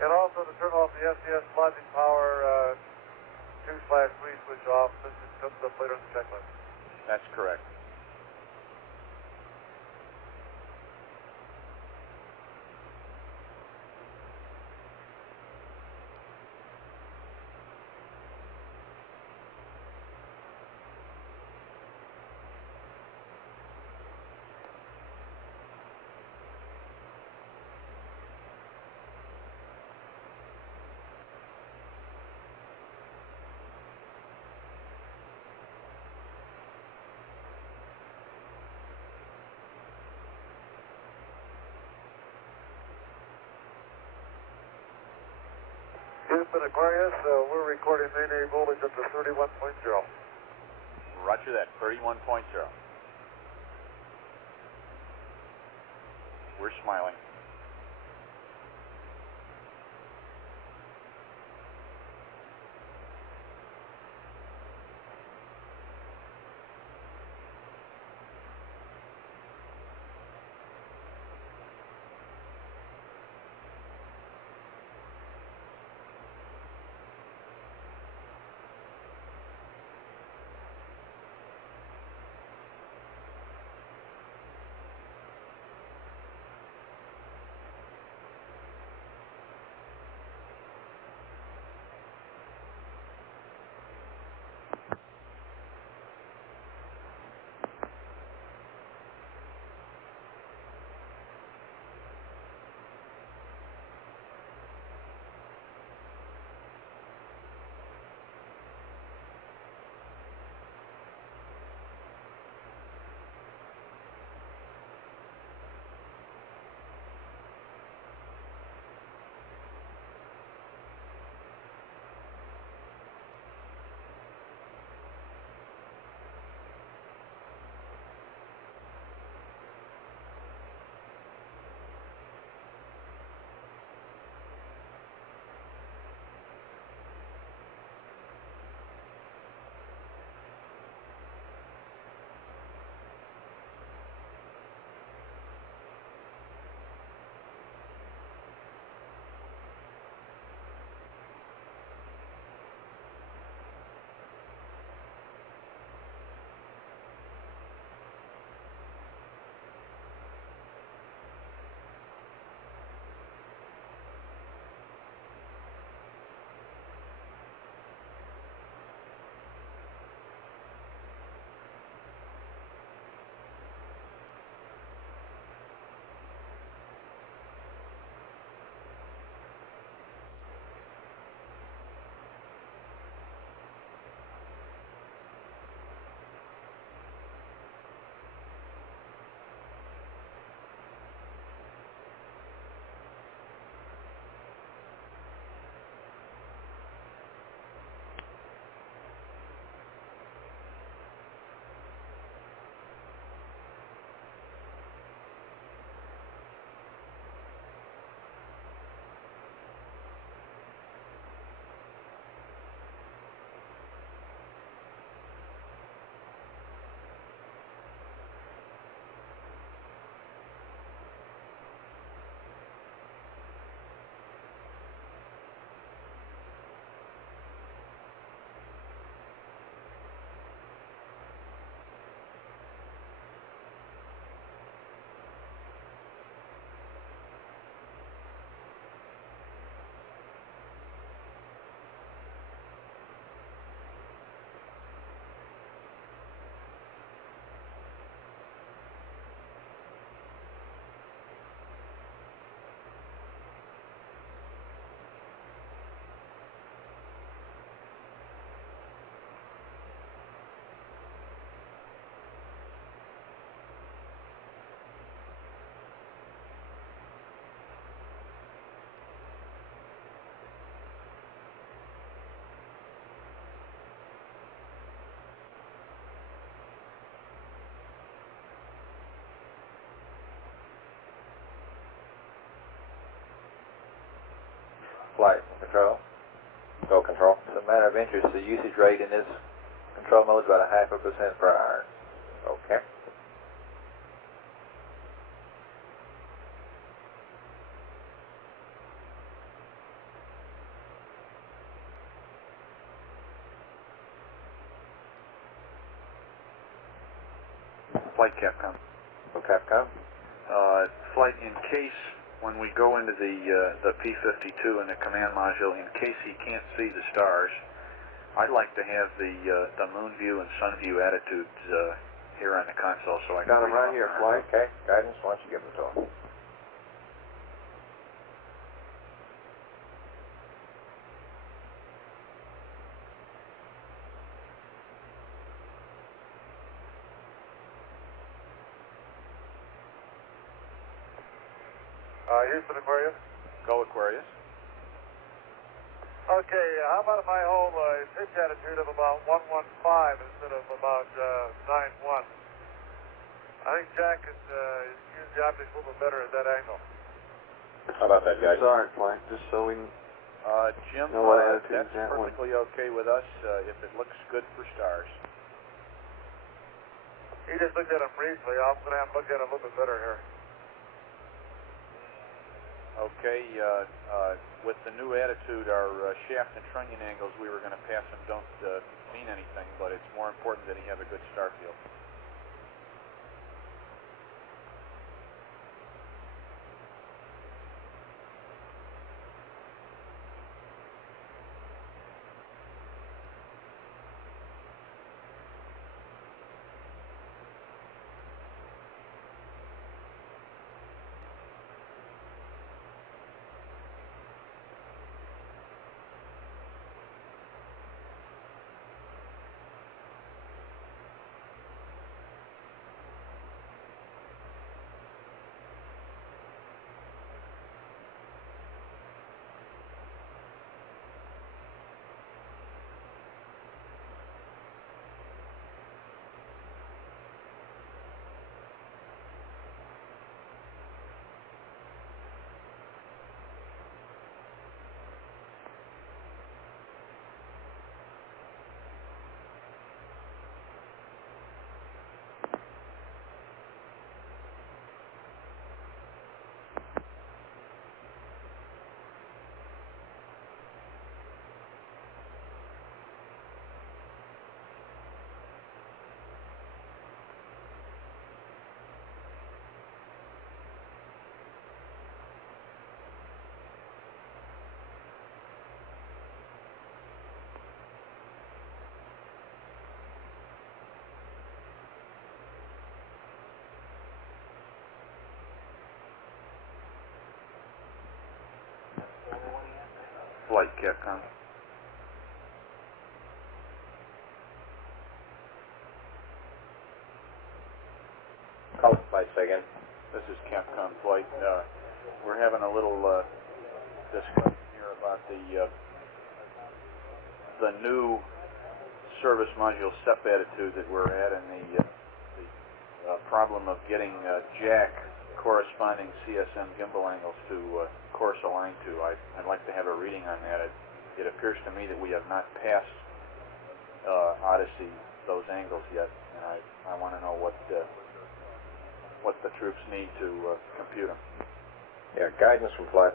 And also to turn off the SCS Logic Power 2/3 switch off, since it comes up later in the checklist. That's correct. Houston Aquarius, we're recording main A voltage up to 31.0. Roger that, 31.0. We're smiling. Flight control. Go control. As a matter of interest, the usage rate in this control mode is about 0.5% per hour. Okay. Flight Capcom. Go Capcom. Flight, in case when we go into the P-52 in the command module, in case he can't see the stars, I'd like to have the moon view and sun view attitudes here on the console, so I can. Got them right here, Flight. Okay. Guidance. Why don't you give them to him? Houston Aquarius. Go Aquarius. Okay, how about if I hold a pitch attitude of about 115 instead of about 91? I think Jack can use the optics a little bit better at that angle. How about that, guys? Sorry, Flight, just so we Jim, know what attitude that's that one. perfectly okay with us if it looks good for stars. He just looked at him briefly. I'm going to have to look at him a little bit better here. Okay, with the new attitude, our shaft and trunnion angles we were going to pass him don't mean anything, but it's more important that he have a good star field. Flight Capcom. Oh, Flight, say again. This is Capcom Flight. We're having a little discussion here about the new service module SEP attitude that we're at, and the problem of getting jack corresponding CSM gimbal angles to course align to. I'd like to have a reading on that. It appears to me that we have not passed Odyssey those angles yet, and I want to know what the troops need to compute them. Yeah, guidance from Flight.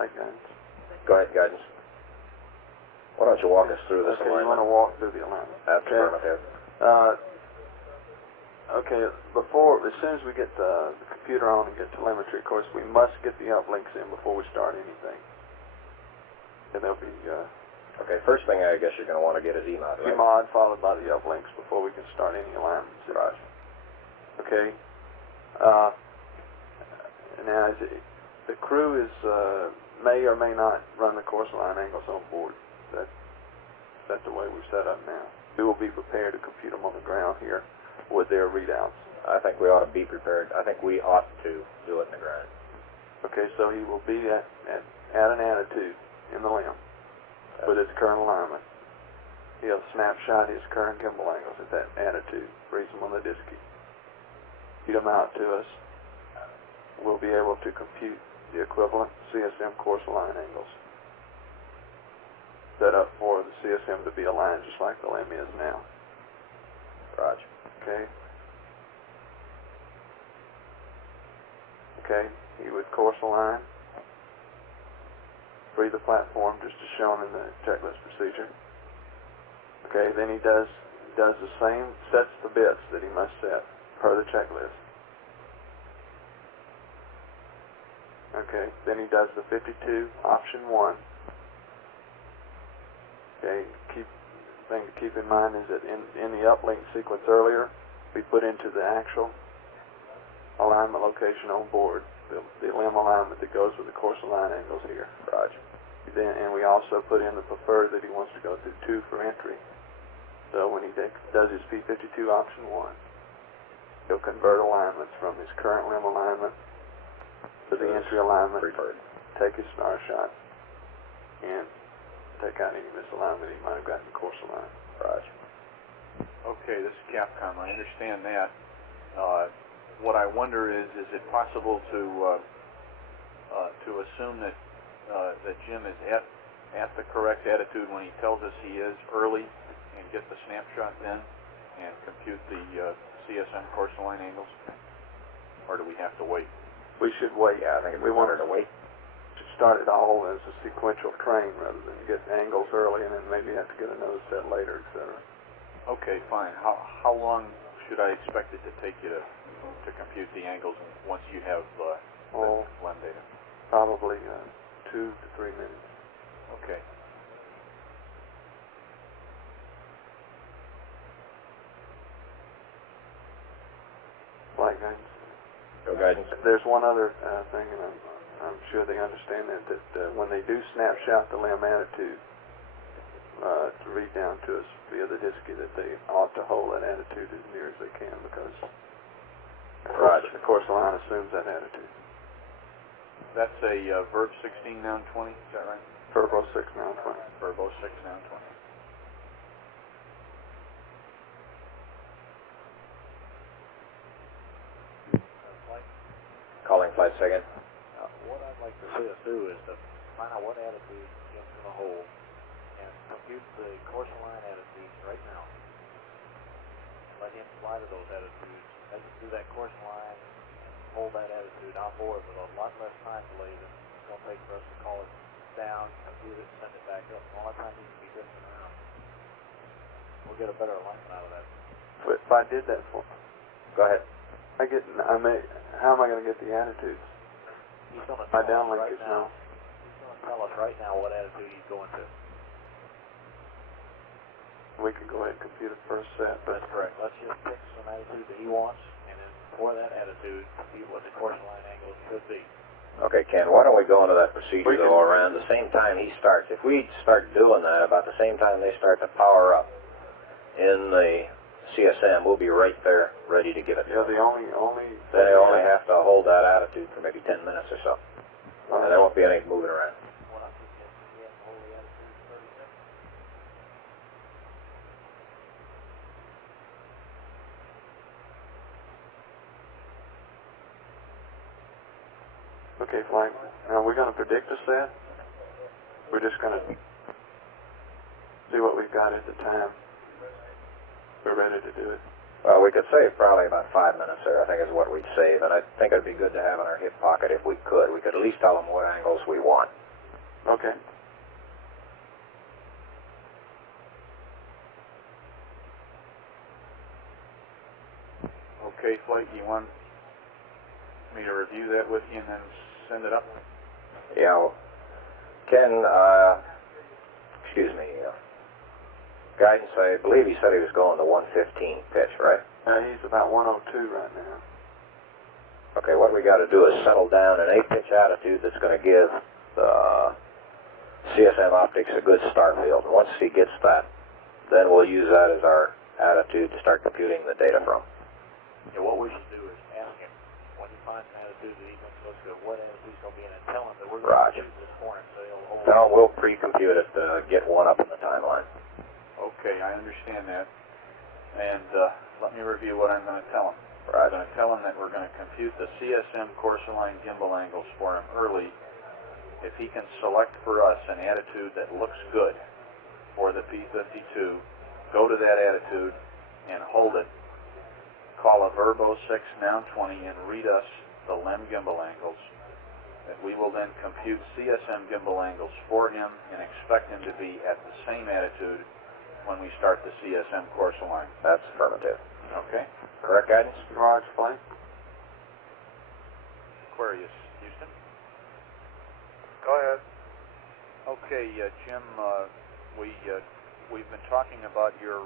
flight guidance. Go ahead, guidance. Why don't you walk us through this Okay, you want to alignment? walk through the alignment. That's affirmative. Okay, as soon as we get the computer on and get telemetry, of course, we must get the uplinks in before we start anything. And there'll be Okay, first thing I guess you're going to want to get is EMOD, right? EMOD followed by the uplinks before we can start any alignments. Roger. Okay. Now, the crew may or may not run the course line angles on board. That's the way we've set up now. We will be prepared to compute them on the ground here with their readouts. I think we ought to be prepared. I think we ought to do it in the ground. Okay, so he will be at an attitude in the limb with his current alignment. He'll snapshot his current gimbal angles at that attitude, read them on the diski, feed them out to us. We'll be able to compute the equivalent CSM course line angles set up for the CSM to be aligned just like the limb is now. Roger. Okay. Okay, he would course align, free the platform just as shown in the checklist procedure. Okay, then he does the same, sets the bits that he must set per the checklist. Okay, then he does the 52, option 1. Okay, thing to keep in mind is that in the uplink sequence earlier, we put into the actual alignment location on board the limb alignment that goes with the course align angles here. Roger. And we also put in the preferred that he wants to go through 2 for entry. So when he does his P52 option 1, he'll convert alignments from his current limb alignment to the entry alignment, Preferred. take his star shot, and take out any misalignment he might have gotten in course align. Roger. Okay, this is Capcom. I understand that. What I wonder is it possible to assume that that Jim is at the correct attitude when he tells us he is early, and get the snapshot then, and compute the CSM course line angles, or do we have to wait? We should wait. Yeah, I think we we want wanted to wait. to start it all as a sequential train rather than get angles early and then maybe have to get another set later, etc. Okay, fine. How long should I expect it to take you to compute the angles once you have the LEM data? Probably 2 to 3 minutes. Okay. Flight guidance. Go guidance. There's one other thing, and I'm sure they understand that when they do snapshot the limb attitude to read down to us via the diski, that they ought to hold that attitude as near as they can, because the course line assumes that attitude. That's a verb 16 noun 20, is that right? Verbo 6 noun 20. Verbo 6 noun 20. Calling flight second. What I'd like to see us do is to find out what attitude Jim's going to hold and compute the course line attitudes right now. Let him fly to those attitudes, make it through that course line, hold that attitude on board with a lot less time delay than it's going to take for us to call it down, compute it, send it back up. All the time he can be drifting around. We'll get a better alignment out of that. But if I did that for Go ahead. how am I going to get the attitudes? He's going to My tell us downlink right is now. no. He's going to tell us right now what attitude he's going to. We could go ahead and compute it first set, but That's correct. Let's just pick some attitude that he wants, and then for that attitude, see what the course line angles should be. Okay, Ken, why don't we go into that procedure, though, around the same time he starts. If we start doing that about the same time they start to power up in the CSM, we'll be right there ready to give it to them. the only They only have to hold that attitude for maybe 10 minutes or so. And there won't be any moving around. Okay, flight. Now we're going to predict a set. We're just going to see what we've got at the time. We're ready to do it. Well, we could save probably about 5 minutes there, I think is what we'd save. And I think it'd be good to have in our hip pocket if we could. We could at least tell them what angles we want. Okay. Okay, Flight, you want me to review that with you and then send it up? Yeah. Ken, excuse me, guidance, I believe he said he was going to 115 pitch, right? He's about 102 right now. Okay, what we got to do is settle down an 8-pitch attitude that's going to give the CSM optics a good star field. Once he gets that, then we'll use that as our attitude to start computing the data from. Yeah, what we should do is ask him, when he finds an attitude that he thinks looks good, what attitude's going to be in, and tell him that we're going to use this for him, so he'll hold. No, we'll pre-compute it to get one up in the timeline. Okay, I understand that. And let me review what I'm going to tell him. Right. I'm going to tell him that we're going to compute the CSM course align gimbal angles for him early. If he can select for us an attitude that looks good for the P-52, go to that attitude and hold it. Call a Verbo 6 Noun 20 and read us the LEM gimbal angles. That we will then compute CSM gimbal angles for him and expect him to be at the same attitude when we start the CSM course align. That's affirmative. Okay. Correct guidance? Roger, Flight. Aquarius, Houston. Go ahead. Okay, Jim, we've been talking about your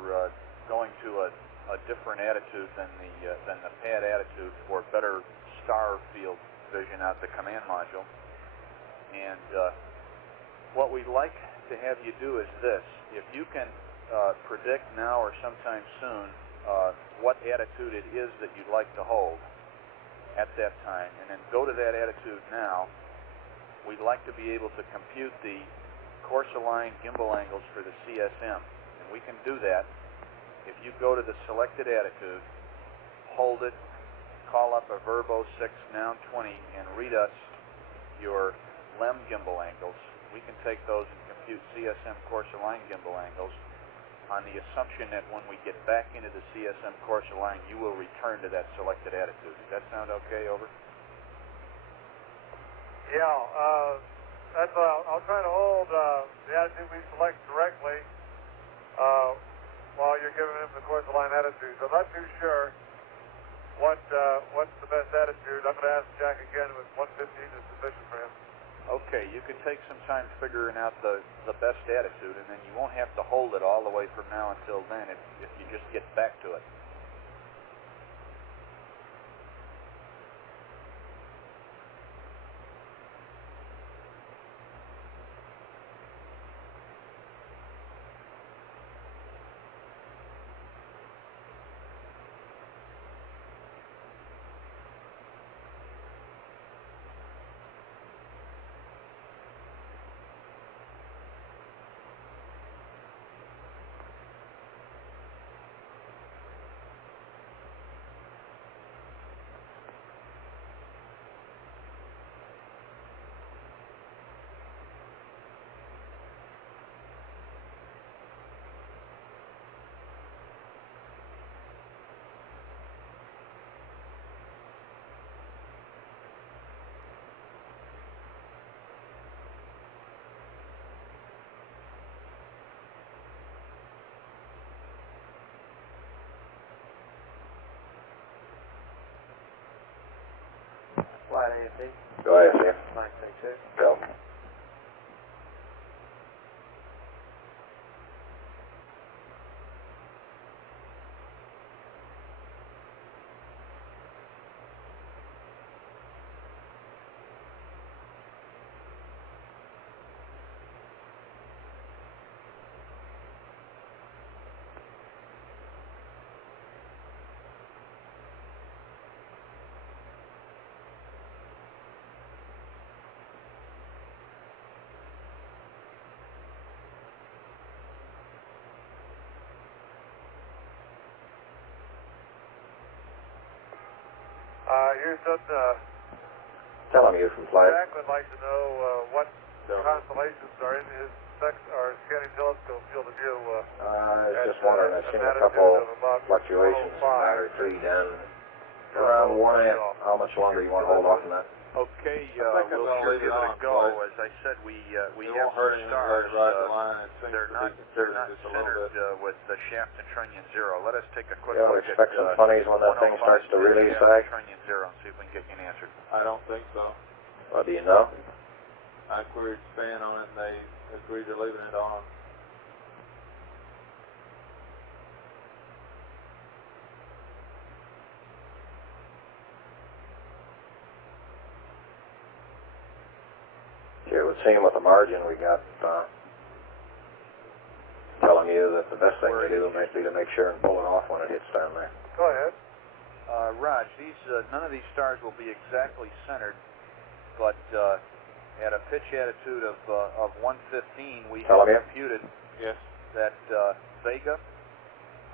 going to a different attitude than the pad attitude for better star field vision out the command module. And what we'd like to have you do is this: if you can predict now or sometime soon what attitude it is that you'd like to hold at that time, and then go to that attitude now, we'd like to be able to compute the course-aligned gimbal angles for the CSM. And we can do that if you go to the selected attitude, hold it, call up a Verbo 6 Noun 20, and read us your LEM gimbal angles. We can take those and compute CSM course-aligned gimbal angles on the assumption that when we get back into the CSM course align, you will return to that selected attitude. Does that sound okay? Over. Yeah, that's. I'll try to hold the attitude we select correctly while you're giving him the course align attitude. So I'm not too sure what's the best attitude. I'm going to ask Jack again if 115 is sufficient for him. Okay, you can take some time figuring out the best attitude, and then you won't have to hold it all the way from now until then if you just get back to it. Flight AFC. Go ahead, sir. Flight 62. Go. Houston, Tell him you from Flight. Jack would like to know what constellations are in his scanning telescope field of view. I was just wondering, I've seen a couple fluctuations in matter 3 down around 1 amp. How much longer you want to hold off on that? Okay, we'll sure give it a go. As I said, we hurt anything stars, right the line. It seems they're to not, be they're considered not just a little centered bit. with the shaft and trunnion zero. Let us take a quick You'll look expect at some funnies when that thing 105 starts to really shaft sag? and trunnion zero and see if we can get you an answer. I don't think so. Well, do you know? I queried span on it and they agreed to leaving it on. It would seem with the margin we got, telling you that the best thing to do might be to make sure and pull it off when it hits down there. Go ahead. Raj, these none of these stars will be exactly centered, but at a pitch attitude of 115, we have computed that Vega,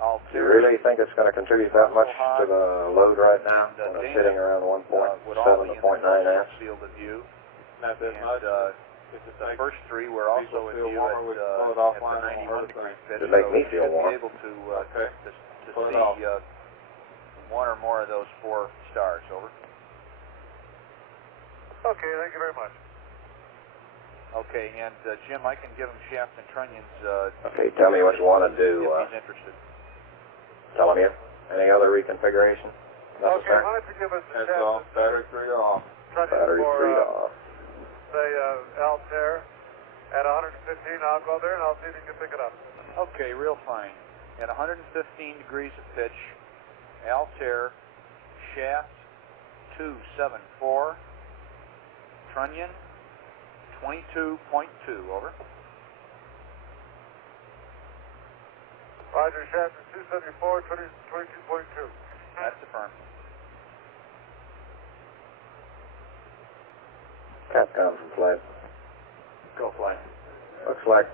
Do you really think it's going to contribute that much to the load right now when it's hitting around 1.7 to 0.9 amps? field of view. Not that much. The first three were also in view at the 91 degree pitch. It'd make me feel so warm. be able to see one or more of those 4 stars. Over. Okay, thank you very much. Okay, and Jim, I can give him shaft and trunnions. Okay, tell me what you want to do. If he's interested. Tell him you. Any other reconfiguration? Okay, why don't you give us the That's all. Battery 3 off. Battery 3 off. Say Altair at 115. I'll go there and I'll see if you can pick it up. Okay, real fine. At 115 degrees of pitch, Altair, shaft 274, trunnion 22.2, over. Roger, shaft is 274, 22.2. That's affirmed. Capcom from Flight. Go Flight. Looks like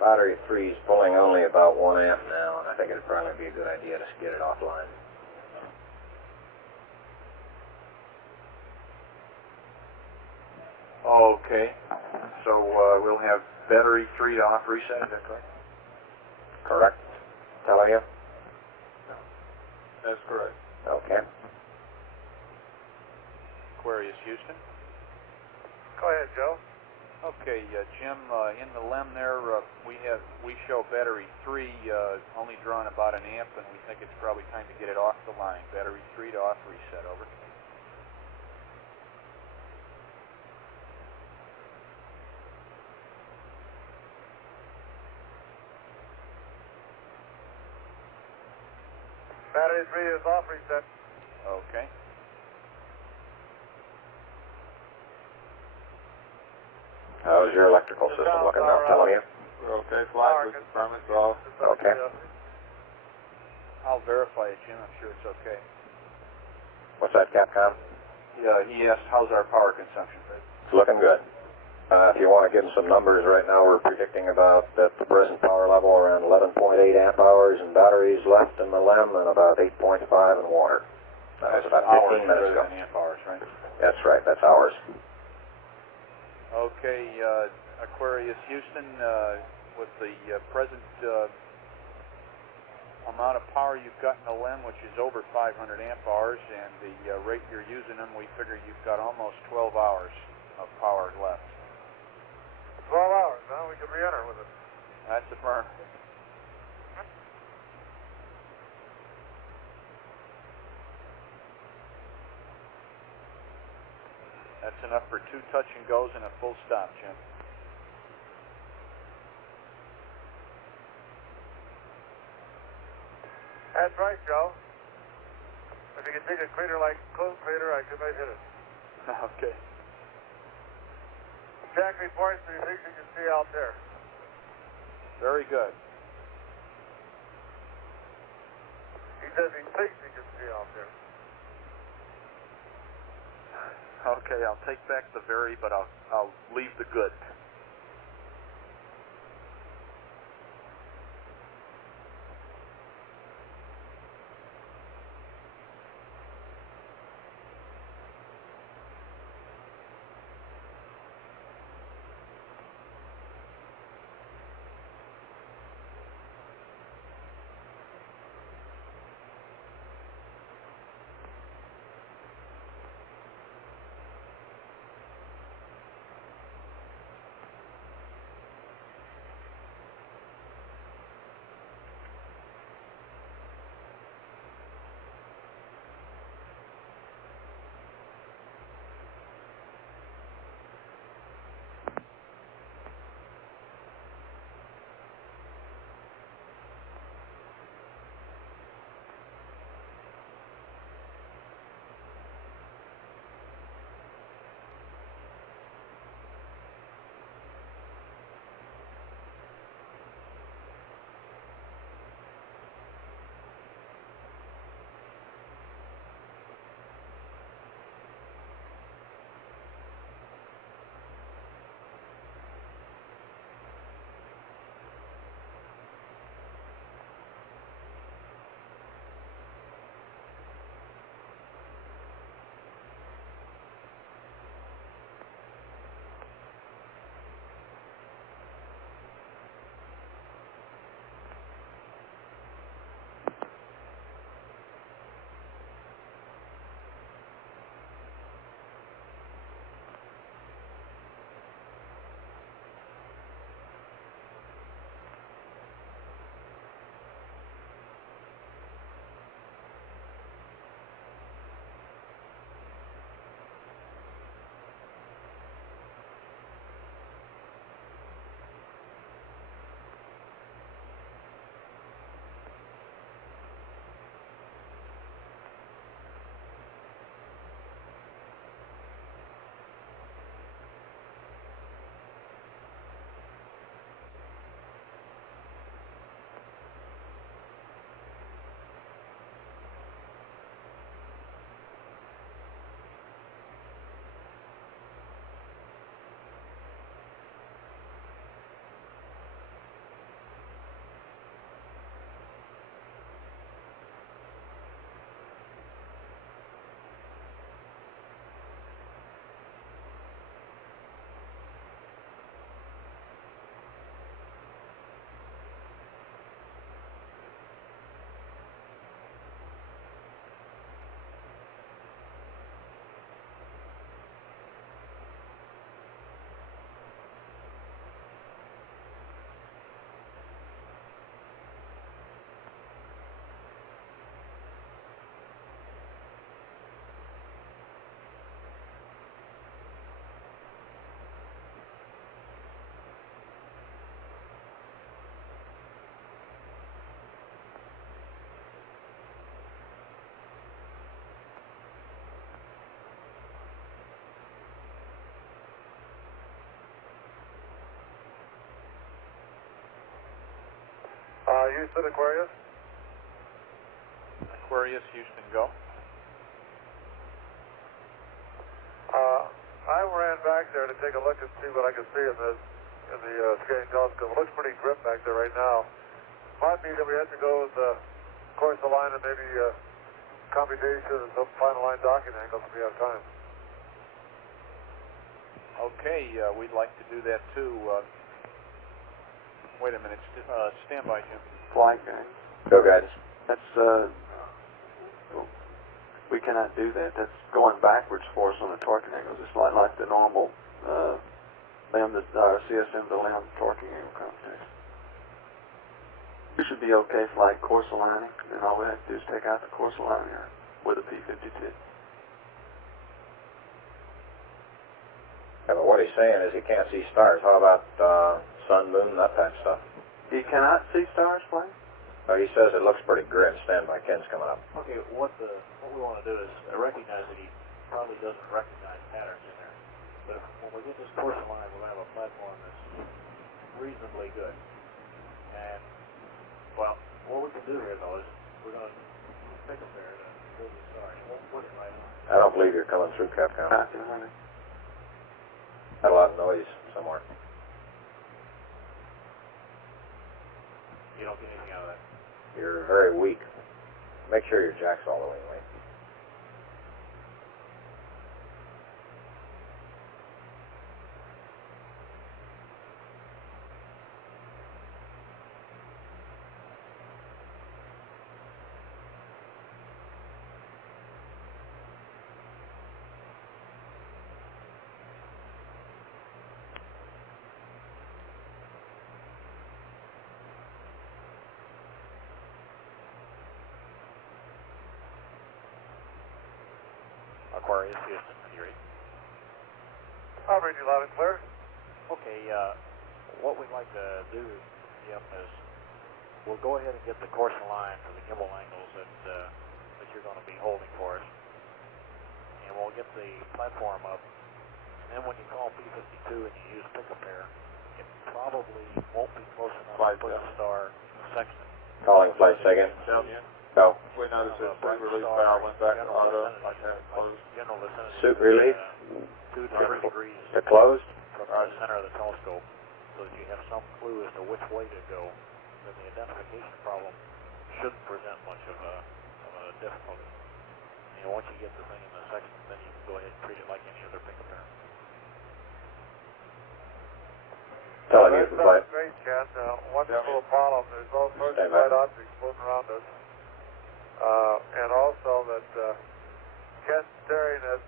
battery 3 is pulling only about 1 amp now, and I think it'd probably be a good idea to get it offline. Okay. So we'll have battery 3 to off reset, is that correct? Correct. Telling you? That's correct. Okay. Aquarius, Houston. Go ahead, Joe. Okay, Jim, in the LEM there, we show battery 3 only drawing about 1 amp, and we think it's probably time to get it off the line. Battery 3 to off reset, over. Battery 3 is off reset. Okay. How's your electrical system looking now? Telling you? We're okay, Flight. We confirm it's off. Okay. I'll verify it, Jim. I'm sure it's okay. What's that, Capcom? Yeah, he asked, how's our power consumption? It's looking good. If you want to give them some numbers, right now we're predicting about at the present power level around 11.8 amp hours in batteries left in the LEM and about 8.5 in water. That was about 15 minutes ago. Amp hours, right? That's right, that's hours. Okay, Aquarius, Houston, with the present amount of power you've got in the LEM, which is over 500 amp hours, and the rate you're using them, we figure you've got almost 12 hours of power left. 12 hours, huh? We can re-enter with it. That's affirmed. That's enough for 2 touch and goes and a full stop, Jim. That's right, Joe. If you can take a crater like Close Crater, I might hit it. Okay. Jack reports that he thinks he can see out there. Very good. He says he thinks he can see out there. Okay, I'll take back the very, but I'll leave the good. Houston, Aquarius. Aquarius, Houston, go. I ran back there to take a look and see what I could see in the scanning telescope. It looks pretty grim back there right now. Might be that we have to go with the course of line and maybe computation and some final line docking angles if we have time. Okay, we'd like to do that too. Wait a minute, stand by, Jim. Flight guide. Go, guys. That's, we cannot do that. That's going backwards for us on the torquing angles. It's like the normal CSM to limb torquing angle computation. We should be okay for like course aligning, and all we have to do is take out the course aligner with a P52. Yeah, but what he's saying is he can't see stars. How about sun, moon, that type of stuff? He cannot see stars, Blaine? Well, he says it looks pretty grim. Stand by, Ken's coming up. Okay, what we want to do is recognize that he probably doesn't recognize patterns in there. But when we get this course line, we'll have a platform that's reasonably good. And, well, what we can do here, though, is we're going to pick up there to pull the star. It won't put it right on. I don't believe you're coming through Capcom. Had a lot of noise somewhere. You don't get anything out of that. You're very weak. Make sure your jack's all the way away. Aquarius, Houston, can you read? I'll read you loud and clear. Okay, what we'd like to do, Jim, is we'll go ahead and get the course line for the gimbal angles that you're going to be holding for us. And we'll get the platform up. And then when you call P52 and you use pick a pair, it probably won't be close enough to put the star section. Calling flight second. Go. We noticed that suit relief valve went back to auto, like that closed. General vicinity. Suit relief? 2 to 3 degrees. They're closed? From the center of the telescope, so that you have some clue as to which way to go. Then the identification problem shouldn't present much of a difficulty. And once you get the thing in the section, then you can go ahead and treat it like any other pick up there. Telling you for flight. Great, Ken. Wonderful Apollo. There's all sorts of bright objects floating around us. And also that Ken's staring at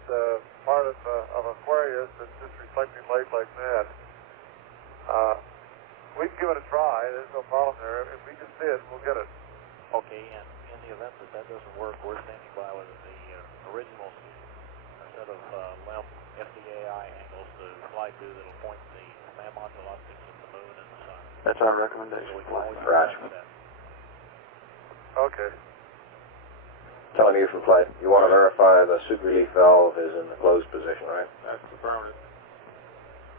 part of Aquarius that's just reflecting light like mad. We can give it a try. There's no problem there. If we can see it, we'll get it. Okay, and in the event that doesn't work, we're standing by with the original set of LEM FDAI angles to fly to that'll point the command module optics at the moon and the sun. That's our recommendation. Roger. Okay. Telling you for flight. You want to verify the suit relief valve is in the closed position, right? That's affirmative.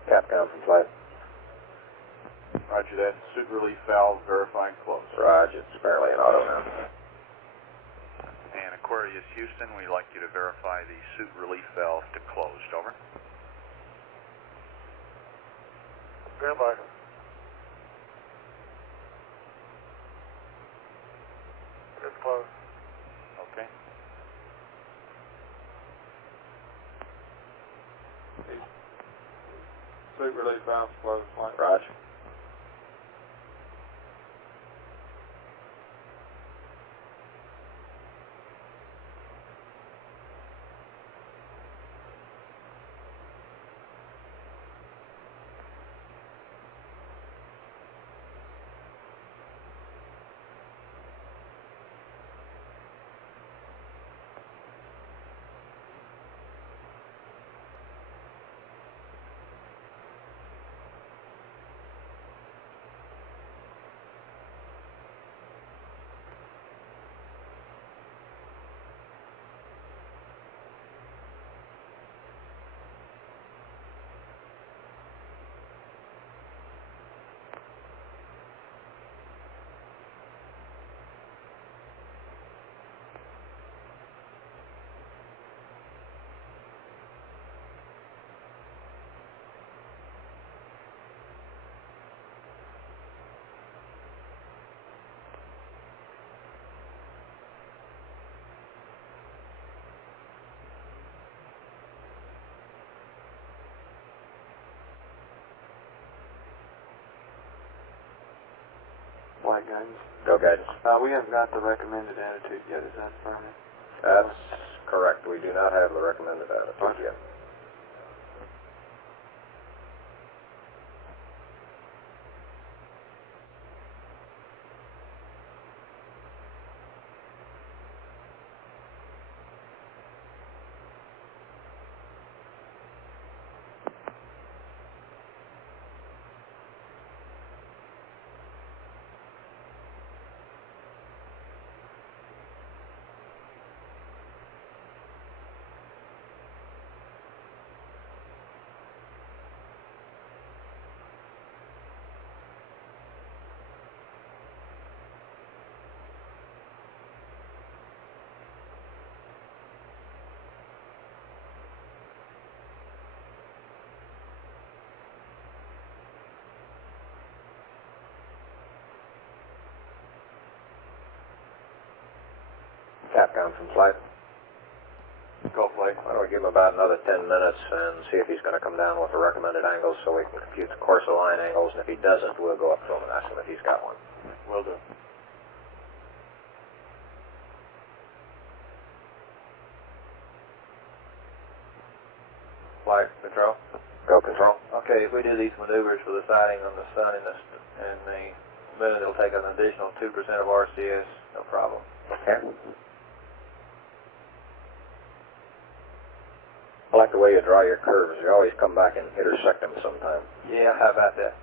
Capcom from flight. Roger that. Suit relief valve verified closed. Roger. It's apparently an auto now. And Aquarius, Houston, we'd like you to verify the suit relief valve to closed. Over. Stand by. It's closed. Okay. Suit relief valve closed. Roger. flight guidance. Go guidance. We haven't got the recommended attitude yet, is that firm? That's correct. We do not have the recommended attitude yet. Capcom from flight. Go flight. Why don't we give him about another 10 minutes and see if he's going to come down with the recommended angles so we can compute the course of line angles, and if he doesn't, we'll go up to him and ask him if he's got one. Will do. Flight control. Go control. Okay, if we do these maneuvers for the sighting on the sun in the minute, it'll take an additional 2% of RCS, no problem. Okay. I like the way you draw your curves. You always come back and intersect them sometime. Yeah, how about that?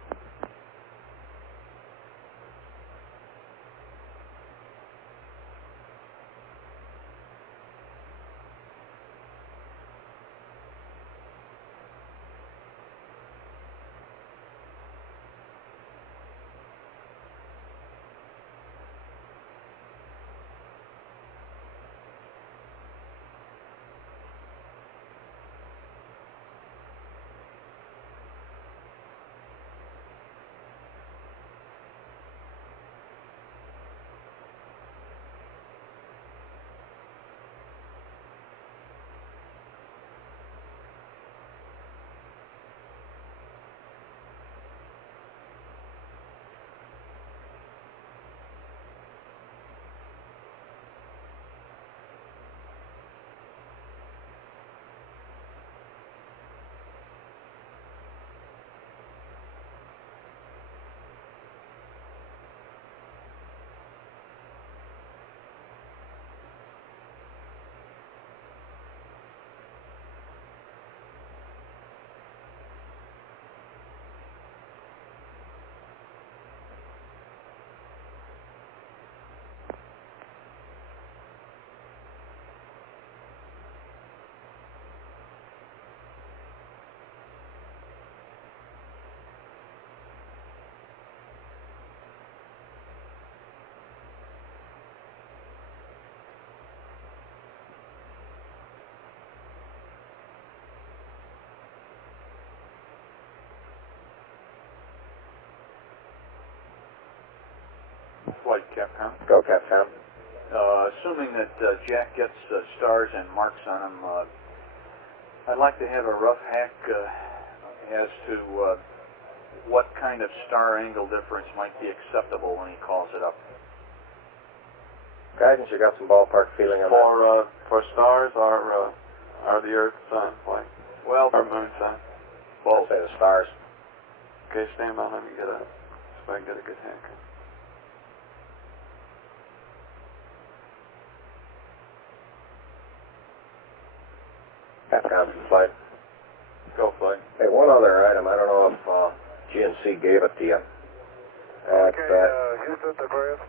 Flight Capcom. Go Capcom. Assuming that Jack gets stars and marks on him, I'd like to have a rough hack as to what kind of star angle difference might be acceptable when he calls it up. Guidance, you got some ballpark feeling on that? For stars are the Earth, Sun, flight? Well, or Moon, Sun? I'd say the stars. Okay, stand by. Let me get see if I can get a good hack. Capcom from flight. Go flight. Hey, one other item. I don't know if GNC gave it to you. Houston to Aquarius.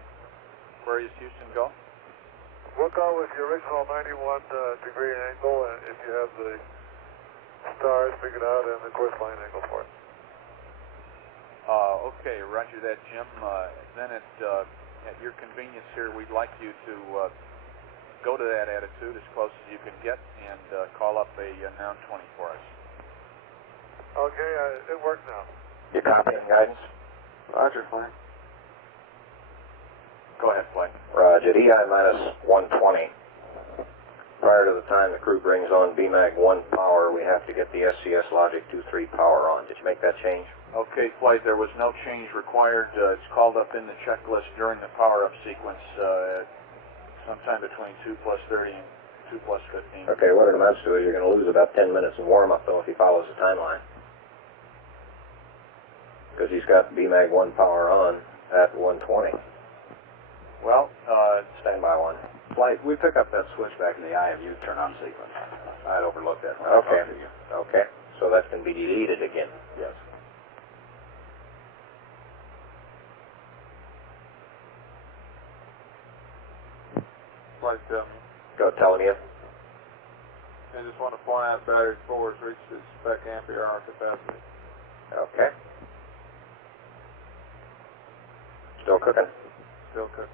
Where is Houston go? We'll go with the original 91 degree angle, and if you have the stars figured out and the course line angle for it. Okay, roger that, Jim. Then at your convenience here, we'd like you to go to that attitude as close as you can get and call up a noun 20 for us. Okay, it worked now. You copying guidance? Roger, flight. Go ahead, flight. Roger. EI minus 120. Prior to the time the crew brings on BMAG 1 power, we have to get the SCS Logic 2-3 power on. Did you make that change. Okay, Flight, there was no change required. It's called up in the checklist during the power-up sequence, sometime between 2 plus 30 and 2 plus 15. Okay, what it amounts to is you're going to lose about 10 minutes in warm-up, though, if he follows the timeline. Because he's got BMAG 1 power on at 120. Well, stand by one. Flight, we pick up that switch back in the IMU turn-on sequence. I had overlooked that when I Okay. talked to you. Okay, so that can be deleted again. Yes. Flight 7. Go, telling you. I just want to point out battery 4 has reached its spec ampere hour capacity. Okay. Still cooking. Still cooking.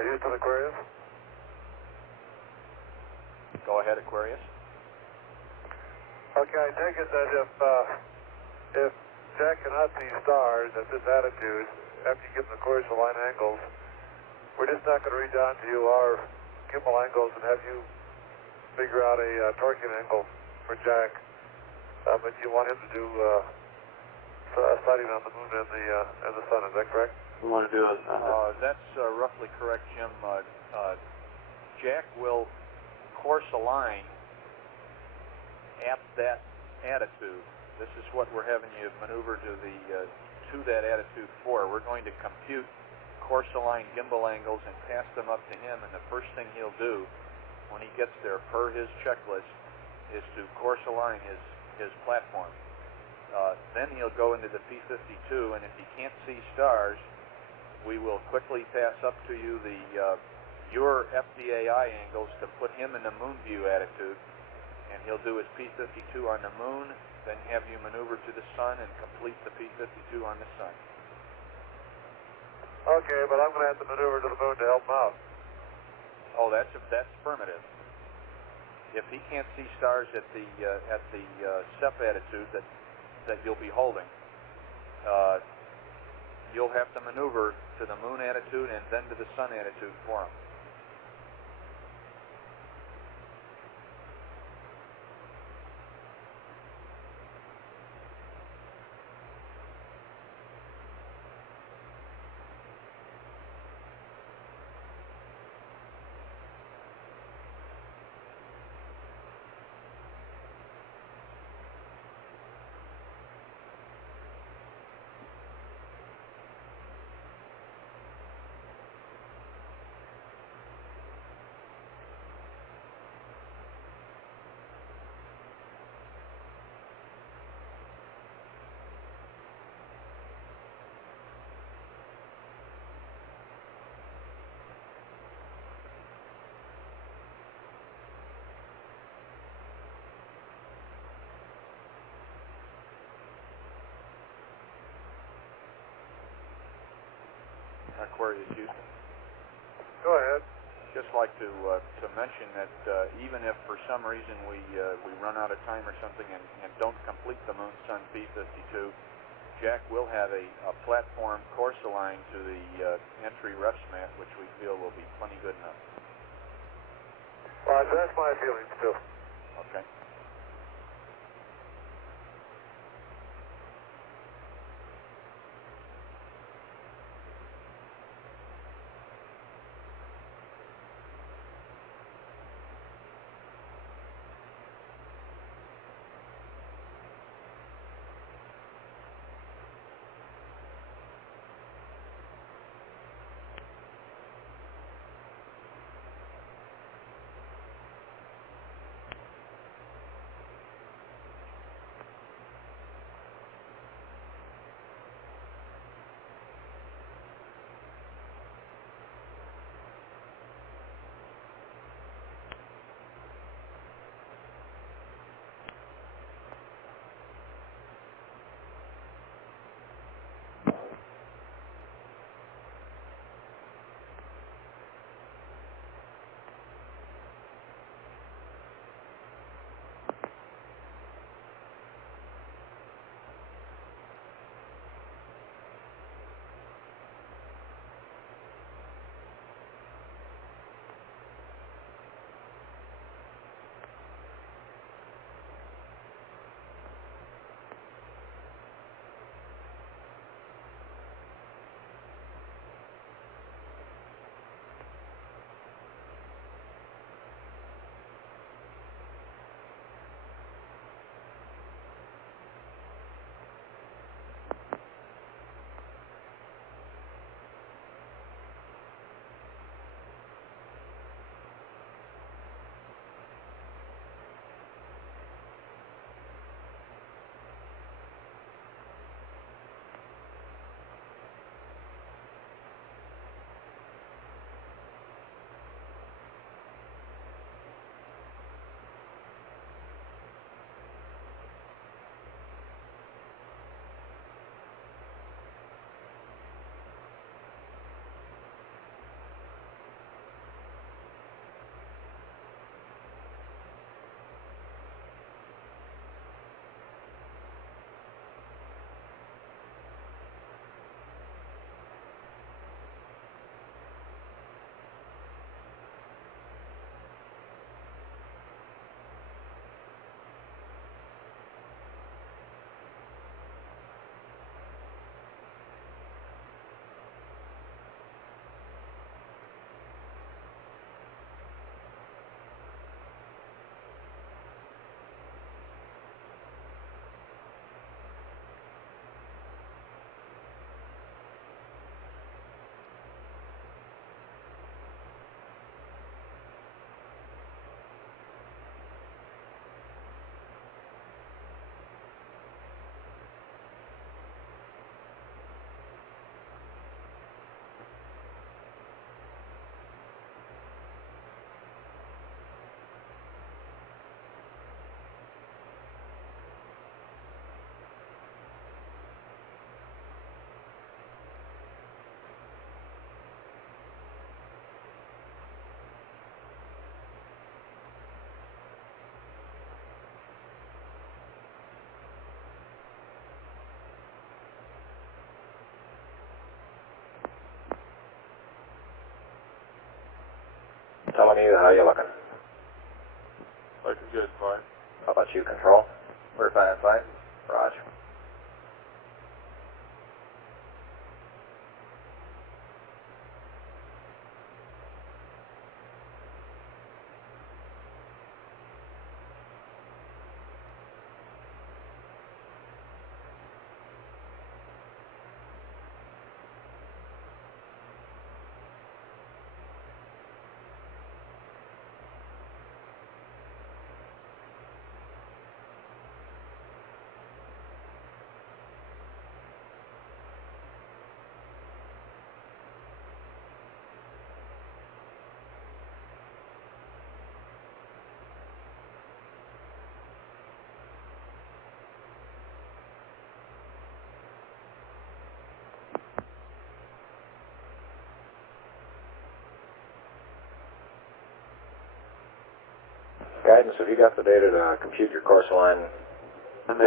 Houston Aquarius. Go ahead, Aquarius. Okay, I take it that if Jack cannot see stars at this attitude, after you give him the course line angles, we're just not going to read down to you our gimbal angles and have you figure out a torquing angle for Jack. But you want him to do sighting on the moon and the sun, is that correct? We want to do it. That's roughly correct, Jim. Jack will course align at that attitude. This is what we're having you maneuver to that attitude for. We're going to compute course align gimbal angles and pass them up to him, and the first thing he'll do when he gets there, per his checklist, is to course align his platform. Then he'll go into the P-52, and if he can't see stars, we will quickly pass up to you your FDAI angles to put him in the moon view attitude, and he'll do his P-52 on the moon, then have you maneuver to the sun and complete the P-52 on the sun. Okay, but I'm going to have to maneuver to the moon to help him out. Oh, that's affirmative. If he can't see stars at the SEP attitude that you'll be holding, you'll have to maneuver to the moon attitude and then to the sun attitude for him. Aquarius Houston. Go ahead. Just like to mention that even if for some reason we run out of time or something and don't complete the Moon Sun P-52, Jack will have a platform course aligned to the entry refs mat, which we feel will be plenty good enough. Well, that's my feelings too. Okay. Telling you, how you looking? Looking good, Flight. How about you, Control? We're fine, Flight. Roger. Guidance, have you got the data to compute your course line? And they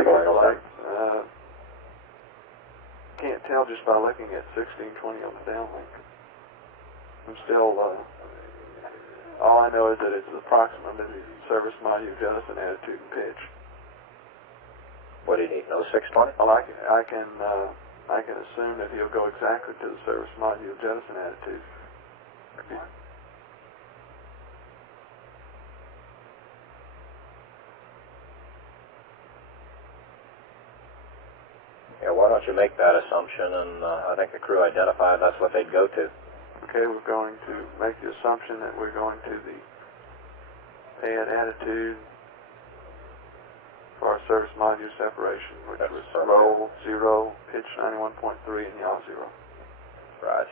can't tell just by looking at 1620 on the downlink. I'm still, all I know is that it's approximately service module jettison attitude and pitch. What do you need? No 620? Well, I can assume that he'll go exactly to the service module jettison attitude. Yeah, why don't you make that assumption, and I think the crew identified that's what they'd go to. Okay, we're going to make the assumption that we're going to the pad attitude for our service module separation, which was roll 0, pitch 91.3, and yaw 0. Right.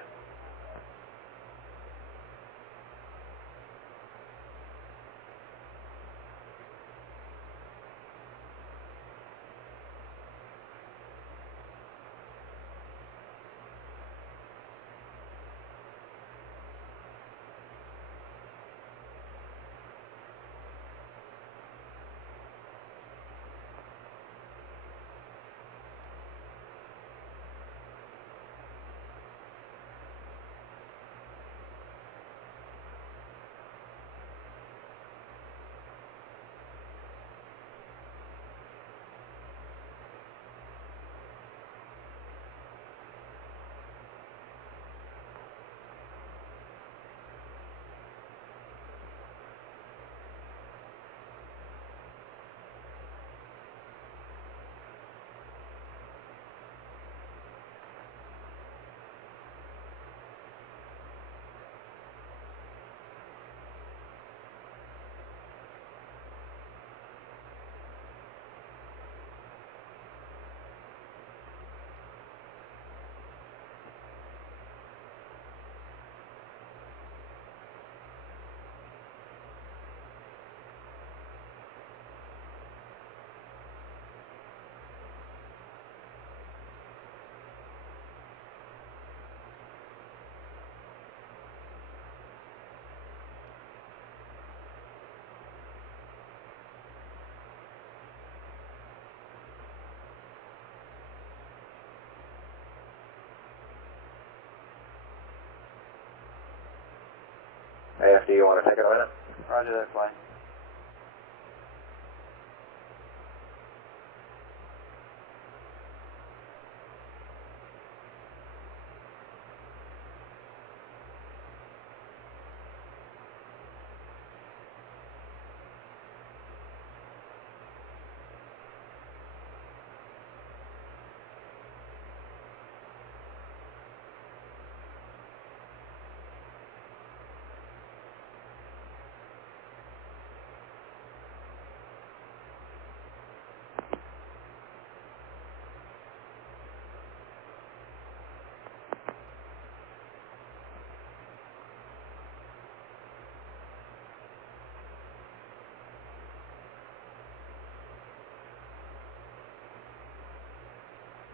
AFD, you want to take it a minute? Roger that, flight.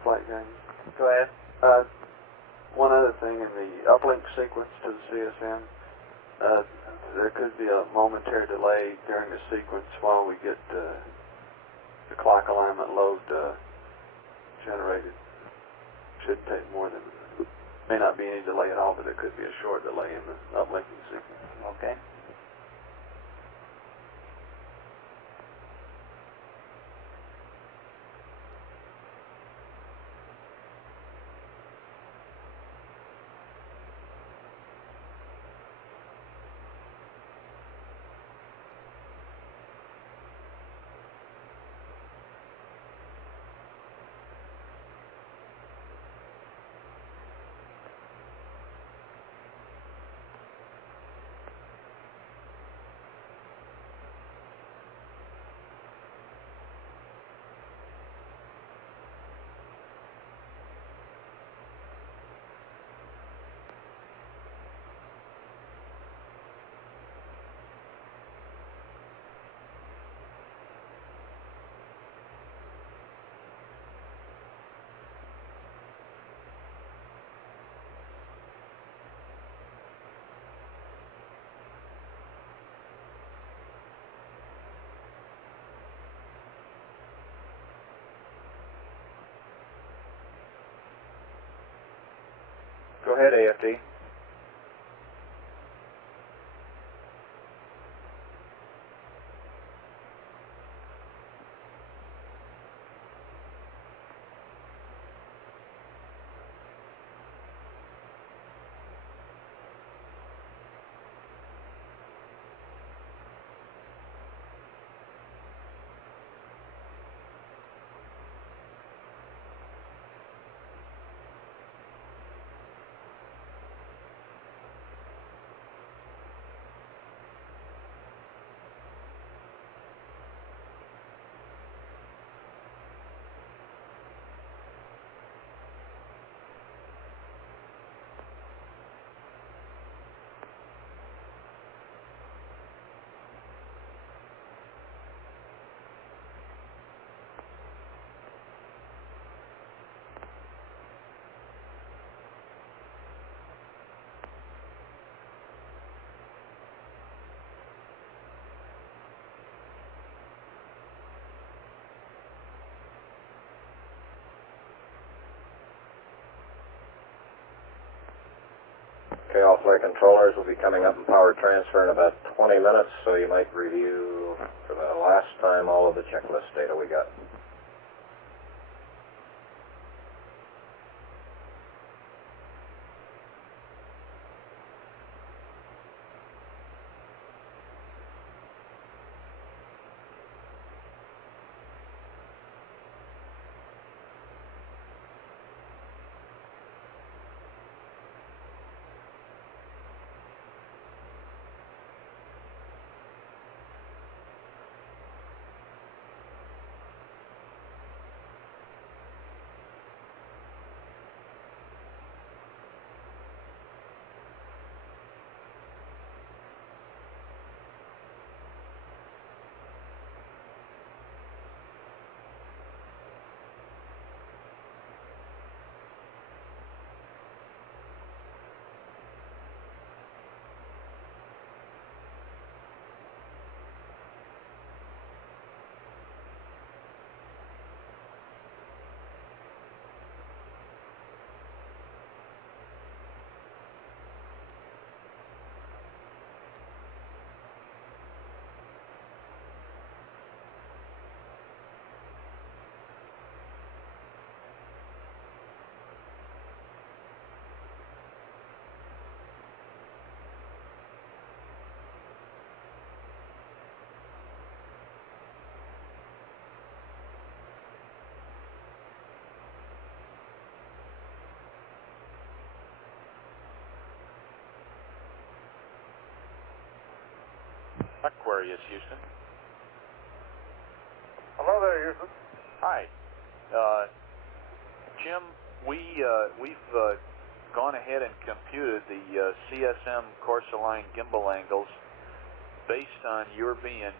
Flight game. Go ahead. One other thing, in the uplink sequence to the CSM, there could be a momentary delay during the sequence while we get the clock alignment load generated. Shouldn't take more than, may not be any delay at all, but there could be a short delay in the uplinking sequence. Okay. ahead, AFD. Okay, all flight controllers will be coming up in power transfer in about 20 minutes, so you might review for the last time all of the checklist data we got. Aquarius, Houston. Hello there, Houston. Hi. Jim, we've gone ahead and computed the CSM course aligned gimbal angles based on your being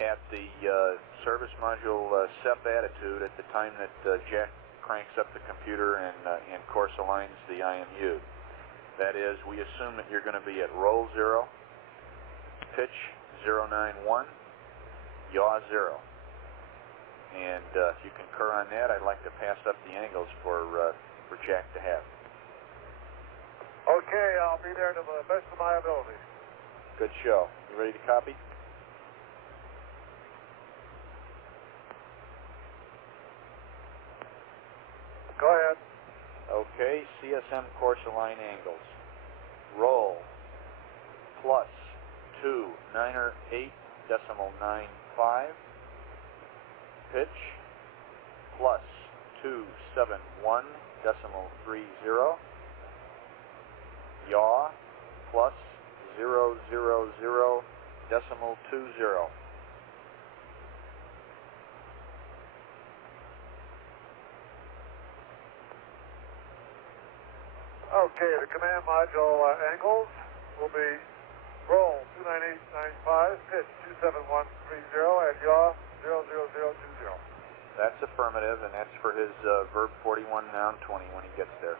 at the service module SEP attitude at the time that Jack cranks up the computer and course aligns the IMU. That is, we assume that you're going to be at roll 0, pitch 091, yaw 0. And if you concur on that, I'd like to pass up the angles for Jack to have. Okay, I'll be there to the best of my ability. Good show. You ready to copy? Go ahead. Okay, CSM course align angles. Roll plus 298.95. Pitch plus 271.30. Yaw plus 000.20. Okay, the command module angles will be roll 298.95, pitch 271.30, and yaw 000.20. That's affirmative, and that's for his verb 41, noun 20 when he gets there.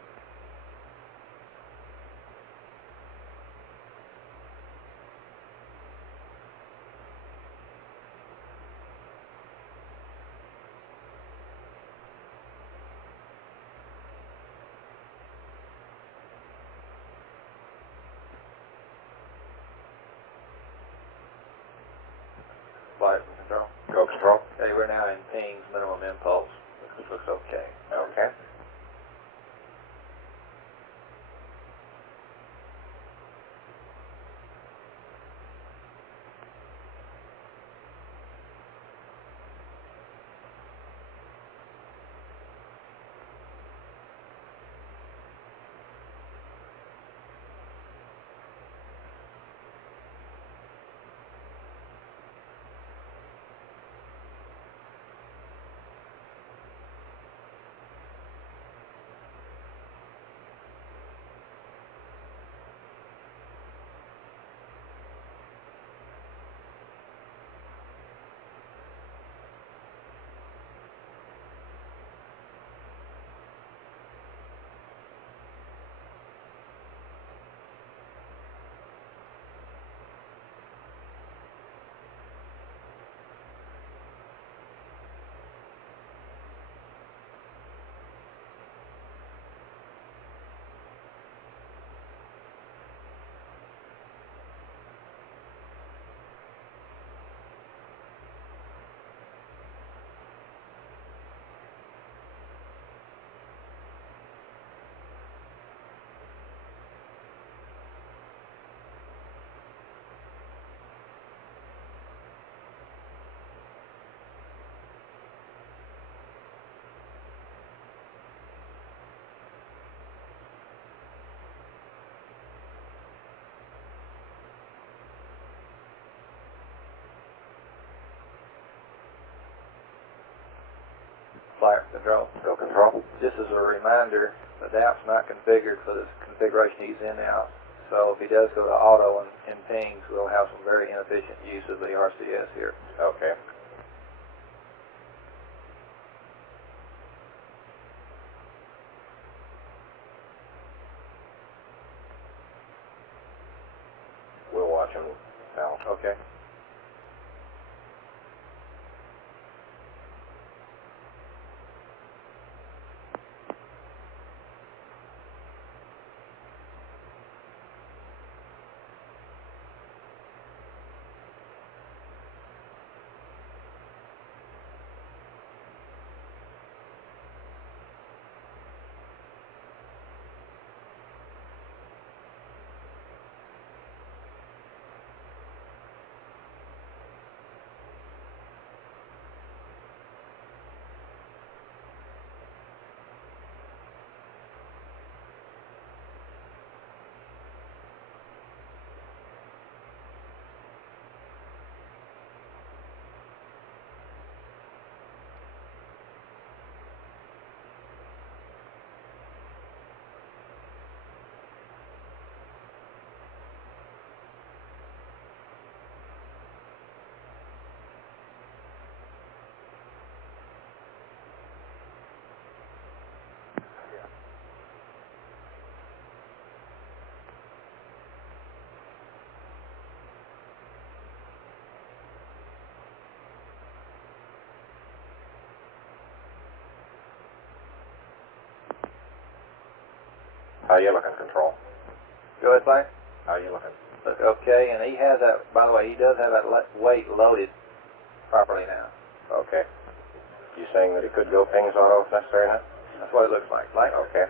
control. Okay, we're now in pings, minimum impulse. This looks okay. Okay. Flight control. Go control. Just as a reminder, the DAP's not configured for this configuration he's in now. So if he does go to auto and pings, we'll have some very inefficient use of the RCS here. Okay. We'll watch him now. Okay. How you looking, control? Go ahead, Flight. How you looking? Okay, and he has that, by the way, he does have that weight loaded properly now. Okay. You saying that he could go pings auto if necessary now? That's what it looks like. Flight. Okay.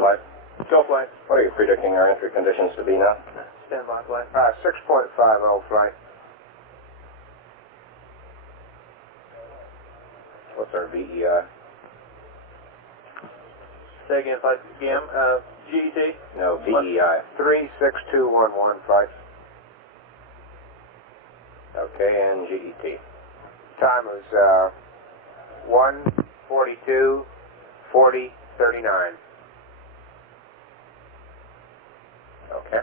Flight. Go, Flight. What are you predicting our entry conditions to be now? Stand by, Flight. 6.50, Flight. What's our VEI? Say again, GET? No, VEI. 362115. Okay, and GET. Time was 1:42:40:39. Okay.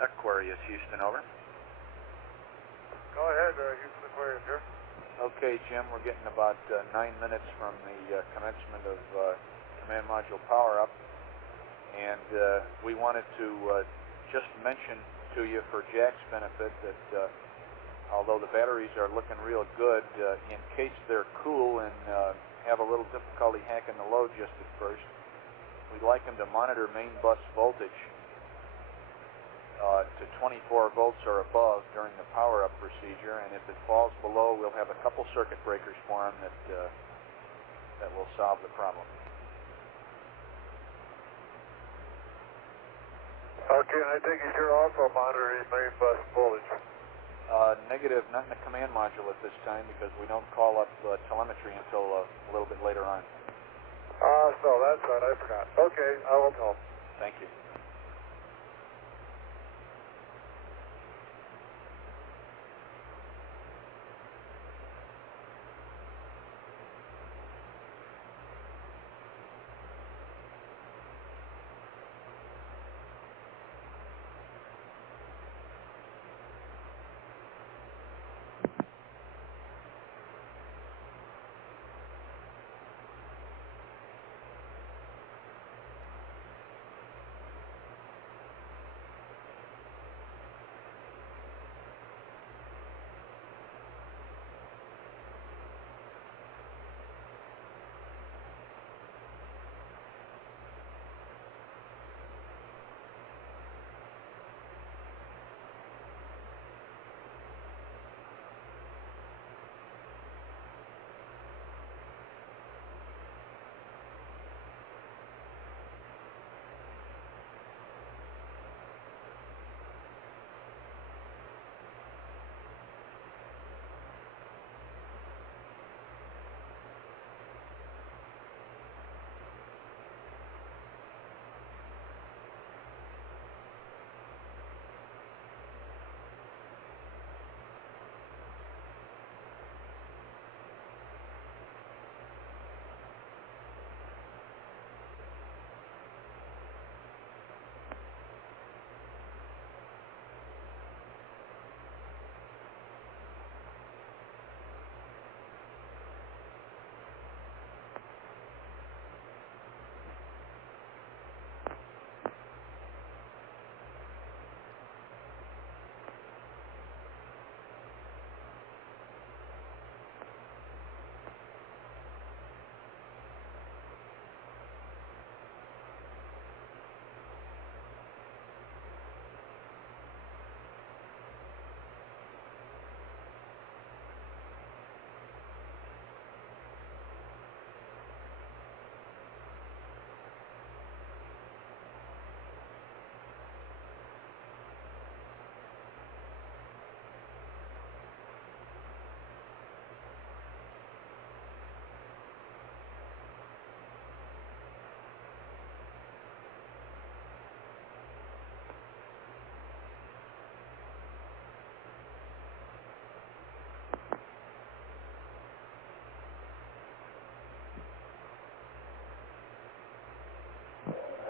Aquarius, Houston, over. Go ahead, Houston Aquarius here. Okay, Jim, we're getting about 9 minutes from the commencement of command module power-up, and we wanted to just mention to you for Jack's benefit that although the batteries are looking real good, in case they're cool and have a little difficulty hacking the load just at first, we'd like them to monitor main bus voltage to 24 volts or above during the power-up procedure, and if it falls below, we'll have a couple circuit breakers for them that will solve the problem. Okay, I think you're also monitoring main bus voltage. Negative, not in the command module at this time because we don't call up telemetry until a little bit later on. So that's right, I forgot. Okay, I will tell. Thank you.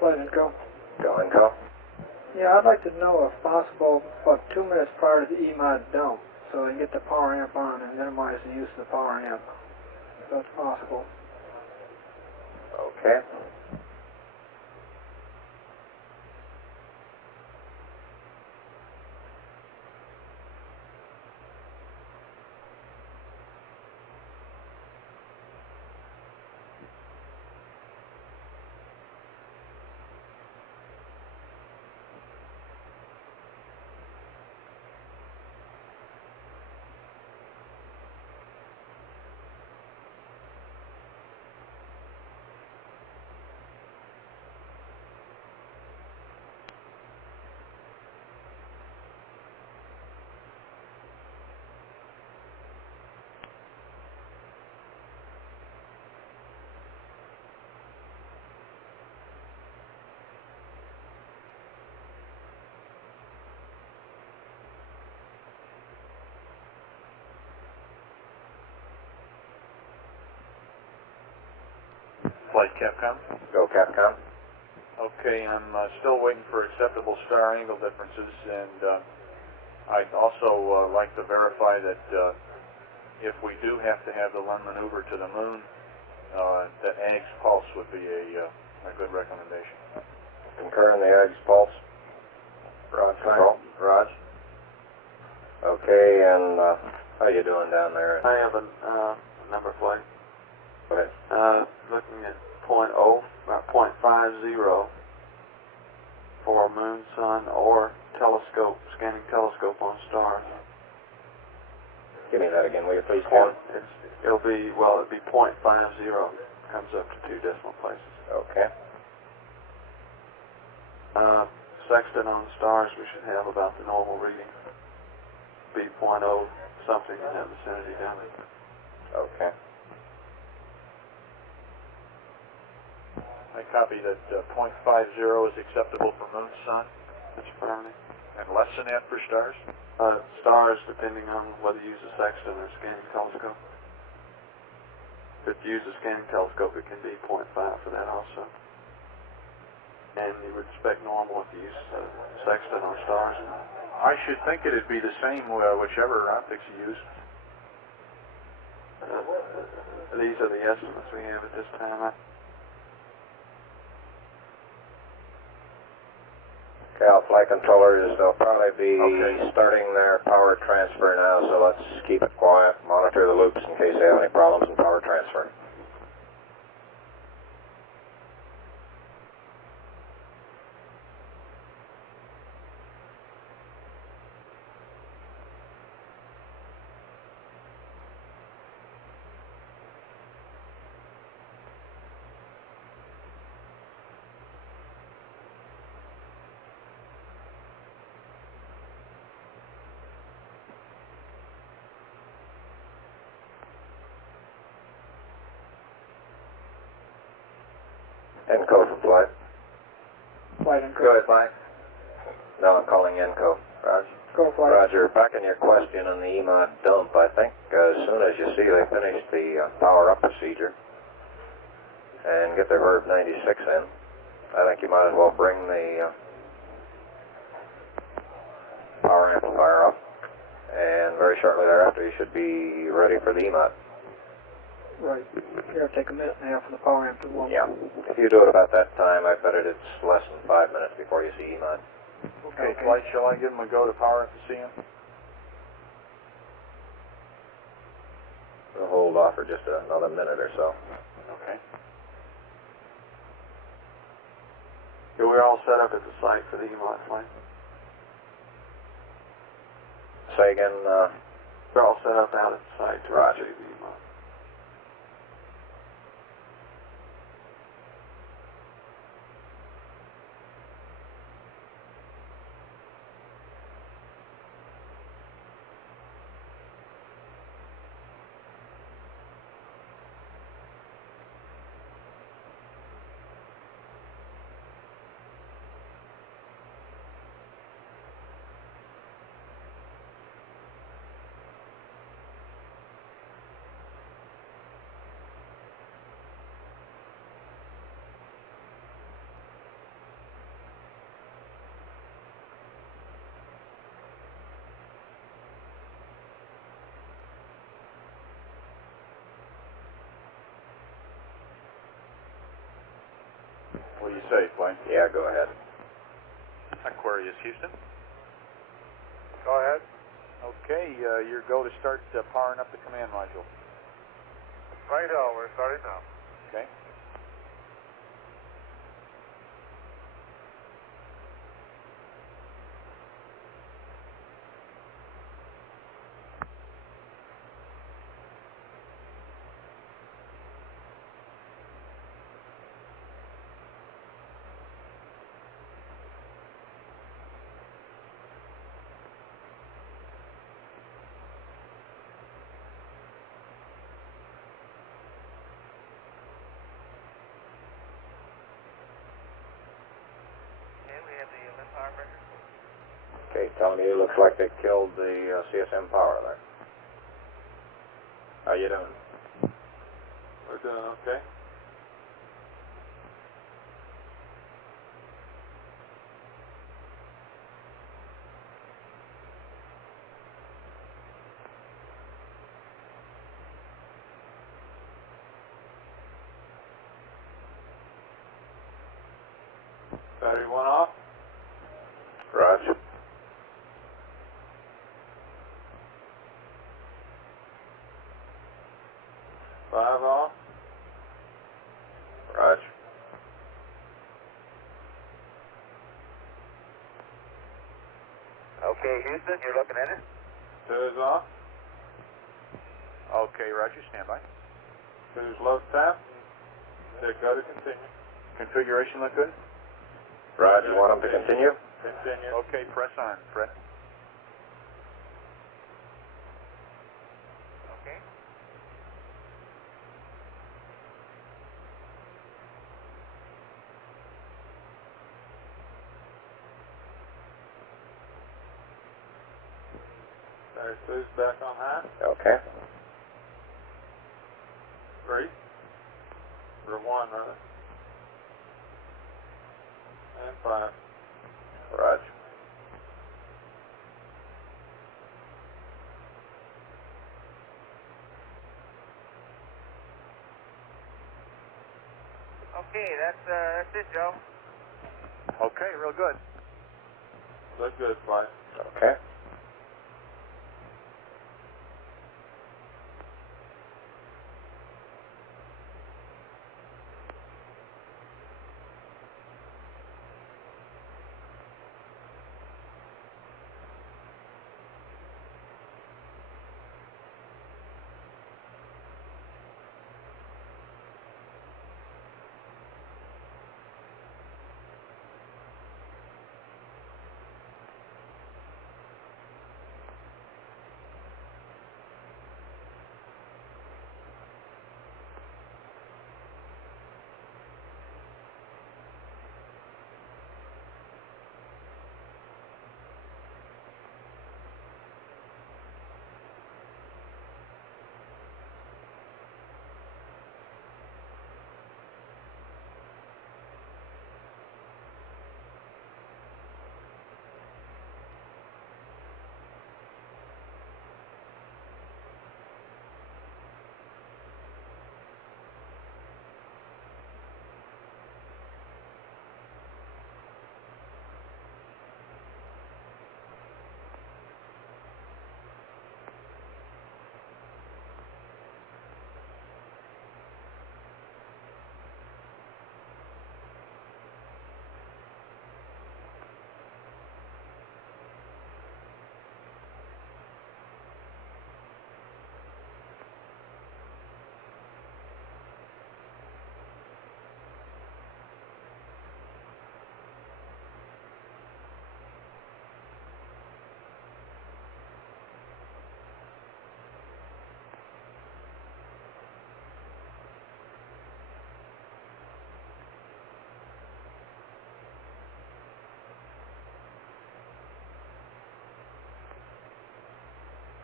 Flight Inco. Go Inco. Yeah, I'd like to know if possible about 2 minutes prior to the EMOD dump so they can get the power amp on and minimize the use of the power amp. If that's possible. Okay. Flight Capcom. Go Capcom. Okay, I'm still waiting for acceptable star angle differences, and I'd also like to verify that if we do have to have the Lund maneuver to the moon, that AGS pulse would be a good recommendation. Concur in the AGS pulse. Raj, Control. Raj. Okay, and how you doing down there? I have a number flight. Go ahead. Looking at 0.50 for moon, sun, or telescope, scanning telescope on stars. Give me that again, will you please? It'll be 0.50. Comes up to 2 decimal places. Okay. Sextant on stars, we should have about the normal reading. Be 0.0 something in that vicinity down there. Okay. I copy that 0.50 is acceptable for moon, sun. That's firmly. And less than that for stars? Stars, depending on whether you use a sextant or a scanning telescope. If you use a scanning telescope, it can be 0.5 for that also. And you would expect normal if you use sextant or stars. I should think it'd be the same whichever optics you use. These are the estimates we have at this time. Cal flight controllers, they'll probably be starting their power transfer now, so let's keep it quiet, monitor the loops in case they have any problems in power transfer. Enco for flight. Flight Inco. Go ahead, Mike. No, I'm calling Enco. Roger. Go flight. Roger. Back in your question on the EMOD dump, I think as soon as you see they finish the power up procedure and get their Verb 96 in, I think you might as well bring the power amplifier up, and very shortly thereafter you should be ready for the EMOD. Right. Here, take a minute and a half for the power amp to warm. Yeah. If you do it about that time, I bet it's less than 5 minutes before you see EMOD. Okay, Flight, shall I give them a go to power up to CM? We'll hold off for just another minute or so. Okay. Yeah, we're all set up at the site for the EMOD flight. Say again, We're all set up out at the site to Roger. receive the EMOD. What do you say, Flight? Yeah, go ahead. Aquarius, Houston. Go ahead. Okay, your go to start powering up the command module. Righto, we're starting now. Okay. Okay, Tony, it looks like they killed the CSM power there. How you doing? We're doing okay. Battery one off. Roger. Five off. Roger. Okay, Houston, you're looking at it? Two is off. Okay, Roger, stand by. Two's low tap. They're go to continue. Configuration look good? Roger, you want them to continue? Continue. Okay, press on, Fred. Okay. Battery two's back on high. Okay. Three. Or one, rather. And five. Roger. Okay, that's it, Joe. Okay, real good. Look good, Flight. Okay.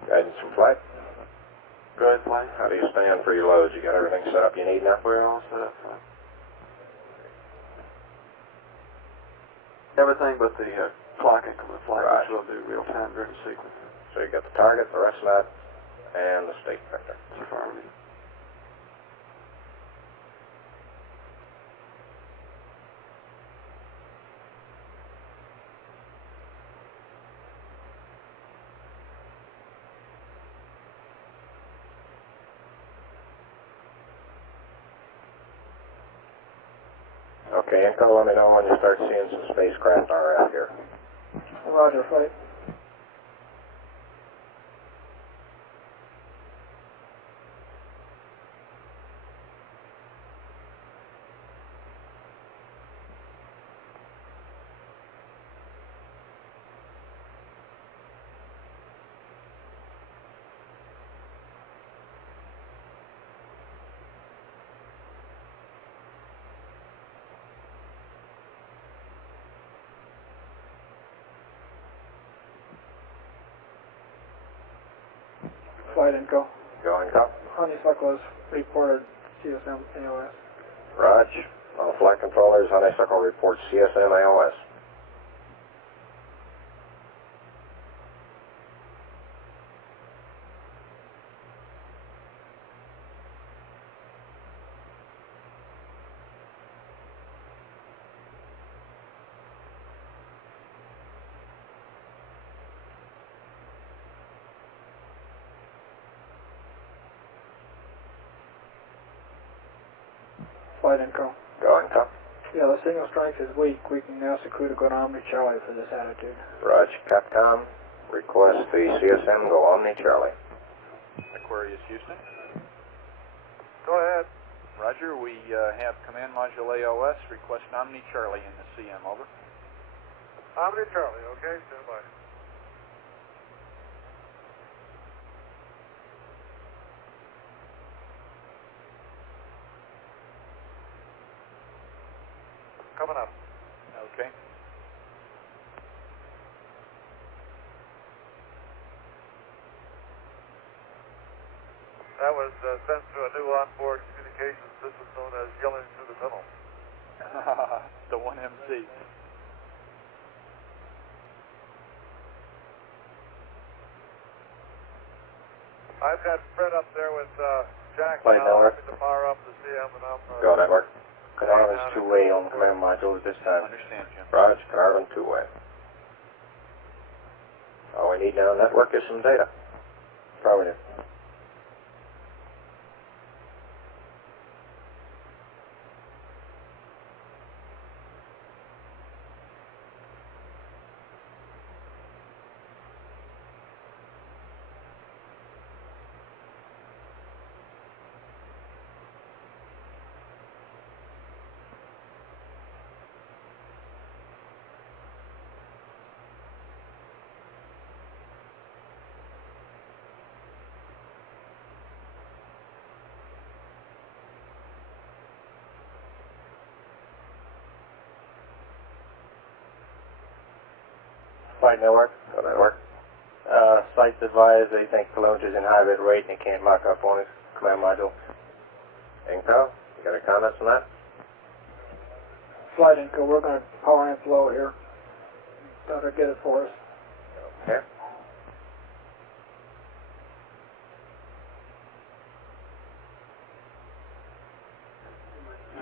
Guidance from Flight. Good, Flight. How do you stand for your loads? You got everything set up you need now? We're all set up, Flight. Everything but the clocking of the flight, Right. which we'll do real time during the sequence. So you got the target, the rest of that, and the state vector. Affirmative. Okay, Inco, let me know when you start seeing some spacecraft RF here. Roger, Flight. Flight Inco. Go, Inco. Honeysuckle has reported CSM AOS. Raj, all flight controllers, Honeysuckle reports CSM AOS. Flight Inco. Go, Inco. Yeah, the signal strength is weak. We can ask the crew to go to Omni Charlie for this attitude. Raj, Capcom, request the CSM go Omni Charlie. Aquarius Houston. Go ahead. Roger, we have Command Module AOS, request Omni Charlie in the CM, over. Omni Charlie, okay, stand by. Coming up. Okay. That was sent through a new onboard communication system known as Yelling Through the Tunnel. The 1MC. I've got Fred up there with Jack Flight now network. helping to power up the CM, and I'm Go, network. Carnarvon's two-way on command modules this time. Understand, Jim. Raj, Carnarvon two-way. All we need now on network is some data. Affirmative. Flight network. Go, network. Site's advised they think Cologne is in high bit rate and they can't mock up on his command module. Inco, you got any comments on that? Flight Inco, we're going to power amp low here. Better get it for us. Okay.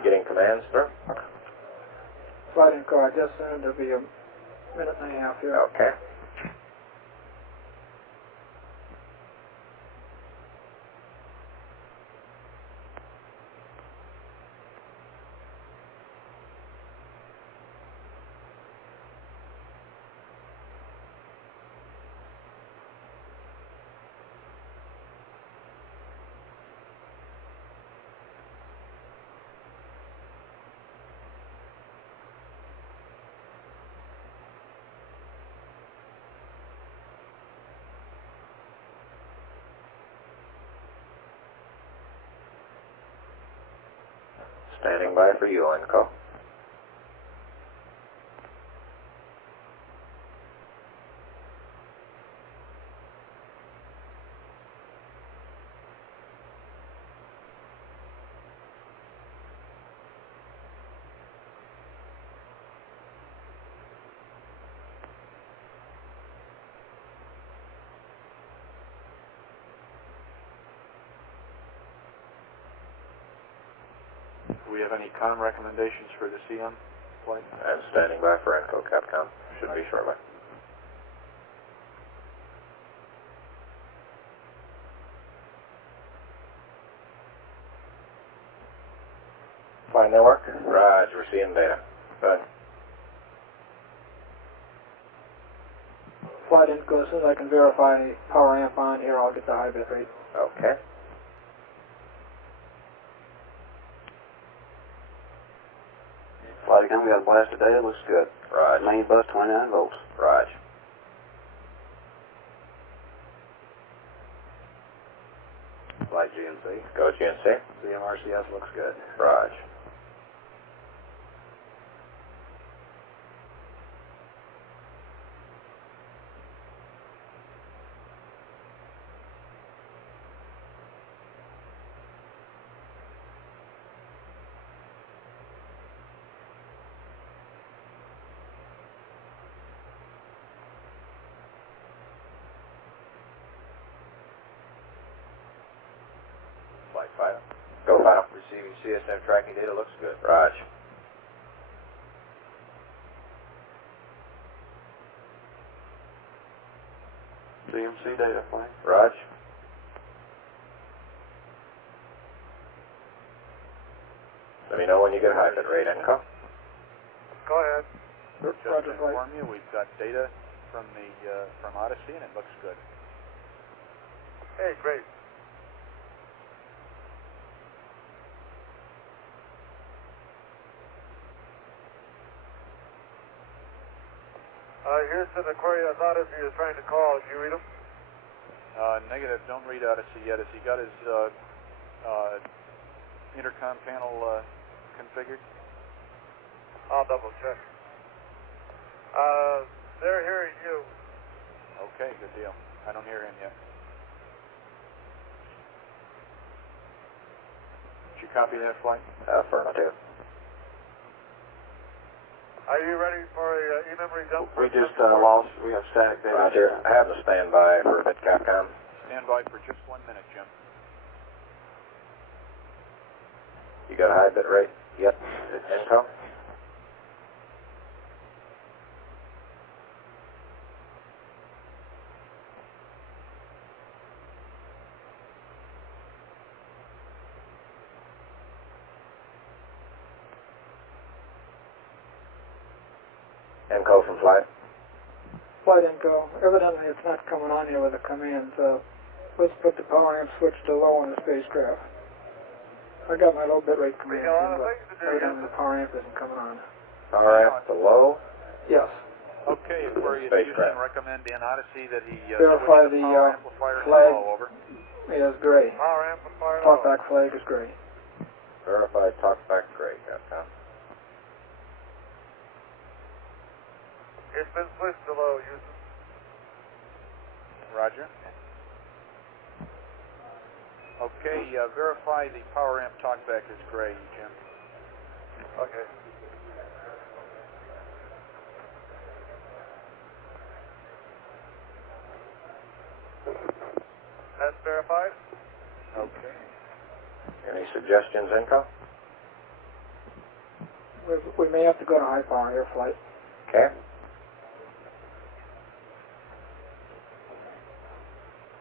Getting commands, sir? Flight Inco, I just sent it. There'll be a minute and a half here. Okay. Standing by for you, Inco. Do we have any con recommendations for the CM flight? I'm standing by for Inco, Capcom. Should be shortly. Flight network. Raj, for seeing data. Go ahead. Flight Info, as soon as I can verify the power amp on here, I'll get the high bit rate. Okay. Flight again, we got a blast today, it looks good. Right. Main bus 29 volts. Raj. Flight GNC. Go GNC. CMRCS looks good. Raj. Flight Final. Go Final. Receiving CSM tracking data looks good. Raj. CMC data, Flight. Raj. Let me know when you get a high bit rate, Info. Go ahead. Just to inform you, we've got data from the from Odyssey, and it looks good. Hey, great. Here's an Aquarius Odyssey is trying to call. Did you read him? Negative. Don't read Odyssey yet. Has he got his intercom panel configured? I'll double check. They're hearing you. Okay, good deal. I don't hear him yet. Did you copy that, Flight? Affirmative. Are you ready for a e-memory dump? We just lost, we have static data. Roger. I have a standby for a bit, Capcom. Stand by for just 1 minute, Jim. You got a high bit rate? Yep. Info? Info from Flight. Flight Info, evidently it's not coming on here with the command, so let's put the power amp switch to low on the spacecraft. I got my low bit rate command in, but evidently the power amp isn't coming on. Power amp to low? Yes. Okay, Aquarius Houston, recommend in Odyssey that he verify switch the power amplifier flag to low, over. is gray. Power amplifier Talkback flag is gray. Verified talkback gray, Capcom. It's been switched to low, Houston. Roger. Okay, verify the power amp talkback is gray, Jim. Okay. That's verified? Okay. Any suggestions, Info? We may have to go to high power air flight. Okay.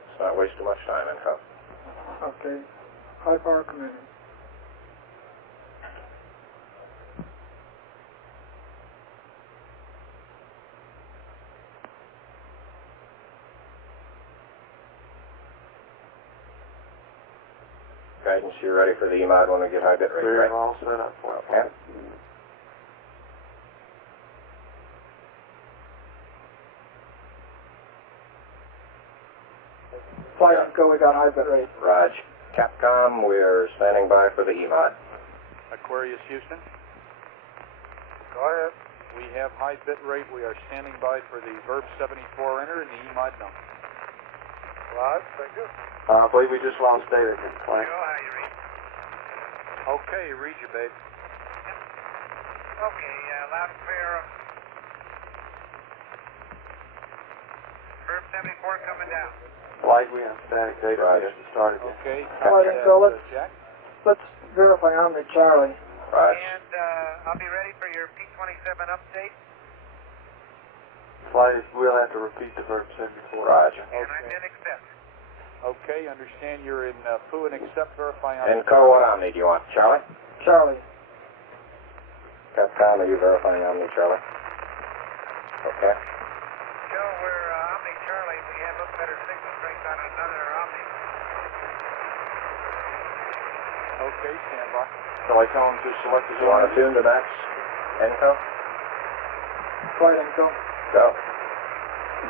Let's not waste too much time, Info. Okay. High power command. Guidance, you're ready for the EMOD when we get high bit rate, We're right? all set up for it. Okay. Flight Info, we got high bit rate. Raj. Capcom, we're standing by for the EMOD. Aquarius Houston, Go ahead. we have high bit rate. We are standing by for the Verb 74 enter and the EMOD number. Rod, thank you. I believe we just lost data again, Flight. How you read? Okay, read you, babe. Okay, loud and clear. Verb 74 coming down. Flight, we have static data. We have to start again. Okay. Flight Info, Jack. let's verify Omni Charlie. Raj. And I'll be ready for your P27 update. Flight, we'll have to repeat the Verb 74. Roger. And I'm in accept. Okay, understand you're in POO and accept, verify on. Info, what Omni do you want? Charlie? Charlie. Capcom, are you verifying Omni Charlie? Okay. Joe, we're Omni Charlie. We have a better signal strength on another Omni. Okay, stand by. Shall I tell him to select his Do you want to tune to max Enco? Flight Enco. Go.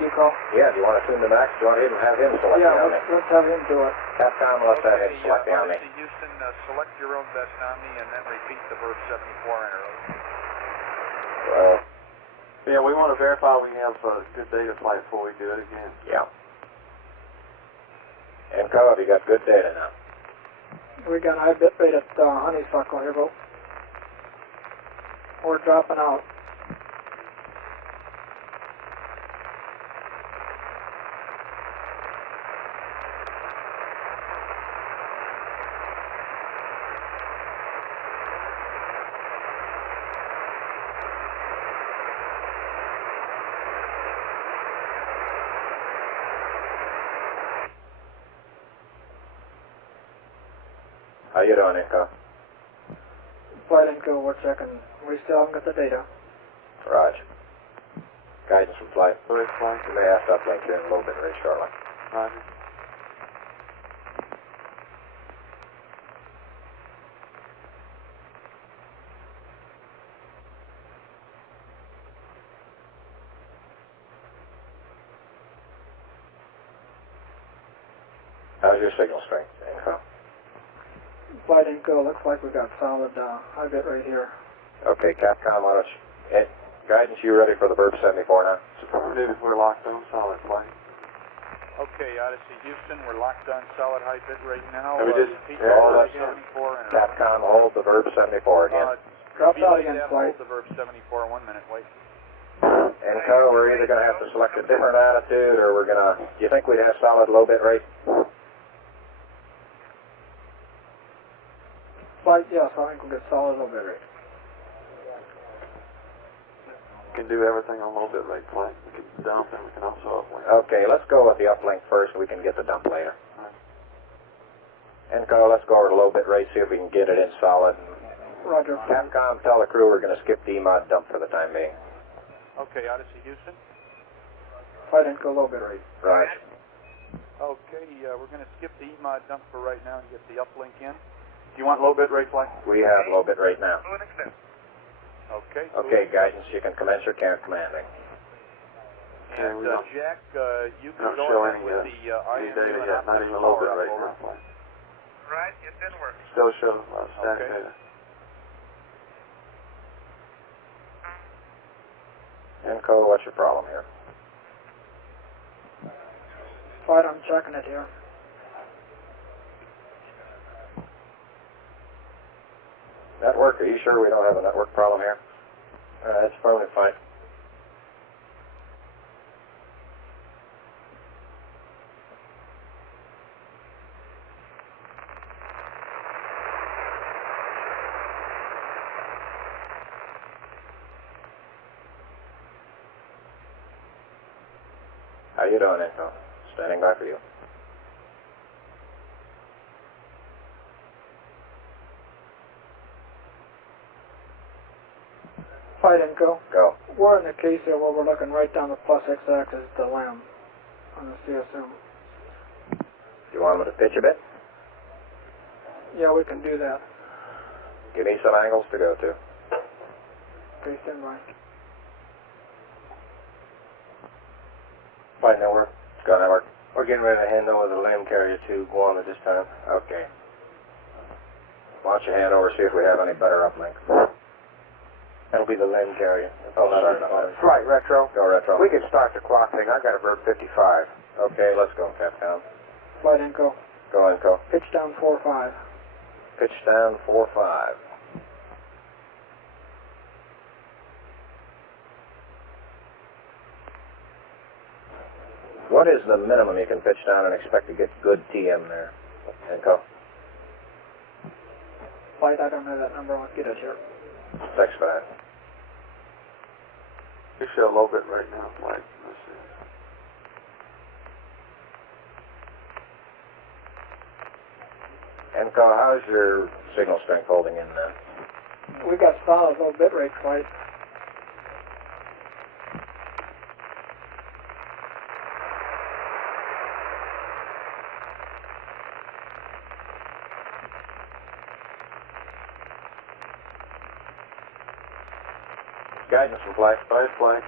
You call? Yeah, do you want to tune to max? Do you want to have him select the Omni? Let's have him do it. Capcom, let's have him select the Omni. Houston, select your own best Omni and then repeat the verb 74 interval. Yeah, we want to verify we have good data flight before we do it again. Yeah. Enco, have you got good data now? We got high bit rate at Honeysuckle here, but we're dropping out. How you doing, Enco? Flight Enco, we're checking. We still haven't got the data. Roger. Guidance from flight. Flight. You may have to uplink here in a little bit very shortly. Roger. How's your signal strength, Enco? Flight Enco, looks like we got solid high bit rate here. Okay, Capcom, why don't you... Guidance, you ready for the verb 74 now? Affirmative, we're locked on solid flight. Okay, Odyssey Houston, we're locked on solid high bit rate now. Can we just repeat hold the it? 74 interval. Capcom, hold the verb 74 again. Drop out again, flight. Hold the verb 74, 1 minute, wait. Enco, we're either going to have to select a different attitude or we're going to... Do you think we'd have solid low bit rate? Flight, yes, I think we'll get solid low bit rate. We can do everything on low bit rate flight. We can dump and we can also uplink. Okay, let's go with the uplink first. We can get the dump later. Enco, let's go over to low bit rate, see if we can get it in solid. Roger. Capcom, tell the crew we're going to skip the EMOD dump for the time being. Okay, Odyssey Houston. Flight Enco, low bit rate. Right. Okay, we're going to skip the EMOD dump for right now and get the uplink in. Do you want low bit rate flight? We have low bit rate now. Okay. Okay, guidance, you can commence your camp commanding. And Jack, you can Don't go show ahead any, with the any IMU data and yet, not even low bit rate now flight. Right, it didn't work. Still show static Okay. data. Enco, what's your problem here? Flight, I'm checking it here. Network, are you sure we don't have a network problem here? That's probably fine. How you doing, Enco? Standing by for you. Flight Enco. Go. We're in the case here where we're looking right down the plus x-axis to LAM on the CSM. You want me to pitch a bit? Yeah, we can do that. Give me some angles to go to. Okay, stand by. Flight network. Go network. We're getting ready to hand over the LAM carrier to Guam at this time. Okay. Why don't you hand over, see if we have any better uplink. That'll be the LAM carrier. Right, Retro. Go, Retro. We can start the clock thing. I got a verb 55. Okay, let's go, Capcom. Flight Enco. Go, Enco. Pitch down 4-5. Pitch down 4-5. What is the minimum you can pitch down and expect to get good TM there, Enco? Flight, I don't know that number. I'll get it here. Thanks for that. You show low bit right now flight. Let's see. Enco, how's your signal strength holding in there? We got solid low bit rate flight. Guidance from flight. Flight.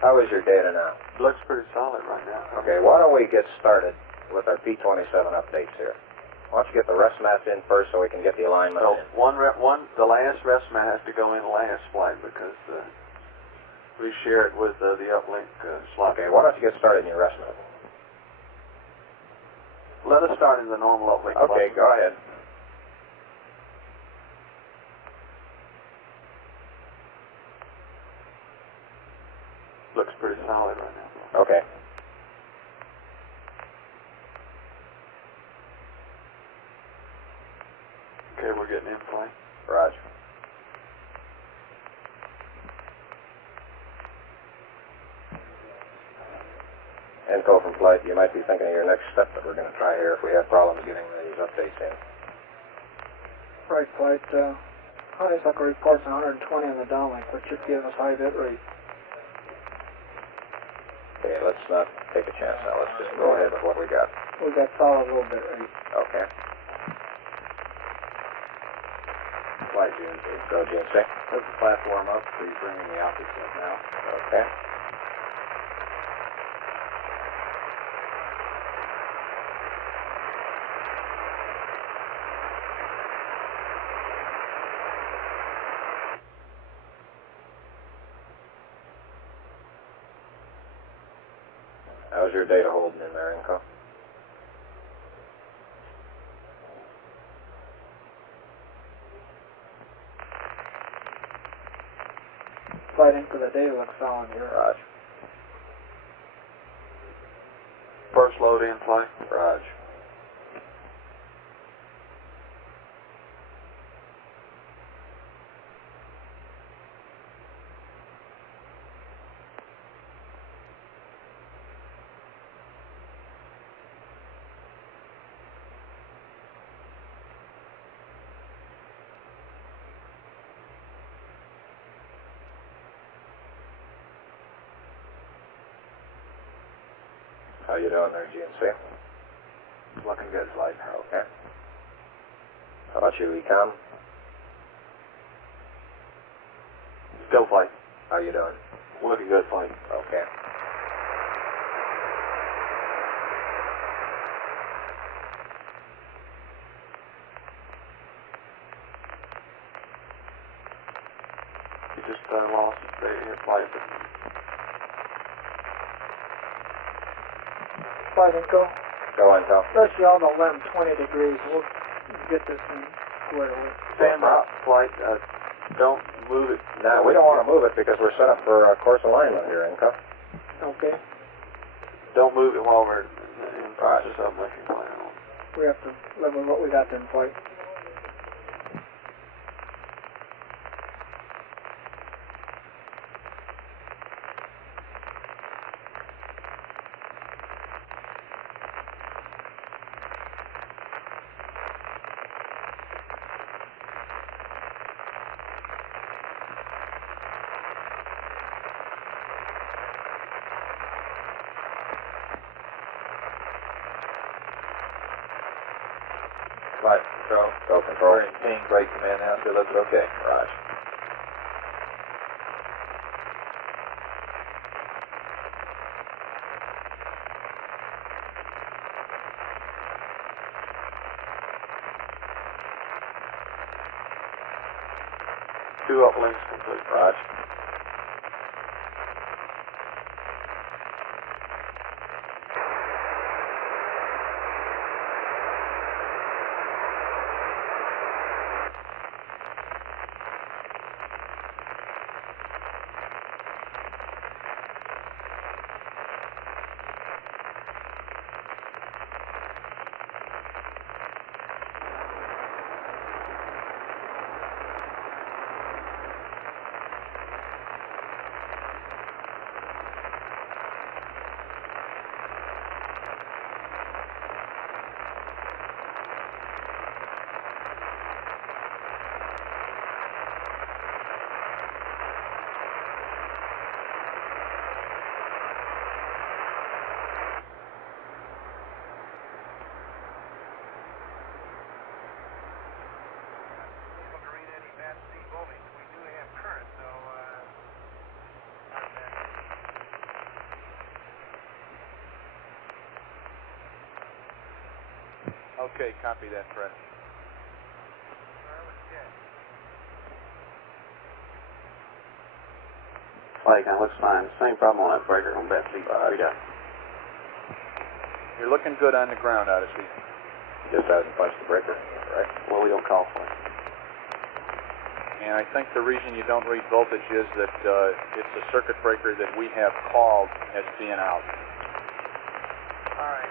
How is your data now? Looks pretty solid right now. Okay, why don't we get started with our P27 updates here? Why don't you get the rest mats in first so we can get the alignment So in? the last rest mat has to go in last flight because we share it with the uplink slot. Okay, why don't you get started in your rest mat? Let us start in the normal uplink. Okay, go ahead. Looks pretty solid right now. Okay. Okay, we're getting in flight. Roger. Info from flight, you might be thinking of your next step that we're going to try here if we have problems getting these updates in. Right flight, honeysuckle reports 120 on the downlink, which should give us high bit rate. Okay, let's not take a chance now. Let's just go ahead with what we got. We got solid low bit rate. Okay. Flight GNC. Go GNC. Put the platform up, so you're bringing the optics up now. Okay. How's your data holding in there, Inco? Flight into the data looks solid here. Roger. First load in flight. Roger. How you doing there, GNC? Looking good, flight. Okay. How about you, Econ? Still flight. How you doing? Looking good, flight. Okay. You just lost the flight. Flight Inco. Go Inco. Let's y'all know LEM 20 degrees. We'll get this thing squared away. Stand by. Flight. Don't move it. No, we don't want to move it because we're set up for course alignment here, Inco. Okay. Don't move it while we're in process of making flight. We have to live with what we got in flight. Flight control. Go control. We're in ping break command now, so it looks okay. Roger. Two uplinks complete. Roger. Okay, copy that, Fred. Flight count looks fine. Same problem on that breaker on that seat. Read out. You're looking good on the ground, Odyssey. Just hasn't punched the breaker, right? Well, we don't call for it. And I think the reason you don't read voltage is that it's a circuit breaker that we have called as being out. All right.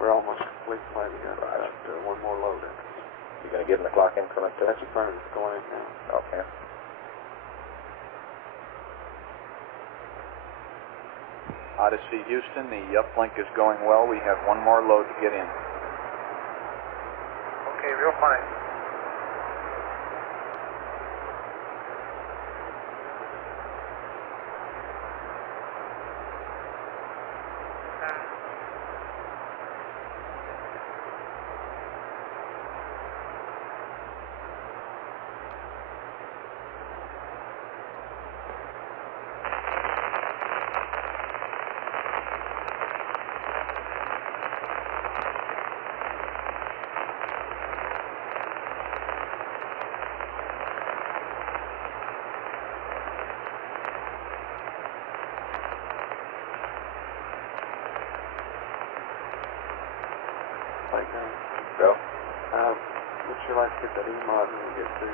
We're almost complete flight. We got one more load in. You going to give him the clock increment too? That's affirmative. It's going in now. Okay. Odyssey Houston, the uplink is going well. We have one more load to get in. Okay, real fine. Go. Would you like to get that E-mod when we get to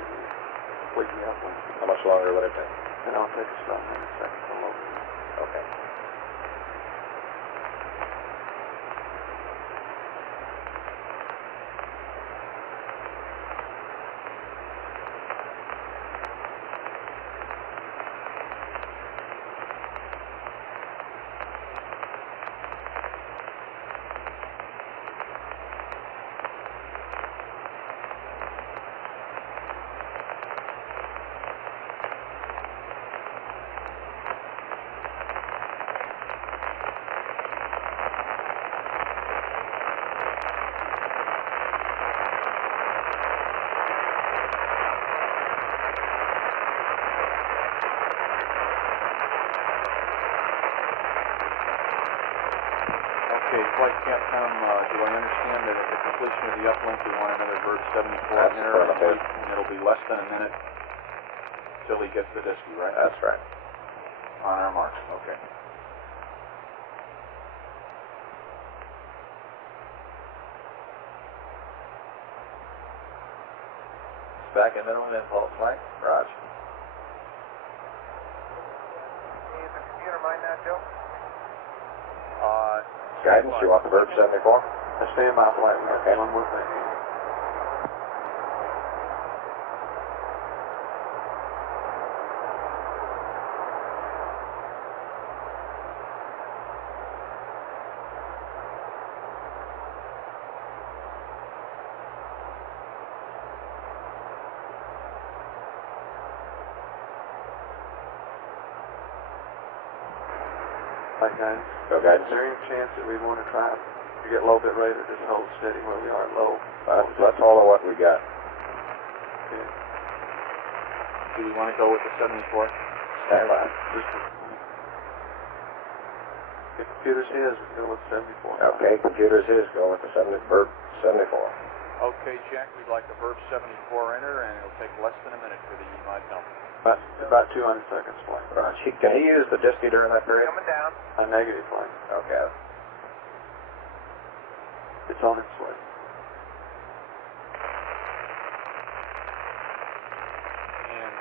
completely uplink? How much longer would it take? And I'll take us about a minute, second to load. Okay. Okay, Flight Capcom, do I understand that at the completion of the uplink we want another verb 74 enter, and it'll be less than a minute till he gets the disky, right? That's right. On our mark, okay. Back in minimum impulse flight. Roger. Is the computer mind that, Joe? Guidance, you want the verb 74? I stand by flight. We got one more thing. Flight guidance. Go guidance. Is there any chance that we want to try to get low bit rate or just hold steady where we are low? Let's hold on what we got. Okay. Do we want to go with the 74? Stand by. The computer says we go with 74. Okay, computer says go with the verb 74. Okay, Jack, we'd like the verb 74 enter, and it'll take less than a minute for the E-mod dump. About 200 seconds flight. Right. Can he use the disky during that period? Coming down. A negative flight. Okay. It's on its way. And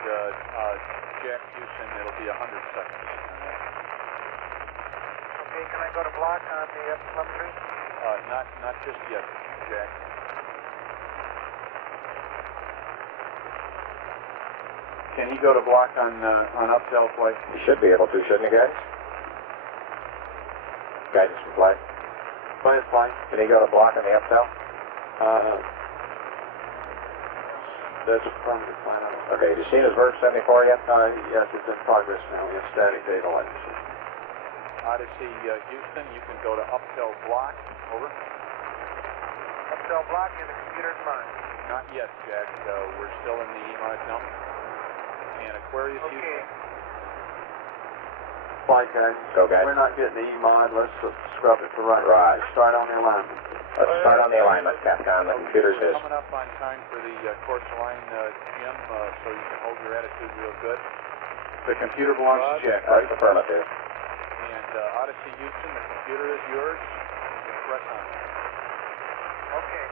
Jack Houston, it'll be 100 seconds. Okay, can I go to block on the telemetry? Not just yet, Jack. Can he go to block on uptail flight? You should be able to, shouldn't you, guys? Guidance from flight. Flight is fine. Can he go to block on the uptail? That's a permanent flight. Okay, have you seen his verb 74 yet? Yes, it's in progress now. We have static data like this. Odyssey Houston, you can go to uptail block. Over. Uptail block and the computer's mine. Not yet, Jack. We're still in the EMOD now. And Aquarius Houston. Flight guys. Go, guys. We're not getting the EMOD. Let's scrub it to right. Right. Start on the alignment. Let's start on the alignment, Capcom. The computer's his. Coming up on time for the course line, Jim, so you can hold your attitude real good. The computer belongs to Jack, That's right? affirmative. And Odyssey Houston, the computer is yours. You can press on. Okay.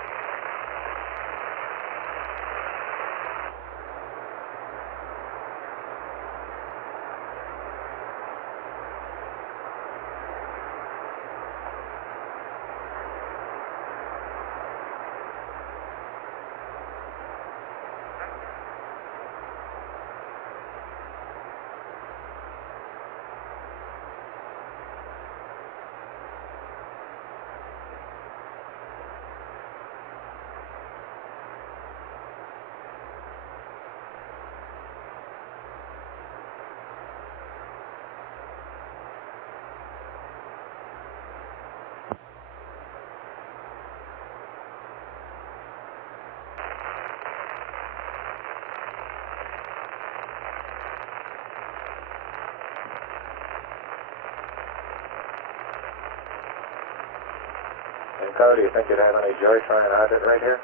And Co, do you think you'd have any joy trying to hide it right here?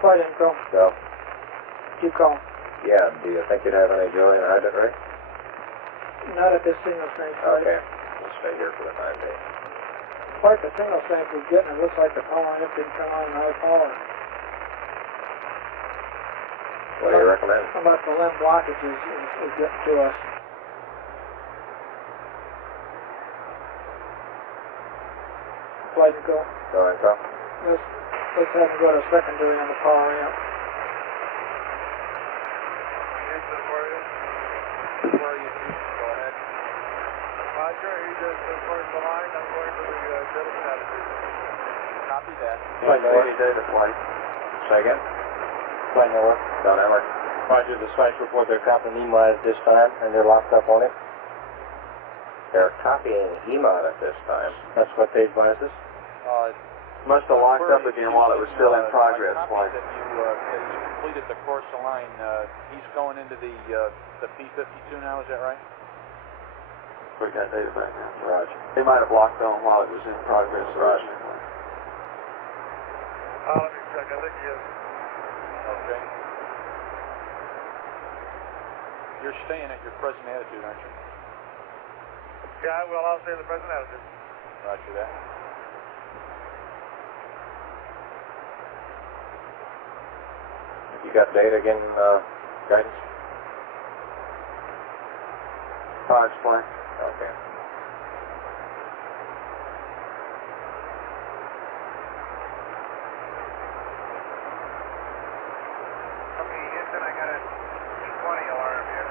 Flight info. Go. Keep going. Yeah, do you think you'd have any joy in hide it right? Not at this single sync flight. Okay. We'll stay here for the time being. Quite the single sync we're getting, it looks like the power amp didn't come on high power. What do you recommend? How about the limb blockage is getting to us? Flight to go. Go ahead, Co. Let's have him go to secondary on the power amp. Houston, where are you? Where are you, Houston? Go ahead. Roger, he just first the line. I'm going to the Service attitude. Copy that. Flight Noah. Data flight. Say again? Flight Noah. Go network. Roger, the sites report they're copying EMOD at this time, and they're locked up on it. They're copying EMOD at this time. That's what they advised us. Must have locked up again while it was still in progress. Flight. That you completed the course line. He's going into the P-52 now. Is that right? We got data back now. Roger. They might have locked on while it was in progress. Roger. Let me check. I think he is. Okay. You're staying at your present attitude, aren't you? Yeah, well, I'll stay in the present attitude. Roger that. You got data again, guidance? Power supply. Okay. Okay, Houston, I got a 220 alarm here.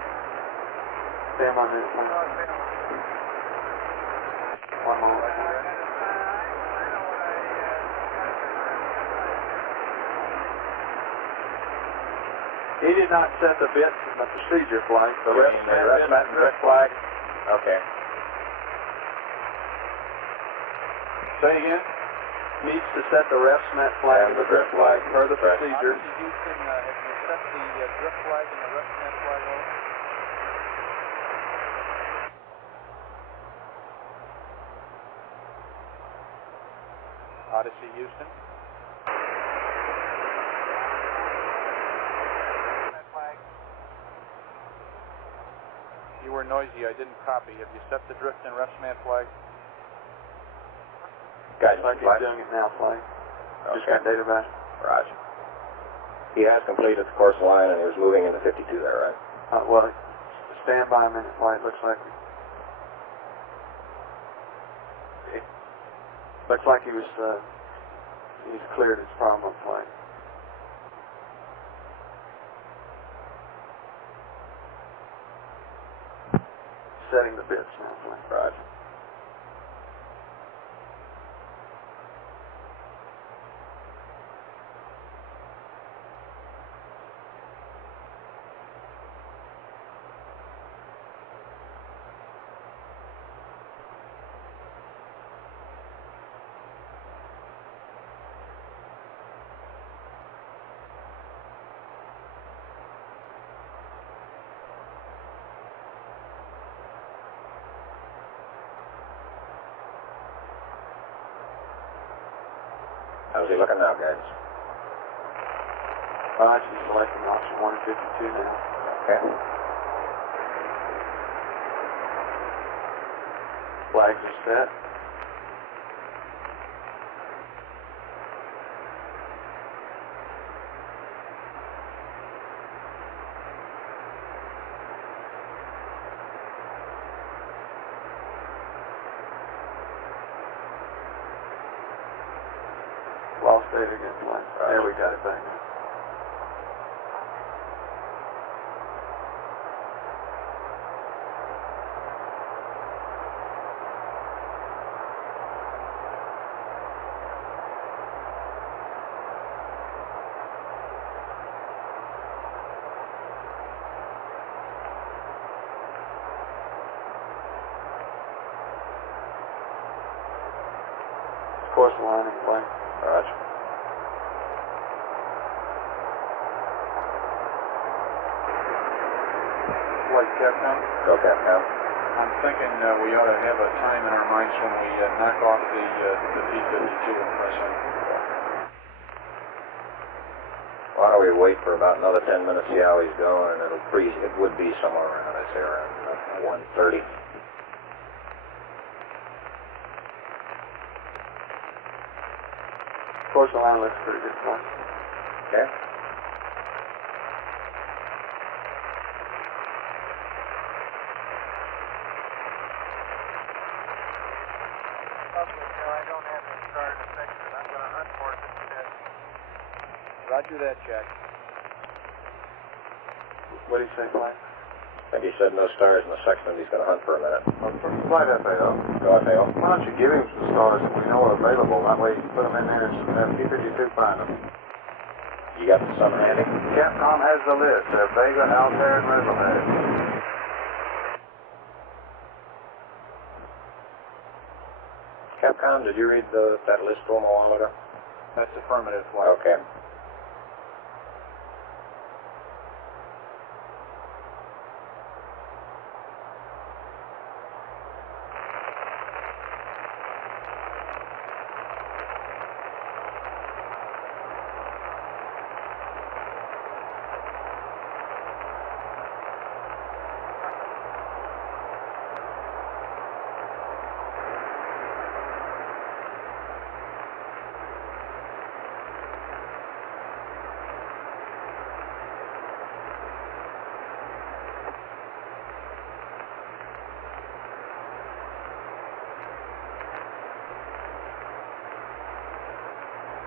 Stay on this one. Oh, stay on. One moment. He did not set the bit from the procedure flight, so You mean the rest mat and drift flag? Okay. Say again? Needs to set the ref mat flag and the drift flag per the procedure. Odyssey Houston, have you set the drift flag and the rest man flag over? Odyssey Houston. You were noisy. I didn't copy. Have you set the drift and refs man flag? Guidance Like flag. he's doing it now, flag. Just Okay. got data back. Roger. He has completed the course line and he was moving into 52 there, right? Well, stand by a minute, flight. Looks like he was he's cleared his problem flight. Setting the bits now, flight. Right. How's he looking now, guys? She's selecting option 152 now. Okay. Flags are set. Lost data again, flight. Right. There, we got it back now. Course line in play. Roger. Flight Capcom. Go, Capcom. I'm thinking we ought to have a time in our minds when we knock off the P-52 and press in. Why don't we wait for about another 10 minutes, see how he's going, and it'll freeze. It would be somewhere around, I'd say, around 1:30. Course line looks pretty good, flight. Okay. I don't have the start in section. I'm going to hunt for it instead. Roger that, Jack. What do you say, flight? I think he said no stars in the section. He's going to hunt for a minute. Flight FAO. Go, FAO. Why don't you give him some stars if we know are available? That way you can put them in there and have P-52 find them. You got some handy? Capcom has the list. They're Vega, Altair, and Resonator. Capcom, did you read that list to him a while ago? That's affirmative, flight. Okay.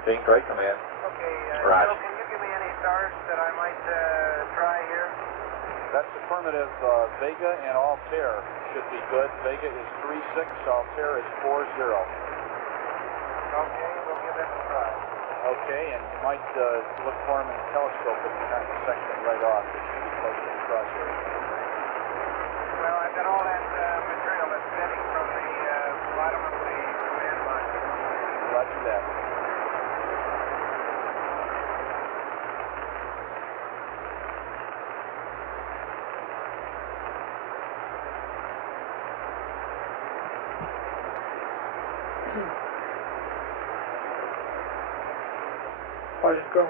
Being great, command. Okay, Right. Joe, can you give me any stars that I might try here? That's affirmative. Vega and Altair should be good. Vega is 3-6, Altair is 4-0. Okay, we'll give them a try. Okay, and you might look for them in the telescope if you're not in the section right off. It should be close to the crosshair. Well, I've got all that material that's sending from the bottom of the command line. Roger that. Let it go.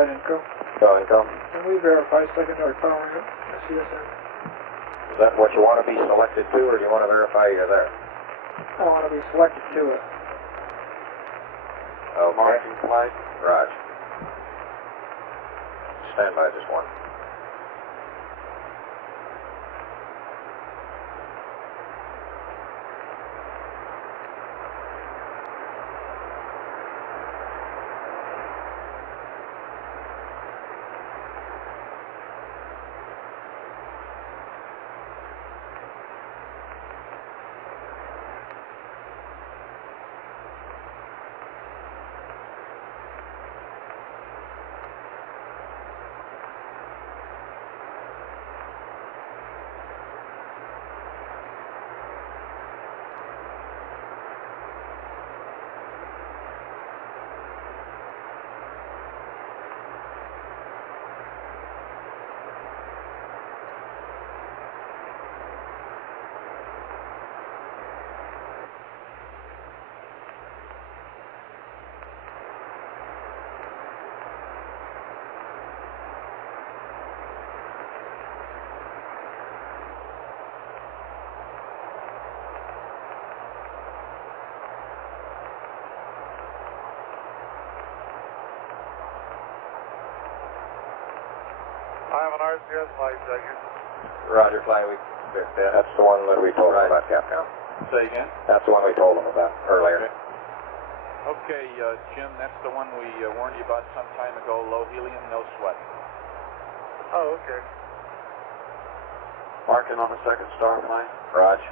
Flight Info. Go Info. Can we verify secondary power amp, CSM? Is that what you want to be selected to, or do you want to verify you're there? I want to be selected to it. Okay. Marking flight. Raj. Stand by just one. I have an RCS flight checker. Roger, fly. That's the one that we told them about, Capcom. Say again? That's the one we told them about earlier. Okay, Jim, that's the one we warned you about some time ago. Low helium, no sweat. Oh, okay. Marking on the second star plane. Raj.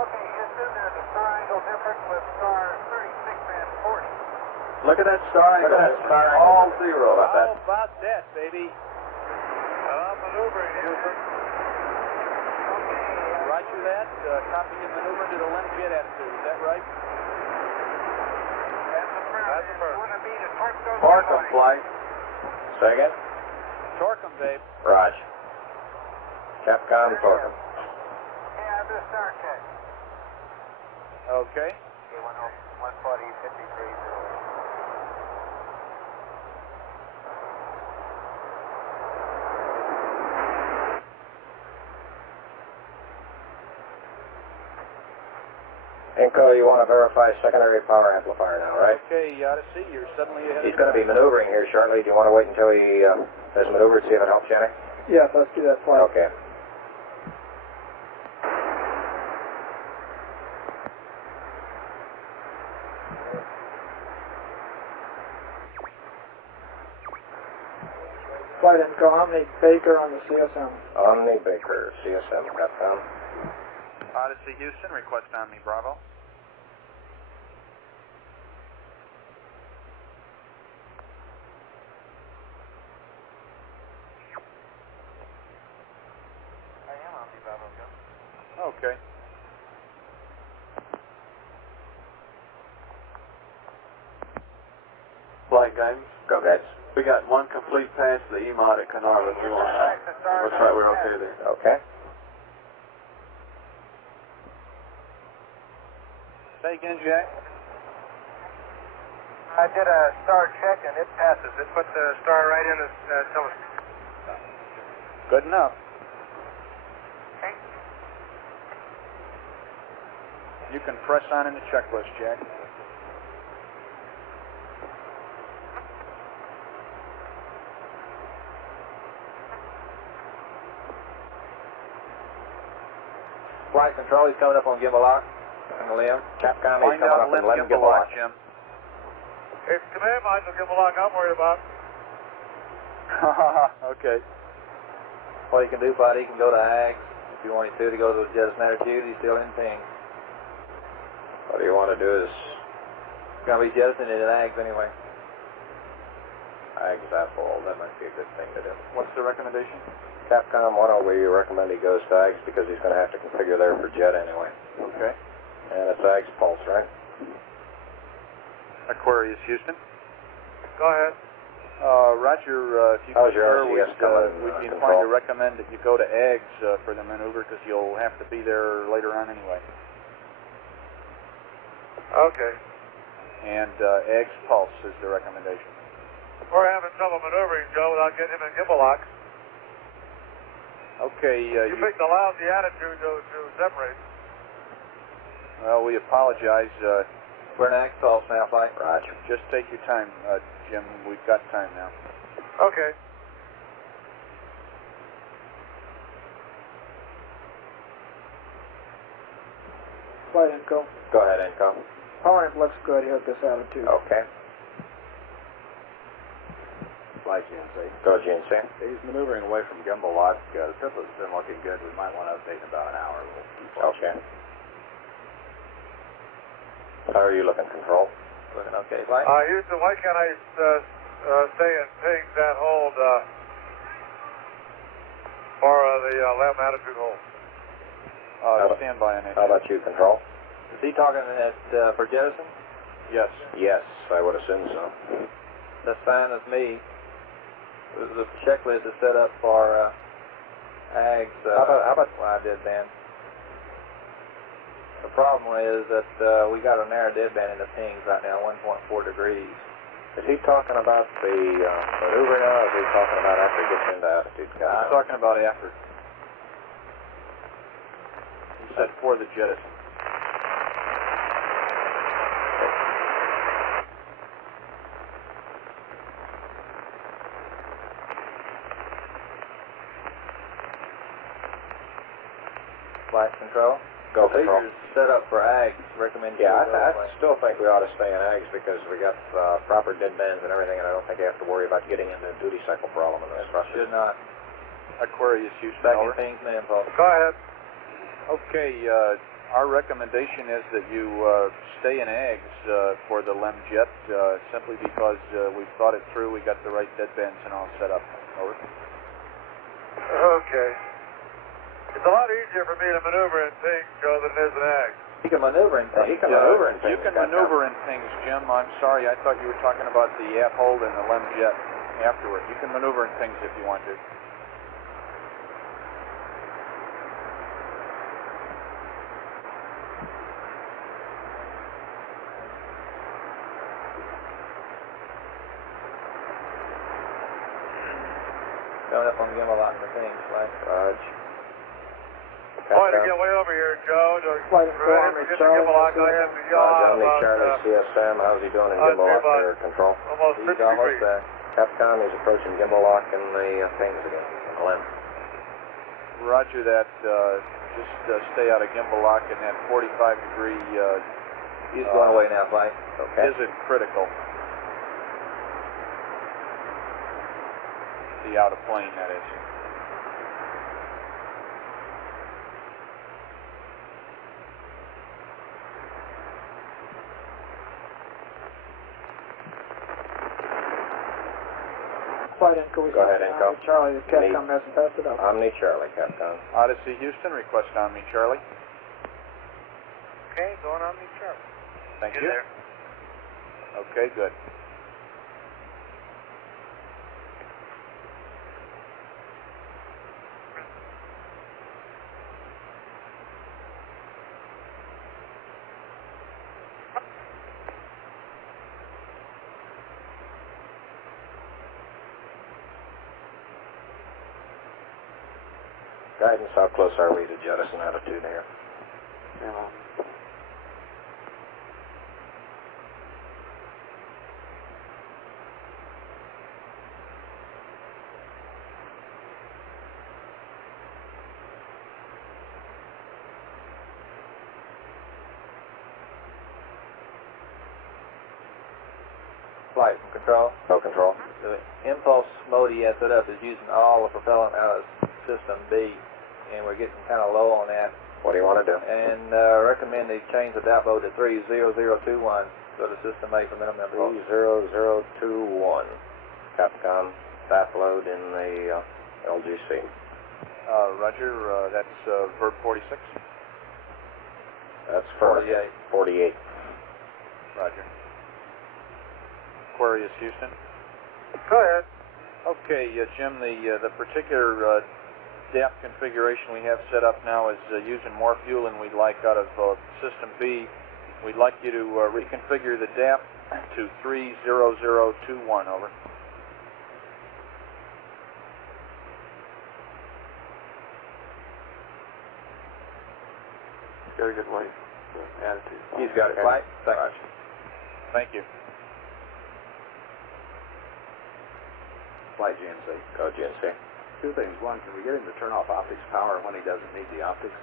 Okay, Houston, there's a star angle difference with star 36 and 40. Look at that star angle. Look at that star angle. All zero. How about that? How about that, baby? I'm maneuvering, Houston. Roger that. Copy and maneuver to the limb jet attitude. Is that right? That's affirmative. Want to be the torque those Markham flight. Say again? Torque 'em, babe. Raj. Capcom, Torque. Okay, I'll do a star check. Okay. Okay, 140, 53, 0. Inco, you want to verify secondary power amplifier now, right? Okay, Odyssey, you're suddenly ahead He's of going to be maneuvering here shortly. Do you want to wait until he has maneuvered, see if it helps you any? Yes, let's do that flight. Okay. Flight Info, Omni Baker on the CSM. Omni Baker, CSM, Capcom. Odyssey, Houston, request Omni Bravo. I am on the Bravo, go. Okay. Flight Games. Go, guys. We got one complete pass to the EMOD at Carnarvon. Looks like we're okay there. Okay. Say again, Jack. I did a star check and it passes. It put the star right in the telescope. Good enough. Okay. You can press on in the checklist, Jack. Flight control, he's coming up on gimbal lock. On the limb. Capcom, he's Find coming out up limb and let him gimbal give a lock, lock. Jim. It's command module gimbal lock I'm worried about. Okay. What he can do, buddy, he can go to AGS. If you want him to go to the jettison attitude, he's still in ping. What you want to do is... He's going to be jettisoning at AGS anyway. Example, that might be a good thing to do. What's the recommendation? Capcom, why don't we recommend he goes to AGS because he's going to have to configure there for jet anyway. Okay. And it's AGS pulse, right? Aquarius, Houston. Go ahead. Roger, if you How's your prefer, RCS we'd be inclined to recommend that you go to AGS for the maneuver because you'll have to be there later on anyway. Okay. And AGS Pulse is the recommendation. We're having trouble maneuvering, Joe, without getting him in gimbal lock. Okay. You picked a lousy attitude to separate. Well, we apologize. We're in AGS Pulse now, Flight. Roger. Just take your time, Jim. We've got time now. Okay. Flight Inco. Go ahead, Inco. Power amp looks good here at this altitude. Okay. Flight GNC. Go GNC. He's maneuvering away from gimbal lock. The triplet's been looking good. We might want to update in about an hour. Okay. How are you looking, Control? Looking okay, Flight? Houston, why can't I stay and ping that hold for the LEM attitude hold? Stand by on it. How about you, Control? Is he talking for jettison? Yes. Yes, I would assume so. That's fine with me. The checklist is set up for AGS how about wide deadband. The problem is that we got a narrow deadband in the pings right now, 1.4 degrees. Is he talking about the maneuver now, or is he talking about after he gets into attitude? He's talking about after. He said for the jettison. Flight control? Go control. Procedures set up for AGS. Recommend you Yeah, go I that way. still think we ought to stay in AGS because we got proper deadbands and everything, and I don't think I have to worry about getting into a duty cycle problem in this thrusters. Should not. Aquarius Houston, Back over. in pings, man, Paul. Go ahead. Okay, our recommendation is that you stay in AGS for the LEM jet simply because we've thought it through. We got the right deadbands and all set up. Over. Okay. It's a lot easier for me to maneuver in ping, Joe, than it is in AGS. He can maneuver in pings. He can maneuver in pings. You can maneuver in pings, Jim. I'm sorry. I thought you were talking about the aft hold and the LEM jet afterward. You can maneuver in pings if you want to. Coming up on gimbal lock in the pings, Flight. Raj. Boy, to get way over here, Joe. Flight Inco, Omni Charlie. I have to yaw Omni about Charlie, CSM, how's he doing in gimbal lock there, Control? almost 50 He's almost degrees. there. Capcom, he's approaching gimbal lock in the pings again, in the LEM. Roger that. Just stay out of gimbal lock in that 45 degree. He's going away now, Flight. Okay. Isn't critical. The out of plane, that is. Flight Inco. Go ahead, Inco. Omni Charlie, the Capcom hasn't passed it up. Omni Charlie, Capcom. Odyssey Houston, request on me, Charlie. Okay, going on me, Charlie. Thank Get you. there. Okay, good. Guidance, how close are we to jettison attitude here? Flight control. No control. The impulse mode he has set up is using all the propellant out of system B, and we're getting kind of low on that. What do you want to do? And recommend they change the DAP mode to 30021 so the system A for minimum impulse. 30021. Capcom, DAP load in the LGC. Roger, that's verb 46. That's for 48. 48. Roger. Aquarius Houston. Go ahead. Okay, Jim, the particular DAP configuration we have set up now is using more fuel than we'd like out of System B. We'd like you to reconfigure the DAP to 30021, over. Got a good way. Attitude. He's got it. Right. Thanks. Thank you. Flight GNC. Go GNC. Two things. One, can we get him to turn off optics power when he doesn't need the optics?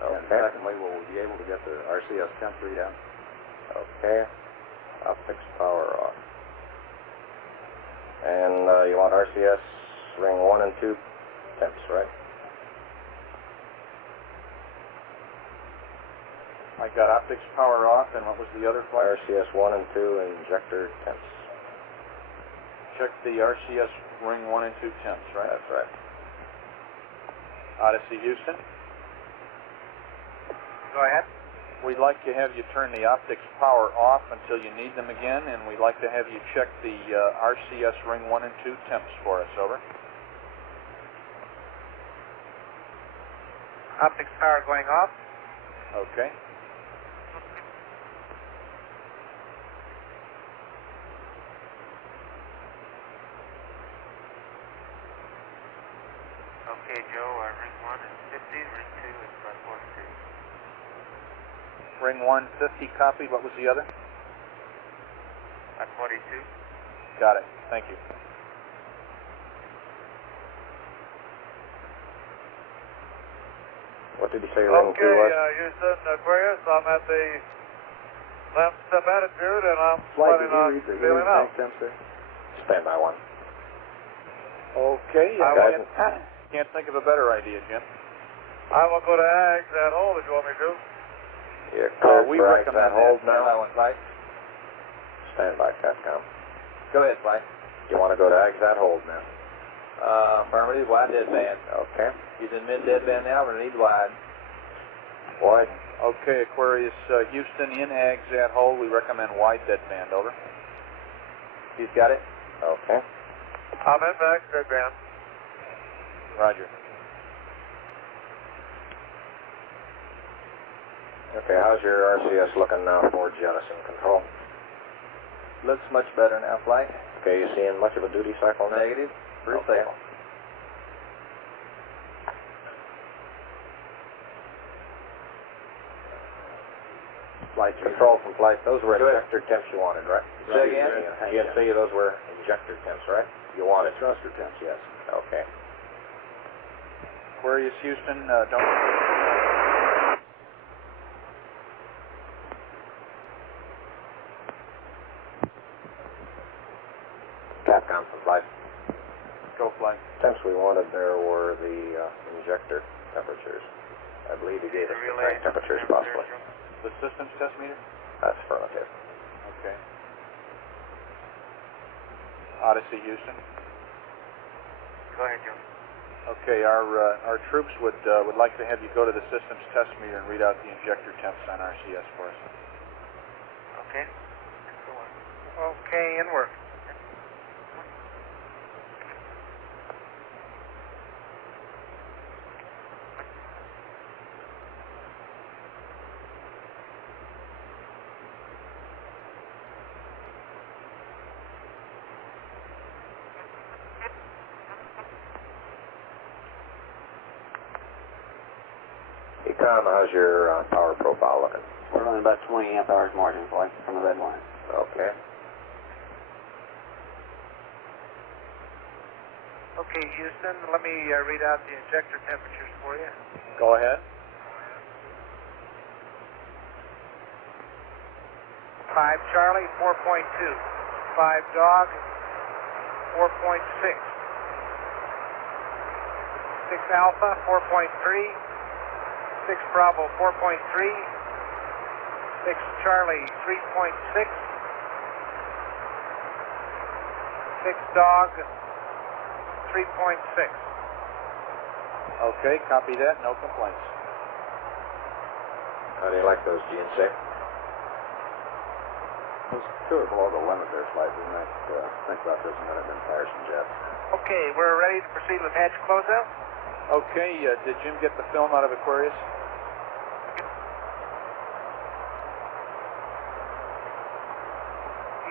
Okay. And secondly, will we be able to get the RCS temp readout? Okay. Optics power off. And you want RCS ring 1 and 2 temps, right? I got optics power off, and what was the other flight? RCS 1 and 2 injector temps. Check the RCS ring 1 and 2 temps, right? That's right. Odyssey, Houston. Go ahead. We'd like to have you turn the optics power off until you need them again, and we'd like to have you check the RCS ring 1 and 2 temps for us, over. Optics power going off. Okay. Okay, Joe, ring 1 is 50, ring 2 is about 42. Ring 1, 50, copy. What was the other? About 42. Got it. Thank you. What did you say ring 2 was? Houston, Aquarius, I'm at the left step attitude, and I'm Flight, planning on did you read the feeling out. temps there? Stand by 1. Okay. Guys, Can't think of a better idea, Jim. I will go to Ags at hold if you want me to. You're clear we for recommend that hold that. now. Flight. Stand by, Capcom. Go ahead, Flight. You want to go to exit hold now? Affirmative, wide deadband. Okay. Using mid deadband now, we're going to need wide. Wide. Okay, Aquarius, Houston in AGS at hold. We recommend wide deadband, over. He's got it. Okay. I'm in back, deadband. Roger. Okay, how's your RCS looking now for jettison control? Looks much better now, Flight. Okay, you seeing much of a duty cycle now? Negative. Pretty Okay. stable. Flight control from flight. Those were injector temps you wanted, right? Say again? GNC, those were injector temps, right? You wanted Thruster temps, yes. Okay. Aquarius, Houston, don't... Capcom from flight. Go flight. Temps we wanted there were the injector temperatures. I believe he gave us the crank temperatures possibly. The systems test meter? That's affirmative. Okay. Odyssey, Houston. Go ahead, Joe. Okay, our troops would like to have you go to the systems test meter and read out the injector temps on RCS for us. Okay. Okay, in work. How's your power profile looking? We're running about 20 amp hours margin flight from the red line. Okay. Okay, Houston, let me read out the injector temperatures for you. Go ahead. 5 Charlie, 4.2. 5 Dog, 4.6. 6 Alpha, 4.3. 6 Bravo, 4.3. 6 Charlie, 3.6. 6 Dog, 3.6. Okay, copy that. No complaints. How do you like those, GNC? Let's do it below the limit there slightly. We might think about this a minute and then fire some jets. Okay, we're ready to proceed with hatch closeout. Okay, did Jim get the film out of Aquarius?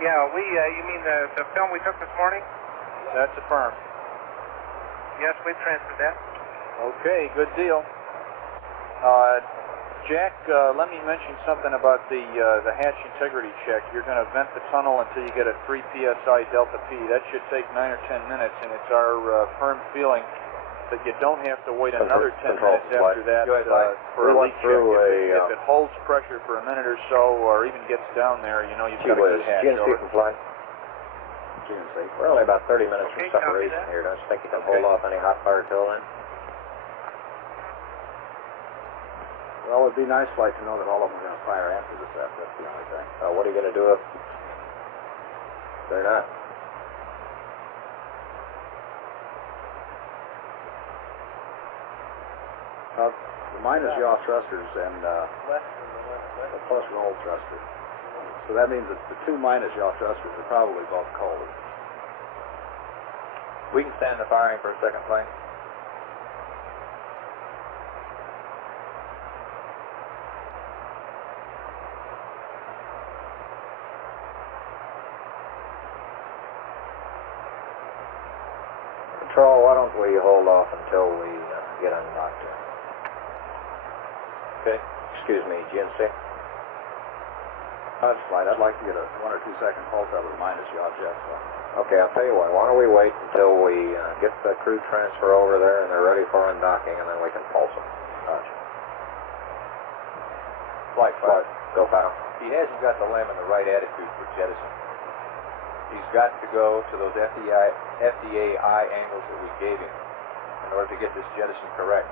Yeah, you mean the film we took this morning? That's affirmed. Yes, we transferred that. Okay, good deal. Jack, let me mention something about the hatch integrity check. You're going to vent the tunnel until you get a 3 psi delta P. That should take 9 or 10 minutes, and it's our firm feeling that you don't have to wait another 10 minutes after that for a leak check. If it holds pressure for a minute or so, or even gets down there, you know you've got a good hatch. GNC compliant. GNC. We're only about 30 minutes from separation here. Don't you think you can hold off any hot fire till then? Well, it'd be nice, Flight, to know that all of them are going to fire after this. That's the only thing. What are you going to do if they're not? The minus yaw thrusters and the plus roll thruster. So that means that the 2 minus yaw thrusters are probably both cold. We can stand the firing for a second, plane. Control, why don't we hold off until we get unlocked? Okay. Excuse me, GNC. That's flight. I'd like to get a 1 or 2 second pulse out of the minus yaw jet. So. Okay, I'll tell you what. Why don't we wait until we get the crew transfer over there and they're ready for undocking, and then we can pulse them. Gotcha. Flight. Go, Pal. He hasn't got the LEM in the right attitude for jettison. He's got to go to those FDAI angles that we gave him in order to get this jettison correct.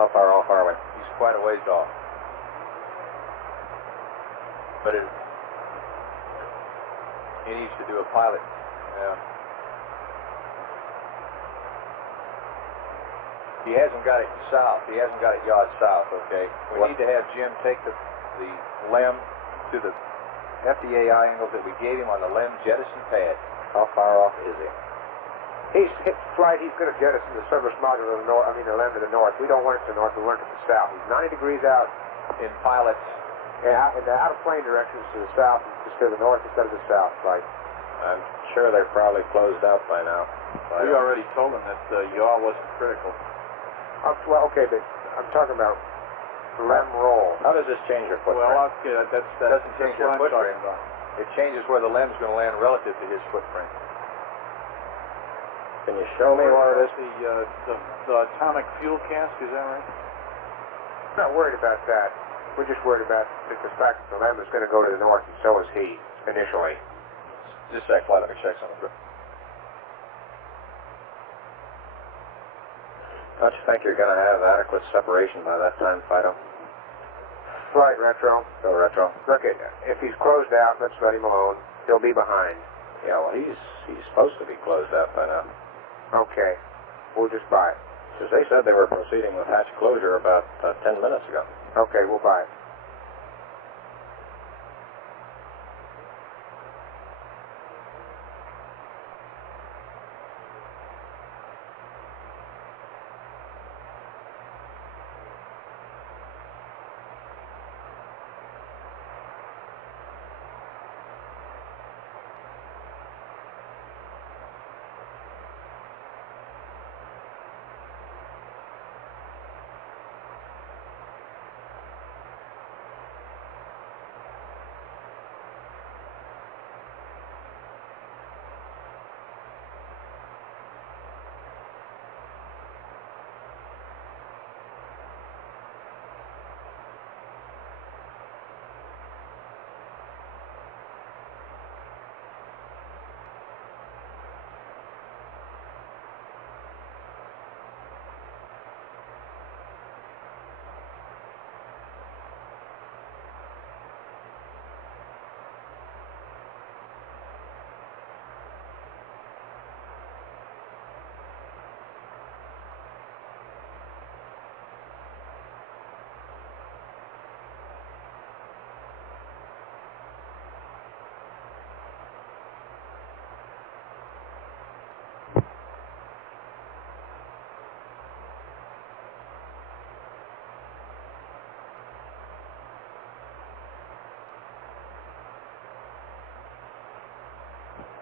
How far off are we? He's quite a ways off. But he needs to do a pilot. Yeah. He hasn't got it south. He hasn't got it yawed south, okay? We need to have Jim take the LEM to the FDAI angles that we gave him on the LEM jettison pad. How far off is he? He's hit flight. He's going to jettison the service module to the north. I mean, the LEM to the north. We don't want it to the north. We want it to the south. He's 90 degrees out in pilots. Yeah, in the out of plane directions to the south, just to the north instead of the south, right? I'm sure they're probably closed out by now. We already told them that yaw wasn't critical. Well, okay, but I'm talking about LEM roll. How does this change your footprint? Well, okay, that doesn't change what your I'm footprint. talking about. It changes where the LEM's going to land relative to his footprint. Can you show me where it is? The atomic fuel cask, is that right? I'm not worried about that. We're just worried about the fact that the LEM is going to go to the north, and so is he, initially. Just a sec, flight. Let me check something. Don't you think you're going to have adequate separation by that time, Fido? Right, Retro. Go, Retro. Look, if he's closed out, let's let him alone. He'll be behind. Yeah, well, he's supposed to be closed out by now. Okay. We'll just buy it. Because they said they were proceeding with hatch closure about 10 minutes ago. Okay, we'll buy it.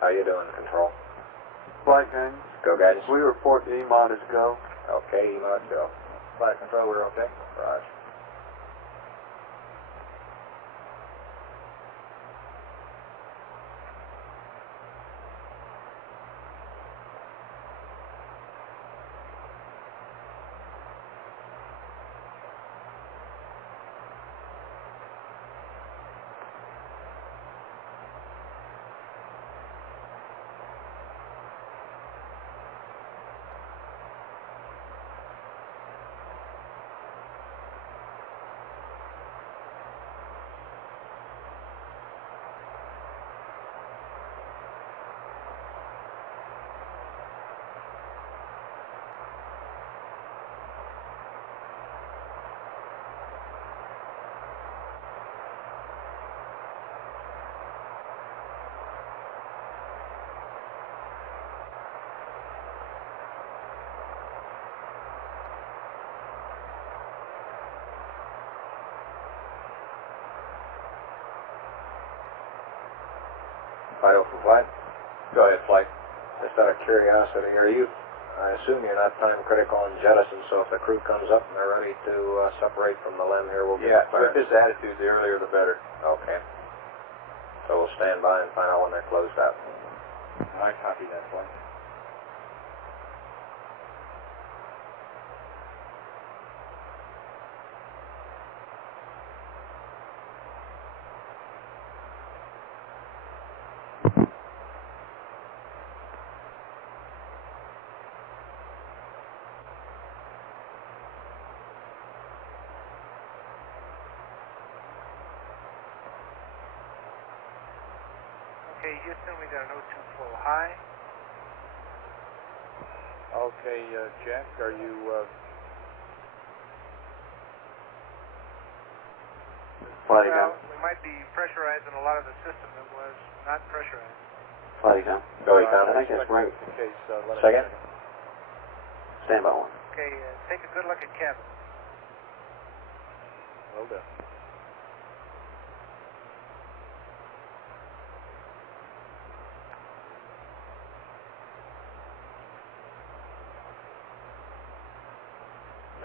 How you doing, Control? Flight guidance. Go guidance. We report the EMOD is go. Okay, EMOD go. Flight control, we're okay? Roger. Vital for flight? Go ahead, flight. Just out of curiosity, I assume you're not time critical on jettison, so if the crew comes up and they're ready to separate from the LEM here, we'll get with this attitude, the earlier the better. Okay. So we'll stand by and find out when they're closed out. I copy that, flight. Okay, Houston, we got an O2 full high. Okay, Jack, are you, Flight Well, down. we might be pressurizing a lot of the system that was not pressurized. Flight down. Go, I Econ. think that's right. in case, let us Second? Stand by one. Okay, take a good look at cabin. Well done.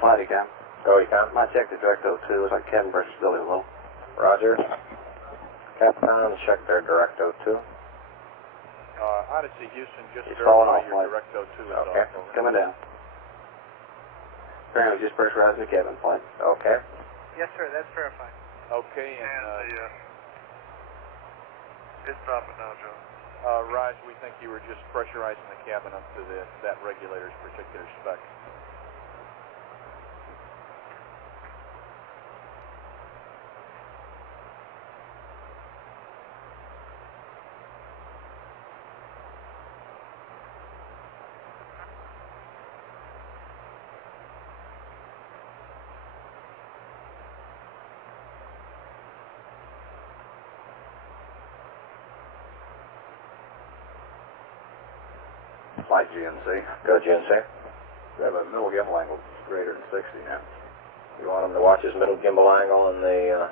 Flight again. Go, Econ. Might check the direct O2. Looks like cabin pressure's still low. Roger. Capcom, check their direct O2. Odyssey, Houston, just It's falling verify off, your Mike. direct O2 is Okay. off. Coming down. Apparently just pressurizing the cabin flight. Okay. Yes, sir, that's verified. Okay, and, It's dropping now, Joe. Raj, we think you were just pressurizing the cabin up to that regulator's particular spec. Flight GNC. Go, GNC. We have a middle gimbal angle greater than 60 now. You want them to watch his middle gimbal angle in the,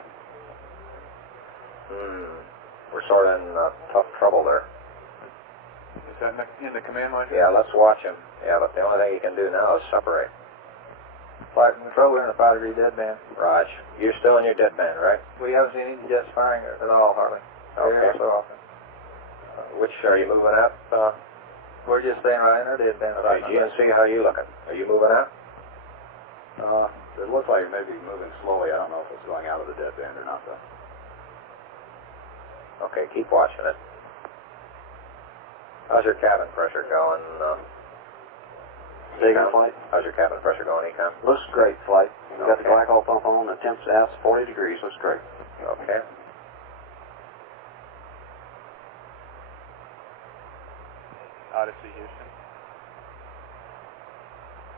we're sort of in tough trouble there. Is that in the command module? Yeah, let's watch him. Yeah, but the only thing you can do now is separate. Flight control, we're in a 5-degree deadband. Raj, you're still in your deadband, right? We haven't seen any jets firing at all, hardly. Okay. Every so often. Which are you moving up? We're just staying right in our deadband. Okay, GNC, how are you looking? Are you moving up? It looks like it may be moving slowly. I don't know if it's going out of the deadband or not, though. Okay, keep watching it. How's your cabin pressure going? Econ flight. How's your cabin pressure going, Econ? Looks great, flight. We got the glycol pump on. The temp's out 40 degrees. Looks great. Okay. Odyssey, Houston.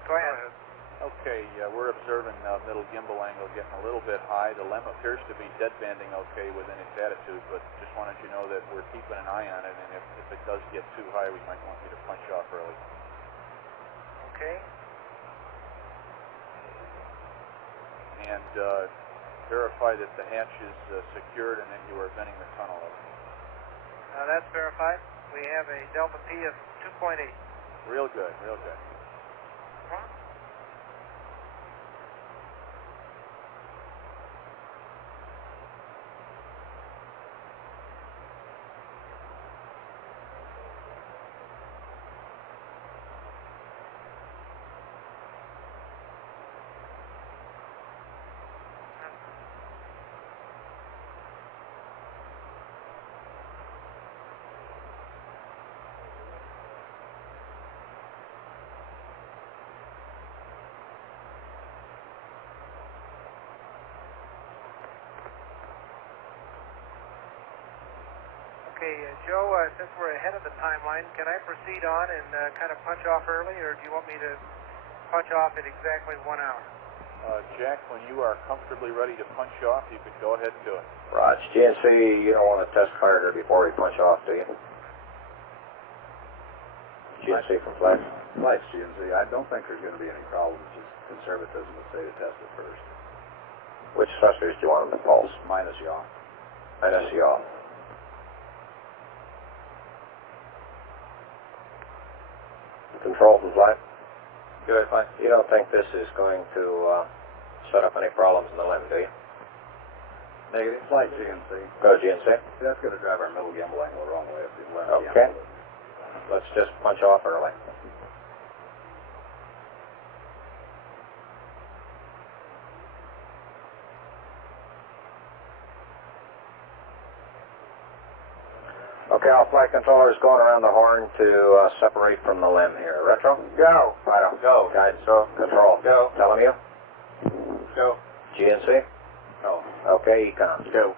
Go ahead. Okay, we're observing middle gimbal angle getting a little bit high. The LEM appears to be deadbanding okay within its attitude, but just wanted you to know that we're keeping an eye on it, and if it does get too high, we might want you to punch off early. Okay. And verify that the hatch is secured and that you are venting the tunnel. That's verified. We have a delta P of 2.8. Real good, real good. Okay, Joe, since we're ahead of the timeline, can I proceed on and kind of punch off early, or do you want me to punch off at exactly 1 hour? Jack, when you are comfortably ready to punch off, you can go ahead and do it. Raj, GNC, you don't want to test harder before we punch off, do you? GNC from Flight? Flight's GNC. I don't think there's going to be any problems. Just conservatism would say to test it first. Which thrusters do you want them to pulse? Minus yaw. Minus yaw. Control from Flight? Good, Flight. You don't think this is going to set up any problems in the limb, do you? Negative. Flight GNC. Go GNC. That's going to drive our middle gimbal angle the wrong way if the limb Okay. gimbal. Let's just punch off early. Okay, all flight controllers going around the horn to separate from the limb here. Retro? Go. Fido. Go. Guide, so control. Go. Telling you? Go. GNC? No. Okay, Econ. Go.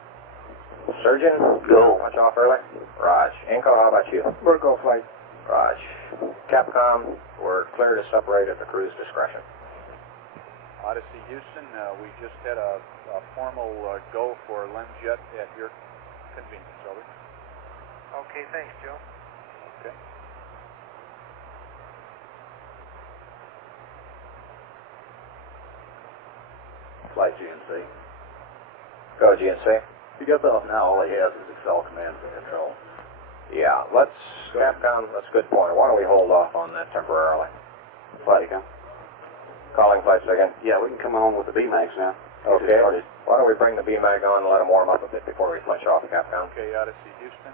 Surgeon? Go. Punch off early? Raj. Inco, how about you? We're go flight. Raj. Capcom, we're clear to separate at the crew's discretion. Odyssey Houston, we just had a formal go for LEMJet at your convenience, over. Okay, thanks, Joe. Okay. Flight GNC. Go GNC. If he gets off now, all he has is Excel commands and control. Yeah, let's, Capcom, that's a good point. Why don't we hold off on that temporarily? Flight Econ. Calling flight second. Yeah, we can come on with the BMAX now. Okay. Why don't we bring the BMAG on and let them warm up a bit before we punch off, Capcom? Okay, Odyssey Houston,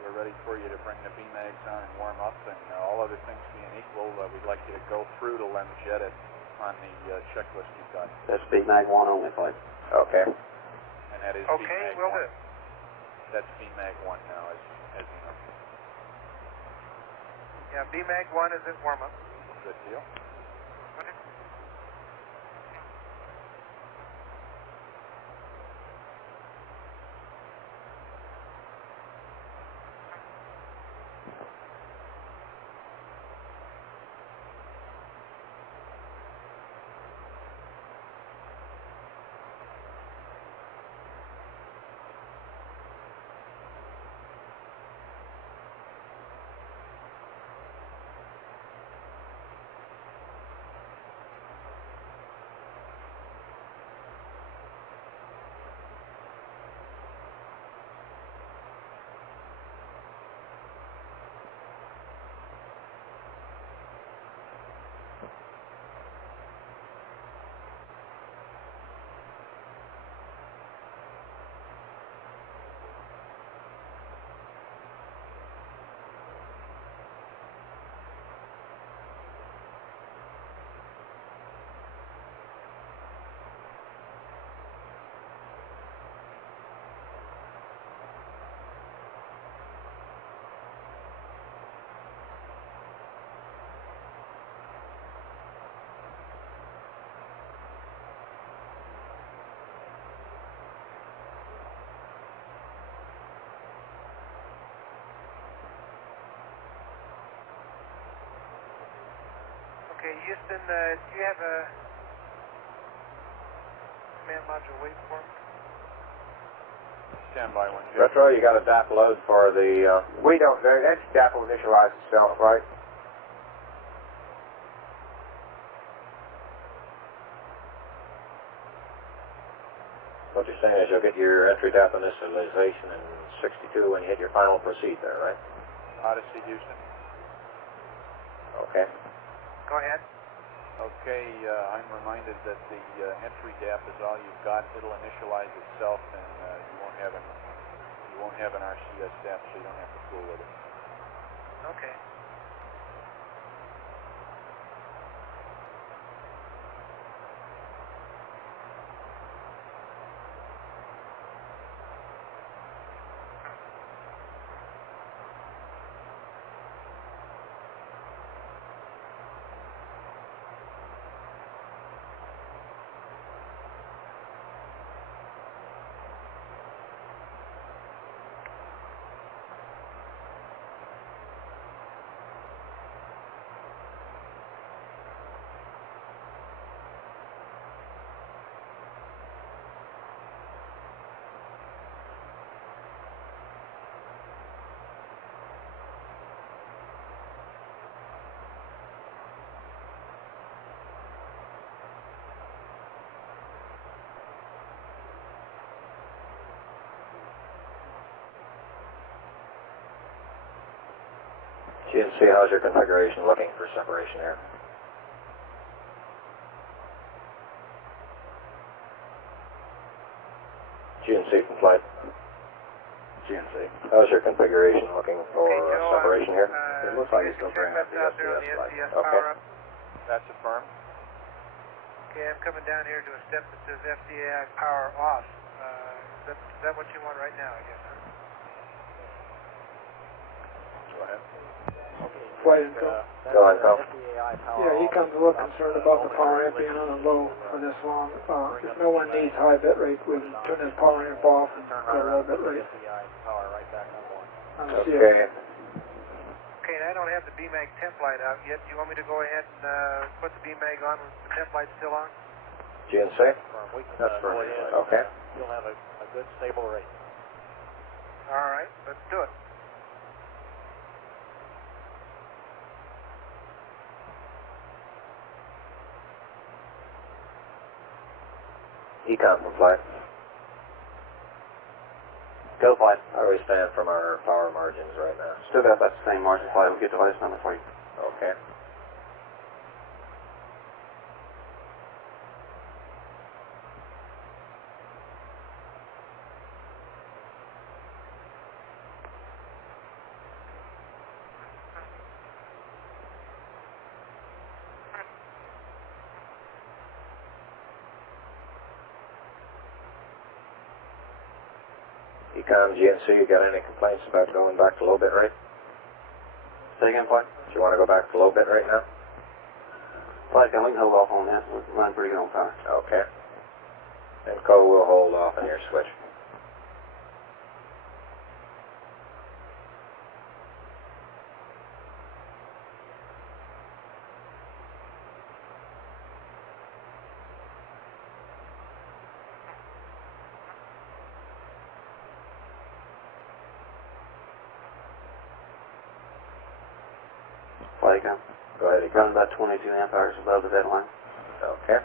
we're ready for you to bring the BMAGs on and warm up, and all other things being equal, we'd like you to go through the LEMJet on the checklist you've got. That's BMAG 1 only, Flight. Okay. And that is Okay, BMAG will 1. do. That's BMAG 1 now, as you know. Yeah, BMAG 1 is in warm-up. Good deal. Okay, Houston, do you have a command module waiting for me? Stand by one, Jim. Retro, you got a DAP load for the... We don't know. That DAP will initialize itself, right? What you're saying is you'll get your entry DAP initialization in 62 when you hit your final proceed there, right? Odyssey, Houston. Okay. Go ahead. Okay, I'm reminded that the entry DAP is all you've got. It'll initialize itself, and you won't have an RCS DAP, so you don't have to fool with it. Okay. GNC, how's your configuration looking for separation here? GNC from flight. GNC. How's your configuration looking for separation here? It looks like it's still bringing up the SDS light. Okay. That's affirmed. Okay, I'm coming down here to a step that says FDAI power off. Is that what you want right now, I guess, huh? Go ahead. Flight info. Go ahead, Phil. Yeah, he comes a little concerned about the power amp being on a low for this long. If no one needs high bit rate, we can turn his power amp off and go low bit rate. Okay. Okay, and I don't have the BMAG temp light out yet. Do you want me to go ahead and put the BMAG on with the temp light still on? GNC? That's perfect. Okay. You'll have a good stable rate. All right, let's do it. Econ from flight. Go flight. How do we stand from our power margins right now? Still got that same margin flight. We'll get the latest number for you. Okay. Econ, GNC, you got any complaints about going back to low bit rate? Say again, flight. Do you want to go back to low bit rate now? Flight, we can hold off on that. We're running pretty good on power. Okay. And Co will hold off on your switch. Flight, go ahead. Running about 22 amp hours above the deadline. Okay.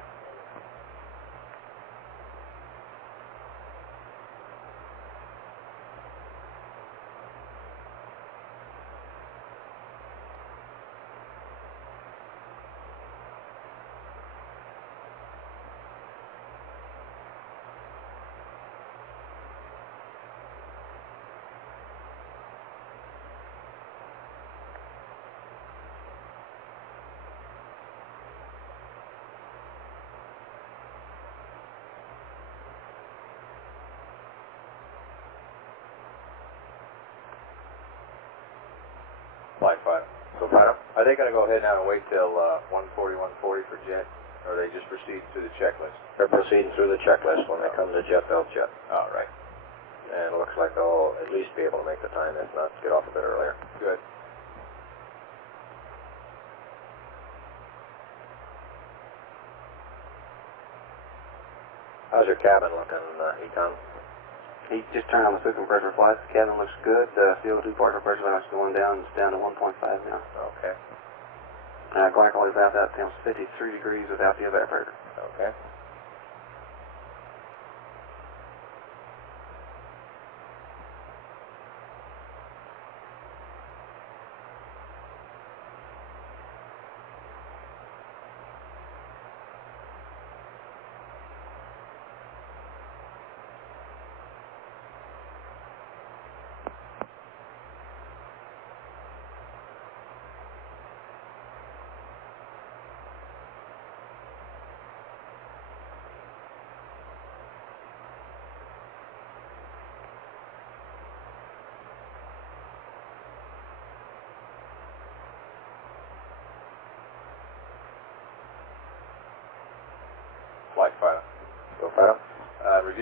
Flight 5. So, are they going to go ahead now and wait till 140, 140 for jet, or are they just proceed through the checklist? They're proceeding through the checklist. When they come to jet, they'll jet. All right. And it looks like they'll at least be able to make the time, if not get off a bit earlier. Good. How's your cabin looking, Econ? He just turned on the food compressor flight. The cabin looks good. CO2 partial pressure line is going down. It's down to 1.5 now. Okay. Glycol is about that temps 53 degrees without the evaporator. Okay.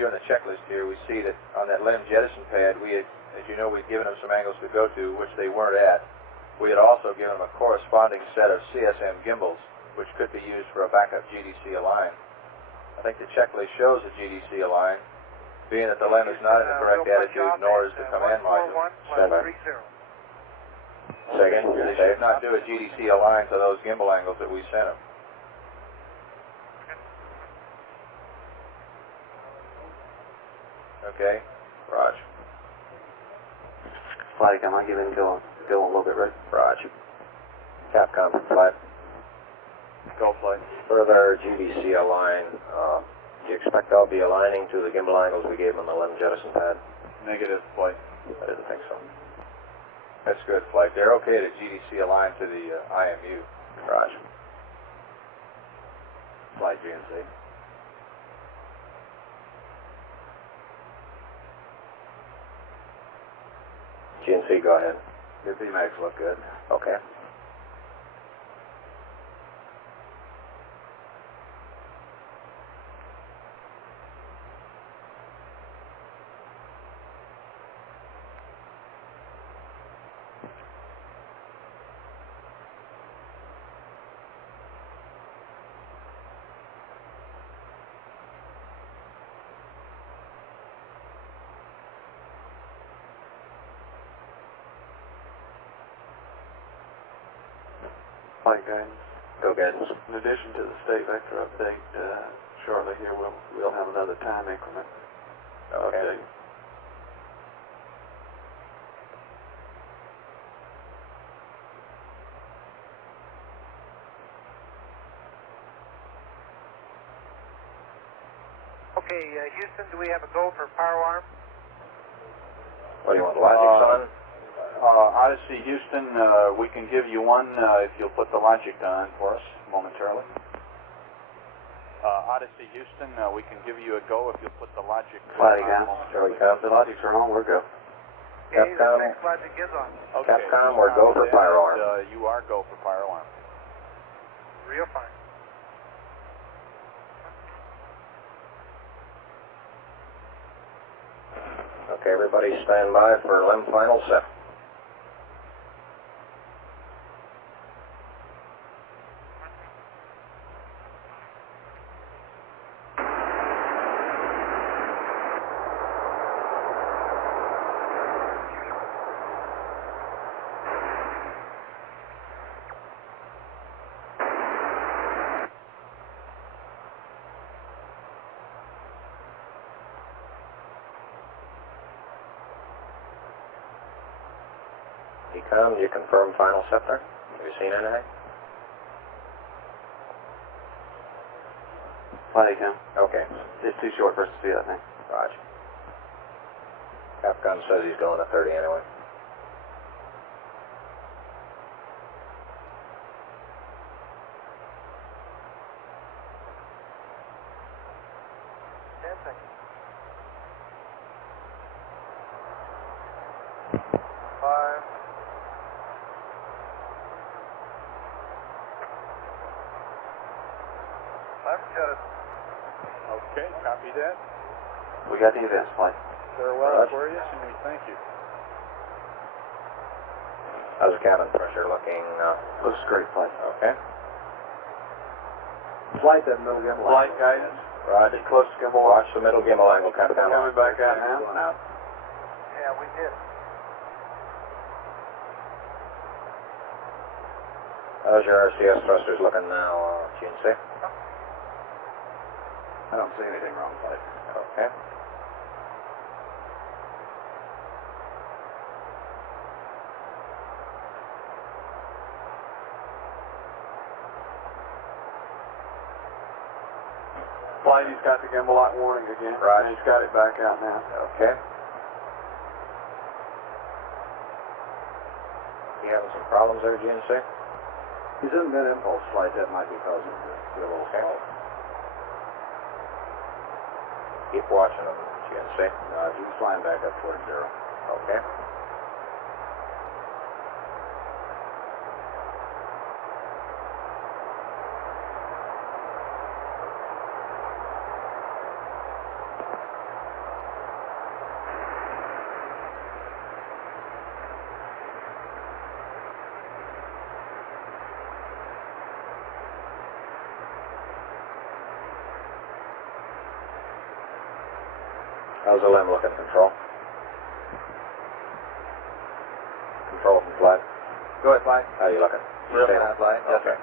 reviewing the checklist here, we see that on that LEM jettison pad, we had, as you know, we'd given them some angles to go to, which they weren't at. We had also given them a corresponding set of CSM gimbals, which could be used for a backup GDC align. I think the checklist shows a GDC align, being that the LEM is not in the correct attitude, nor is the command module. Stand by. Second, they should not do a GDC align to those gimbal angles that we sent them. Okay, Raj. Flight, am I giving go a little bit, right? Raj. Capcom from Flight. Go Flight. Further GDC align, do you expect I'll be aligning to the gimbal angles we gave on the LEM jettison pad? Negative, Flight. I didn't think so. That's good, Flight. They're okay to GDC align to the IMU. Raj. Flight GNC. GNC, go ahead. Your PMAX look good. Okay. Flight guidance. Go guidance. In addition to the state vector update, shortly here we'll have another time increment update. Okay, Houston, do we have a go for power arm? What do you want, logics on? Odyssey Houston, we can give you one if you'll put the logic on for us momentarily. Odyssey Houston, we can give you a go if you'll put the logic Flight on again. momentarily. The logics are on, we're go. Okay, Capcom. the next logic is on. Okay. Capcom, we're go for firearm. You are go for firearm. Real fine. Okay, everybody stand by for LEM final set. Ecom, do you confirm final set there? Have you seen anything? Flight again. Okay. It's too short for us to see that thing. Roger. Capcom says he's going to 30 anyway. Okay, copy that. We got the events, Flight. Very well, Aquarius, and we thank you. How's the cabin pressure looking? Looks great, Flight. Okay. Flight that middle gimbal. Flight guidance. Roger. Get close to gimbal. Watch the middle gimbal angle come down. Coming back out now. Going out. Yeah, we did. How's your RCS thrusters looking now, GNC? I don't see anything wrong, Flight. Okay. Flight, he's got the gimbal lock warning again. Right. And he's got it back out now. Okay. You having some problems there, GNC? He's in mid-impulse flight. That might be causing him to be a little slow. Keep watching them, GNC. He's flying back up towards 0. Okay. How's the LEM looking, Control? Control from Flight. Go ahead, Flight. How you looking? Real fast, Flight. Yes, Okay.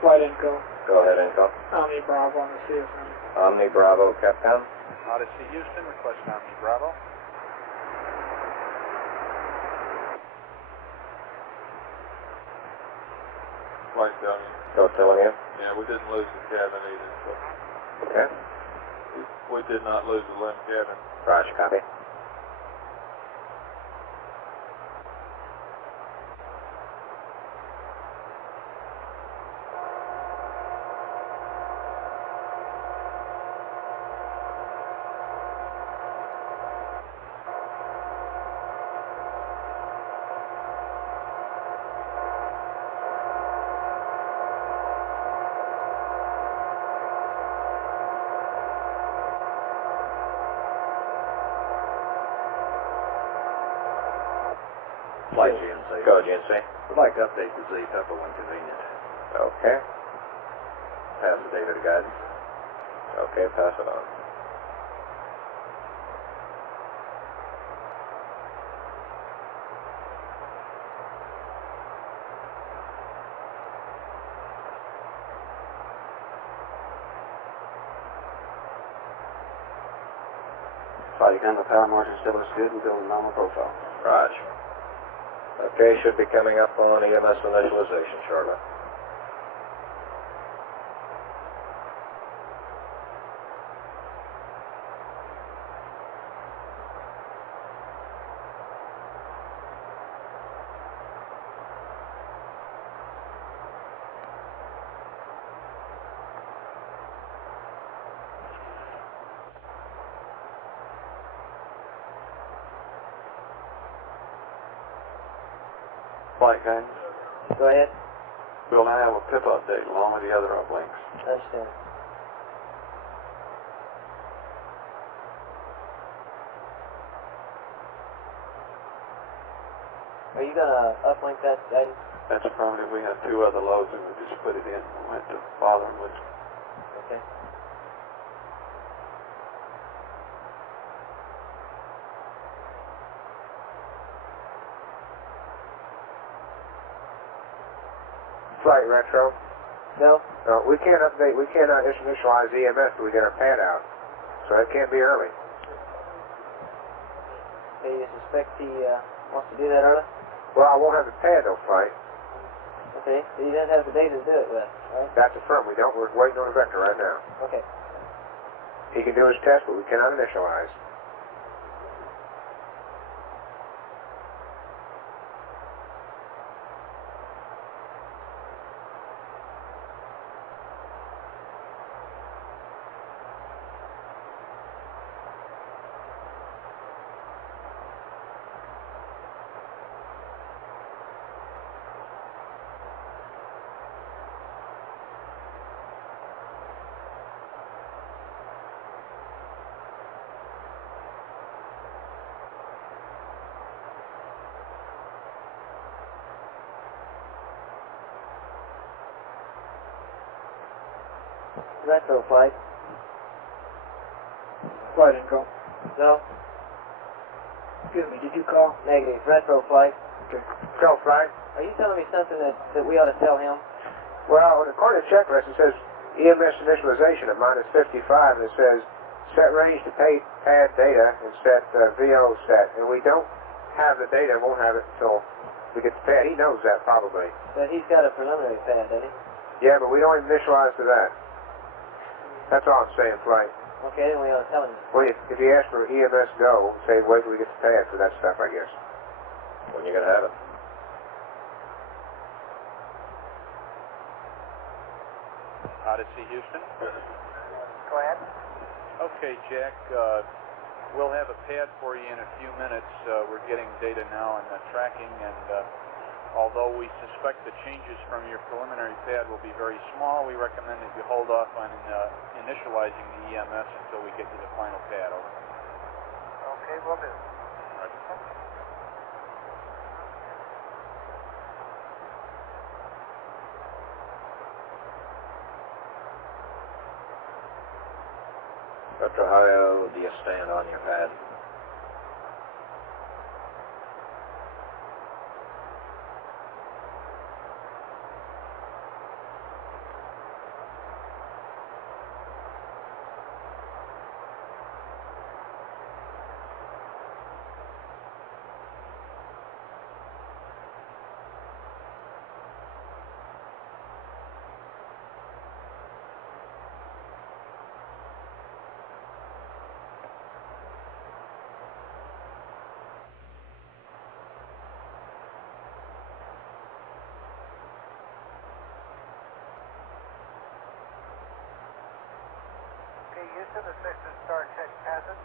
Flight Info. Go ahead, Info. Omni Bravo on the CSM. Omni Bravo, Capcom. Odyssey Houston, request Omni Bravo. Flight down. Go telling you. Yeah, we didn't lose the cabin either. So Okay. we did not lose the LEM cabin. Raj, copy. Flight GNC. Go, GNC. Would like to update the Z couple when convenient. Okay. Pass the data to guidance. Okay, pass it on. Flight again, the power margin still looks good. We're building normal profile. Raj. Okay, should be coming up on EMS initialization shortly. Flight guidance. Go ahead. We'll now have a PIP update along with the other uplinks. Understand. Are you gonna uplink that guidance? That's affirmative. We had two other loads and we just put it in and went to bother them with. Okay. Flight Retro. No. We can't update, we cannot initialize EMS till we get our pad out. So it can't be early. Okay, you suspect he wants to do that early? Well, I won't have the pad though, Flight. Okay, he doesn't have the data to do it with, right? That's affirmed. We don't, we're waiting on the vector right now. Okay. He can do his test, but we cannot initialize. Retro Flight. Flight Info. No. Excuse me, did you call? Negative. Retro Flight. Okay. Go, Flight. Are you telling me something that we ought to tell him? Well, according to the checklist, it says EMS initialization at minus 55, and it says set range to pad data and set VO set. And we don't have the data, won't have it until we get the pad. He knows that probably. But he's got a preliminary pad, doesn't he? Yeah, but we don't even initialize to that. That's all I'm saying, Flight. Okay, then we ought to tell him. Well, if he asks for EMS go, say wait till we get the pad for that stuff, I guess. When you gonna have it? Odyssey Houston. Go ahead. Okay, Jack. We'll have a pad for you in a few minutes. We're getting data now on the tracking, and although we suspect the changes from your preliminary pad will be very small, we recommend that you hold off on initializing the EMS until we get you the final pad. Over. Okay, will do. Dr. Hayo, do you stand on your pad? Houston, the 6 is star check passes.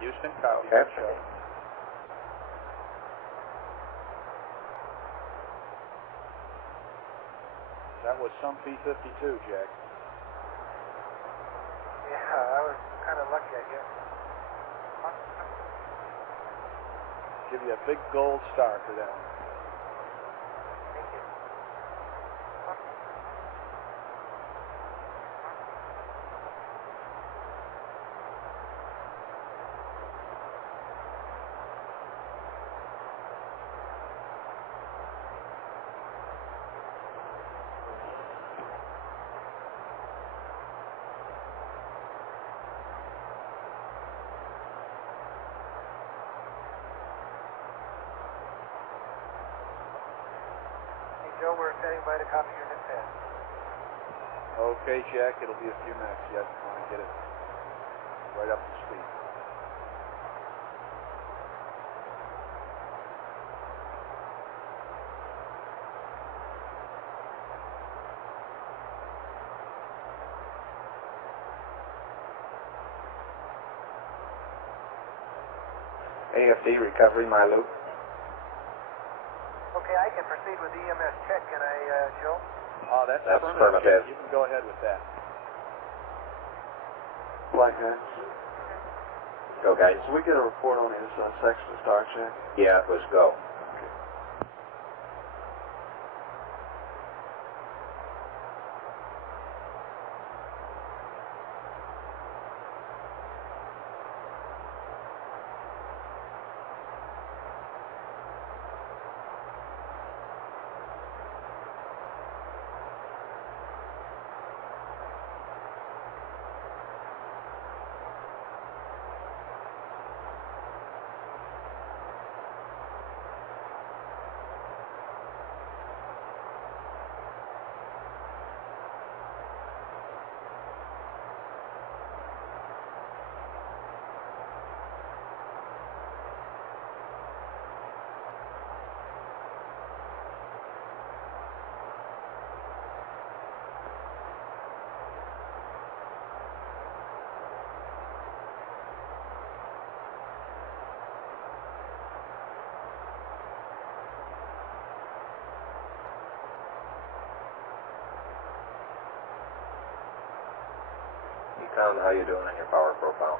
Houston, copy. Okay. That was some P-52, Jack. Yeah, I was kind of lucky, I guess. Give you a big gold star for that one. Thank you. Joe, we're standing by to copy your hit pad. Okay, Jack, it'll be a few minutes yet when I get it right up to speed. AFD recovery, my loop. Okay, I can proceed with EMS check, can I, Joe? That's affirmative. You can go ahead with that. Flight guys. Go, guys. So we get a report on his section of star check? Yeah, it was go. Econ, how you doing on your power profile?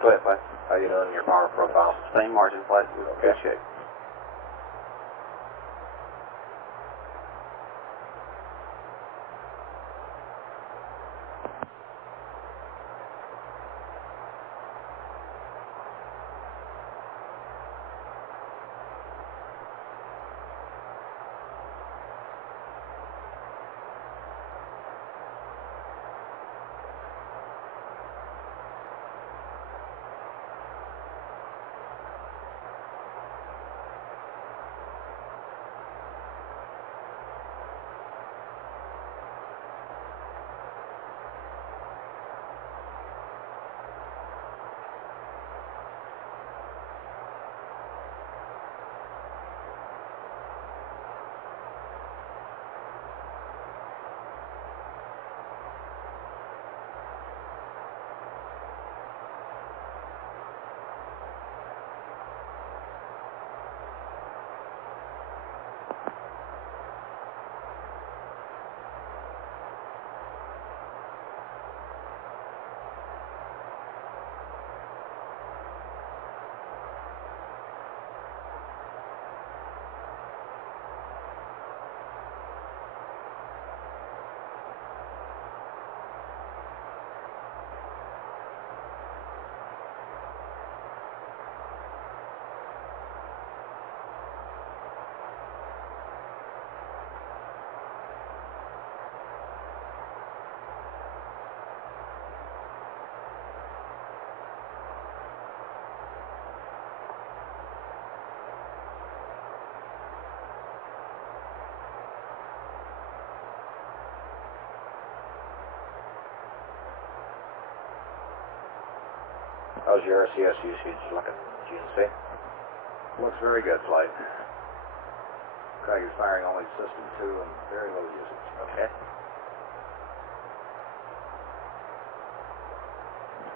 Flight, flight. How you doing on your power profile? Same margin, flight. Okay. Good shape. How's your RCS usage looking, GNC? Looks very good, Flight. Craig is firing only System 2 and very low usage. Okay.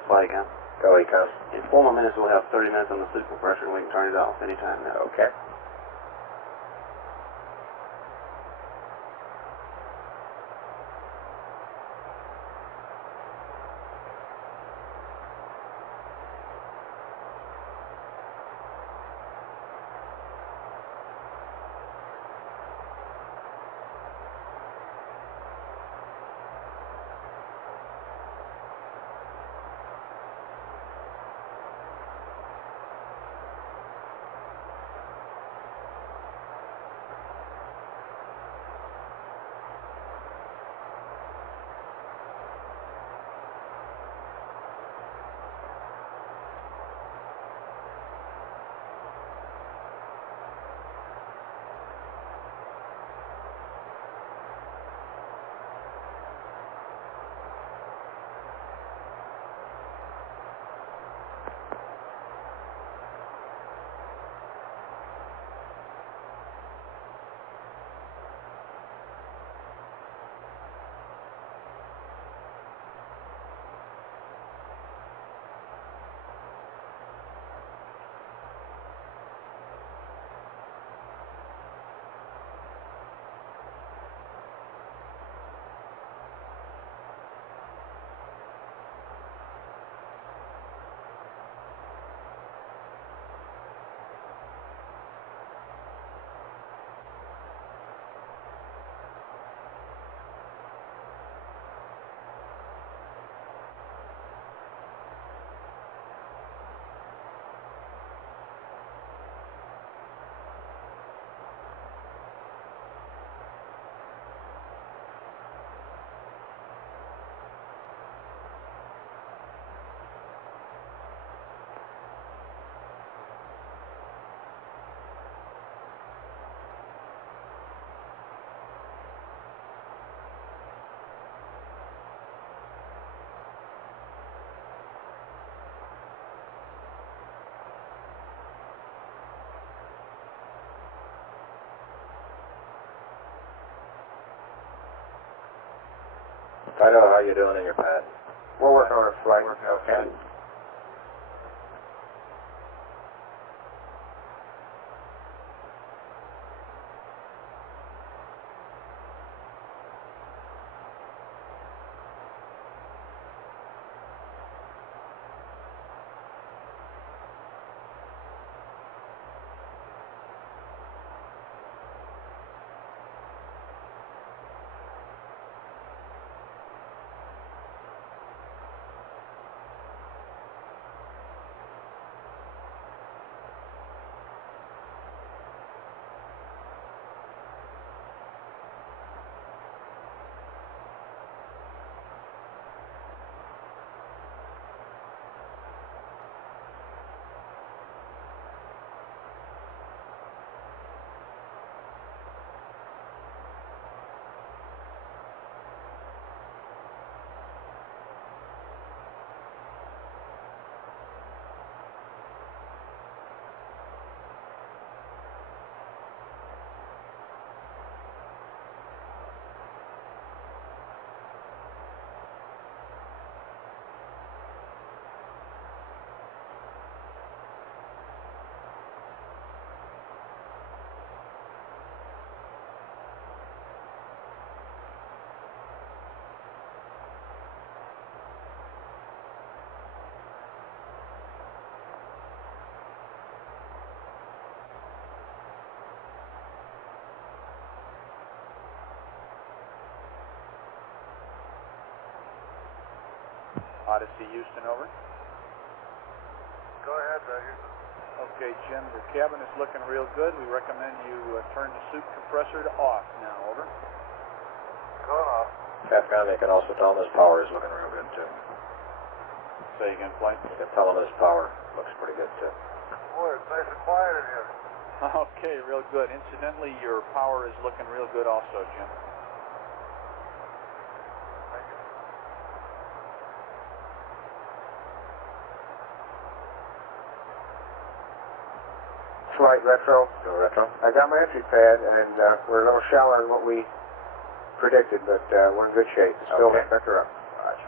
Flight again. Go, Econ. In 4 more minutes, we'll have 30 minutes on the super pressure, and we can turn it off anytime now. Okay. I know how you're doing in your pad. We're working on a flight. Okay. Odyssey Houston, over. Go ahead, Houston. Okay, Jim, the cabin is looking real good. We recommend you turn the soup compressor to off now, over. Going off. Capcom, you can also tell them his power is looking real good, too. Say again, Flight? You can tell him his power looks pretty good, too. Boy, it's nice and quiet in here. Okay, real good. Incidentally, your power is looking real good also, Jim. Thank you. Flight retro. Go retro. I got my entry pad, and we're a little shallower than what we predicted, but we're in good shape. Still Okay. lift vector up. Roger.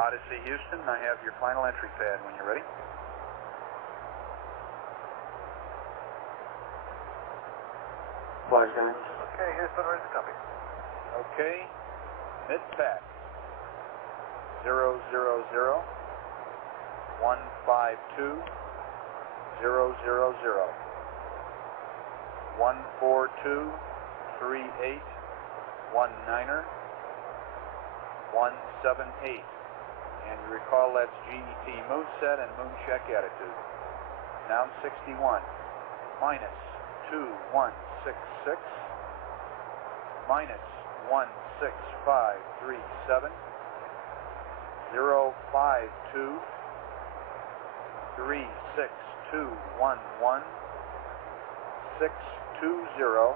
Odyssey Houston, I have your final entry pad when you're ready. Splashdown. Okay, Houston, where's it coming? Okay, mid-pack. 000 152 000 142 38 19er 178. And you recall that's GET moon set and moon check attitude. Now 61 minus 2166 minus 16537 052 36211 620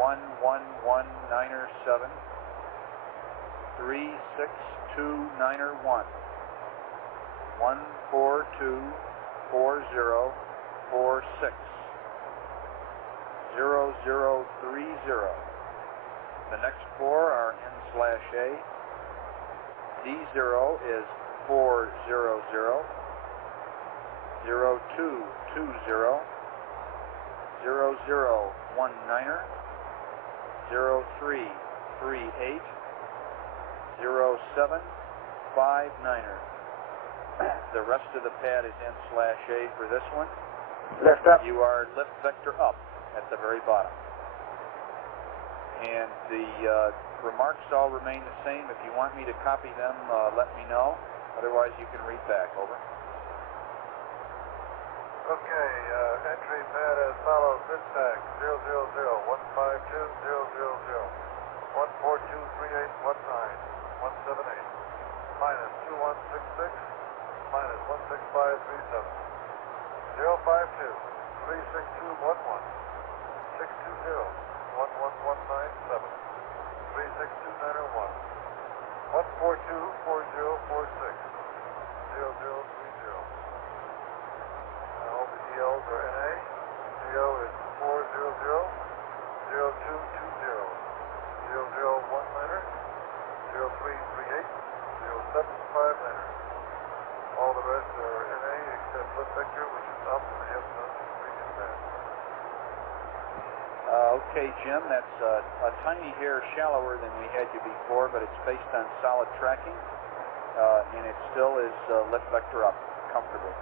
11197 36291 1424046 0030. The next four are N/A. D0 is 400 0220 0019er 0338 0759er. The rest of the pad is N/A for this one. Lift up. You are lift vector up at the very bottom. And the remarks all remain the same. If you want me to copy them, let me know. Otherwise, you can read back. Over. Okay, entry pad as follows. Mid-pack 000 152 000 142 3819 178 minus 2166 minus 16537 052 36211 620 11197 36291 1424046 0030. All the ELs are NA. CO is 400 0220 0019er 0338 0759er. All the rest are NA except lift vector, which is up and has none from the previous pad. Okay, Jim, that's a tiny hair shallower than we had you before, but it's based on solid tracking, and it still is lift vector up comfortably.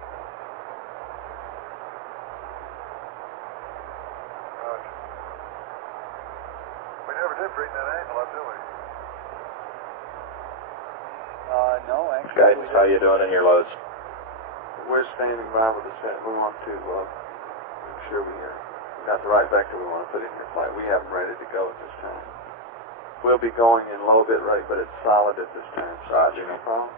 Roger. We never did bring that angle up, did we? No, actually. Guidance, how you doing in your loads? We're standing by with the set. We want to make sure we got the right vector we want to put in your flight. We have them ready to go at this time. We'll be going in low bit rate, but it's solid at this time. Roger. No problem.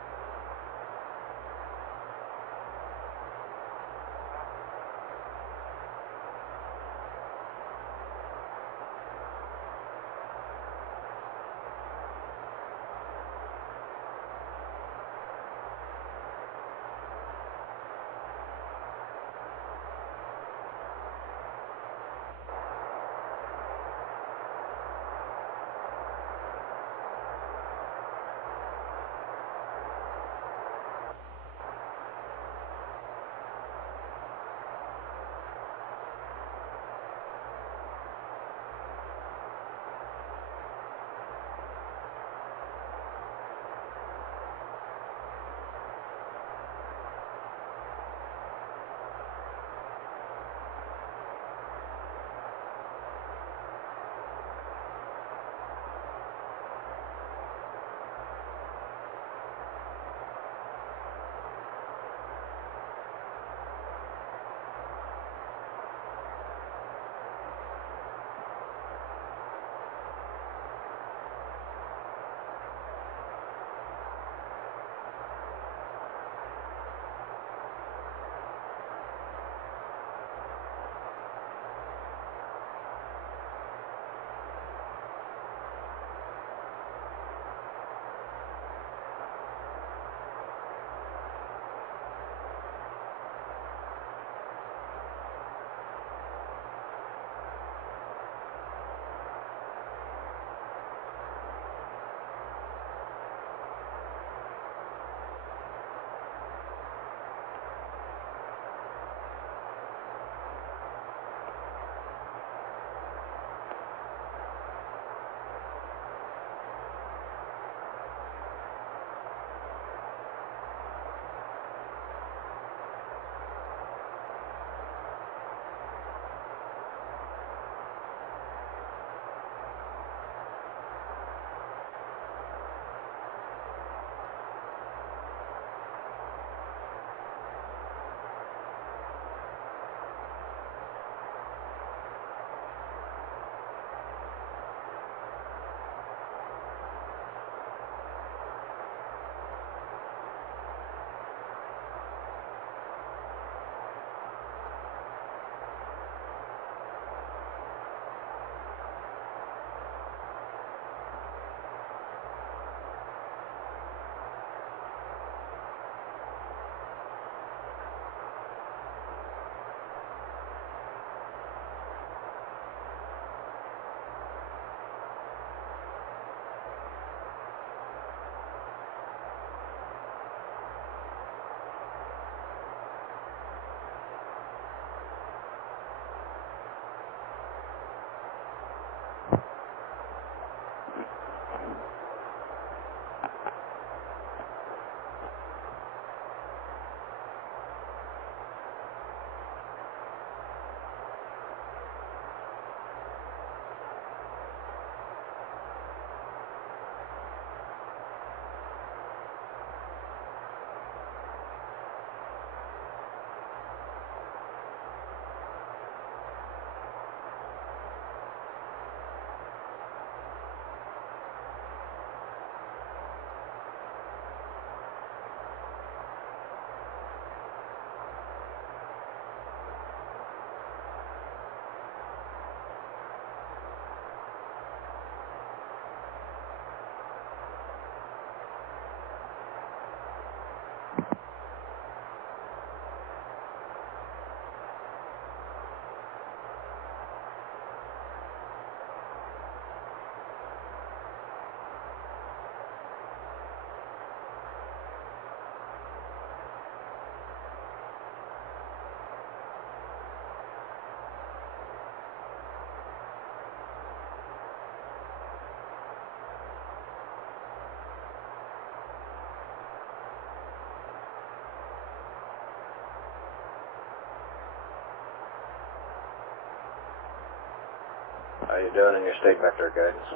How you doing in your state vector guidance?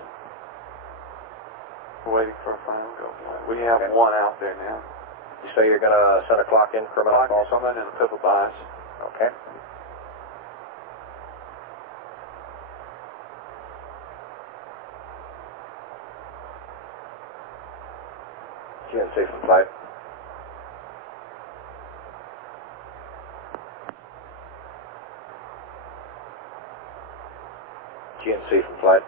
We're waiting for a final go flight. We have one out there now. You say you're going to send a clock increment also? Clock increment and a pip of bias. Okay. GNC from flight. GNC from flight.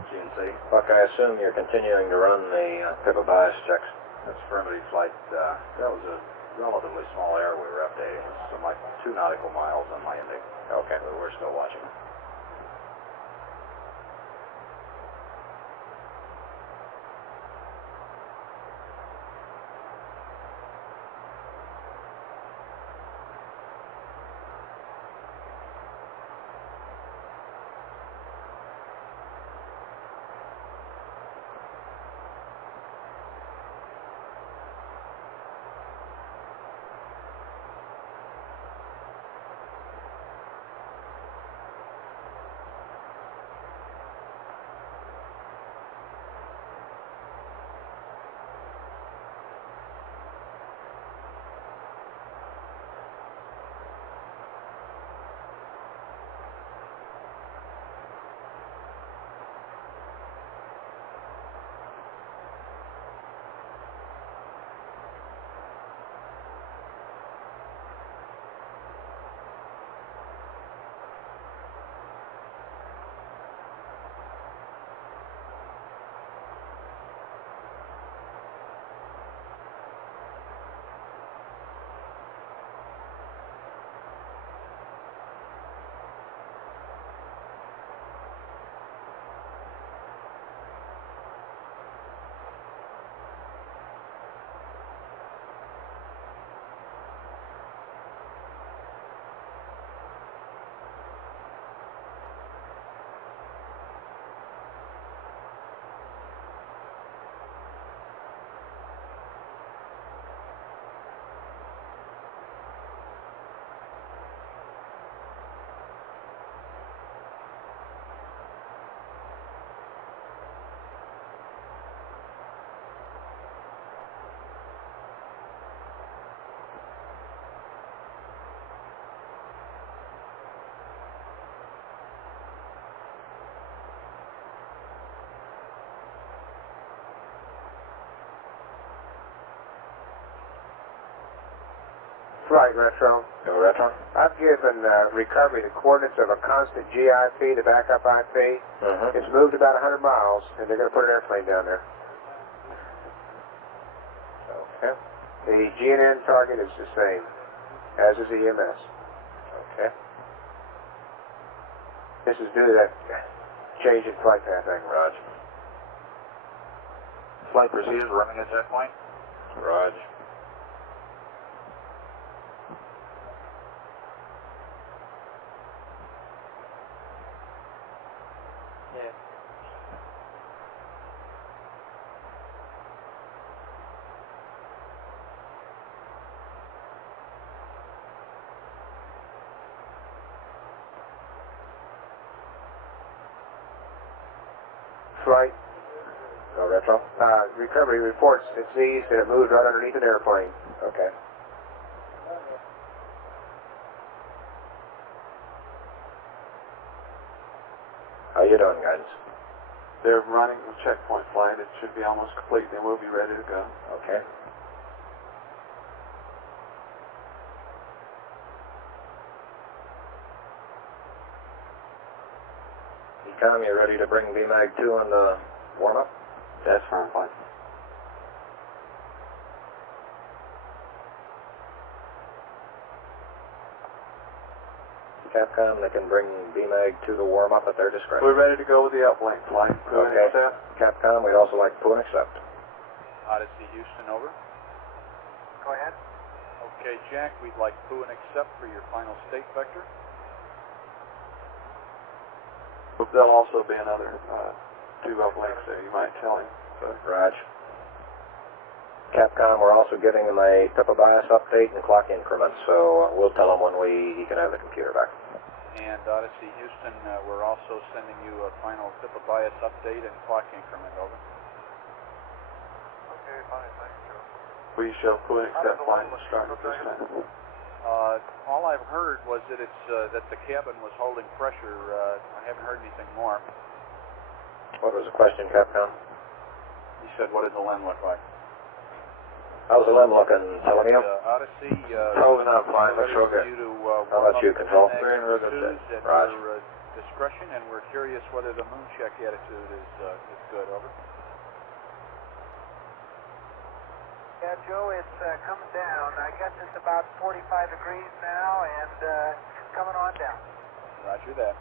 GNC. Buck, I assume you're continuing to run the pivot bias checks. That's affirmative flight. That was a relatively small error we were updating. It's something like 2 nautical miles on landing. Okay. But we're still watching. Right, Retro. Go Retro. I've given recovery the coordinates of a constant GIP, the backup IP. It's moved about 100 miles, and they're going to put an airplane down there. Okay. The GNN target is the same, as is the EMS. Okay. This is due to that change in flight path angle. Roger. Flight procedures running at that point? Roger. Flight. Go Retro. Recovery reports it sees that it moved right underneath an airplane. Okay. How you doing, guidance? They're running the checkpoint flight. It should be almost complete, then we'll be ready to go. Okay. Ecom, you ready to bring VMAG 2 on the warm-up? That's firm flight. Capcom, they can bring VMAG to the warm-up at their discretion. We're ready to go with the uplink flight. Okay. Capcom, we'd also like to accept. Odyssey Houston, over. Go ahead. Okay, Jack, we'd like Poo and accept for your final state vector. There'll also be another 2 uplinks there, you might tell him. Raj. Capcom, we're also giving him a pip of bias update and clock increment, so we'll tell him when he can have the computer back. And Odyssey Houston, we're also sending you a final FIPA bias update and clock increment, over. Okay, fine, thanks, Joe. We shall click that flight was started this time. All I've heard was that it's that the cabin was holding pressure. I haven't heard anything more. What was the question, Capcom? He said, what did the LEM look like? How's the LEM looking, telling you? Odyssey, holding up fine, looks real good. How about you, Control? We're in real good shape. Roger. Discretion, and we're curious whether the moon check attitude is good, over. Yeah, Joe, it's coming down. I guess it's about 45 degrees now, and coming on down. Roger that.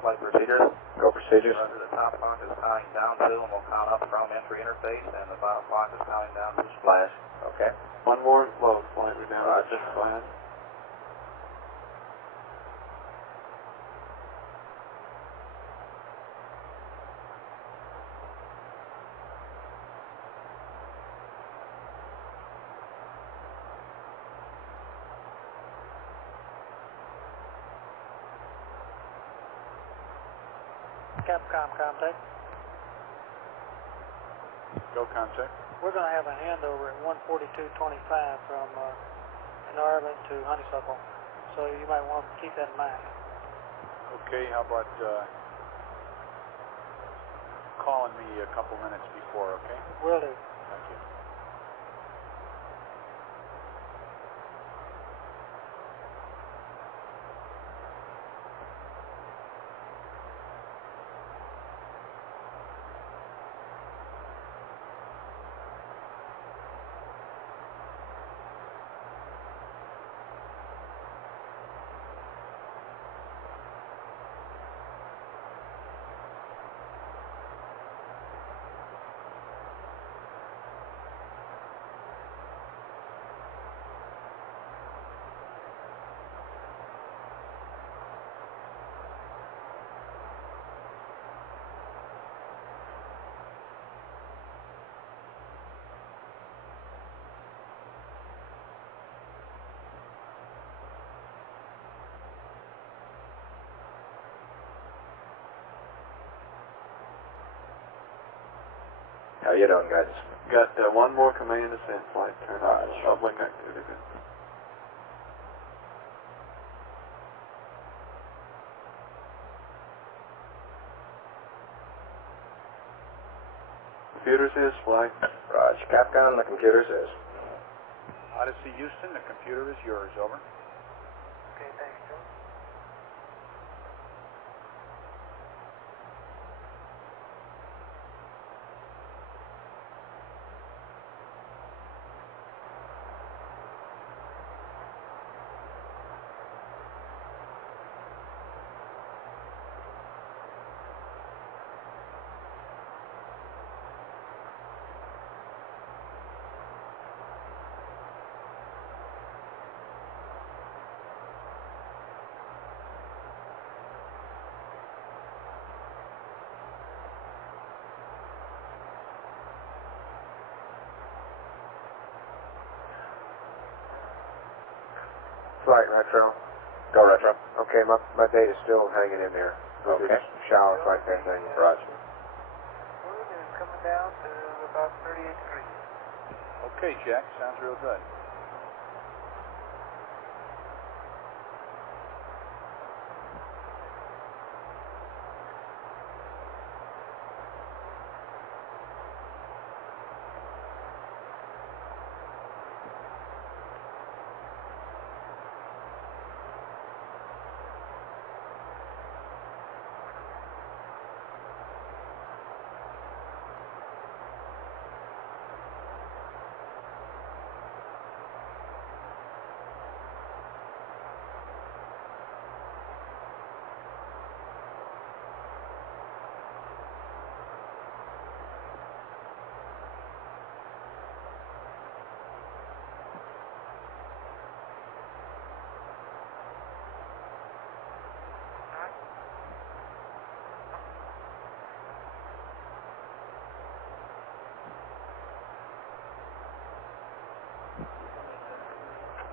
Flight procedures. Go procedures. The top clock is counting down to, and we'll count up from entry interface, and the bottom clock is counting down to splash. Okay. One more load flight, we're down to 6 flash. Capcom contact. Go contact. We're going to have a handover at 1:42:25 from Narvin to Honeysuckle, so you might want to keep that in mind. Okay, how about calling me a couple minutes before, okay? Will do. Thank you. How you doing, guys? Got one more command ascent flight turned on. Uplink activity. Computer says fly. Roger. Capcom, the computer says. Odyssey Houston, the computer is yours. Over. Okay, thanks, Joe. Flight retro. Go retro. Okay, my data's still hanging in there. Okay. Shower flight there thing. Roger. Moon is coming down to about 38 degrees. Okay, Jack. Sounds real good.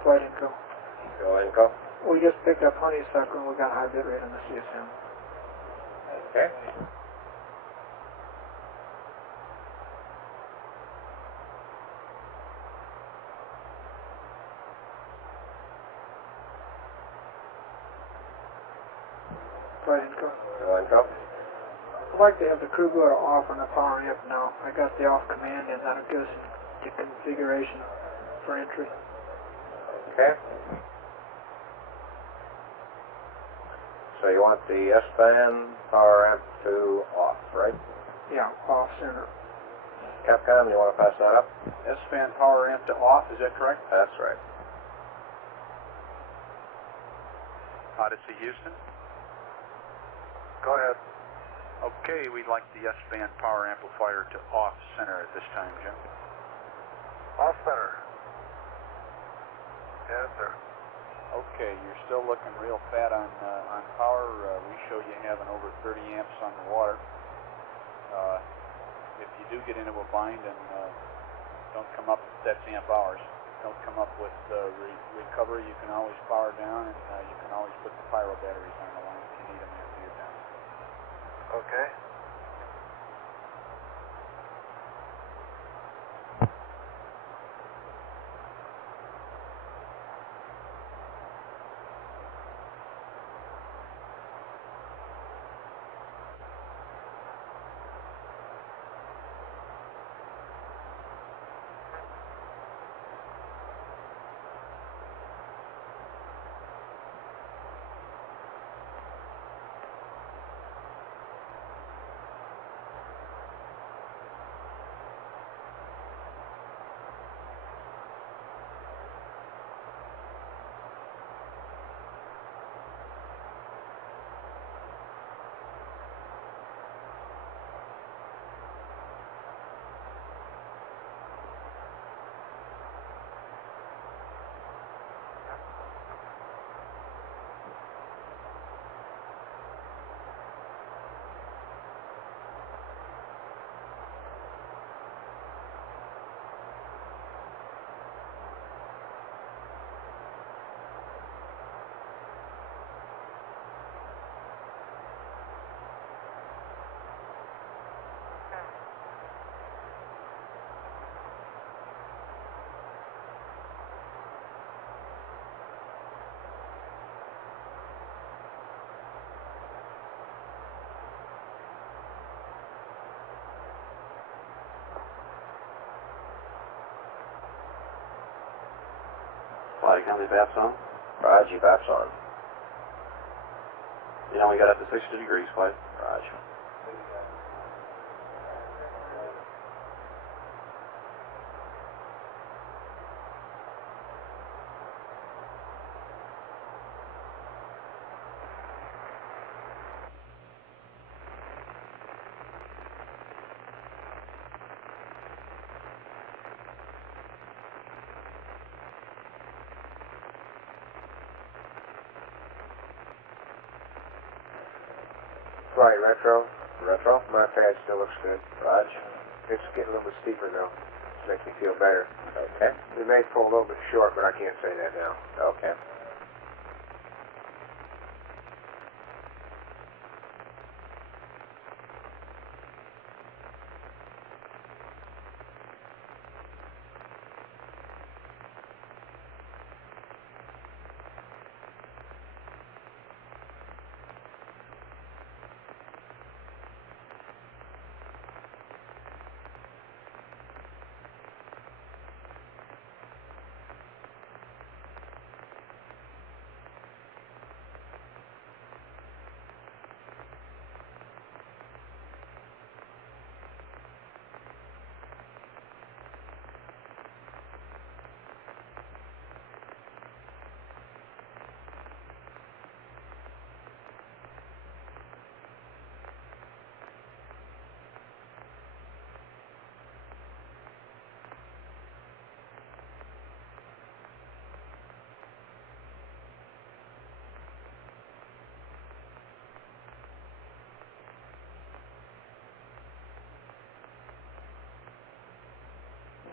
Flight info. Go info. We just picked up Honeysuckle and we got high bit rate on the CSM. Okay. Flight info. Go info. I'd like to have the crew go to off on the power amp now. I got the off command and that'll give us the configuration for entry. Okay. So you want the S-band power amp to off, right? Yeah, off center. Capcom, you want to pass that up? S-band power amp to off, is that correct? That's right. Odyssey Houston. Go ahead. Okay, we'd like the S-band power amplifier to off center at this time, Jim. Off center. Yes, sir. Okay, you're still looking real fat on power. We show you having over 30 amps on the water. If you do get into a bind and don't come up, that's amp hours. Don't come up with recovery, you can always power down and you can always put the pyro batteries on the line if you need them after you're done. Okay. Flight Academy, VAP's on. Roger, VAP's on. You know, we got up to 60 degrees, Flight. Roger. Right, retro. Retro. My pad still looks good. Roger. It's getting a little bit steeper though. Makes me feel better. Okay. We may pull a little bit short, but I can't say that now. Okay.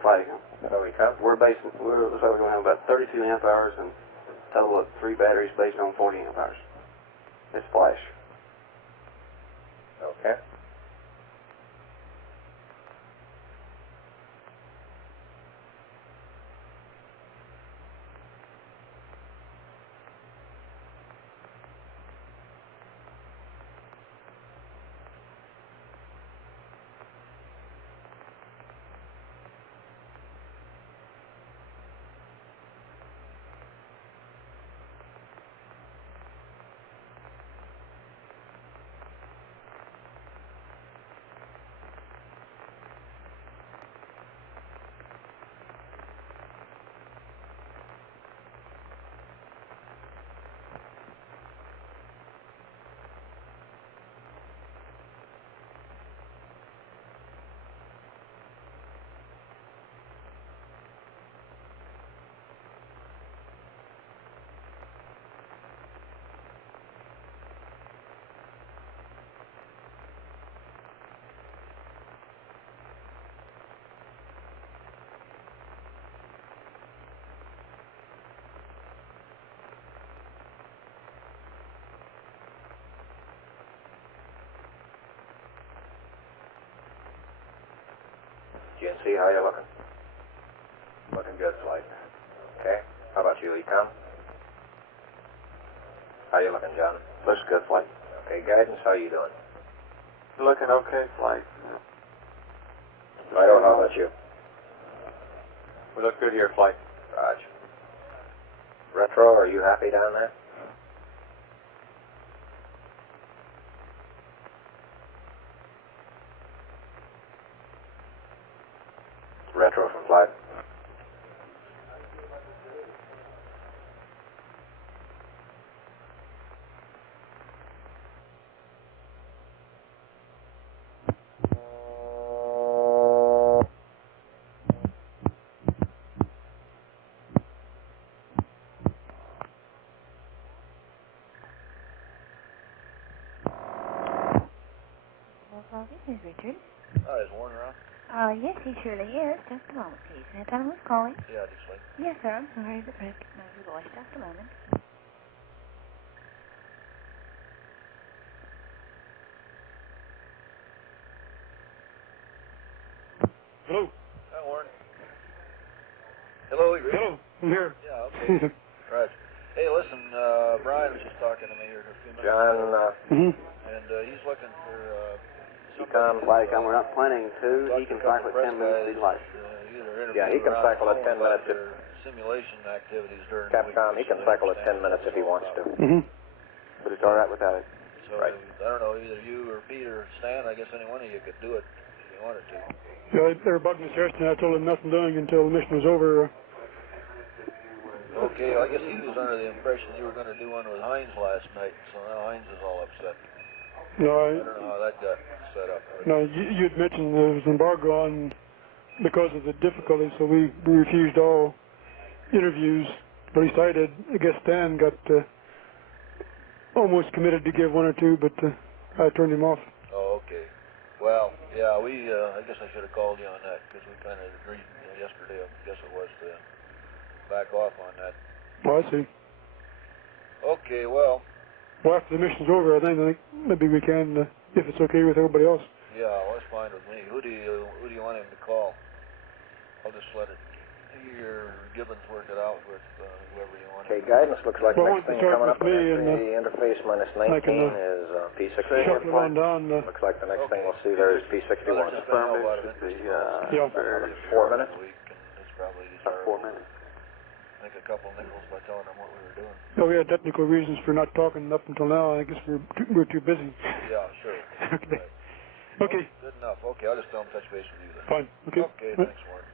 Flight Academy. So we come. Looks like we're going to have about 32 amp hours and a total of 3 batteries based on 40 amp hours. It's flash. Okay. GNC, how you looking? Looking good, Flight. Okay. How about you, Econ? How you looking, John? Looks good, Flight. Okay, Guidance, how you doing? Looking okay, Flight. Fido, how about you? We look good here, Flight. Roger. Retro, are you happy down there? Retro from Flight. This is Richard. Oh, is Warren around? Yes, he surely is. Just a moment, please. May I tell him who's calling? Yeah, just wait. Yes, sir. I'm sorry, but recognize your voice. Just a moment. Hello. Hi, Warren. Hello, you ready? Hello, I'm here. Yeah, okay. Right. Hey, listen, Brian was just talking to me here a few minutes John, ago. And he's looking for Econ. Flight Academy, we're not planning to. He can cycle at 10 minutes if he'd like. Yeah, he can cycle at 10 minutes. simulation activities during Capcom, the week. he can cycle at 10 minutes if he wants to. But it's all right without it. So right. I don't know, either you or Peter or Stan, I guess any one of you could do it if you wanted to. Yeah, they were bugging us yesterday. I told them nothing doing until the mission was over. Okay, well, I guess he was under the impression you were going to do one with Heinz last night, so now Heinz is all upset. No, I don't know how that got set up. No, you had mentioned there was an embargo on because of the difficulty, so we refused all interviews. At least I did. I guess Stan got almost committed to give one or two, but I turned him off. Oh, okay. Well, yeah, I guess I should have called you on that, because we kind of agreed yesterday, I guess it was, to back off on that. Oh, I see. Okay, well, after the mission's over, I think maybe we can, if it's okay with everybody else. yeah, well, that's fine with me. Who do you want him to call? I'll just let your Gibbons work it out with whoever you want. Okay, guidance looks like the next thing coming up on the interface minus 19 is P61. Shuffle it on down. Looks like the next thing we'll see there is P61. Yeah. 4 minutes? About 4 minutes. Make a couple nickels by telling them what we were doing. Oh, we had technical reasons for not talking up until now. I guess we're too busy. Yeah, sure. Okay. Right. Okay. Good enough. Okay, I'll just tell them touch base with you then. Fine. Okay. Okay, thanks, Warren.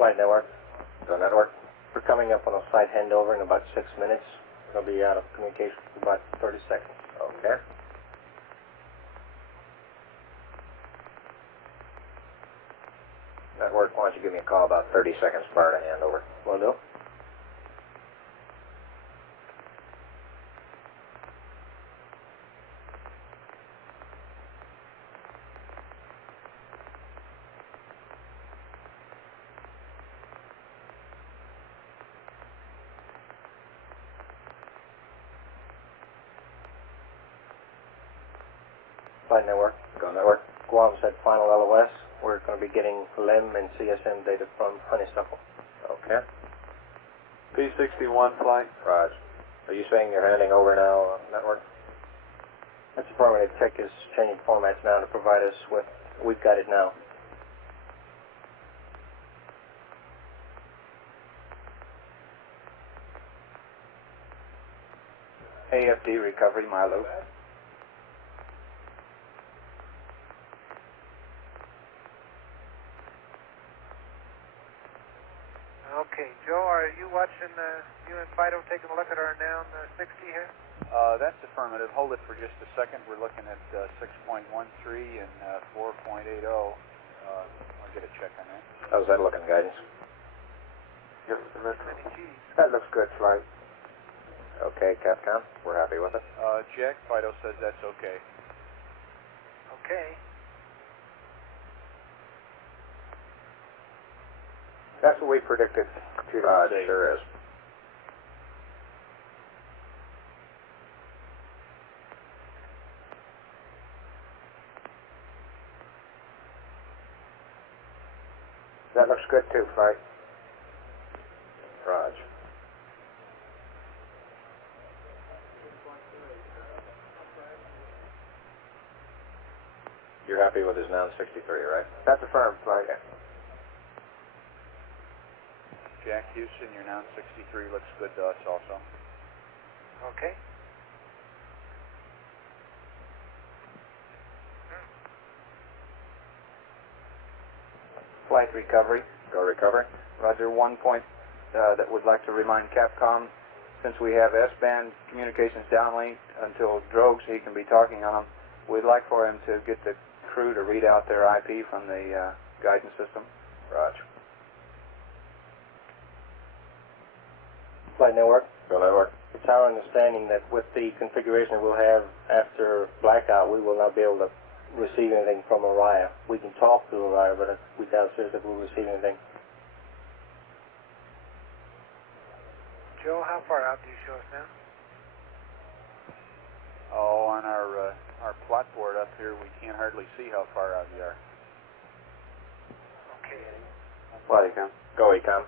Flight network. Go network. We're coming up on a flight handover in about 6 minutes. We'll be out of communication for about 30 seconds. Okay. Network, why don't you give me a call about 30 seconds prior to handover? Will do. Flight network, go network. Guam said final LOS. We're going to be getting LEM and CSM data from Honeysuckle. Okay. P61 flight. Raj. Are you saying you're handing over now, network? That's affirmative. Tech is changing formats now to provide us with, we've got it now. AFD recovery, Milo. Okay, Joe, are you watching you and Fido taking a look at our down 60 here? That's affirmative. Hold it for just a second. We're looking at 6.13 and 4.80. I'll get a check on that. How's that looking, guidance? That looks good, flight. Okay, Capcom, we're happy with it. Jack, Fido says that's okay. Okay. That's what we predicted. Computer It sure is. That looks good too, flight. Raj. now 63, right? That's affirmed, flight. Okay. Jack Houston, your now 63 looks good to us also. Okay. Flight recovery. Go recovery. Roger. 1 point that would like to remind Capcom, since we have S-band communications downlinked until drogues, he can be talking on them, we'd like for him to get the crew to read out their IP from the guidance system. Roger. Flight network. Go network. It's our understanding that with the configuration we'll have after blackout, we will not be able to receive anything from Orion. We can talk to Orion, but we doubt seriously if we'll receive anything. Joe, how far out do you show us now? Oh, on our plot board up here, we can't hardly see how far out you are. Okay. Flight econ. Go econ.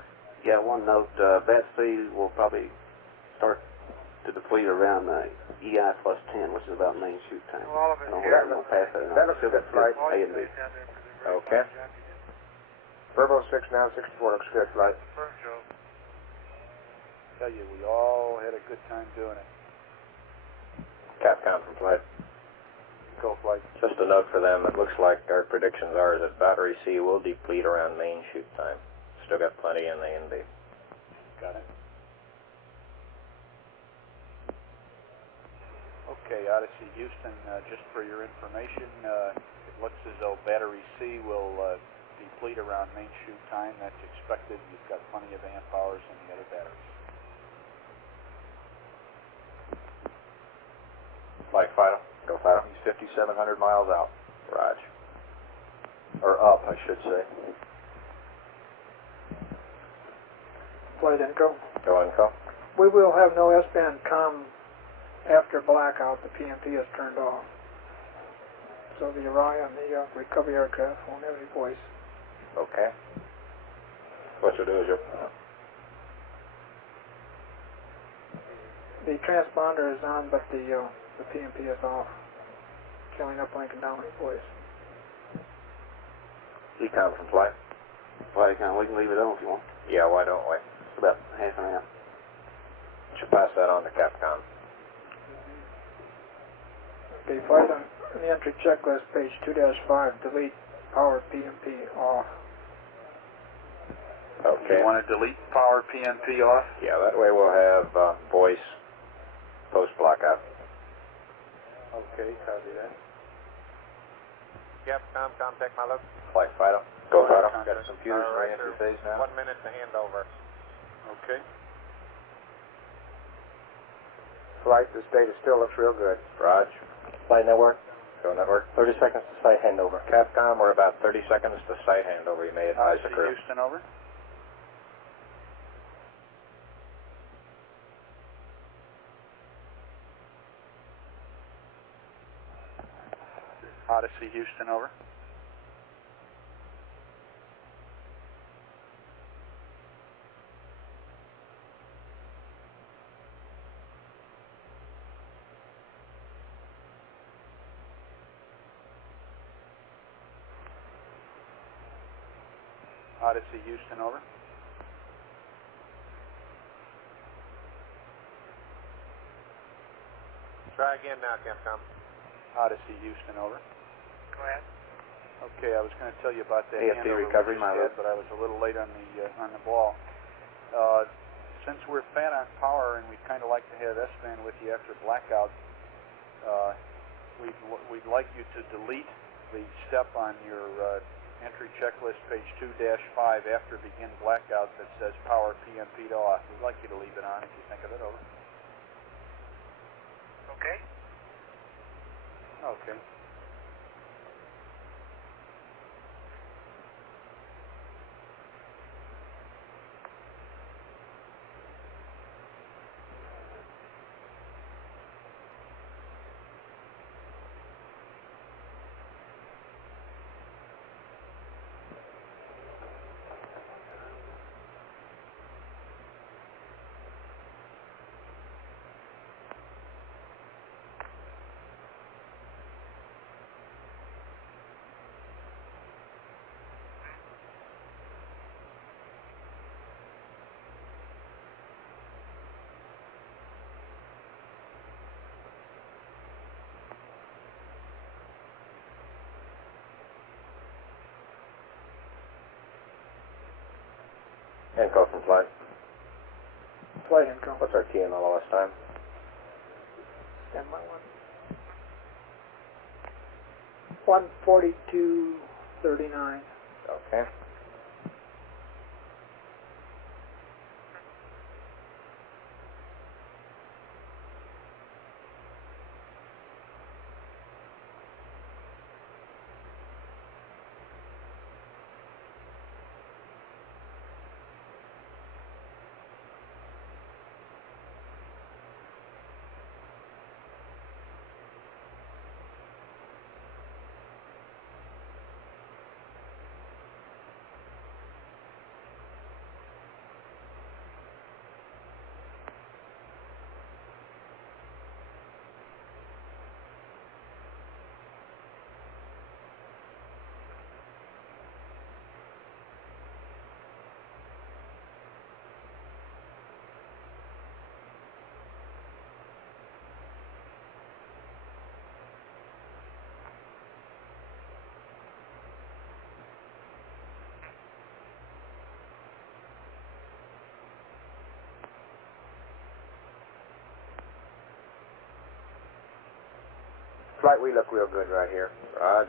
Yeah, one note, bat speed will probably start to deplete around EI plus 10, which is about main shoot time. Well, all of I it don't here. know past that. That looks good, flight. A and B. Okay. Verbo 6, now 64 looks good, flight. Confirm, Joe. Tell you, we all had a good time doing it. Capcom from flight. Go flight. Just a note for them, it looks like our predictions are that battery C will deplete around main shoot time. Still got plenty in the NB. Got it. Okay, Odyssey Houston, just for your information, it looks as though battery C will deplete around main shoot time. That's expected. You've got plenty of amp hours in the other batteries. Flight final. Go final. He's 5,700 miles out. Raj. Or up, I should say. Flight Inco. Go Inco. We will have no S-band comm after blackout. The PMP is turned off. So the Orion, the recovery aircraft, won't have any voice. Okay. What you'll do is you'll... The transponder is on, but the PMP is off. Killing uplink and downlink voice. Econ from flight. Flight econ, we can leave it on if you want. Yeah, why don't we? It's about half an hour. Should pass that on to Capcom. Okay, flight on the entry checklist, page 2-5, delete power PMP off. Okay. You want to delete power PMP off? Yeah, that way we'll have voice post-blackout. Okay, copy that. Capcom, contact my look. Flight Fido. Go Fido. Got the computers re-entry phase now. 1 minute to hand over. Okay. Flight, this data still looks real good. Raj. Flight network. Go network. 30 seconds to site handover. Capcom, we're about 30 seconds to site handover. You may advise the Odyssey crew. Houston, over. Odyssey Houston, over. Odyssey Houston, over. Try again now, Capcom. Odyssey Houston, over. Go ahead. Okay, I was going to tell you about that AFD handover recovery, we my just had, lord. but I was a little late on the ball. Since we're fat on power and we'd kind of like to have S-band with you after blackout, we'd like you to delete the step on your entry checklist, page 2-5, after begin blackout that says power PMP to off. We'd like you to leave it on if you think of it, over. Okay. Okay. Info from flight. Flight info. What's our T in the lowest time? Stand by 1:42:39. Okay. Flight, we look real good right here. Raj.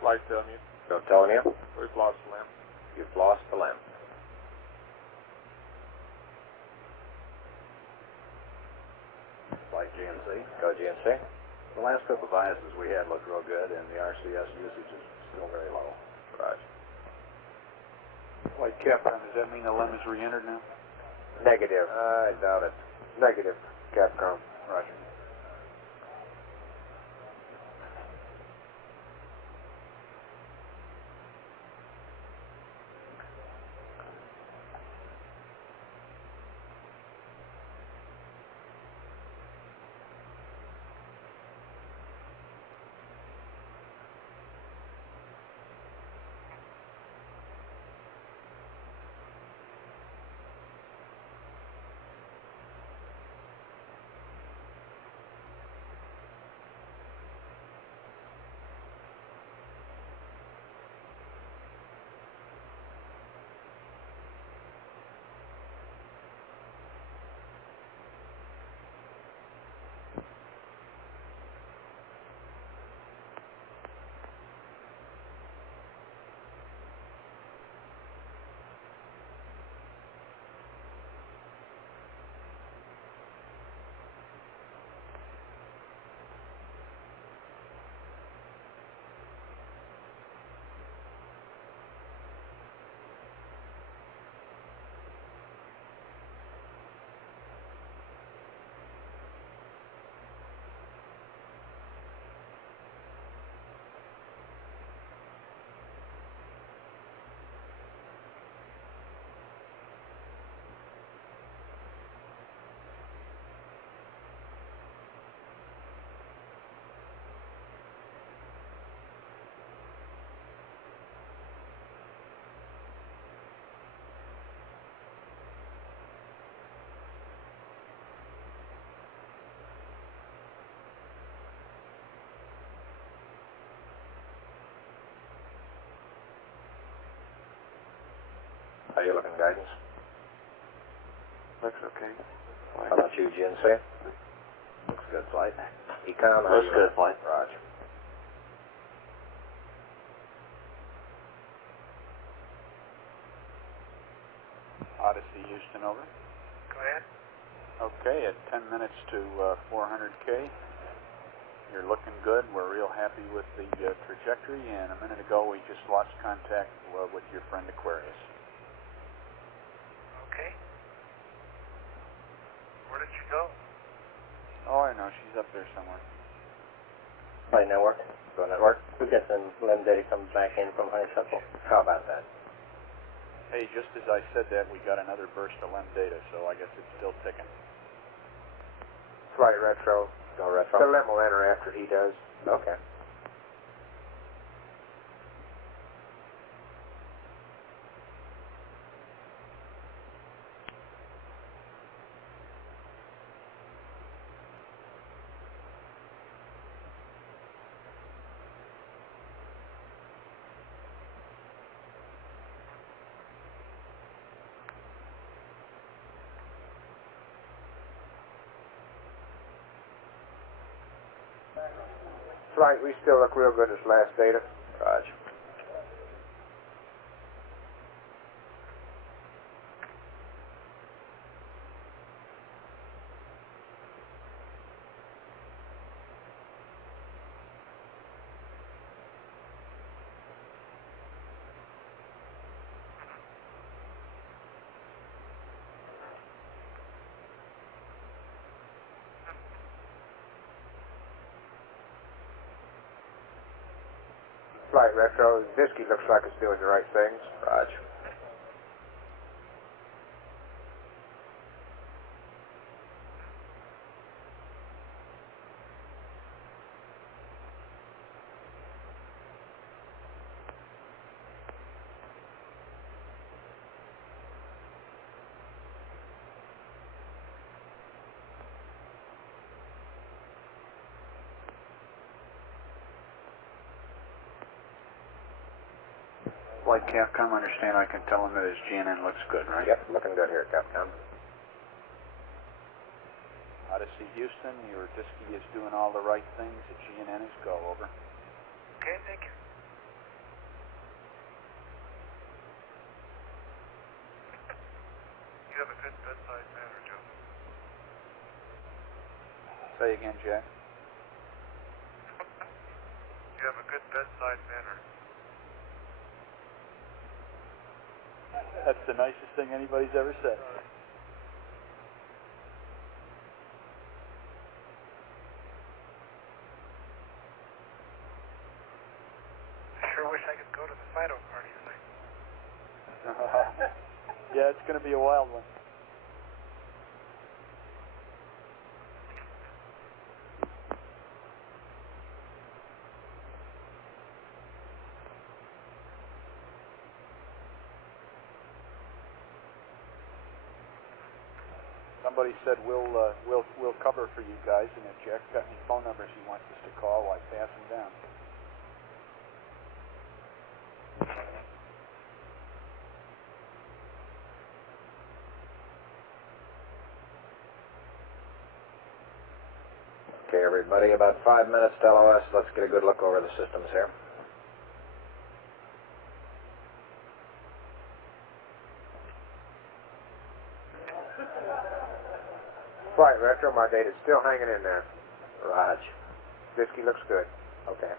Flight telling you. Go telling you. We've lost the limb. You've lost the limb. Flight GNC. Go GNC. The last couple of ISs we had looked real good, and the RCS usage is still very low. Raj. Flight Capcom, does that mean the limb is re-entered now? Negative. I doubt it. Negative, Capcom. Roger. How you looking, guidance? Looks okay. How about you, GNC? Looks good, Flight. Econ, how Looks you good, looking? Flight. Roger. Odyssey Houston, over. Go ahead. Okay, at 10 minutes to 400K. You're looking good. We're real happy with the trajectory, and a minute ago we just lost contact with your friend Aquarius. Okay. Where did she go? Oh, I know. She's up there somewhere. Flight network. Go network. We get some limb data comes back in from Honeysuckle. How about that? Hey, just as I said that, we got another burst of limb data, so I guess it's still ticking. Flight retro. Go retro. The limb will enter after he does. Okay. Flight, we still look real good as last data. Roger. Flight Retro, Visky looks like it's doing the right things. Roger. Like Capcom, understand I can tell him that his GNN looks good, right? Yep, looking good here, Capcom. Odyssey Houston, your Disky is doing all the right things. The GNN is go, over. Okay, thank you. You have a good bedside manner, Joe. Say again, Jack. You have a good bedside manner. That's the nicest thing anybody's ever said. I sure wish I could go to the Fido party tonight. Yeah, it's going to be a wild one. Somebody said we'll cover for you guys, and if Jack's got any phone numbers he wants us to call, I pass them down. Okay, everybody, about 5 minutes to LOS. Let's get a good look over the systems here. Flight Retro, my data's still hanging in there. Raj. Visky looks good. Okay.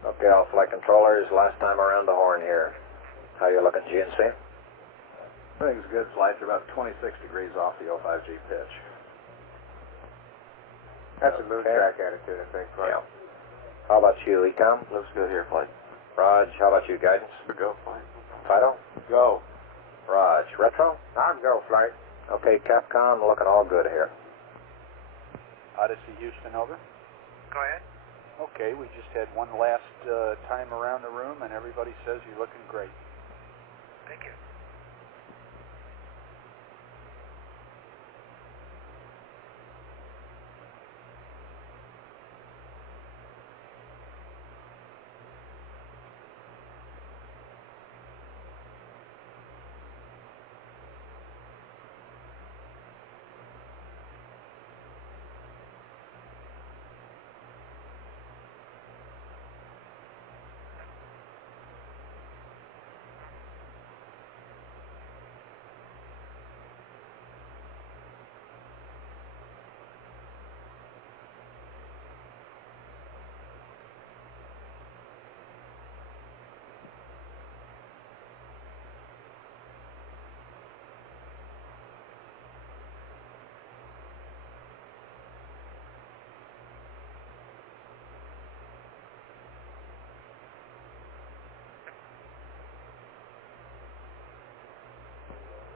Okay, all flight controllers, last time around the horn here. How you looking, GNC? Everything's good. Flights are about 26 degrees off the 05G pitch. That's a moon track attitude, I think, Flight. Yeah. How about you, Ecom? Looks good here, Flight. Raj, how about you, Guidance? Go, Flight. Fido? Go. Raj, Retro? I'm go, Flight. Okay, Capcom, looking all good here. Odyssey Houston, over. Go ahead. Okay, we just had one last time around the room, and everybody says you're looking great. Thank you.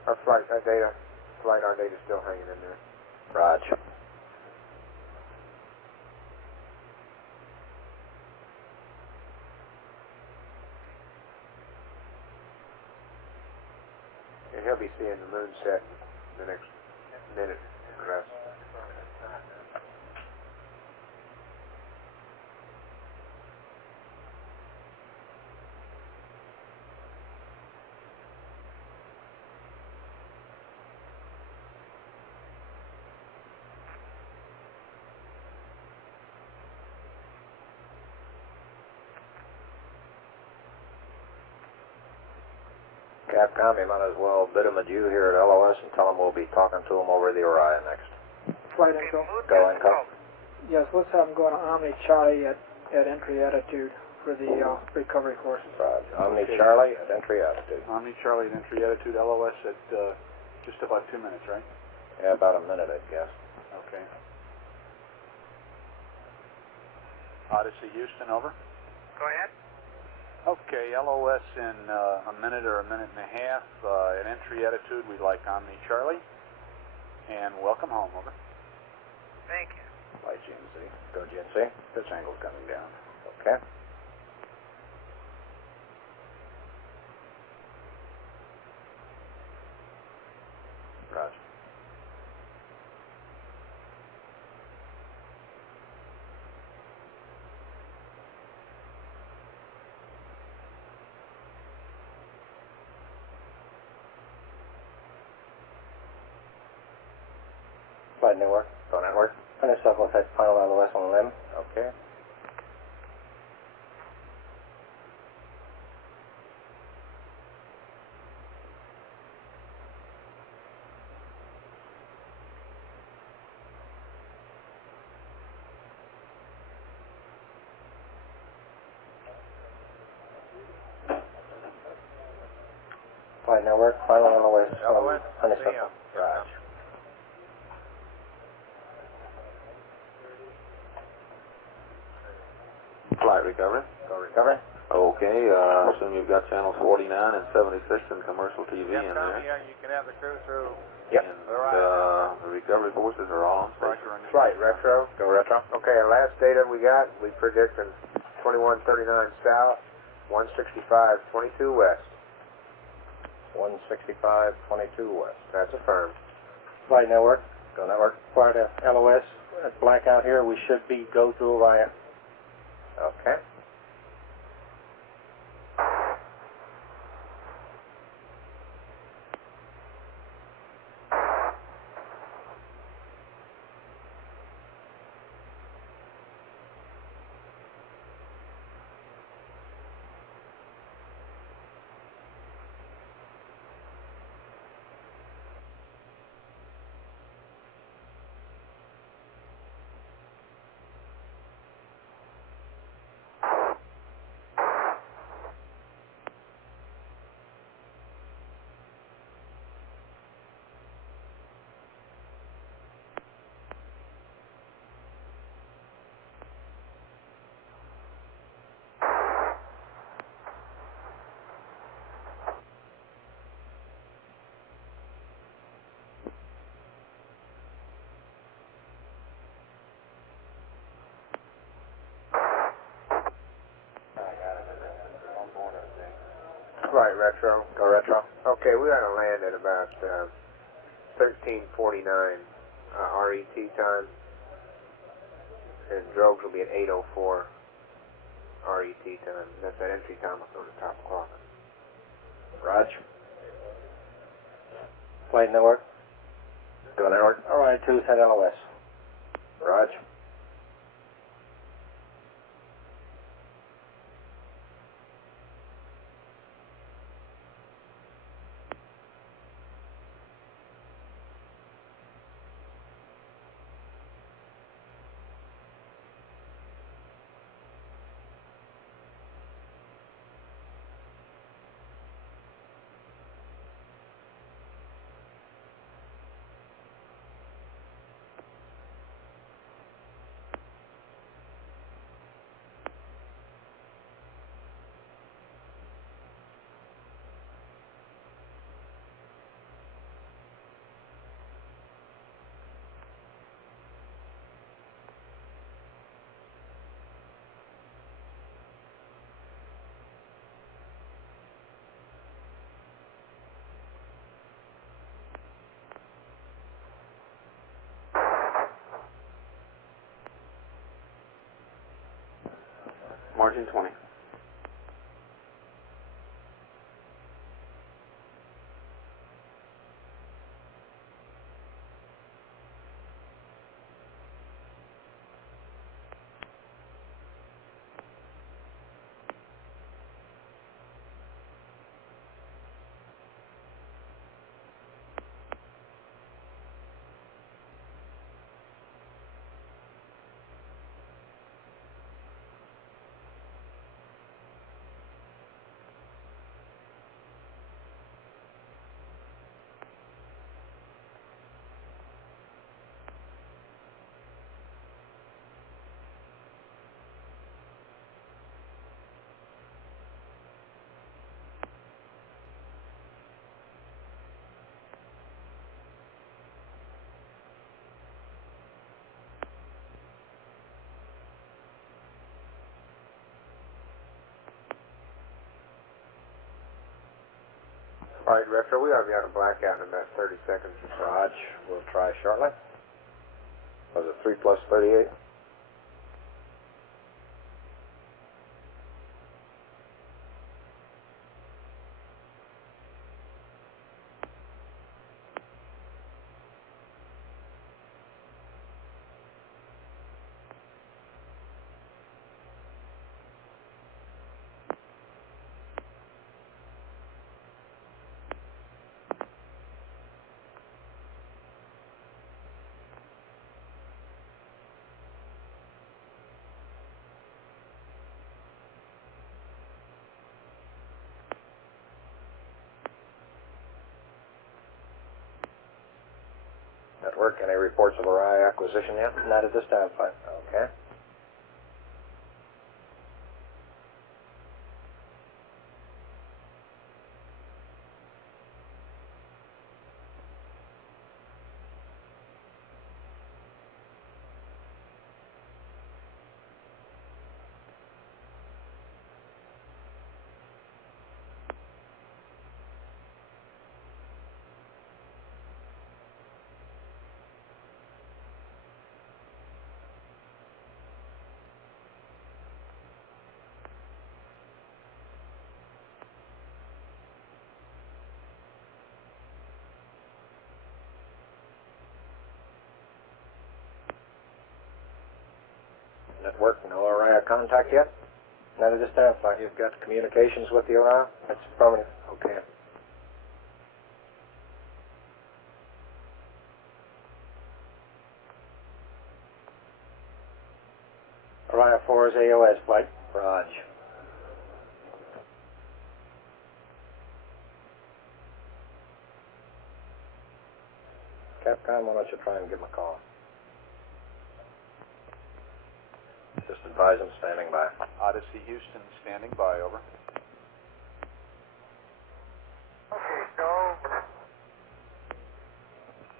Our data is still hanging in there. Roger. And he'll be seeing the moon set in the next minute or less. Capcom, you might as well bid them adieu here at LOS and tell them we'll be talking to them over the Orion next. Flight info. Go, Inco. Yes, let's have them go to Omni Charlie at entry attitude for the recovery courses. Roger. Omni Charlie at entry attitude. Omni Charlie at entry attitude, LOS at just about 2 minutes, right? Yeah, about a minute, I guess. Okay. Odyssey Houston, over. Go ahead. Okay, LOS in a minute or a minute and a half. At entry attitude, we'd like Omni Charlie. And welcome home, over. Thank you. Flight GNC. Go GNC. Pitch angle's coming down. Okay. Roger. Flight network. Go network. Finish up with that final LOS on limb. Okay. Flight network. Final LOS. Finish up. Right. Flight recovery. Go recovery. Okay, assume you've got channels 49 and 76 and commercial TV in there. Yeah, you can have the crew through. Yep. And the recovery forces are all on station. Flight retro. Go retro. Okay, and last data we got, we predicting 2139 south, 165.22 west. 165.22 west. That's affirmed. Flight network. Go network. Flight LOS. At blackout here, we should be go through Orion. Okay. Flight retro. Go retro. Okay, we're going to land at about 13:49 RET time, and drogues will be at 8:04 RET time. That's that entry time up on the top clock. Roger. Flight network. Go network. Orion 2 at LOS. Roger. Margin 20. All right, Retro, we ought to be out of blackout in about 30 seconds or so. Raj, we'll try shortly. Was it 3 plus 38? Network, any reports of Orion acquisition yet? Not at this time, fine. Okay. Network, no Orion contact yet? Not at this time, fine. You've got communications with the Orion? That's permanent. Okay. Orion 4 is AOS flight. Raj. Capcom, why don't you try and give him a call? Just advise him standing by. Odyssey Houston standing by, over.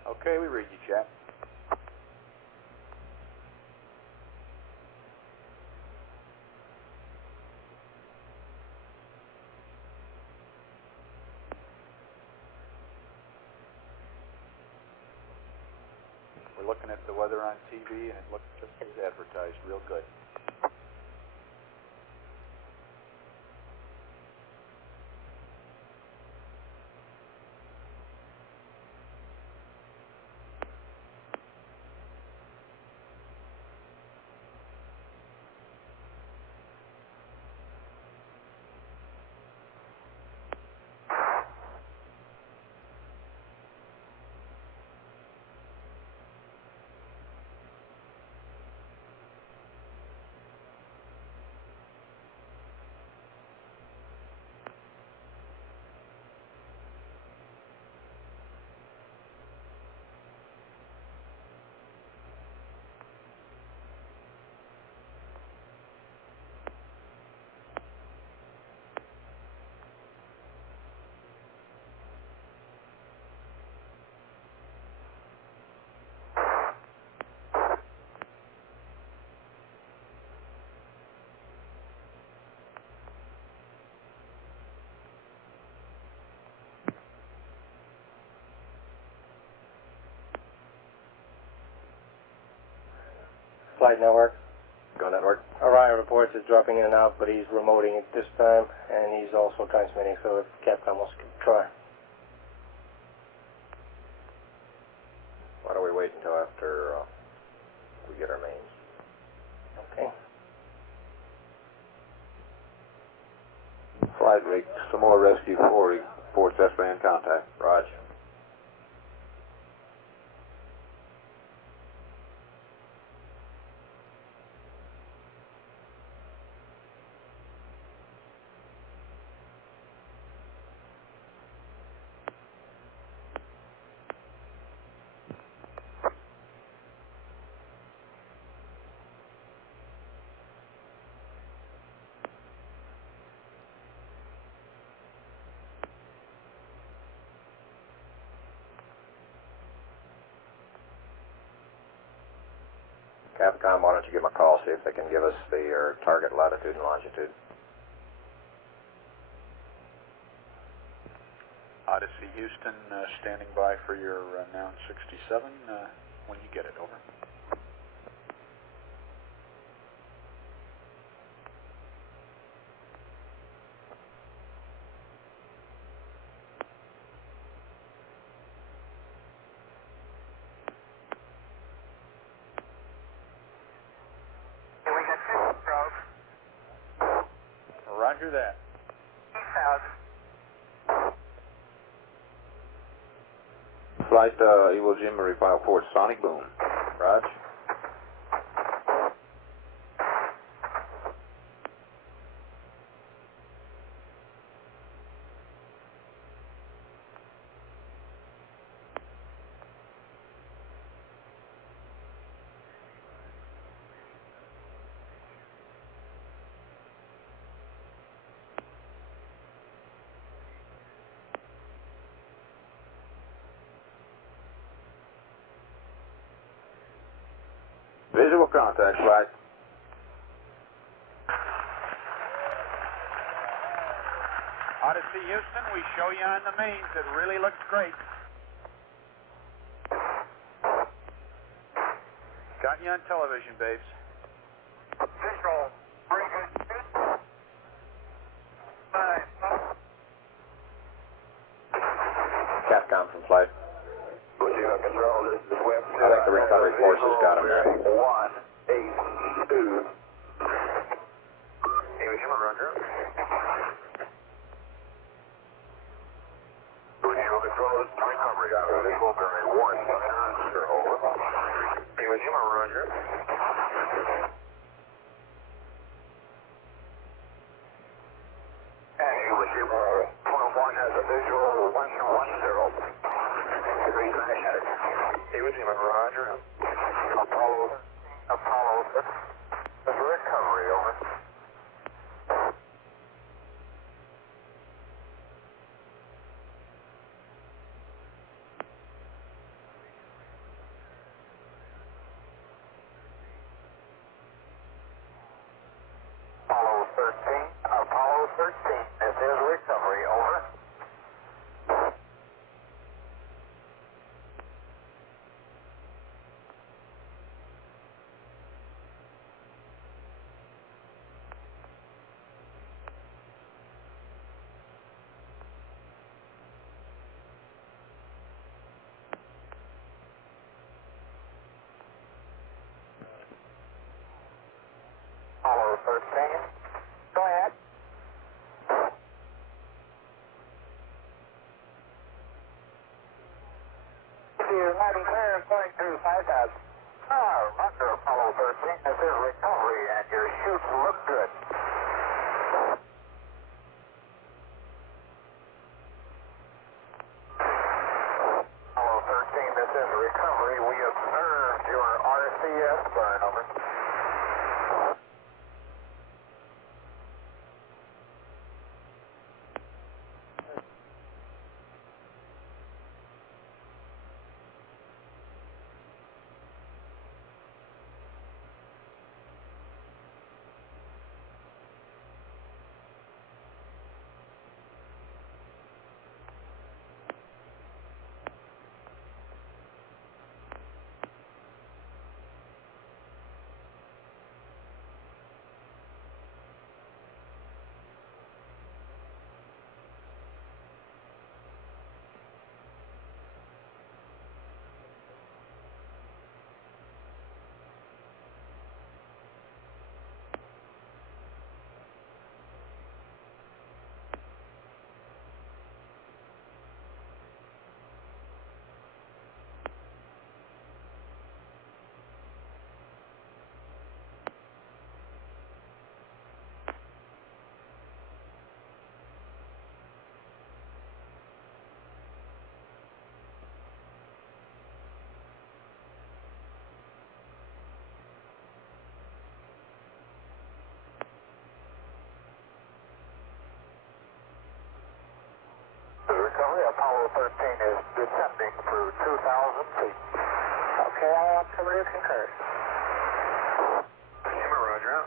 Okay, we read you, Jack. We're looking at the weather on TV, and it looks just as advertised, real good. Flight network. Go network. Orion reports is dropping in and out, but he's remoting it this time, and he's also transmitting, so if Capcom wants to try. Why don't we wait until after we get our mains? Okay. Flight rig, some more Rescue 40, reports S-band contact. Raj. Capcom, why don't you give them a call, see if they can give us their target latitude and longitude. Odyssey Houston, standing by for your Noun 67 when you get it, over. Roger that. Flight Iwo Jima reply port sonic boom. Raj. Visual contact, flight. Odyssey Houston, we show you on the mains. It really looks great. Got you on television, babes. Visual. Very good. Capcom from flight. Control, this is Web. I think the recovery forces got him there. 182. Iwo Jima, roger. Iwo Jima control, this is recovery. This will be 190, over. Iwo Jima, roger. And Iwo Jima 12-1 has a visual 110. Iwo Jima, roger. Apollo, this is recovery, over. Apollo 13, this is recovery, over. Apollo 13. Go ahead. You're landing clear and going through 5,000. Roger, Apollo 13. This is recovery, and your chutes look good. Apollo 13, this is recovery. We observed your RCS burn, over. Apollo 13 is descending through 2,000 feet. Okay, all altimeter concurs. Jimmy, roger out.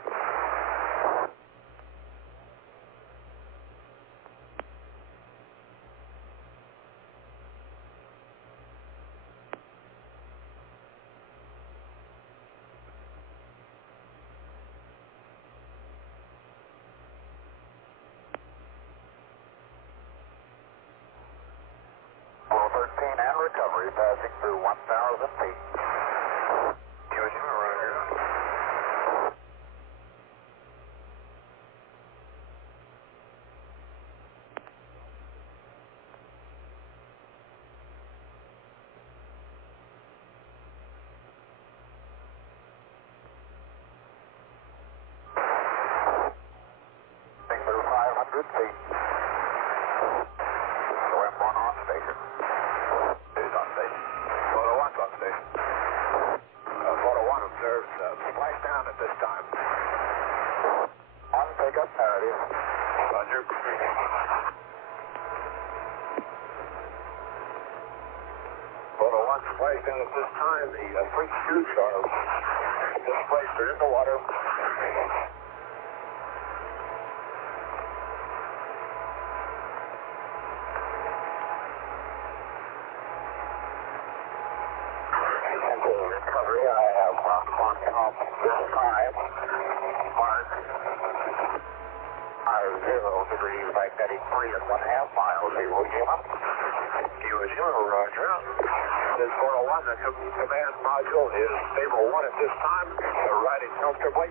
Apollo 13 and recovery passing through 1,000 feet. Iwo Jima, roger. Passing through 500 feet. Swim 1 on station. Is on station. Photo 1's on station. Photo 1 observes splashdown at this time. On pickup parity. Roger. Photo 1 splashdown at this time. The 3 chutes are displaced or in the water. Recovery, I have clocked off this time. Mark 0 degrees magnetic 3.5 miles, Iwo Jima. Iwo Jima, roger. This 401, the command module is stable 1 at this time. They're riding comfortably.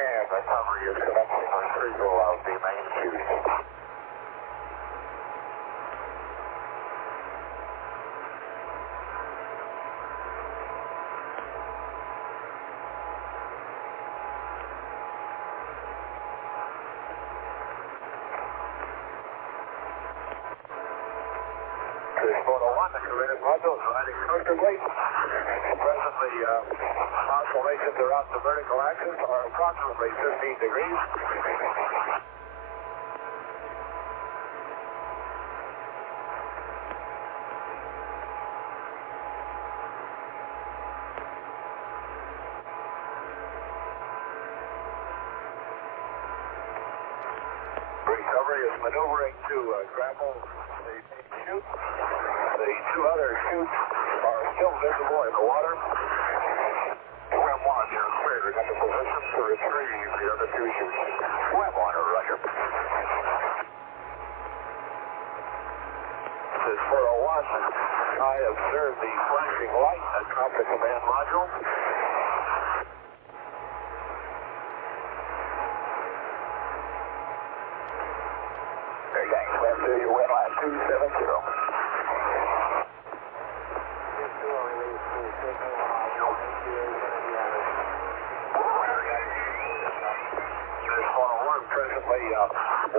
And recovery is commencing retrieval of the main chute. This photo 1, the command module is riding comfortably. Presently, oscillations around the vertical axis are approximately 15 degrees. Recovery is maneuvering to grapple the main chute. The 2 other chutes are still visible in the water. Swim 1, you're cleared in the position to retrieve the other 2 chutes. Swim 1, roger. This is 401. I observe the flashing light atop the command module. There you go. Swim 2, you win line 270. There's 401 presently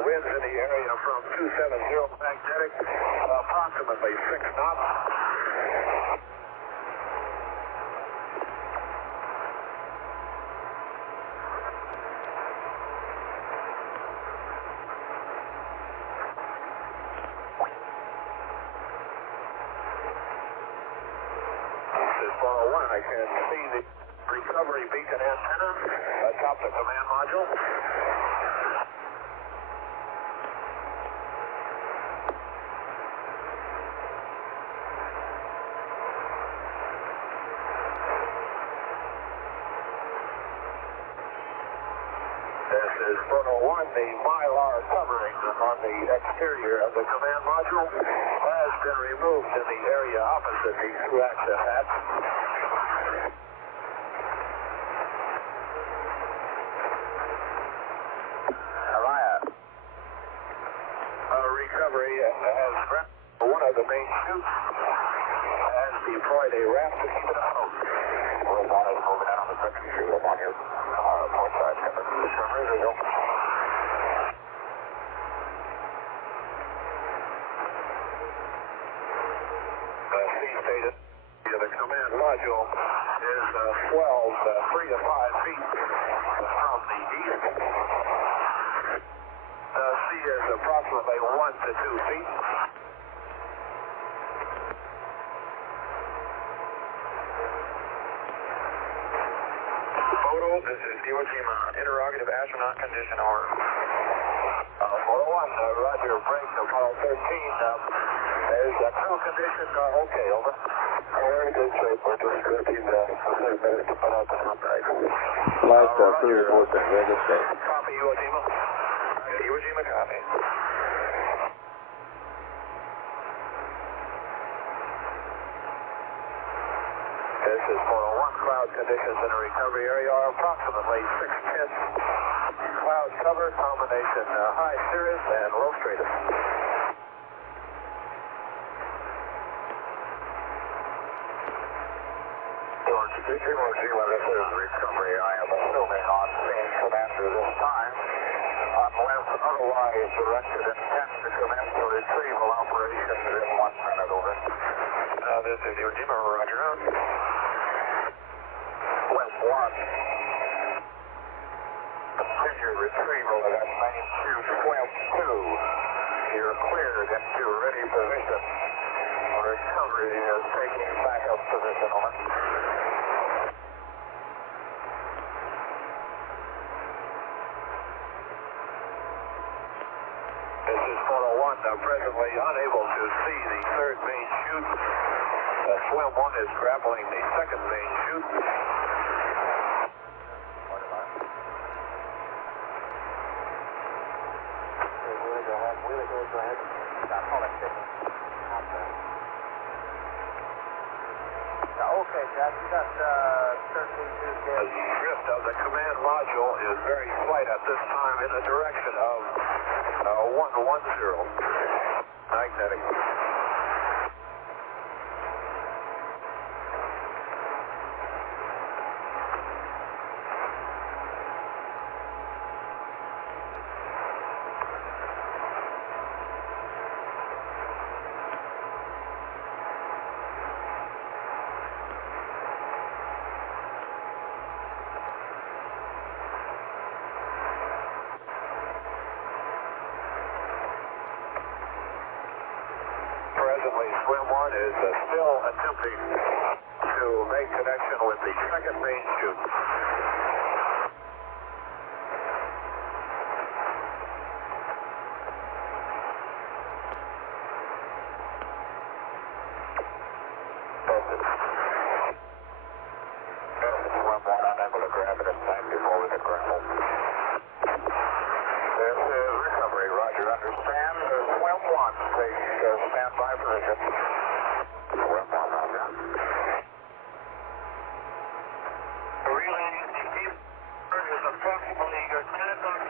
winds in the area from 270 magnetic, approximately 6 knots. This is 401. I can see the recovery beacon antenna atop the command module. This is photo 1, the mylar covering on the exterior of the command module has been removed in the area opposite the through access hatch. Recovery has one of the main chutes has deployed a raft to keep it afloat. We'll want to move down the second chute. I'm on your port side. Discovery, there you go. C stated, the command command module is swelled 3 to 5 feet from the east. Sea is approximately 1 to 2 feet. Photo, this is Iwo Jima. Interrogative astronaut condition, over. Photo 1, roger, break, Apollo 13. Is crew condition okay, over? We're in good shape. We're just 15 minutes to put out the front bag. Flight crew reports in very good shape. Copy, Iwo Jima. Iwo Jima, copy. This is 401. Cloud conditions in the recovery area are approximately 6 tenths. Cloud cover, combination high cirrus and low stratus. Iwo Jima, this is recovery. I am assuming on scene commander this time. Unless otherwise directed, intend to commence the retrieval operations in 1 minute, over. This is Iwo Jima, roger. West 1. Continue retrieval of that main chute, West 2. You're cleared into ready position. Recovery is taking backup position, over. This is 401, presently unable to see the third main chute. Swim 1 is grappling the second main chute. Go ahead. Okay, Jack, you got 13 2 The drift of the command module is very slight at this time in the direction of 110. Magnetic. Presently, Swim 1 is still attempting to make connection with the second main chute. Swim 1 unable to grab it in time before we can grapple. This is recovery, roger, understand. Swim 1, take standby position. Swim 1, roger. Relating the deep is approximately 10 o'clock.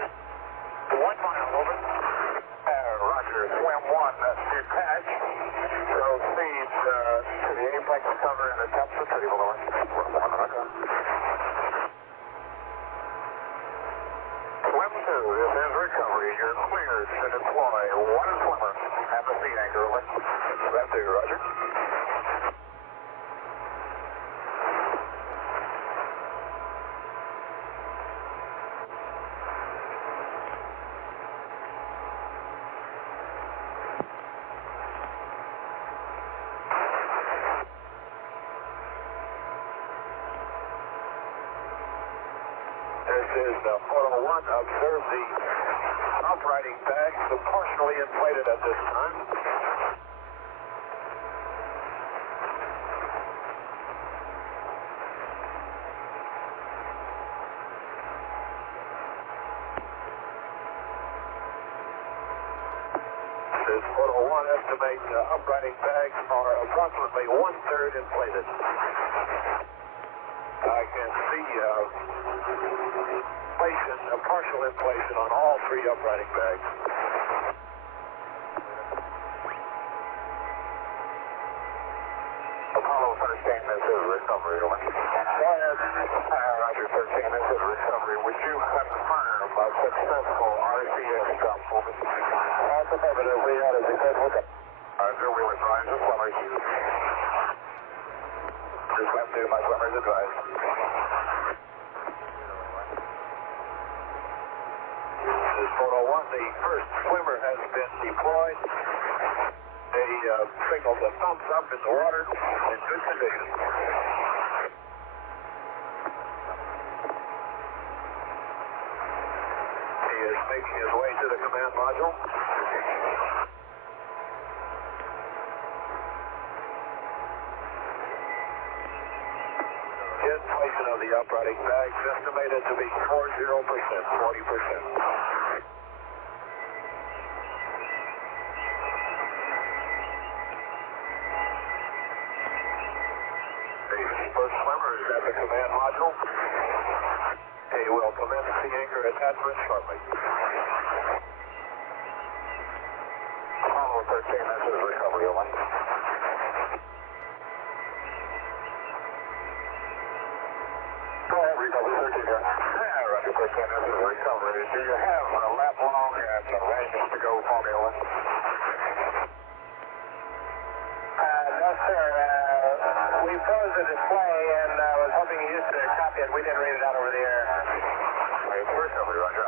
1 mile, over. Roger, Swim 1, detach. Proceed to the apex cover and attempt retrieval, over. Swim 1, roger. Swim 2, this is recovery. You're cleared to deploy 1 swimmer at the sea anchor, over. Swim 2, roger. This is photo 1. Observe the operating bags, partially inflated at this time. This is photo 1. Estimate operating bags are approximately 1/3 inflated. I can see partial inflation on all 3 uprighting bags. Apollo 13, this is recovery, over. Go ahead. Roger, 13, this is recovery. Would you confirm a successful RCS drop for me? That's affirmative. We had a successful drop. Roger, we were trying to summary. Swim 2, my swimmers advised. This is photo 1, the first swimmer has been deployed. They signaled a thumbs up in the water in good condition. He is making his way to the command module. Inflation of the uprighting bags estimated to be 40%. First swimmer is at the command module. He will commence the anchor attachment shortly. Apollo 13, this is recovery, over. Go ahead, recovery 13 here. Yeah, Roger 13, this is recovery. Do you have a lap long and range to go for me, over? No, sir. We froze the display and was hoping you used to copy it. We didn't read it out over the air. Recovery, Roger.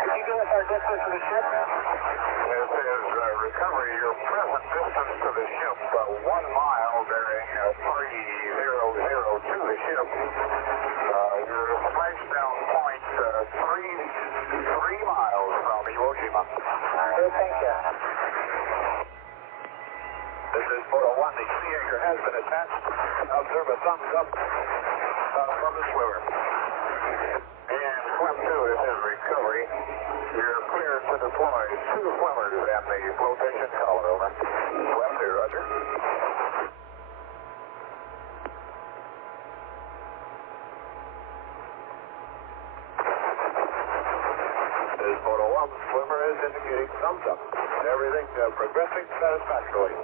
Could you give us our distance to the ship? This is recovery. Your present distance to the ship, 1 mile bearing 3002 to the ship. Your splashdown point, 3 miles from Iwo Jima. Thank you. This is photo 1. The sea anchor has been attached. Observe a thumbs up from the swimmer. And swim 2, this is recovery. You're clear to deploy 2 swimmers and the flotation collar, over. Swim 2, Roger. This is photo 1. Swimmer is indicating thumbs up. Everything progressing satisfactorily.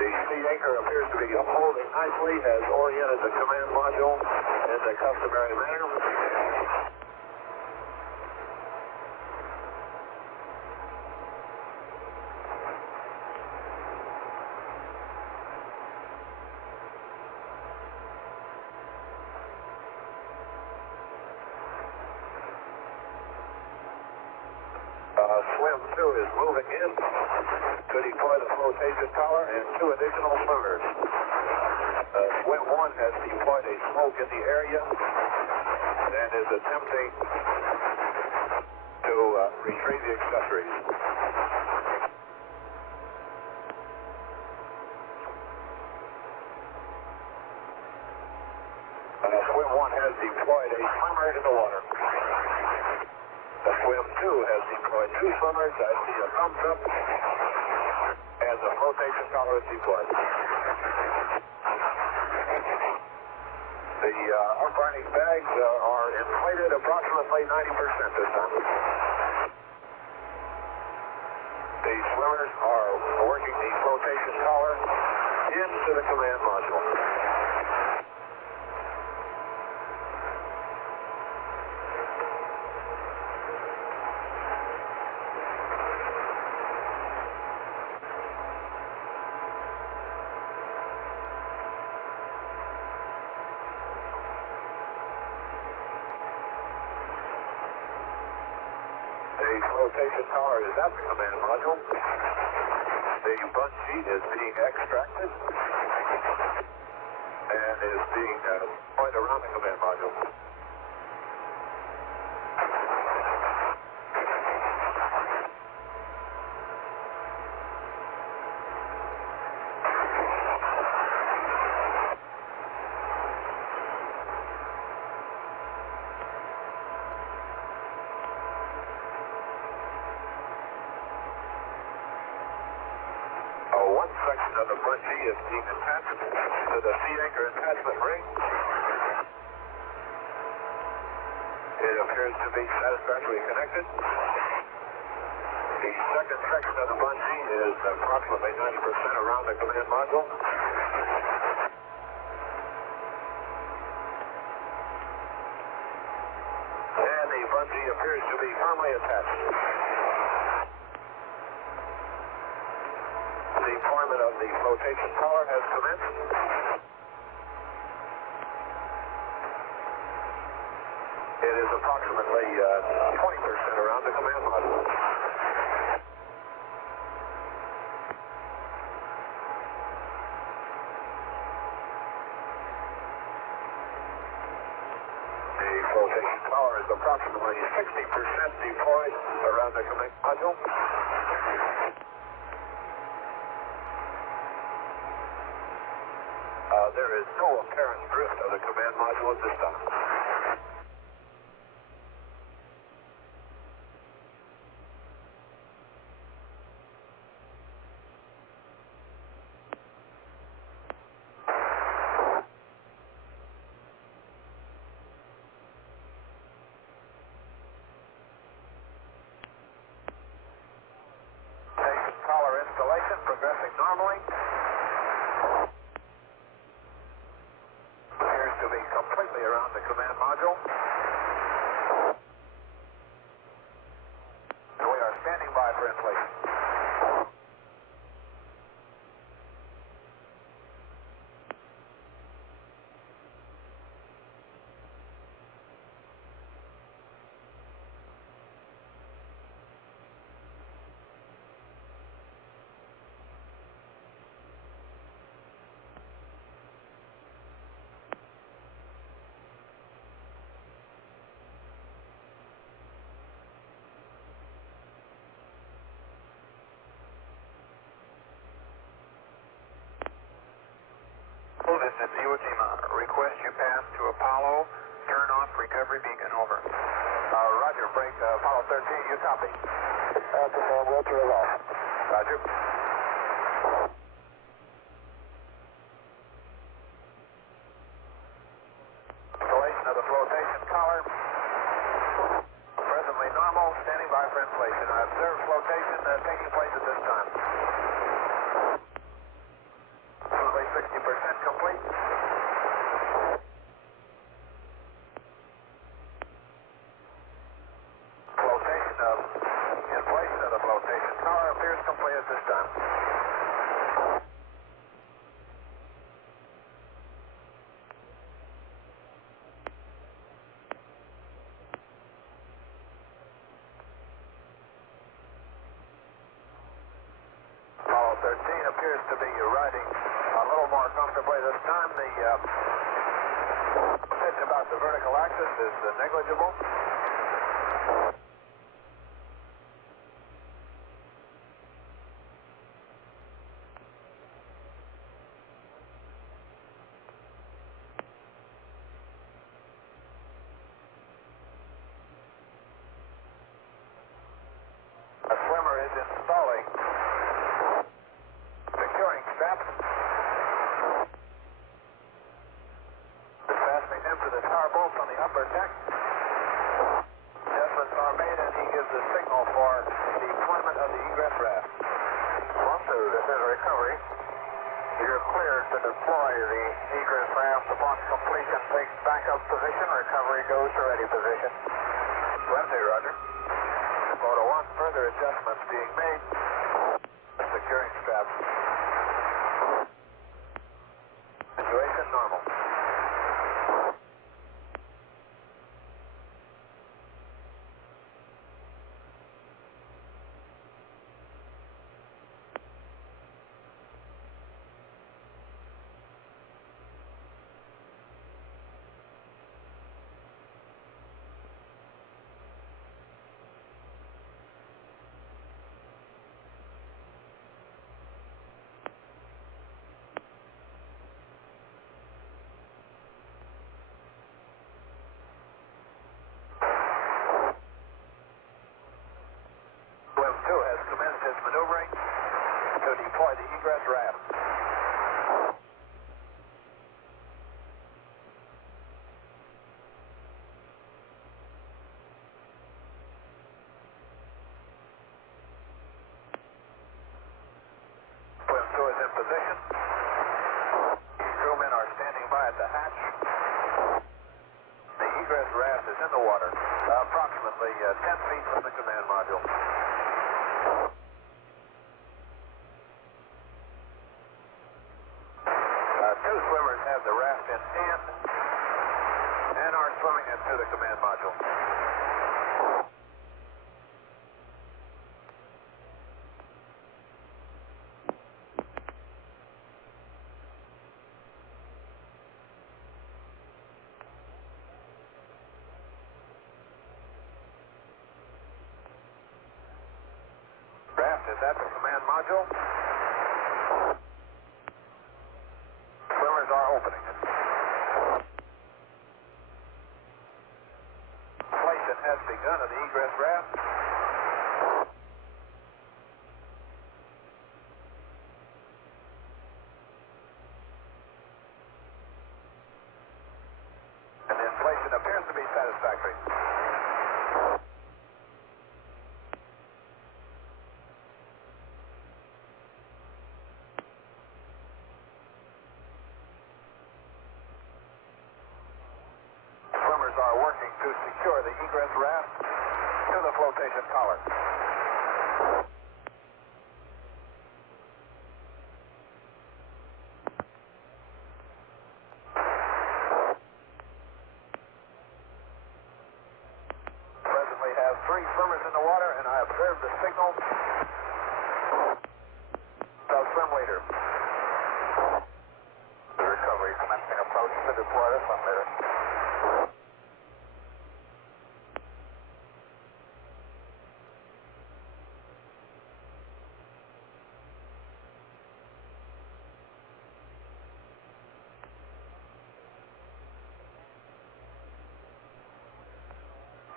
The sea anchor appears to be upholding nicely, has oriented the command module in the customary manner. Swim 2 is moving in to deploy the flotation collar and 2 additional swimmers. Swim 1 has deployed a smoke in the area and is attempting to retrieve the accessories. Swim 1 has deployed a swimmer into the water. Swim 2 has deployed 2 swimmers. I see a thumbs up. And the flotation collar is deployed. The uprighting bags are inflated approximately 90% this time. The swimmers are working the flotation collar into the command module. The flotation collar is at the command module. The bungee is being extracted and is being deployed around the command module. One section of the bungee is being attached to the sea anchor attachment ring. It appears to be satisfactorily connected. The second section of the bungee is approximately 90% around the command module. And the bungee appears to be firmly attached. The the flotation tower has commenced. It is approximately 20% around the command module. The flotation tower is approximately 60% deployed around the command module. There is no apparent drift of the command module at this time. Station collar installation progressing normally. To be completely around the command module. And we are standing by for inflation. This is Iwo Jima. Request you pass to Apollo. Turn off recovery beacon. Over. Roger. Break. Apollo 13. You copy. Confirm. We'll turn it off. Roger. Installation of the flotation collar. Presently normal. Standing by for inflation. I observe flotation taking place at this time. 60% complete. Inflation of the flotation tower appears complete at this time. Apollo 13 appears to be riding a little more comfortably this time. The pitch about the vertical axis is negligible. A swimmer is installing securing straps. Fastening them to the tower bolts on the upper deck. Adjustments are made and he gives the signal for the deployment of the egress raft. 1-2, this is recovery. You're cleared to deploy the egress raft upon completion. Take backup position. Recovery goes to ready position. 1-2, roger. Photo 1, further adjustments being made. Securing straps. Situation normal. Maneuvering to deploy the egress raft. Swim 2 is in position. Crewmen are standing by at the hatch. The egress raft is in the water, approximately 10 feet from the command module. at hand and are swimming into the command module. Raft is at the command module. Swimmers are opening it. Inflation has begun of the egress raft. And the inflation appears to be satisfactory. Swimmers are working to secure the egress raft to the flotation collar. Presently have 3 swimmers in the water, and I observe the signal of swim leader. The recovery commencing approach to deploy the swim leader.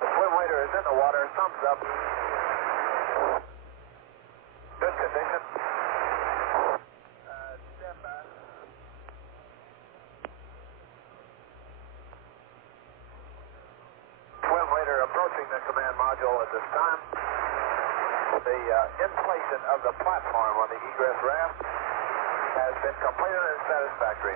The swim leader is in the water, thumbs up. Good condition. Stand back. Swim leader approaching the command module at this time. The inflation of the platform on the egress raft has been completed and satisfactory.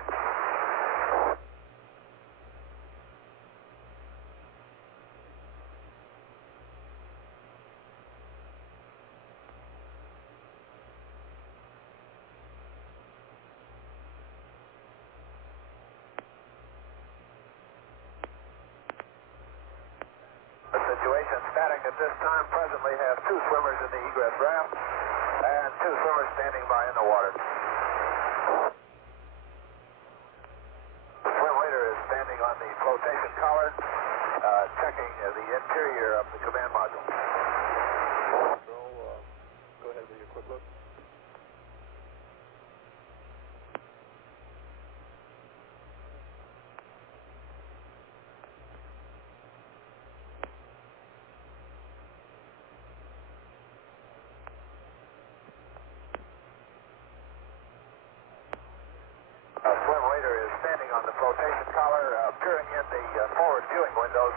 The situation static at this time. Presently have 2 swimmers in the egress raft and 2 swimmers standing by in the water. The swim leader is standing on the flotation collar, checking the interior of the command module. Go ahead with your quick look. Swim leader is standing on the flotation collar, peering in the forward viewing windows.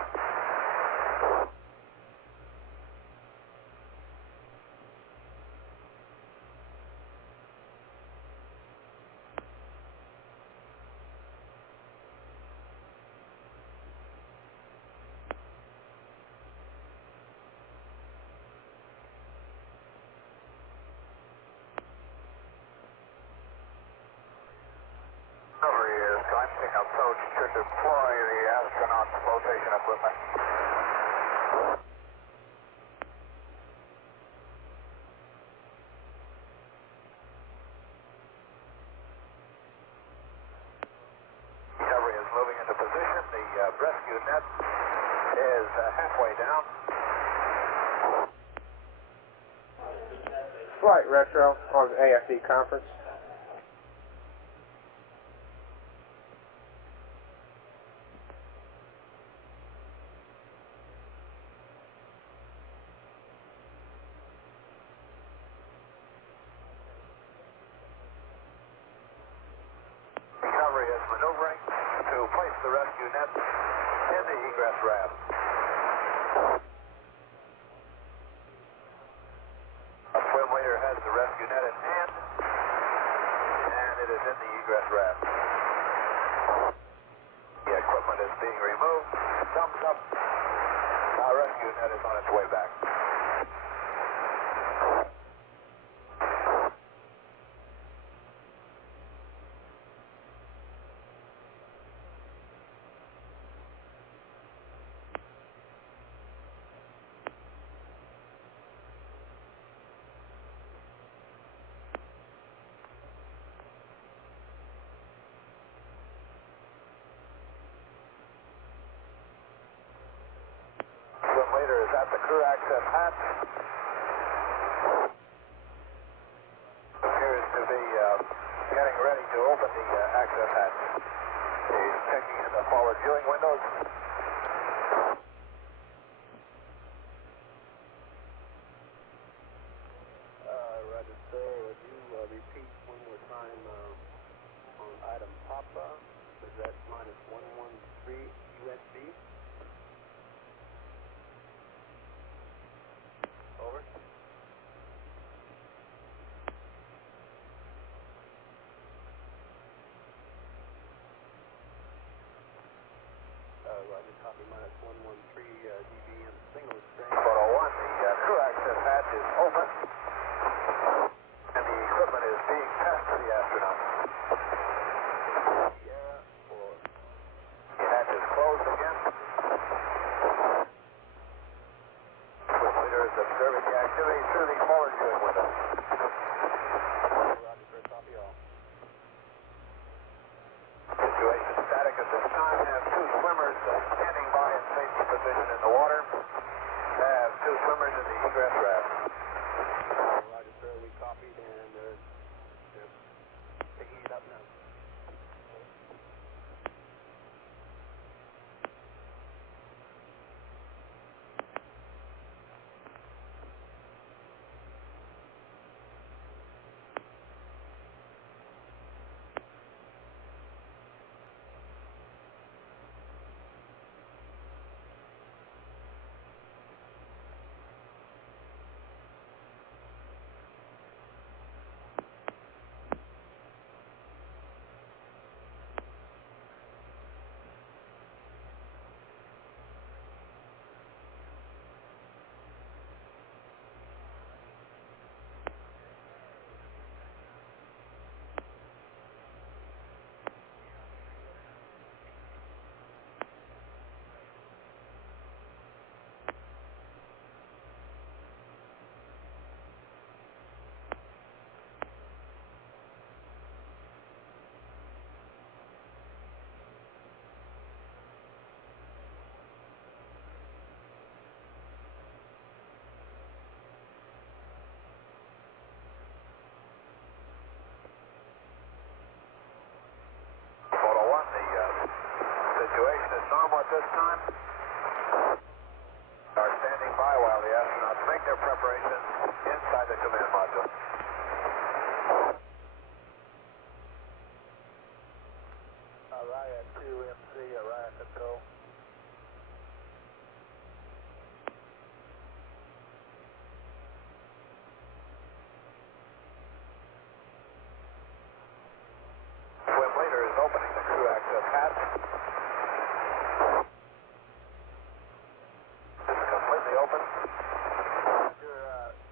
Recovery is commencing approach to deploy the astronaut's flotation equipment. Recovery is moving into position. The rescue net is halfway down. Flight retro on the AFD conference. Recovery is maneuvering to place the rescue net in the egress raft. A swim leader has the rescue net in hand, and it is in the egress raft. The equipment is being removed. Thumbs up. Our rescue net is on its way back. at the crew access hatch. Appears to be getting ready to open the access hatch. He's checking in the forward viewing windows. Roger, sir. Would you repeat one more time on item Papa? Is that minus 113 USD? Over. Roger, copy minus 113 dBm single string. Photo 1, the crew access hatch is open, and the equipment is being passed to the astronauts. The hatch is closed again. With leaders observing the activity through the forward viewing window. Roger, sir, copy all. Situation static at this time. Have two swimmers standing by in safety position in the water. Have two swimmers in the egress raft. Roger, sir, we copied and they're picking it up now. Photo 1, the situation is normal at this time. Are standing by while the astronauts make their preparations inside the command module. Araya 2MC, Araya control. Swim leader is opening the crew access hatch. It's completely open.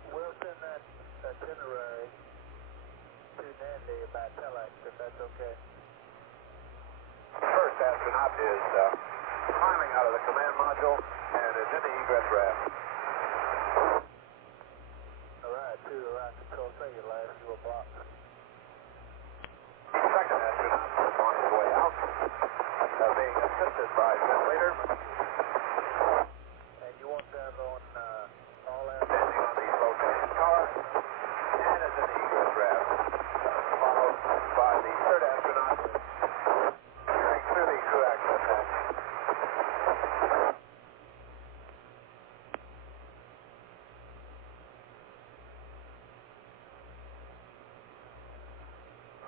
We'll send that itinerary to Nandy about telex, if that's okay. First astronaut is climbing out of the command module and is in the egress raft. Araya 2, Araya control, say your last view of block. The second astronaut is on his way out, being assisted by swim leader. And you want that on all Standing on the flotation tower and is in the egress raft. Followed by the third astronaut entering through the crew access hatch.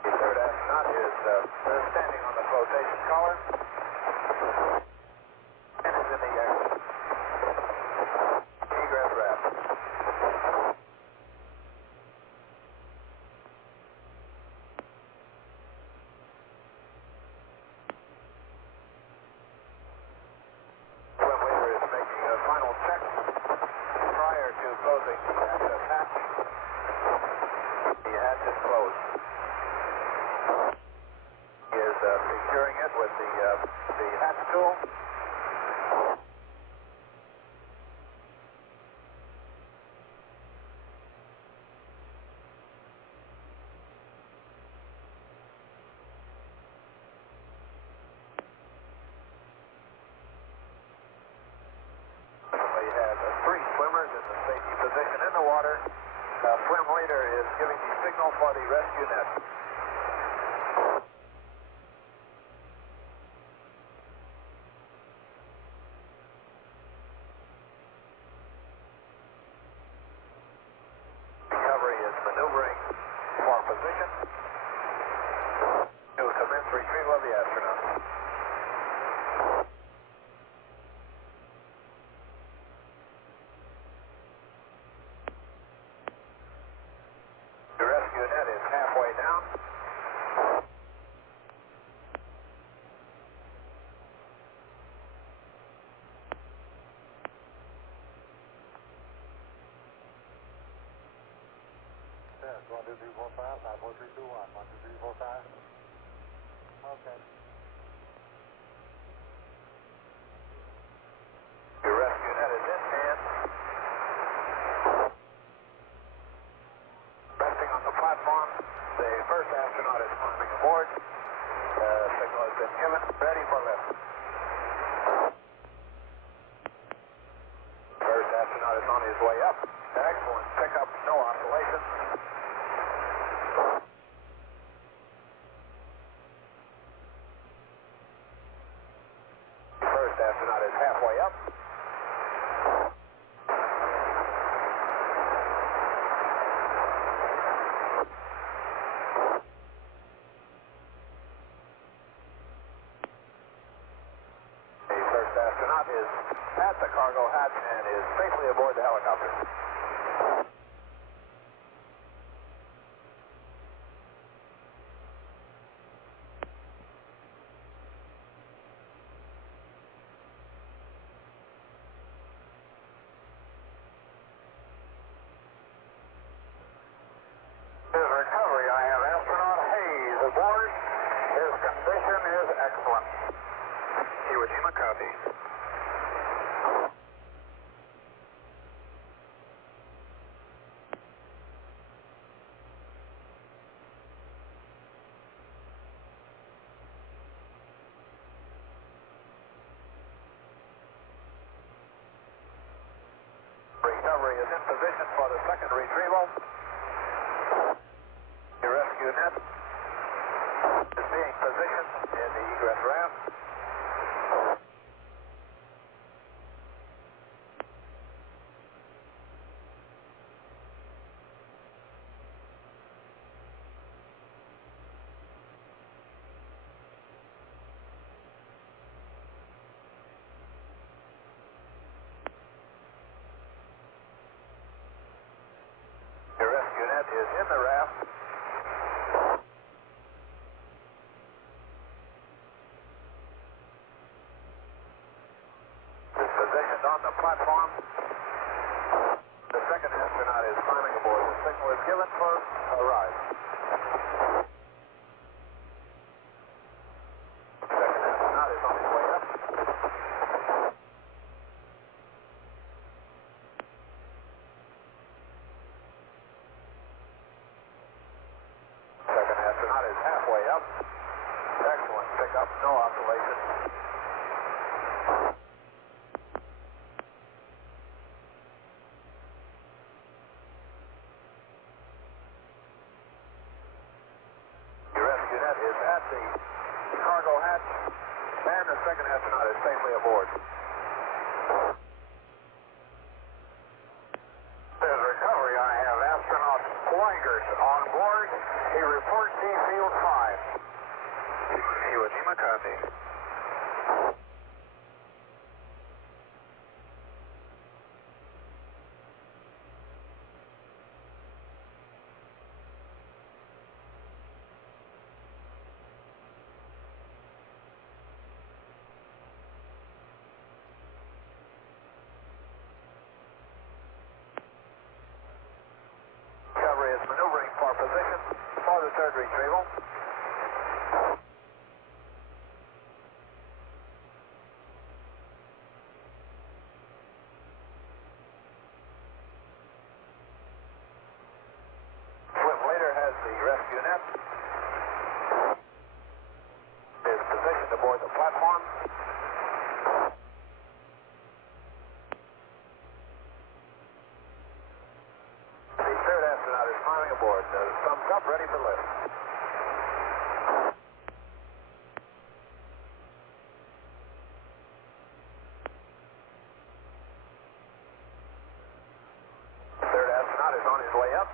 The third astronaut is standing on the flotation collar and is in the egress raft. Swim leader is making a final check prior to closing the access hatch. The hatch is closed. He is securing it with the hatch tool. We have 3 water. Swim leader is giving the signal for the rescue net. Recovery is maneuvering for position to commence retrieval of the astronaut. The rescue net is halfway down. Yes, 1, 2, 3, 4, 5, 5, 4, 3, 2, 1, 1, 2, 3, 4, 5. Okay. The rescue net is in hand. Resting on the platform. The first astronaut is climbing aboard. Signal has been given. Ready for lift. First astronaut is on his way up. Excellent pickup. No oscillations. First astronaut is halfway up. The first astronaut is at the cargo hatch and is safely aboard the helicopter. His recovery, I have astronaut Hayes aboard. His condition is excellent. Iwo Jima copy. Recovery is in position for the second retrieval. The rescue net is being positioned in the egress raft. The rescue net is in the raft. Is positioned on the platform. The second astronaut is climbing aboard. The signal is given for a rise. Second astronaut is on his way up. Second astronaut is halfway up. Excellent pickup, no oscillations. The rescue net is at the cargo hatch, and the second astronaut is safely aboard. His recovery, I have astronaut Weigert on board. He reports he feels fine. Iwo Jima copy. Recovery is maneuvering for position for the third retrieval. Swim leader has the rescue net. Is positioned aboard the platform. aboard. Thumbs up, ready for lift. Third astronaut is on his way up.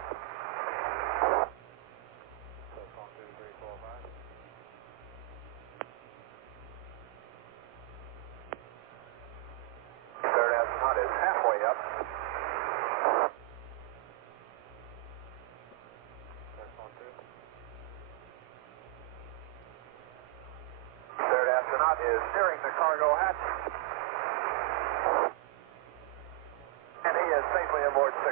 Third astronaut is halfway up. Third astronaut is steering the cargo hatch. And he is safely aboard 6-6.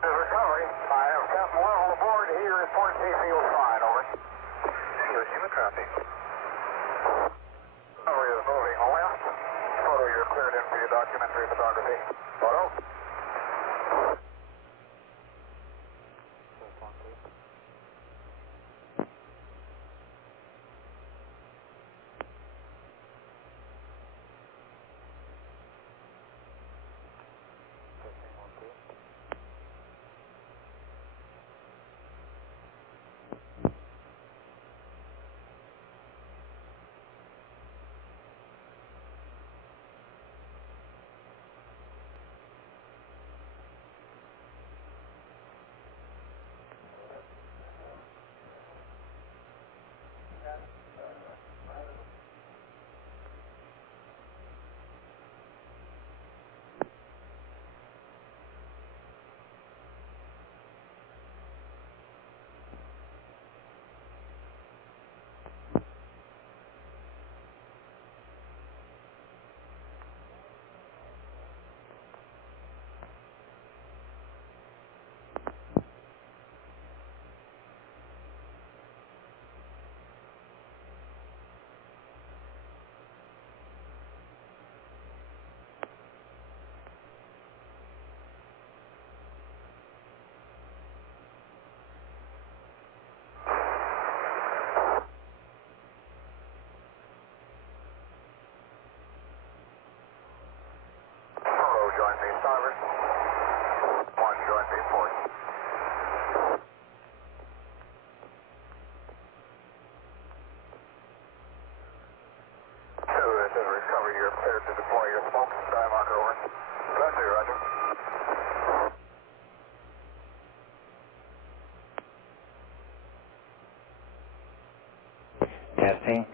Recovery. I have Captain Lawson aboard. He reports he feels fine. Over. Iwo Jima traffic. Recovery is moving left. Photo, you're cleared in for your documentary photography. Photo. Join me starboard. 1, join me port. 2, this is recovery. You're cleared to deploy your smoke. Skymarker over. Roger, roger. Testing.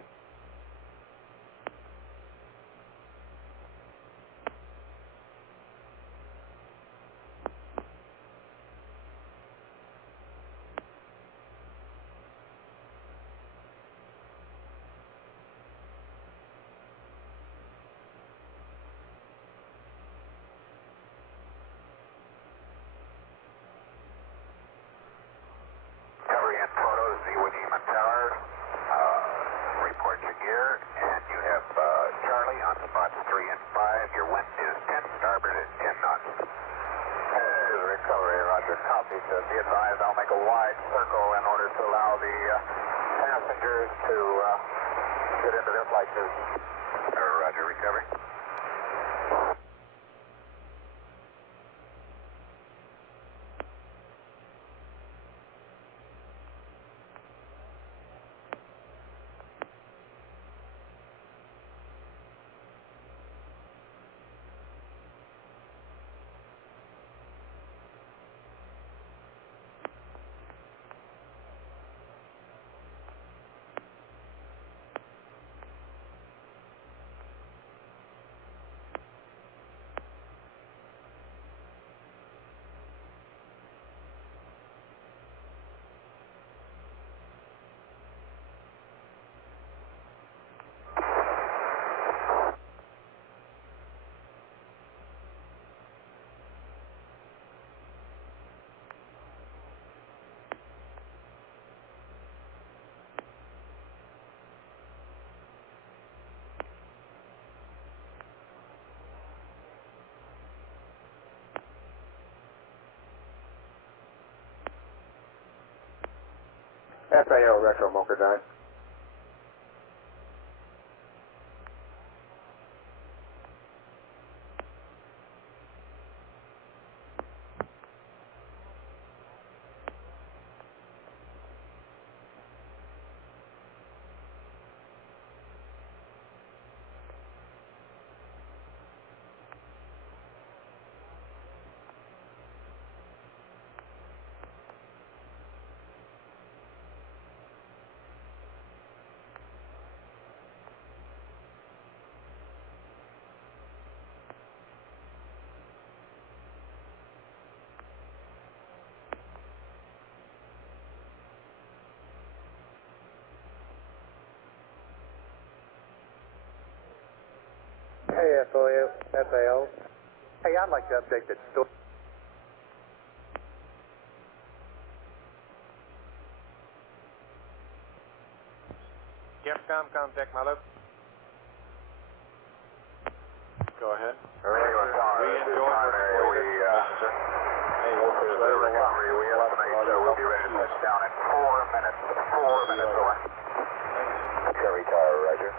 Recovery and photos, Iwo Jima Tower. Report your gear, and you have Charlie on spots 3 and 5. Your wind is 10 starboard at 10 knots. This is recovery, roger, copy. So be advised, I'll make a wide circle in order to allow the passengers to get into their flight suits. Roger, recovery. FAO Retro MOCR 9. FAL. Hey, I'd like to update that story. Capcom, contact my local. Go ahead. We enjoy primary. We estimate we'll be ready to touch down in 4 minutes. 4 minutes away. Cherry Tower, roger.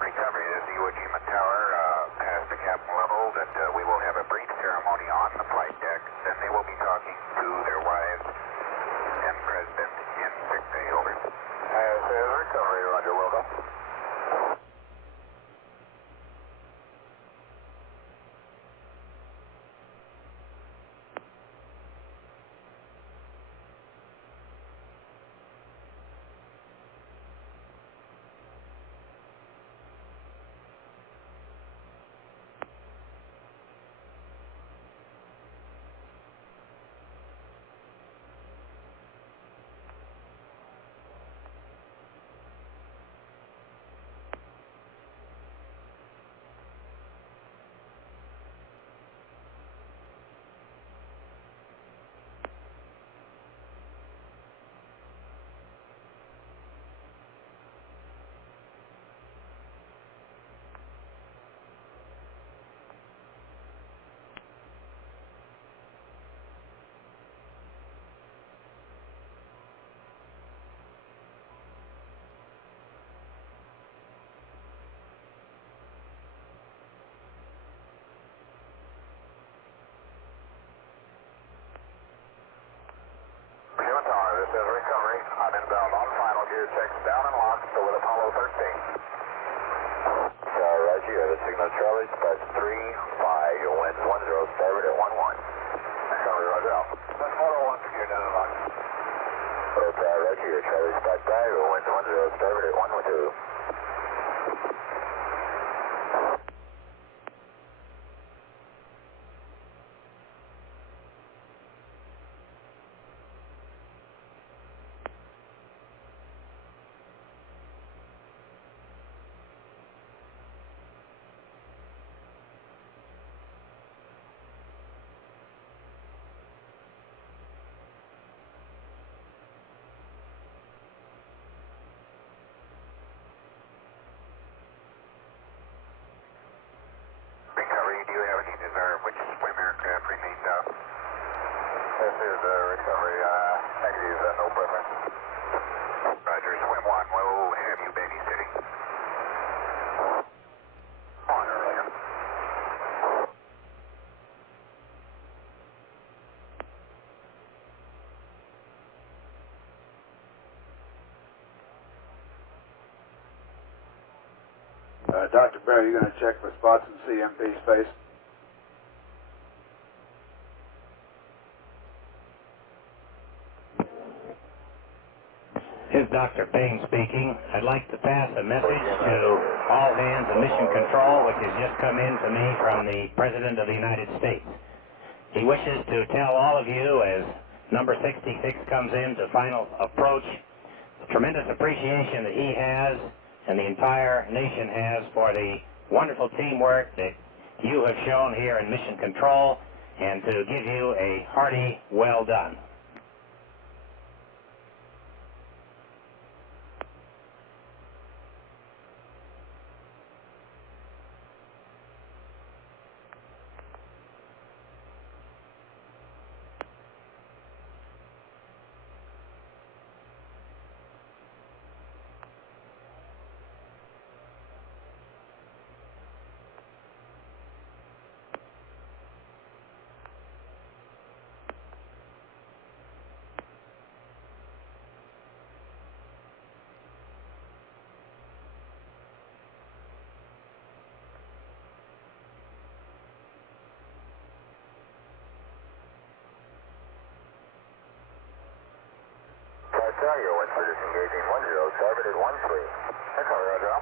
Recovery, this Iwo Jima Tower past the Capcom level that we will have a brief ceremony on the flight deck. Then they will be talking to their wives and President in sick bay. Over. This is recovery, roger, welcome. This is recovery. I'm inbound on final gear checks down and locked, so with Apollo 13. Roger, you have a signal Charlie, dispatch 3-5, your wind's 10, starboard at 11. Recovery, roger out. That's Apollo 1, gear down and locked. Roger, your Charlie, dispatch 5, your wind's 10, starboard at 112. Which swim aircraft remains out? This is recovery. Negative, no preference. Roger, swim 1, we'll have you babysitting. On earlier. Dr. Bear, you going to check for spots in CMP space? This is Dr. Payne speaking. I'd like to pass a message to all hands in Mission Control, which has just come in to me from the President of the United States. He wishes to tell all of you, as number 66 comes in to final approach, the tremendous appreciation that he has and the entire nation has for the wonderful teamwork that you have shown here in Mission Control, and to give you a hearty well done. Hotel, your wind for disengaging 10, targeted 13. Echo, roger.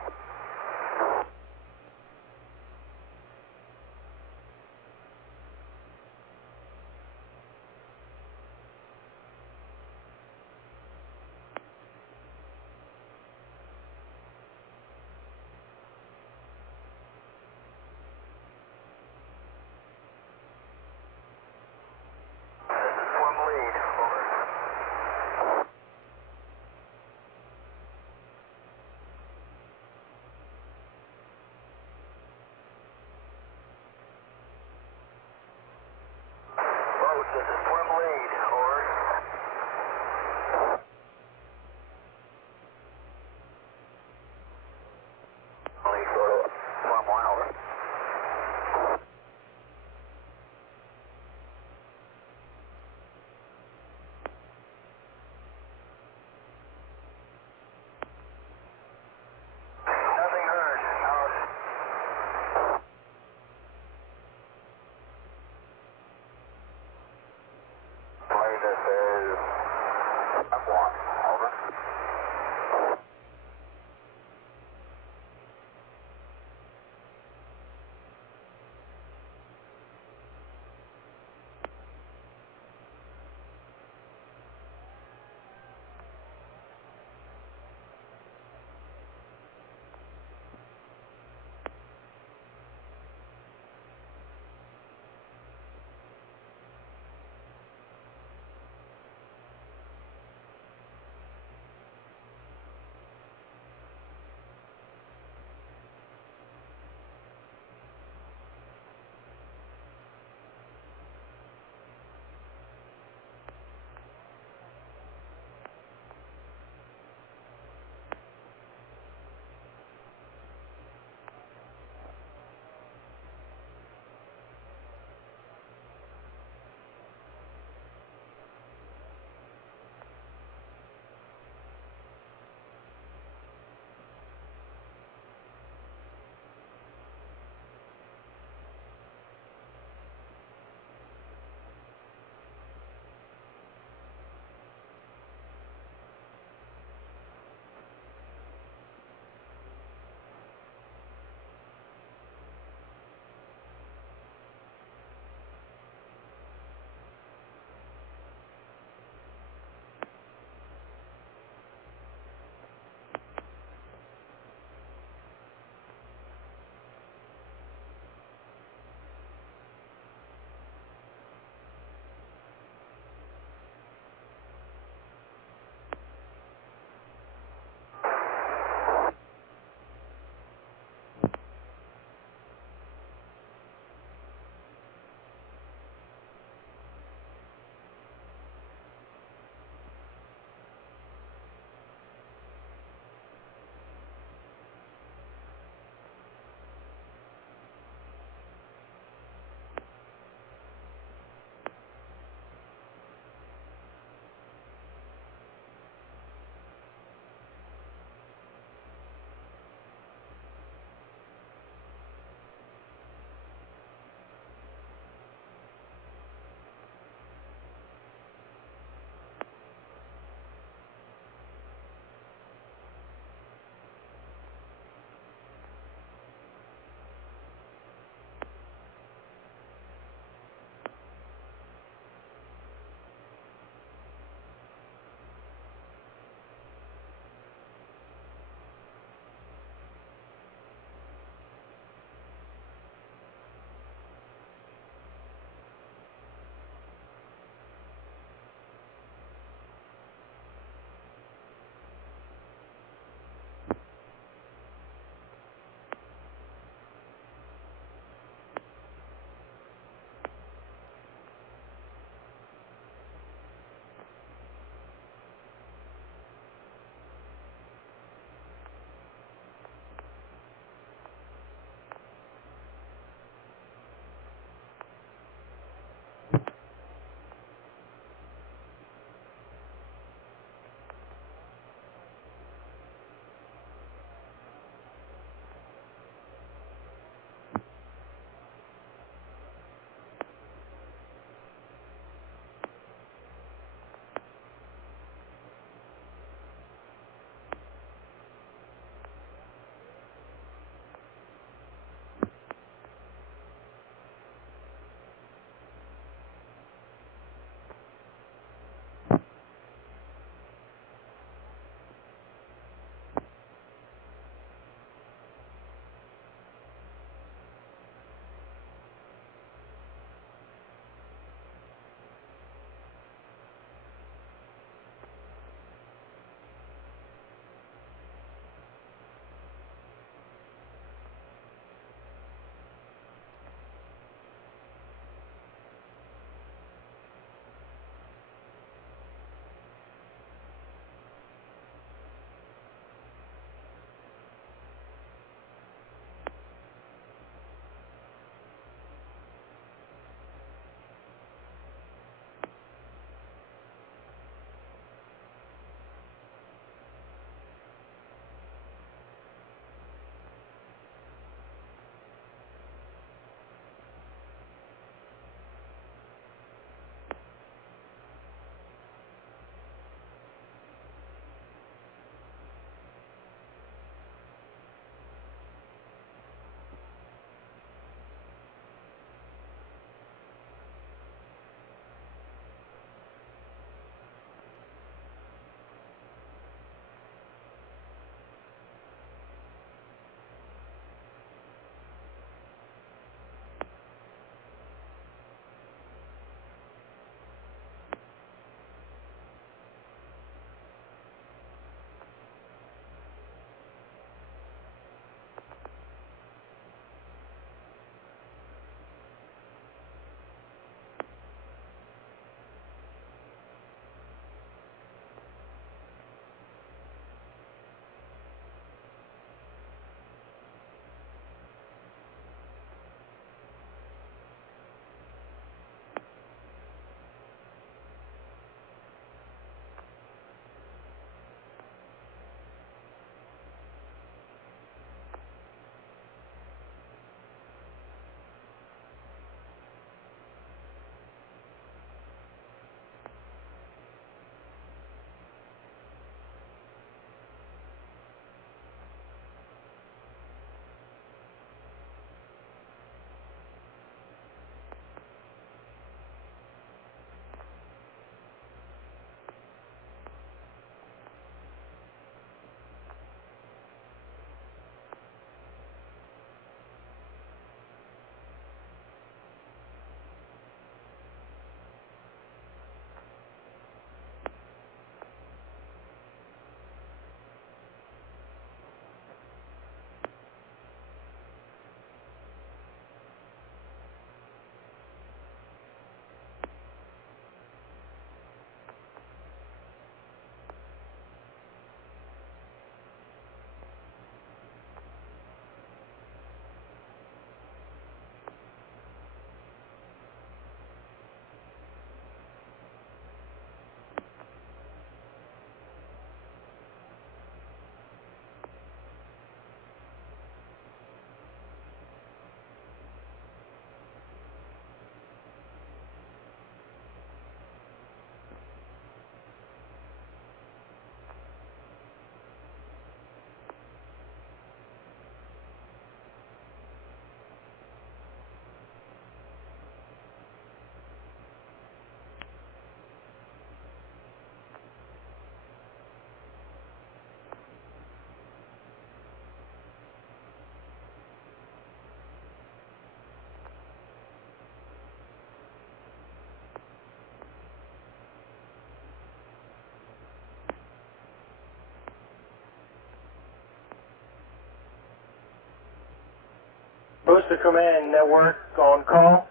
Master Command Network on call.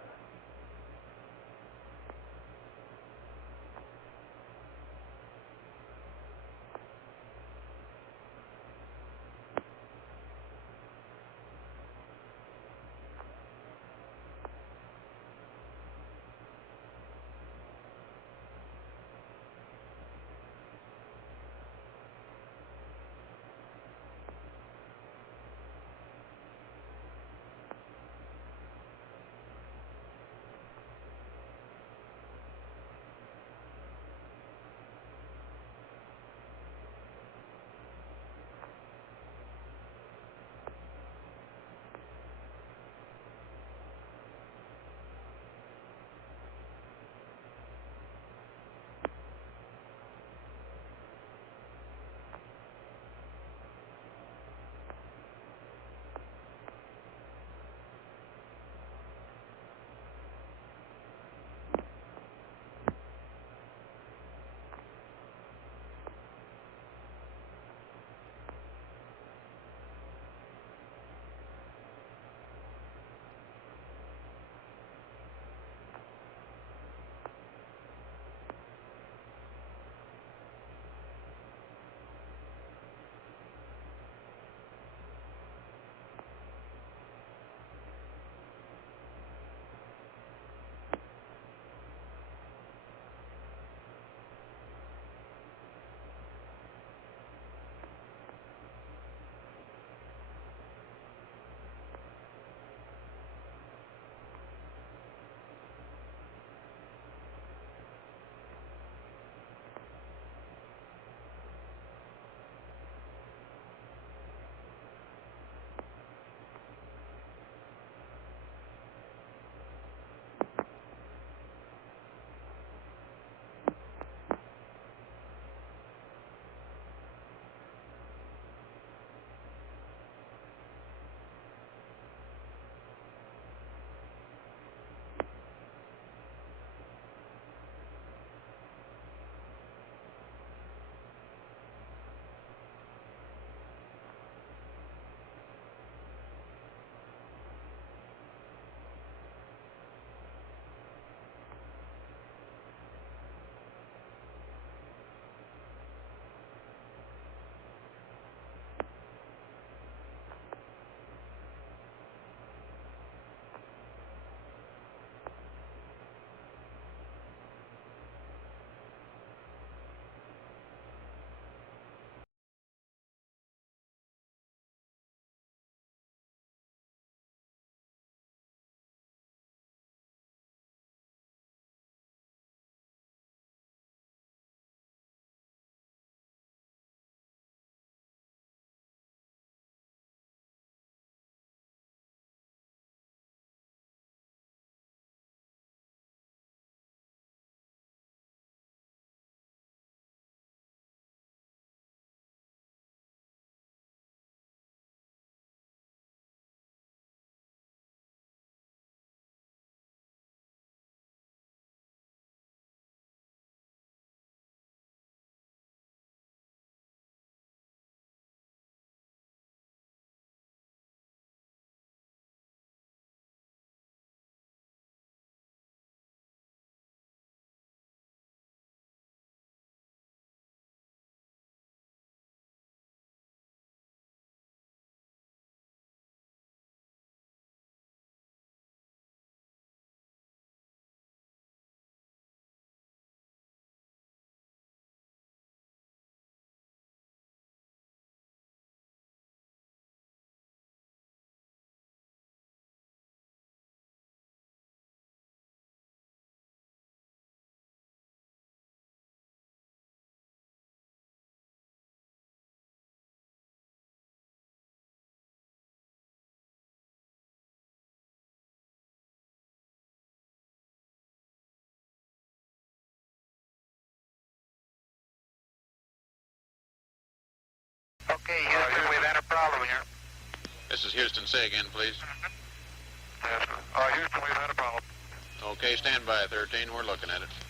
Okay, Houston, we've had a problem here. This is Houston. Say again, please. Yes, Houston, we've had a problem. Okay, stand by, 13. We're looking at it.